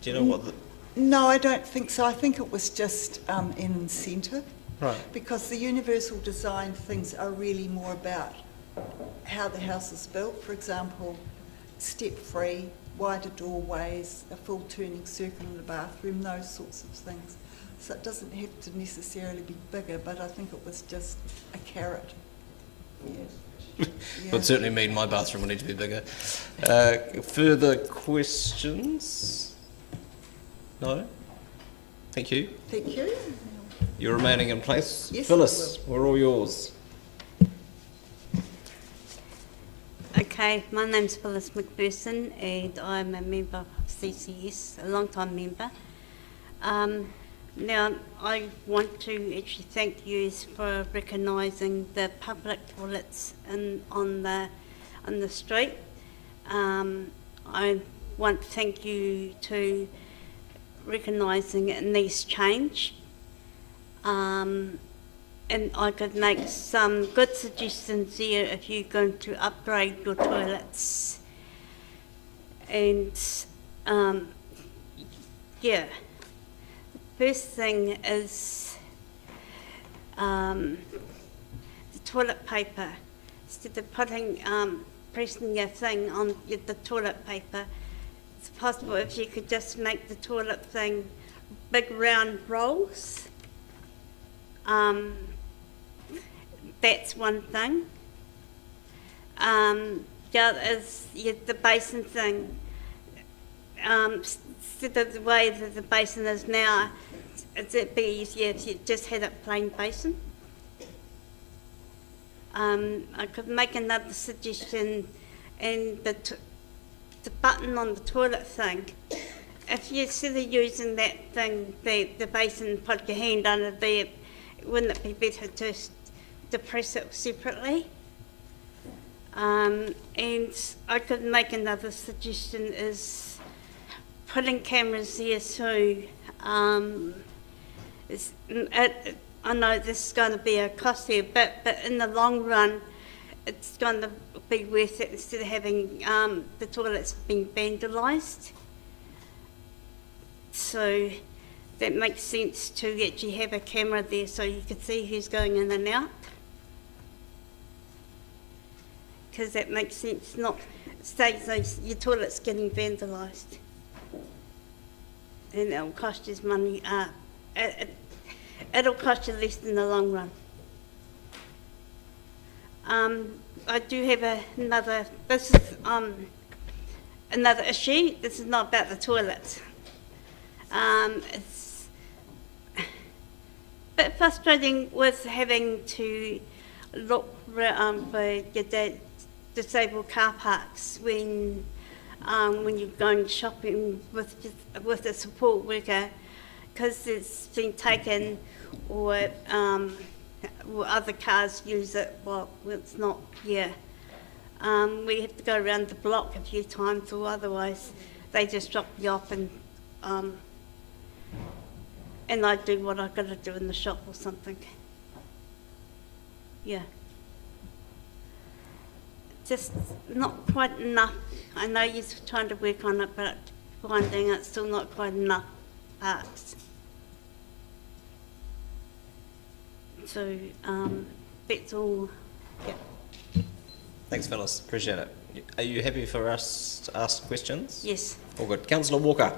Do you know what the... No, I don't think so. I think it was just an incentive. Right. Because the universal design things are really more about how the house is built. For example, step-free, wider doorways, a full turning circle in the bathroom, those sorts of things. So it doesn't have to necessarily be bigger, but I think it was just a carrot. Yeah. Yeah. Would certainly mean my bathroom will need to be bigger. Further questions? No? Thank you. Thank you. You're remaining in place. Yes, Phyllis, we're all yours. Okay, my name's Phyllis McPherson and I'm a member of CCS, a long-time member. Now, I want to actually thank you for recognising the public toilets on the street. I want to thank you to recognising it needs change. And I could make some good suggestions here if you're going to upgrade your toilets. And yeah, the first thing is the toilet paper. Instead of pressing your thing on the toilet paper, it's possible if you could just make the toilet thing big round rolls. That's one thing. The other is the basin thing. Instead of the way that the basin is now, it'd be easier if you just had a plain basin. I could make another suggestion, and the button on the toilet thing. If you're sort of using that thing, the basin, put your hand under there, wouldn't it be better to press it separately? And I could make another suggestion is putting cameras there too. I know this is going to be a costly bit, but in the long run, it's going to be worth it instead of having the toilets being vandalised. So that makes sense to actually have a camera there so you can see who's going in and out. Because that makes sense, not saves your toilets getting vandalised. and it'll cost you money. It'll cost you less in the long run. I do have another. This is another issue. This is not about the toilets. It's a bit frustrating with having to look for your disabled car parks when you're going shopping with a support worker, because it's been taken, or other cars use it. Well, it's not here. We have to go around the block a few times, or otherwise they just drop me off and I do what I've got to do in the shop or something. Yeah. Just not quite enough. I know you're trying to work on it, but finding it's still not quite enough parks. So that's all. Yeah. Thanks, Phyllis. Appreciate it. Are you happy for us to ask questions? Yes. All good. Councillor Walker.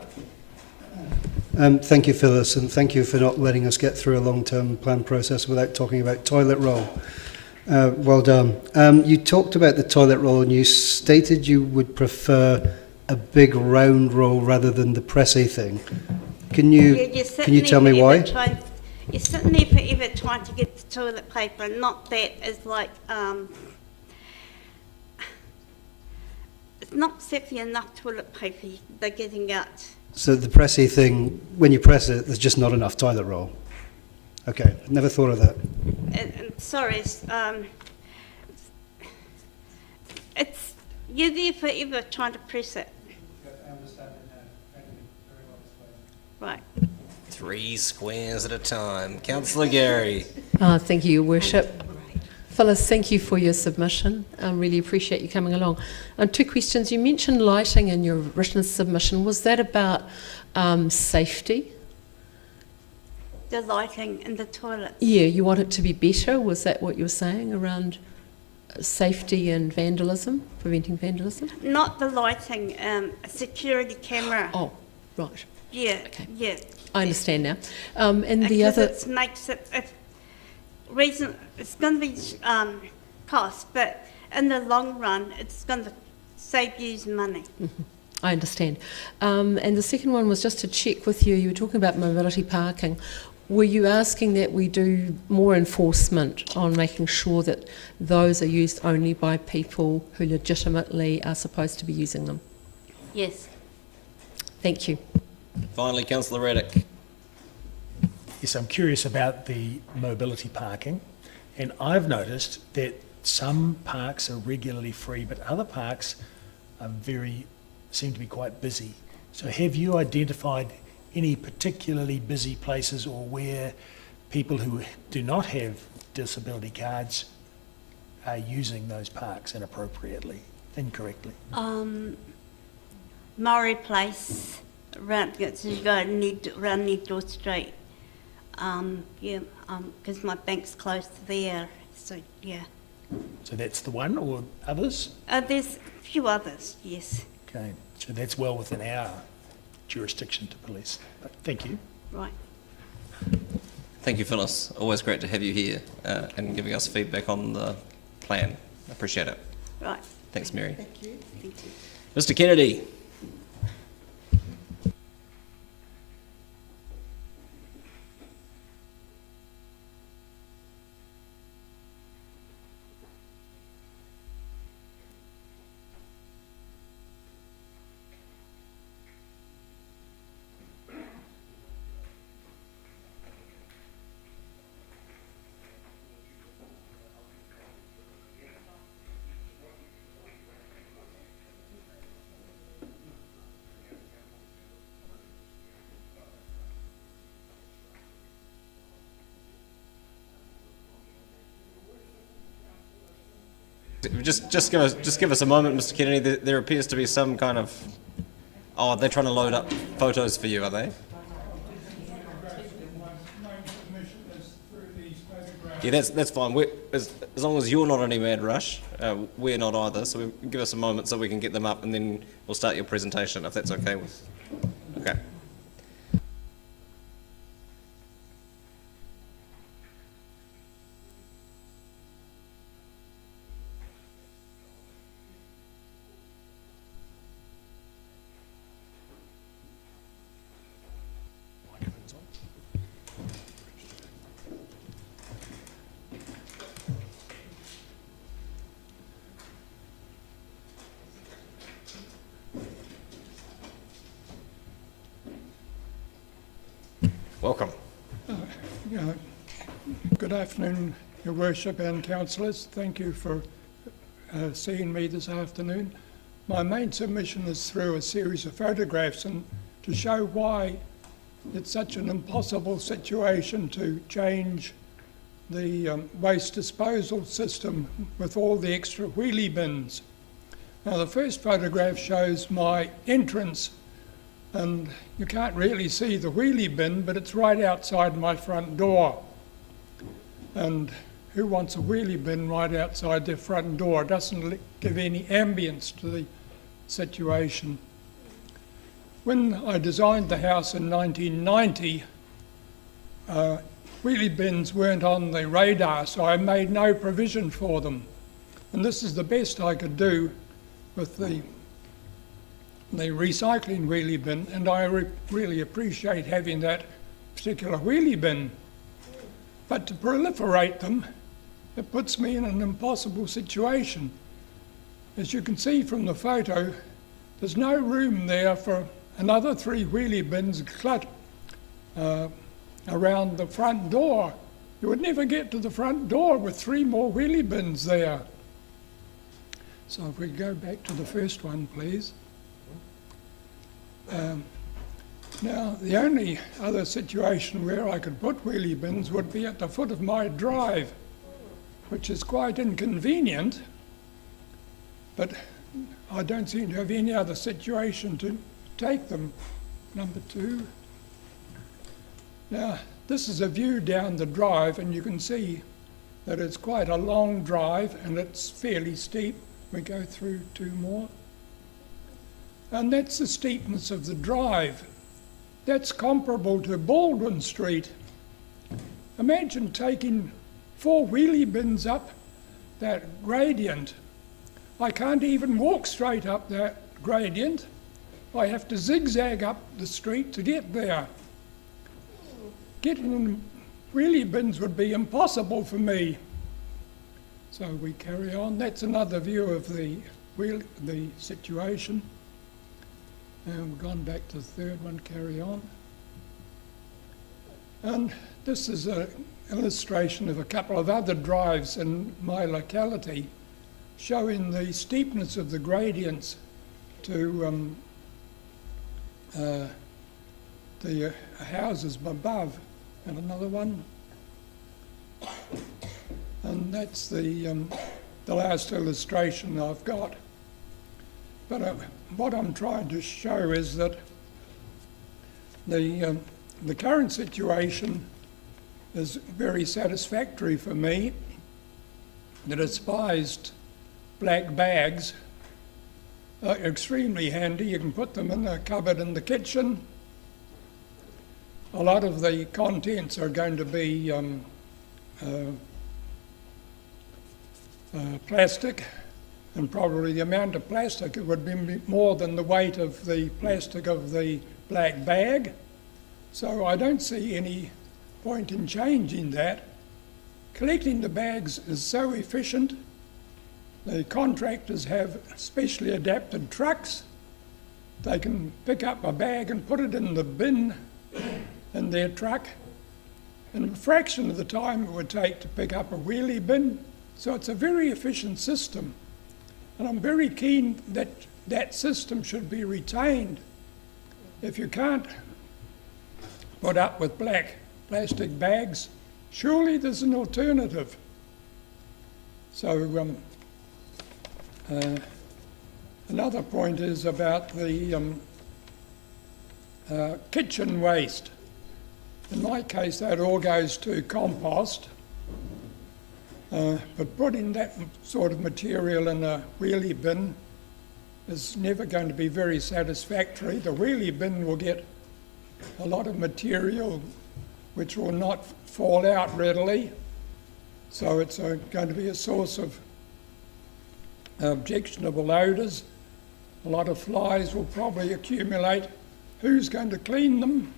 Thank you, Phyllis, and thank you for not letting us get through a long-term plan process without talking about toilet roll. Well done. You talked about the toilet roll and you stated you would prefer a big round roll rather than the pressy thing. Can you tell me why? You're sitting there forever trying to get the toilet paper, and not that is like, it's not exactly enough toilet paper they're getting out. So the pressy thing, when you press it, there's just not enough toilet roll. Okay, never thought of that. Sorry, it's you're there forever trying to press it. Right. 3 squares at a time. Councillor Gary. Thank you, Your Worship. Phyllis, thank you for your submission. I really appreciate you coming along. 2 questions. You mentioned lighting in your written submission. Was that about safety? The lighting in the toilets. Yeah, you want it to be better? Was that what you were saying around safety and vandalism, preventing vandalism? Not the lighting, a security camera. Oh, right. Yeah, okay. Yeah. I understand now. And the other... It makes it... reason it's going to be cost, but in the long run, it's going to save you money. Mm-hmm. I understand. And the second one was just to check with you. You were talking about mobility parking. Were you asking that we do more enforcement on making sure that those are used only by people who legitimately are supposed to be using them? Yes. Thank you. Finally, Councillor Raddick. Yes, I'm curious about the mobility parking, and I've noticed that some parks are regularly free, but other parks are seem to be quite busy. So have you identified any particularly busy places, or where people who do not have disability cards are using those parks inappropriately, incorrectly? Murray Place, around Neddoor Street. Because my bank's close to there, so yeah. So that's the one, or others? There's a few others, yes. Okay, so that's well within our jurisdiction to police. But thank you. Right. Thank you, Phyllis. Always great to have you here and giving us feedback on the plan. I appreciate it. Right. Thanks, Mary. Thank you. Thank you. Mr. Kennedy. Just give us a moment, Mr. Kennedy. There appears to be some kind of... Oh, they're trying to load up photos for you, are they? Yeah, that's fine. As long as you're not in any mad rush, we're not either. So give us a moment so we can get them up, and then we'll start your presentation, if that's okay with... Okay. Good afternoon, Your Worship and councillors. Thank you for seeing me this afternoon. My main submission is through a series of photographs and to show why it's such an impossible situation to change the waste disposal system with all the extra wheelie bins. Now the first photograph shows my entrance, and you can't really see the wheelie bin, but it's right outside my front door. And who wants a wheelie bin right outside their front door? It doesn't give any ambience to the situation. When I designed the house in 1990, wheelie bins weren't on the radar, so I made no provision for them. And this is the best I could do with the recycling wheelie bin, and I really appreciate having that particular wheelie bin. But to proliferate them, it puts me in an impossible situation. As you can see from the photo, there's no room there for another 3 wheelie bins around the front door. You would never get to the front door with 3 more wheelie bins there. So if we go back to the first one, please. Now, the only other situation where I could put wheelie bins would be at the foot of my drive, which is quite inconvenient, but I don't seem to have any other situation to take them. Number 2. Now, this is a view down the drive, and you can see that it's quite a long drive and it's fairly steep. We go through 2 more. And that's the steepness of the drive. That's comparable to Baldwin Street. Imagine taking 4 wheelie bins up that gradient. I can't even walk straight up that gradient. I have to zigzag up the street to get there. Getting in wheelie bins would be impossible for me. So we carry on. That's another view of the situation. And we've gone back to the third one, carry on. And this is an illustration of a couple of other drives in my locality, showing the steepness of the gradients to the houses above. And another one. And that's the last illustration I've got. But what I'm trying to show is that the current situation is very satisfactory for me. The despised black bags are extremely handy. You can put them in a cupboard in the kitchen. A lot of the contents are going to be plastic, and probably the amount of plastic would be more than the weight of the plastic of the black bag. So I don't see any point in changing that. Collecting the bags is so efficient. The contractors have specially adapted trucks. They can pick up a bag and put it in the bin in their truck in a fraction of the time it would take to pick up a wheelie bin. So it's a very efficient system. And I'm very keen that that system should be retained. If you can't put up with black plastic bags, surely there's an alternative. So another point is about the kitchen waste. In my case, that all goes to compost. But putting that sort of material in a wheelie bin is never going to be very satisfactory. The wheelie bin will get a lot of material which will not fall out readily. So it's going to be a source of objectionable odours. A lot of flies will probably accumulate. Who's going to clean them?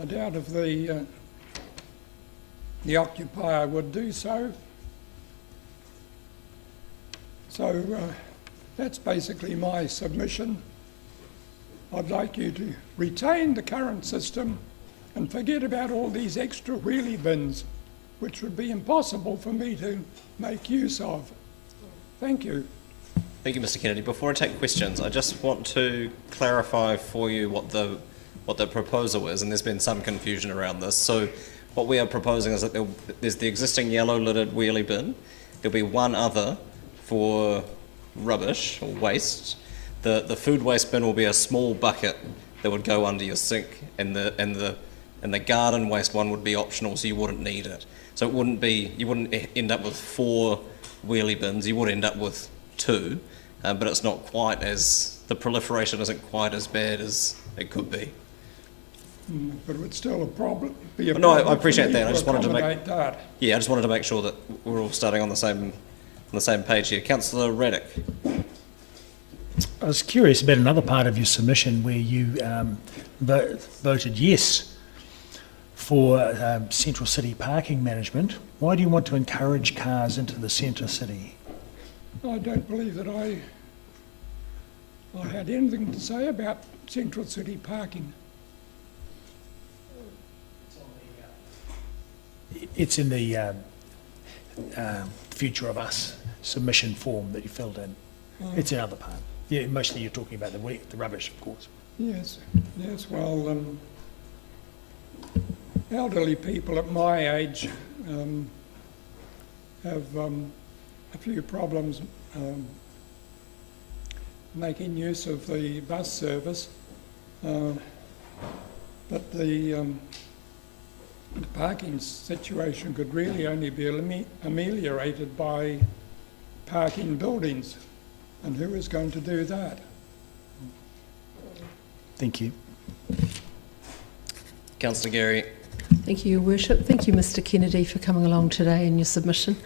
I doubt if the occupier would do so. So that's basically my submission. I'd like you to retain the current system and forget about all these extra wheelie bins. which would be impossible for me to make use of. Thank you. Thank you, Mr. Kennedy. Before I take questions, I just want to clarify for you what the proposal is, and there's been some confusion around this. So what we are proposing is that there's the existing yellow lidded wheelie bin. There'll be one other for rubbish or waste. The food waste bin will be a small bucket that would go under your sink, and the garden waste one would be optional, so you wouldn't need it. So you wouldn't end up with 4 wheelie bins. You would end up with 2, but it's not quite the proliferation isn't quite as bad as it could be. But it would still be a problem. No, I appreciate that. I just wanted to accommodate that. I just wanted to make sure that we're all starting on the same page here. Councillor Raddick. I was curious about another part of your submission where you voted yes for central city parking management. Why do you want to encourage cars into the centre city? I don't believe that I had anything to say about central city parking. It's in the Future of Us submission form that you filled in. It's another part. Yeah, mostly you're talking about the rubbish, of course. Yes, well, elderly people at my age have a few problems making use of the bus service, but the parking situation could really only be ameliorated by parking buildings, and who is going to do that? Thank you. Councillor Gary. Thank you, Your Worship. Thank you, Mr. Kennedy, for coming along today in your submission.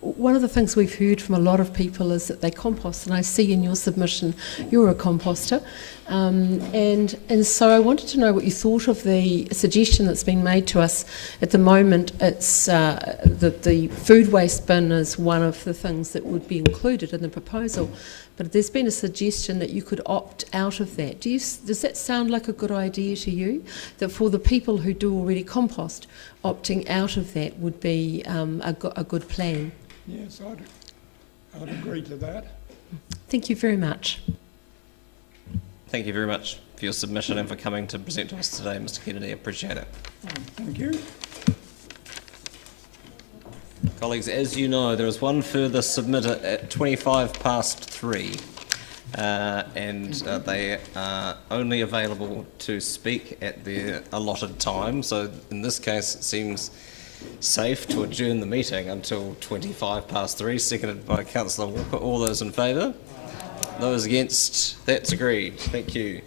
One of the things we've heard from a lot of people is that they compost, and I see in your submission you're a composter. And so I wanted to know what you thought of the suggestion that's been made to us. At the moment, it's that the food waste bin is one of the things that would be included in the proposal, but there's been a suggestion that you could opt out of that. Does that sound like a good idea to you? That for the people who do already compost, opting out of that would be a good plan? Yes, I'd agree to that. Thank you very much. Thank you very much for your submission and for coming to present to us today, Mr. Kennedy. I appreciate it. Thank you. Colleagues, as you know, there is one further submitter at 3:25, and they are only available to speak at their allotted time. So in this case, it seems safe to adjourn the meeting until 3:25, seconded by Councillor Walker. All those in favour? Those against? That's agreed. Thank you.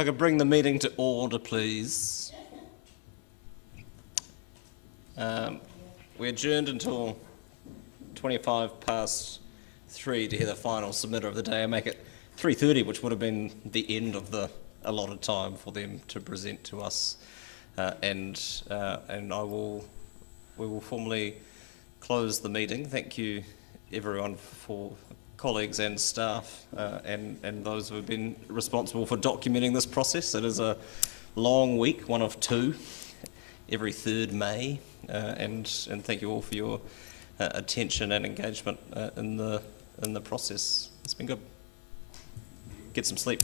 I could bring the meeting to order, please. We adjourned until 3:25 to hear the final submitter of the day. I make it 3:30, which would have been the end of the allotted time for them to present to us, and we will formally close the meeting. Thank you, everyone, for colleagues and staff, and those who have been responsible for documenting this process. It is a long week, one of two, every 3rd May, and thank you all for your attention and engagement in the process. It's been good. Get some sleep.